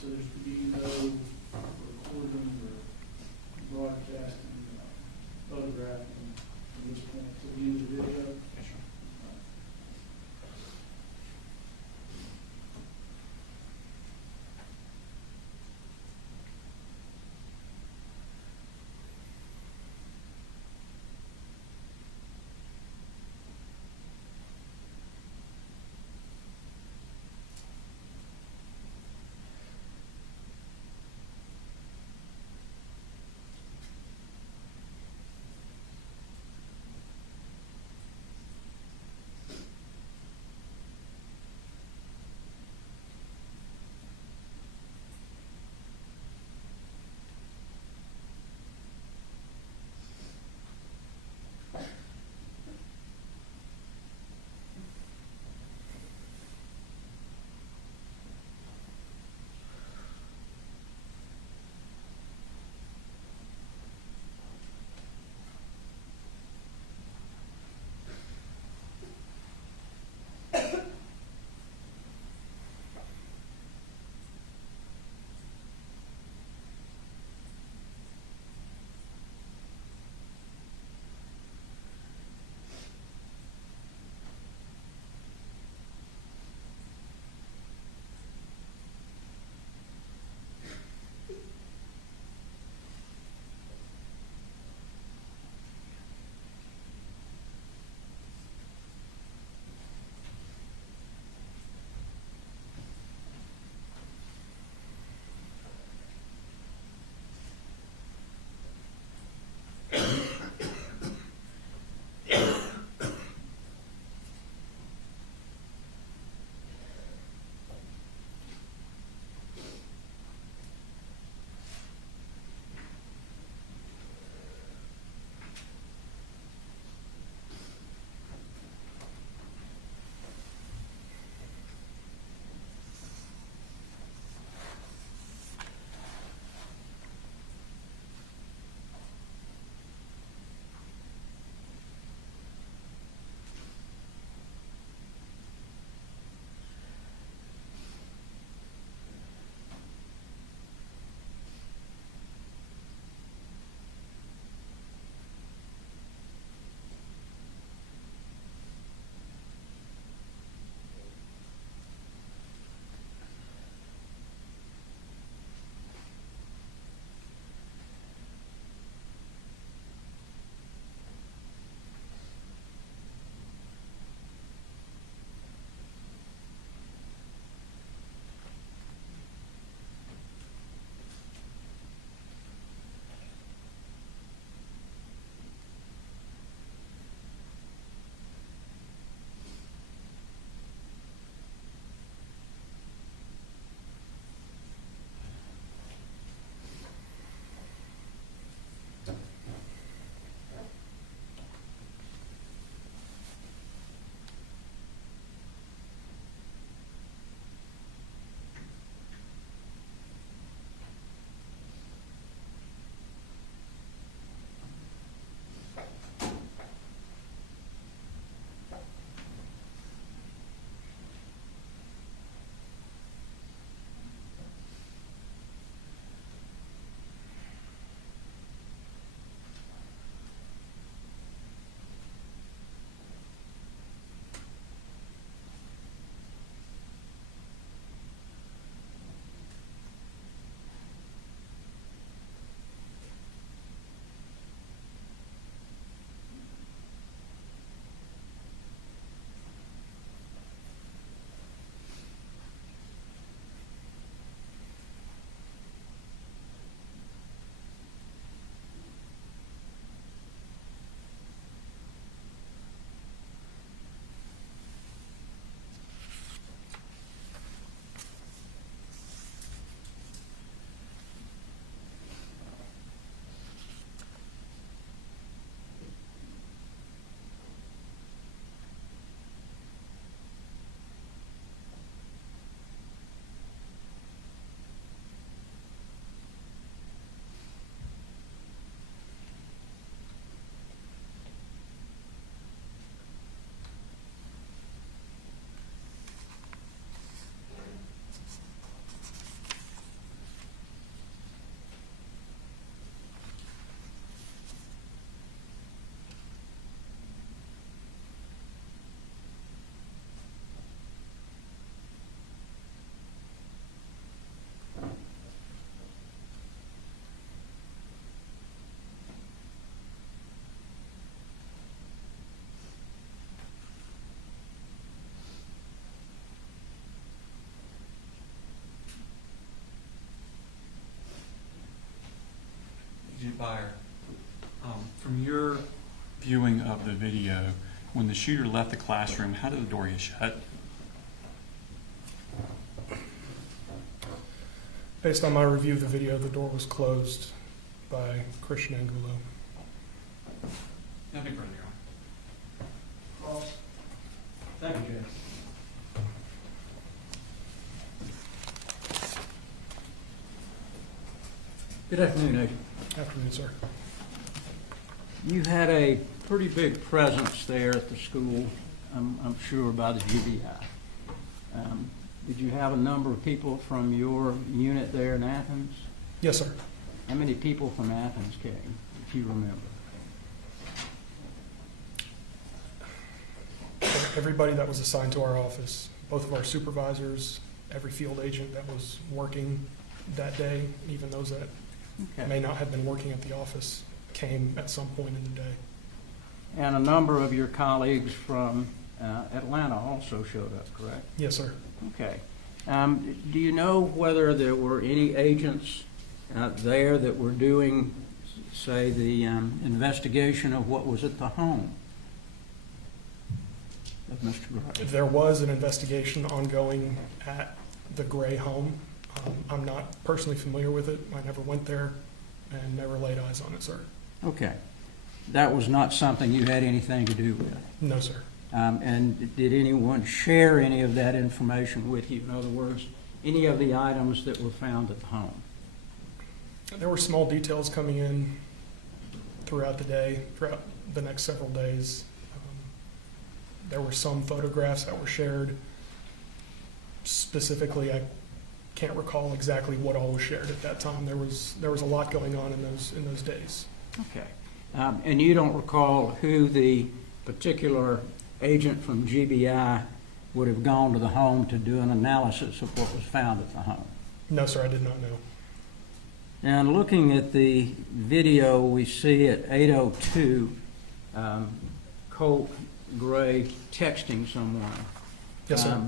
So there's to be no recording or broadcasting, photographing from this point to the end of the video. Yes, sir. Fire. From your viewing of the video, when the shooter left the classroom, how did the door get shut? Based on my review of the video, the door was closed by Christian Angulo. Nothing further, Your Honor. Thank you, Judge. Good afternoon, Agent. Afternoon, sir. You had a pretty big presence there at the school, I'm sure, by the GBI. Did you have a number of people from your unit there in Athens? Yes, sir. How many people from Athens came, if you remember? Everybody that was assigned to our office, both of our supervisors, every field agent that was working that day, even those that may not have been working at the office, came at some point in the day. And a number of your colleagues from Atlanta also showed up, correct? Yes, sir. Okay. Do you know whether there were any agents there that were doing, say, the investigation of what was at the home of Mr. Gray? There was an investigation ongoing at the Gray home. I'm not personally familiar with it. I never went there and never laid eyes on it, sir. Okay. That was not something you had anything to do with? No, sir. And did anyone share any of that information with you? In other words, any of the items that were found at the home? There were small details coming in throughout the day, throughout the next several days. There were some photographs that were shared. Specifically, I can't recall exactly what all was shared at that time. There was a lot going on in those days. Okay. And you don't recall who the particular agent from GBI would have gone to the home to do an analysis of what was found at the home? No, sir, I did not know. And looking at the video, we see at 8:02 Colt Gray texting someone. Yes, sir.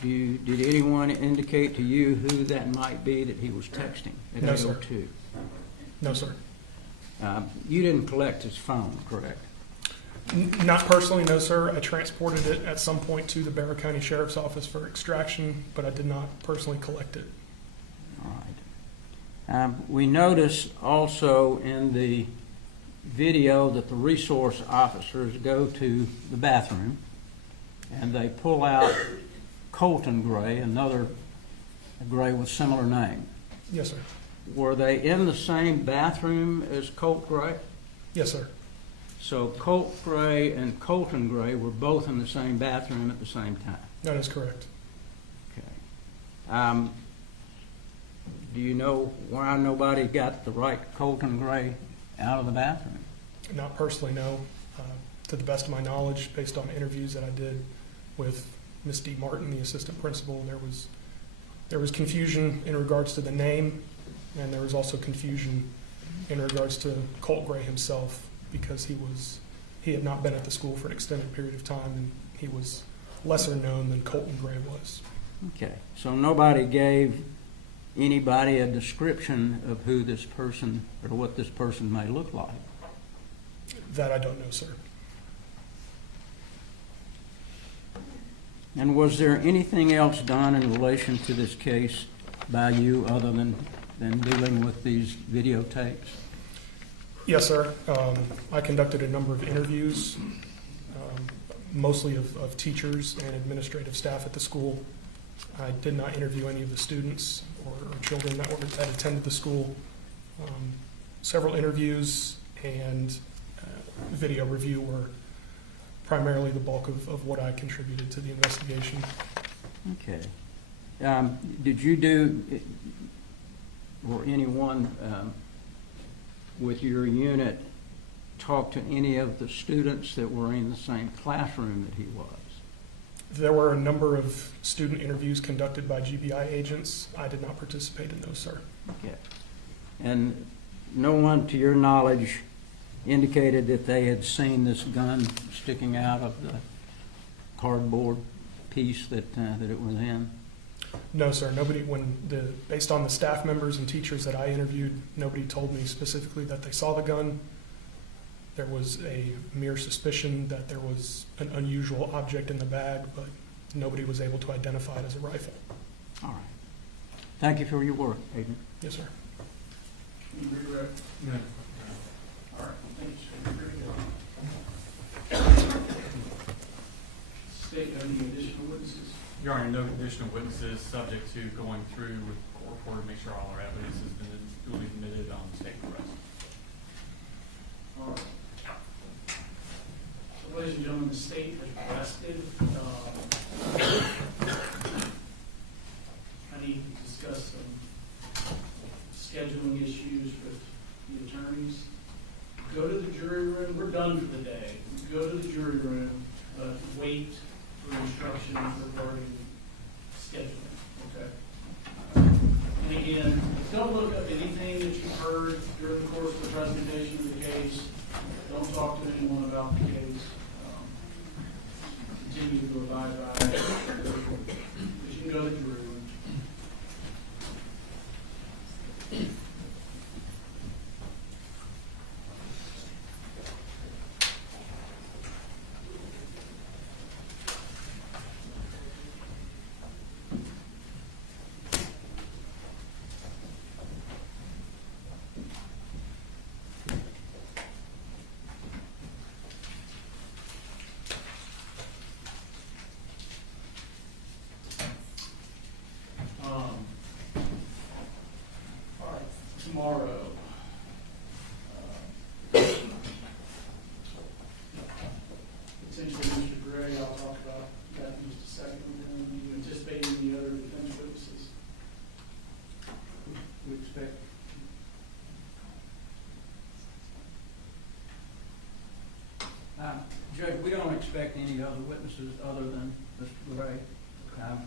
Did anyone indicate to you who that might be that he was texting at 8:02? No, sir. You didn't collect his phone, correct? Not personally, no, sir. I transported it at some point to the Barrow County Sheriff's Office for extraction, but I did not personally collect it. All right. We notice also in the video that the resource officers go to the bathroom and they pull out Colton Gray, another Gray with similar name. Yes, sir. Were they in the same bathroom as Colt Gray? Yes, sir. So Colt Gray and Colton Gray were both in the same bathroom at the same time? That is correct. Okay. Do you know why nobody got the right Colton Gray out of the bathroom? Not personally, no. To the best of my knowledge, based on interviews that I did with Ms. D. Martin, the assistant principal, there was confusion in regards to the name, and there was also confusion in regards to Colt Gray himself, because he had not been at the school for an extended period of time, and he was lesser known than Colton Gray was. Okay, so nobody gave anybody a description of who this person or what this person may look like? That I don't know, sir. And was there anything else done in relation to this case by you other than dealing with these videotapes? Yes, sir. I conducted a number of interviews, mostly of teachers and administrative staff at the school. I did not interview any of the students or children that attended the school. Several interviews and video review were primarily the bulk of what I contributed to the investigation. Okay. Did you do, or anyone with your unit talk to any of the students that were in the same classroom that he was? There were a number of student interviews conducted by GBI agents. I did not participate in those, sir. Okay. And no one, to your knowledge, indicated that they had seen this gun sticking out of the cardboard piece that it was in? No, sir. Nobody, based on the staff members and teachers that I interviewed, nobody told me specifically that they saw the gun. There was a mere suspicion that there was an unusual object in the bag, but nobody was able to identify it as a rifle. All right. Thank you for your work, Aiden. Yes, sir. Any redirect? No. All right, thanks. Very good. State, have any additional witnesses? Your Honor, no additional witnesses, subject to going through with the court reporter to make sure all our evidence has been duly admitted on state arrest. All right. So, ladies and gentlemen, the state has arrested. I need to discuss some scheduling issues with the attorneys. Go to the jury room. We're done for the day. Go to the jury room, wait for instructions regarding scheduling, okay? And again, don't look up anything that you heard during the course of the presentation of the case. Don't talk to anyone about the case. Continue to abide by it. Because you can go to the jury room. Tomorrow, potentially Mr. Gray, I'll talk about that in just a second. And you anticipate any other defense witnesses? We expect. Judge, we don't expect any other witnesses other than Mr. Gray.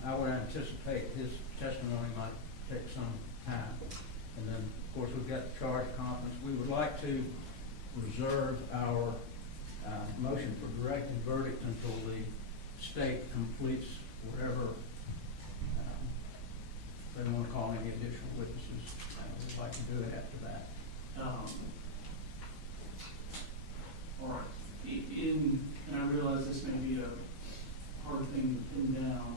I would anticipate his testimony might take some time. And then, of course, we've got the charge conference. We would like to reserve our motion for directed verdict until the state completes whatever they want to call any additional witnesses. We'd like to do it after that. All right. And I realize this may be a hard thing to pin down.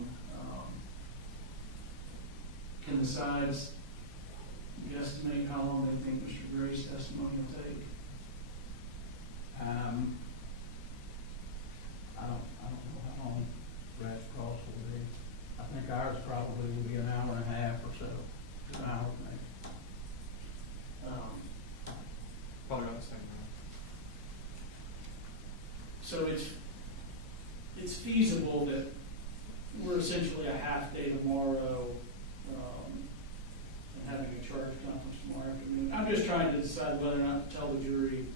Can the sides estimate how long they think Mr. Gray's testimony will take? I don't know how long Brad's Cross will be. I think ours probably will be an hour and a half or so, an hour maybe. Probably about the same time. So it's feasible that we're essentially a half day tomorrow, and having a charge conference tomorrow afternoon. I'm just trying to decide whether or not to tell the jury,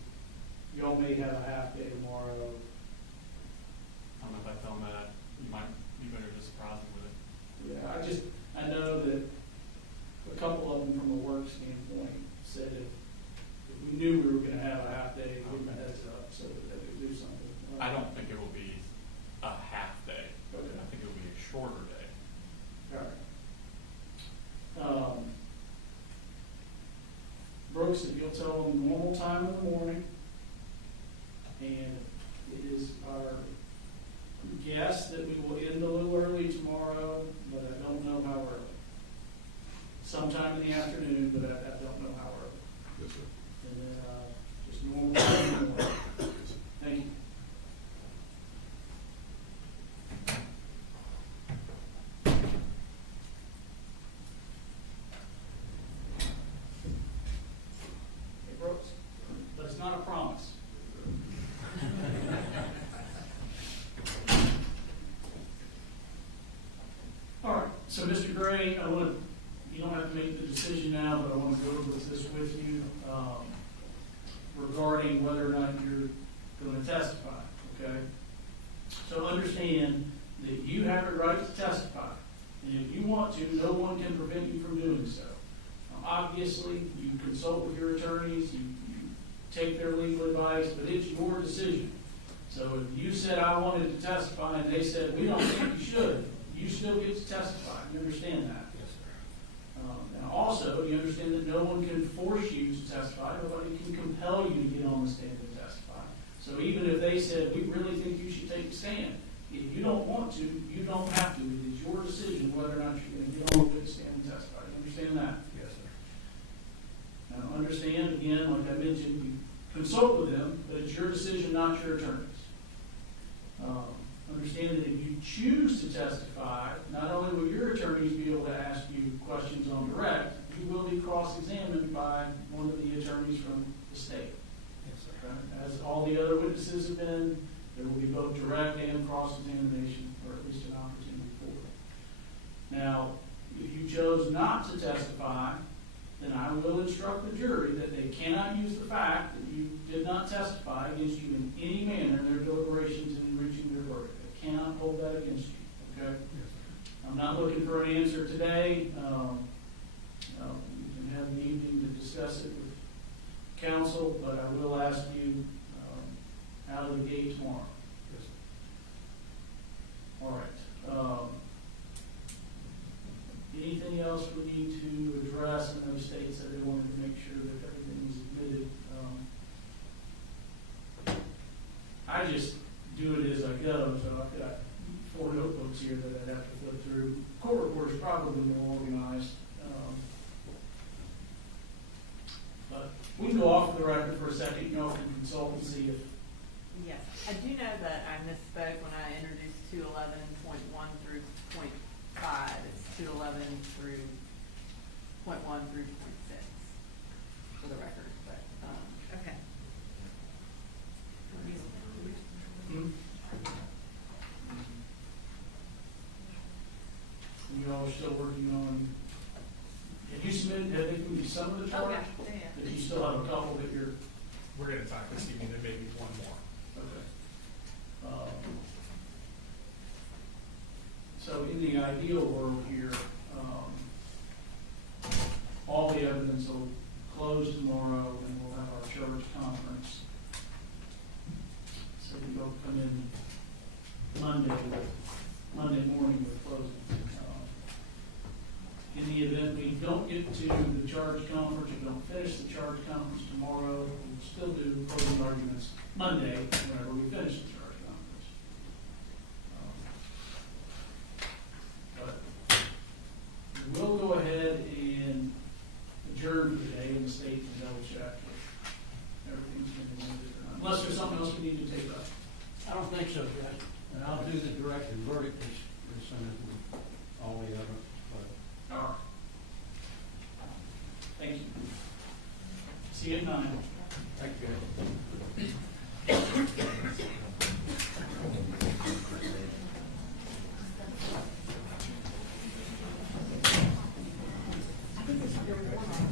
y'all may have a half day tomorrow. I don't know if I tell them that, you might be better to surprise them with it. Yeah, I know that a couple of them from a work standpoint said if we knew we were gonna have a half day, give them a heads up so that they could do something. I don't think it will be a half day. Okay. I think it will be a shorter day. All right. Brooks, if you'll tell them normal time in the morning, and it is our guess that we will end a little early tomorrow, but I don't know how early. Sometime in the afternoon, but I don't know how early. Yes, sir. And then just normal time in the morning. Thank you. Hey, Brooks, but it's not a promise. All right, so Mr. Gray, you don't have to make the decision now, but I want to go over this with you regarding whether or not you're going to testify, okay? So understand that you have a right to testify, and if you want to, no one can prevent you from doing so. Now, obviously, you consult with your attorneys, you take their legal advice, but it's your decision. So if you said, I wanted to testify, and they said, we don't think you should, you still get to testify. You understand that? Yes, sir. And also, you understand that no one can force you to testify. Nobody can compel you to get on the stand and testify. So even if they said, we really think you should take a stand, if you don't want to, you don't have to. It is your decision whether or not you're going to get on the witness stand and testify. You understand that? Yes, sir. Now, understand, again, like I mentioned, you consult with them, but it's your decision, not your attorney's. Understand that if you choose to testify, not only will your attorneys be able to ask you questions on direct, you will be cross-examined by one of the attorneys from the state. Yes, sir. Okay? As all the other witnesses have been, there will be both direct and cross-examination, or at least an opportunity for it. Now, if you chose not to testify, then I will instruct the jury that they cannot use the fact that you did not testify against you in any manner in their deliberations and in reaching their verdict. They cannot hold that against you, okay? Yes, sir. I'm not looking for an answer today. We can have an evening to discuss it with counsel, but I will ask you out of the gate tomorrow. Yes, sir. All right. Anything else we need to address? I know the state said they wanted to make sure that everything was admitted. I just do it as I go, so I've got 4 notebooks here that I'd have to flip through. Court report is probably more organized. But we can go off the record for a second, you know, and consult and see if. Yes, I do know that I misspoke when I introduced 211.1 through .5. It's 211 through .1 through .6 for the record, but, okay. You all are still working on, have you submitted, have they given you some of the charge? Okay, yeah. But you still have a couple that you're, We're going to talk this evening, there may be one more. okay. So in the ideal world here, all the evidence will close tomorrow and we'll have our church conference. So we will come in Monday morning with closing. In the event we don't get to the charge conference or don't finish the charge conference tomorrow, we'll still do closing arguments Monday whenever we finish the charge conference. But we will go ahead and adjourn today and the state can double check if everything's been amended or not. Unless there's something else we need to take up. I don't think so, Judge. And I'll do the directed verdict as soon as we, all the other. All right. Thank you. See you at 9. Thank you. I think it's your one.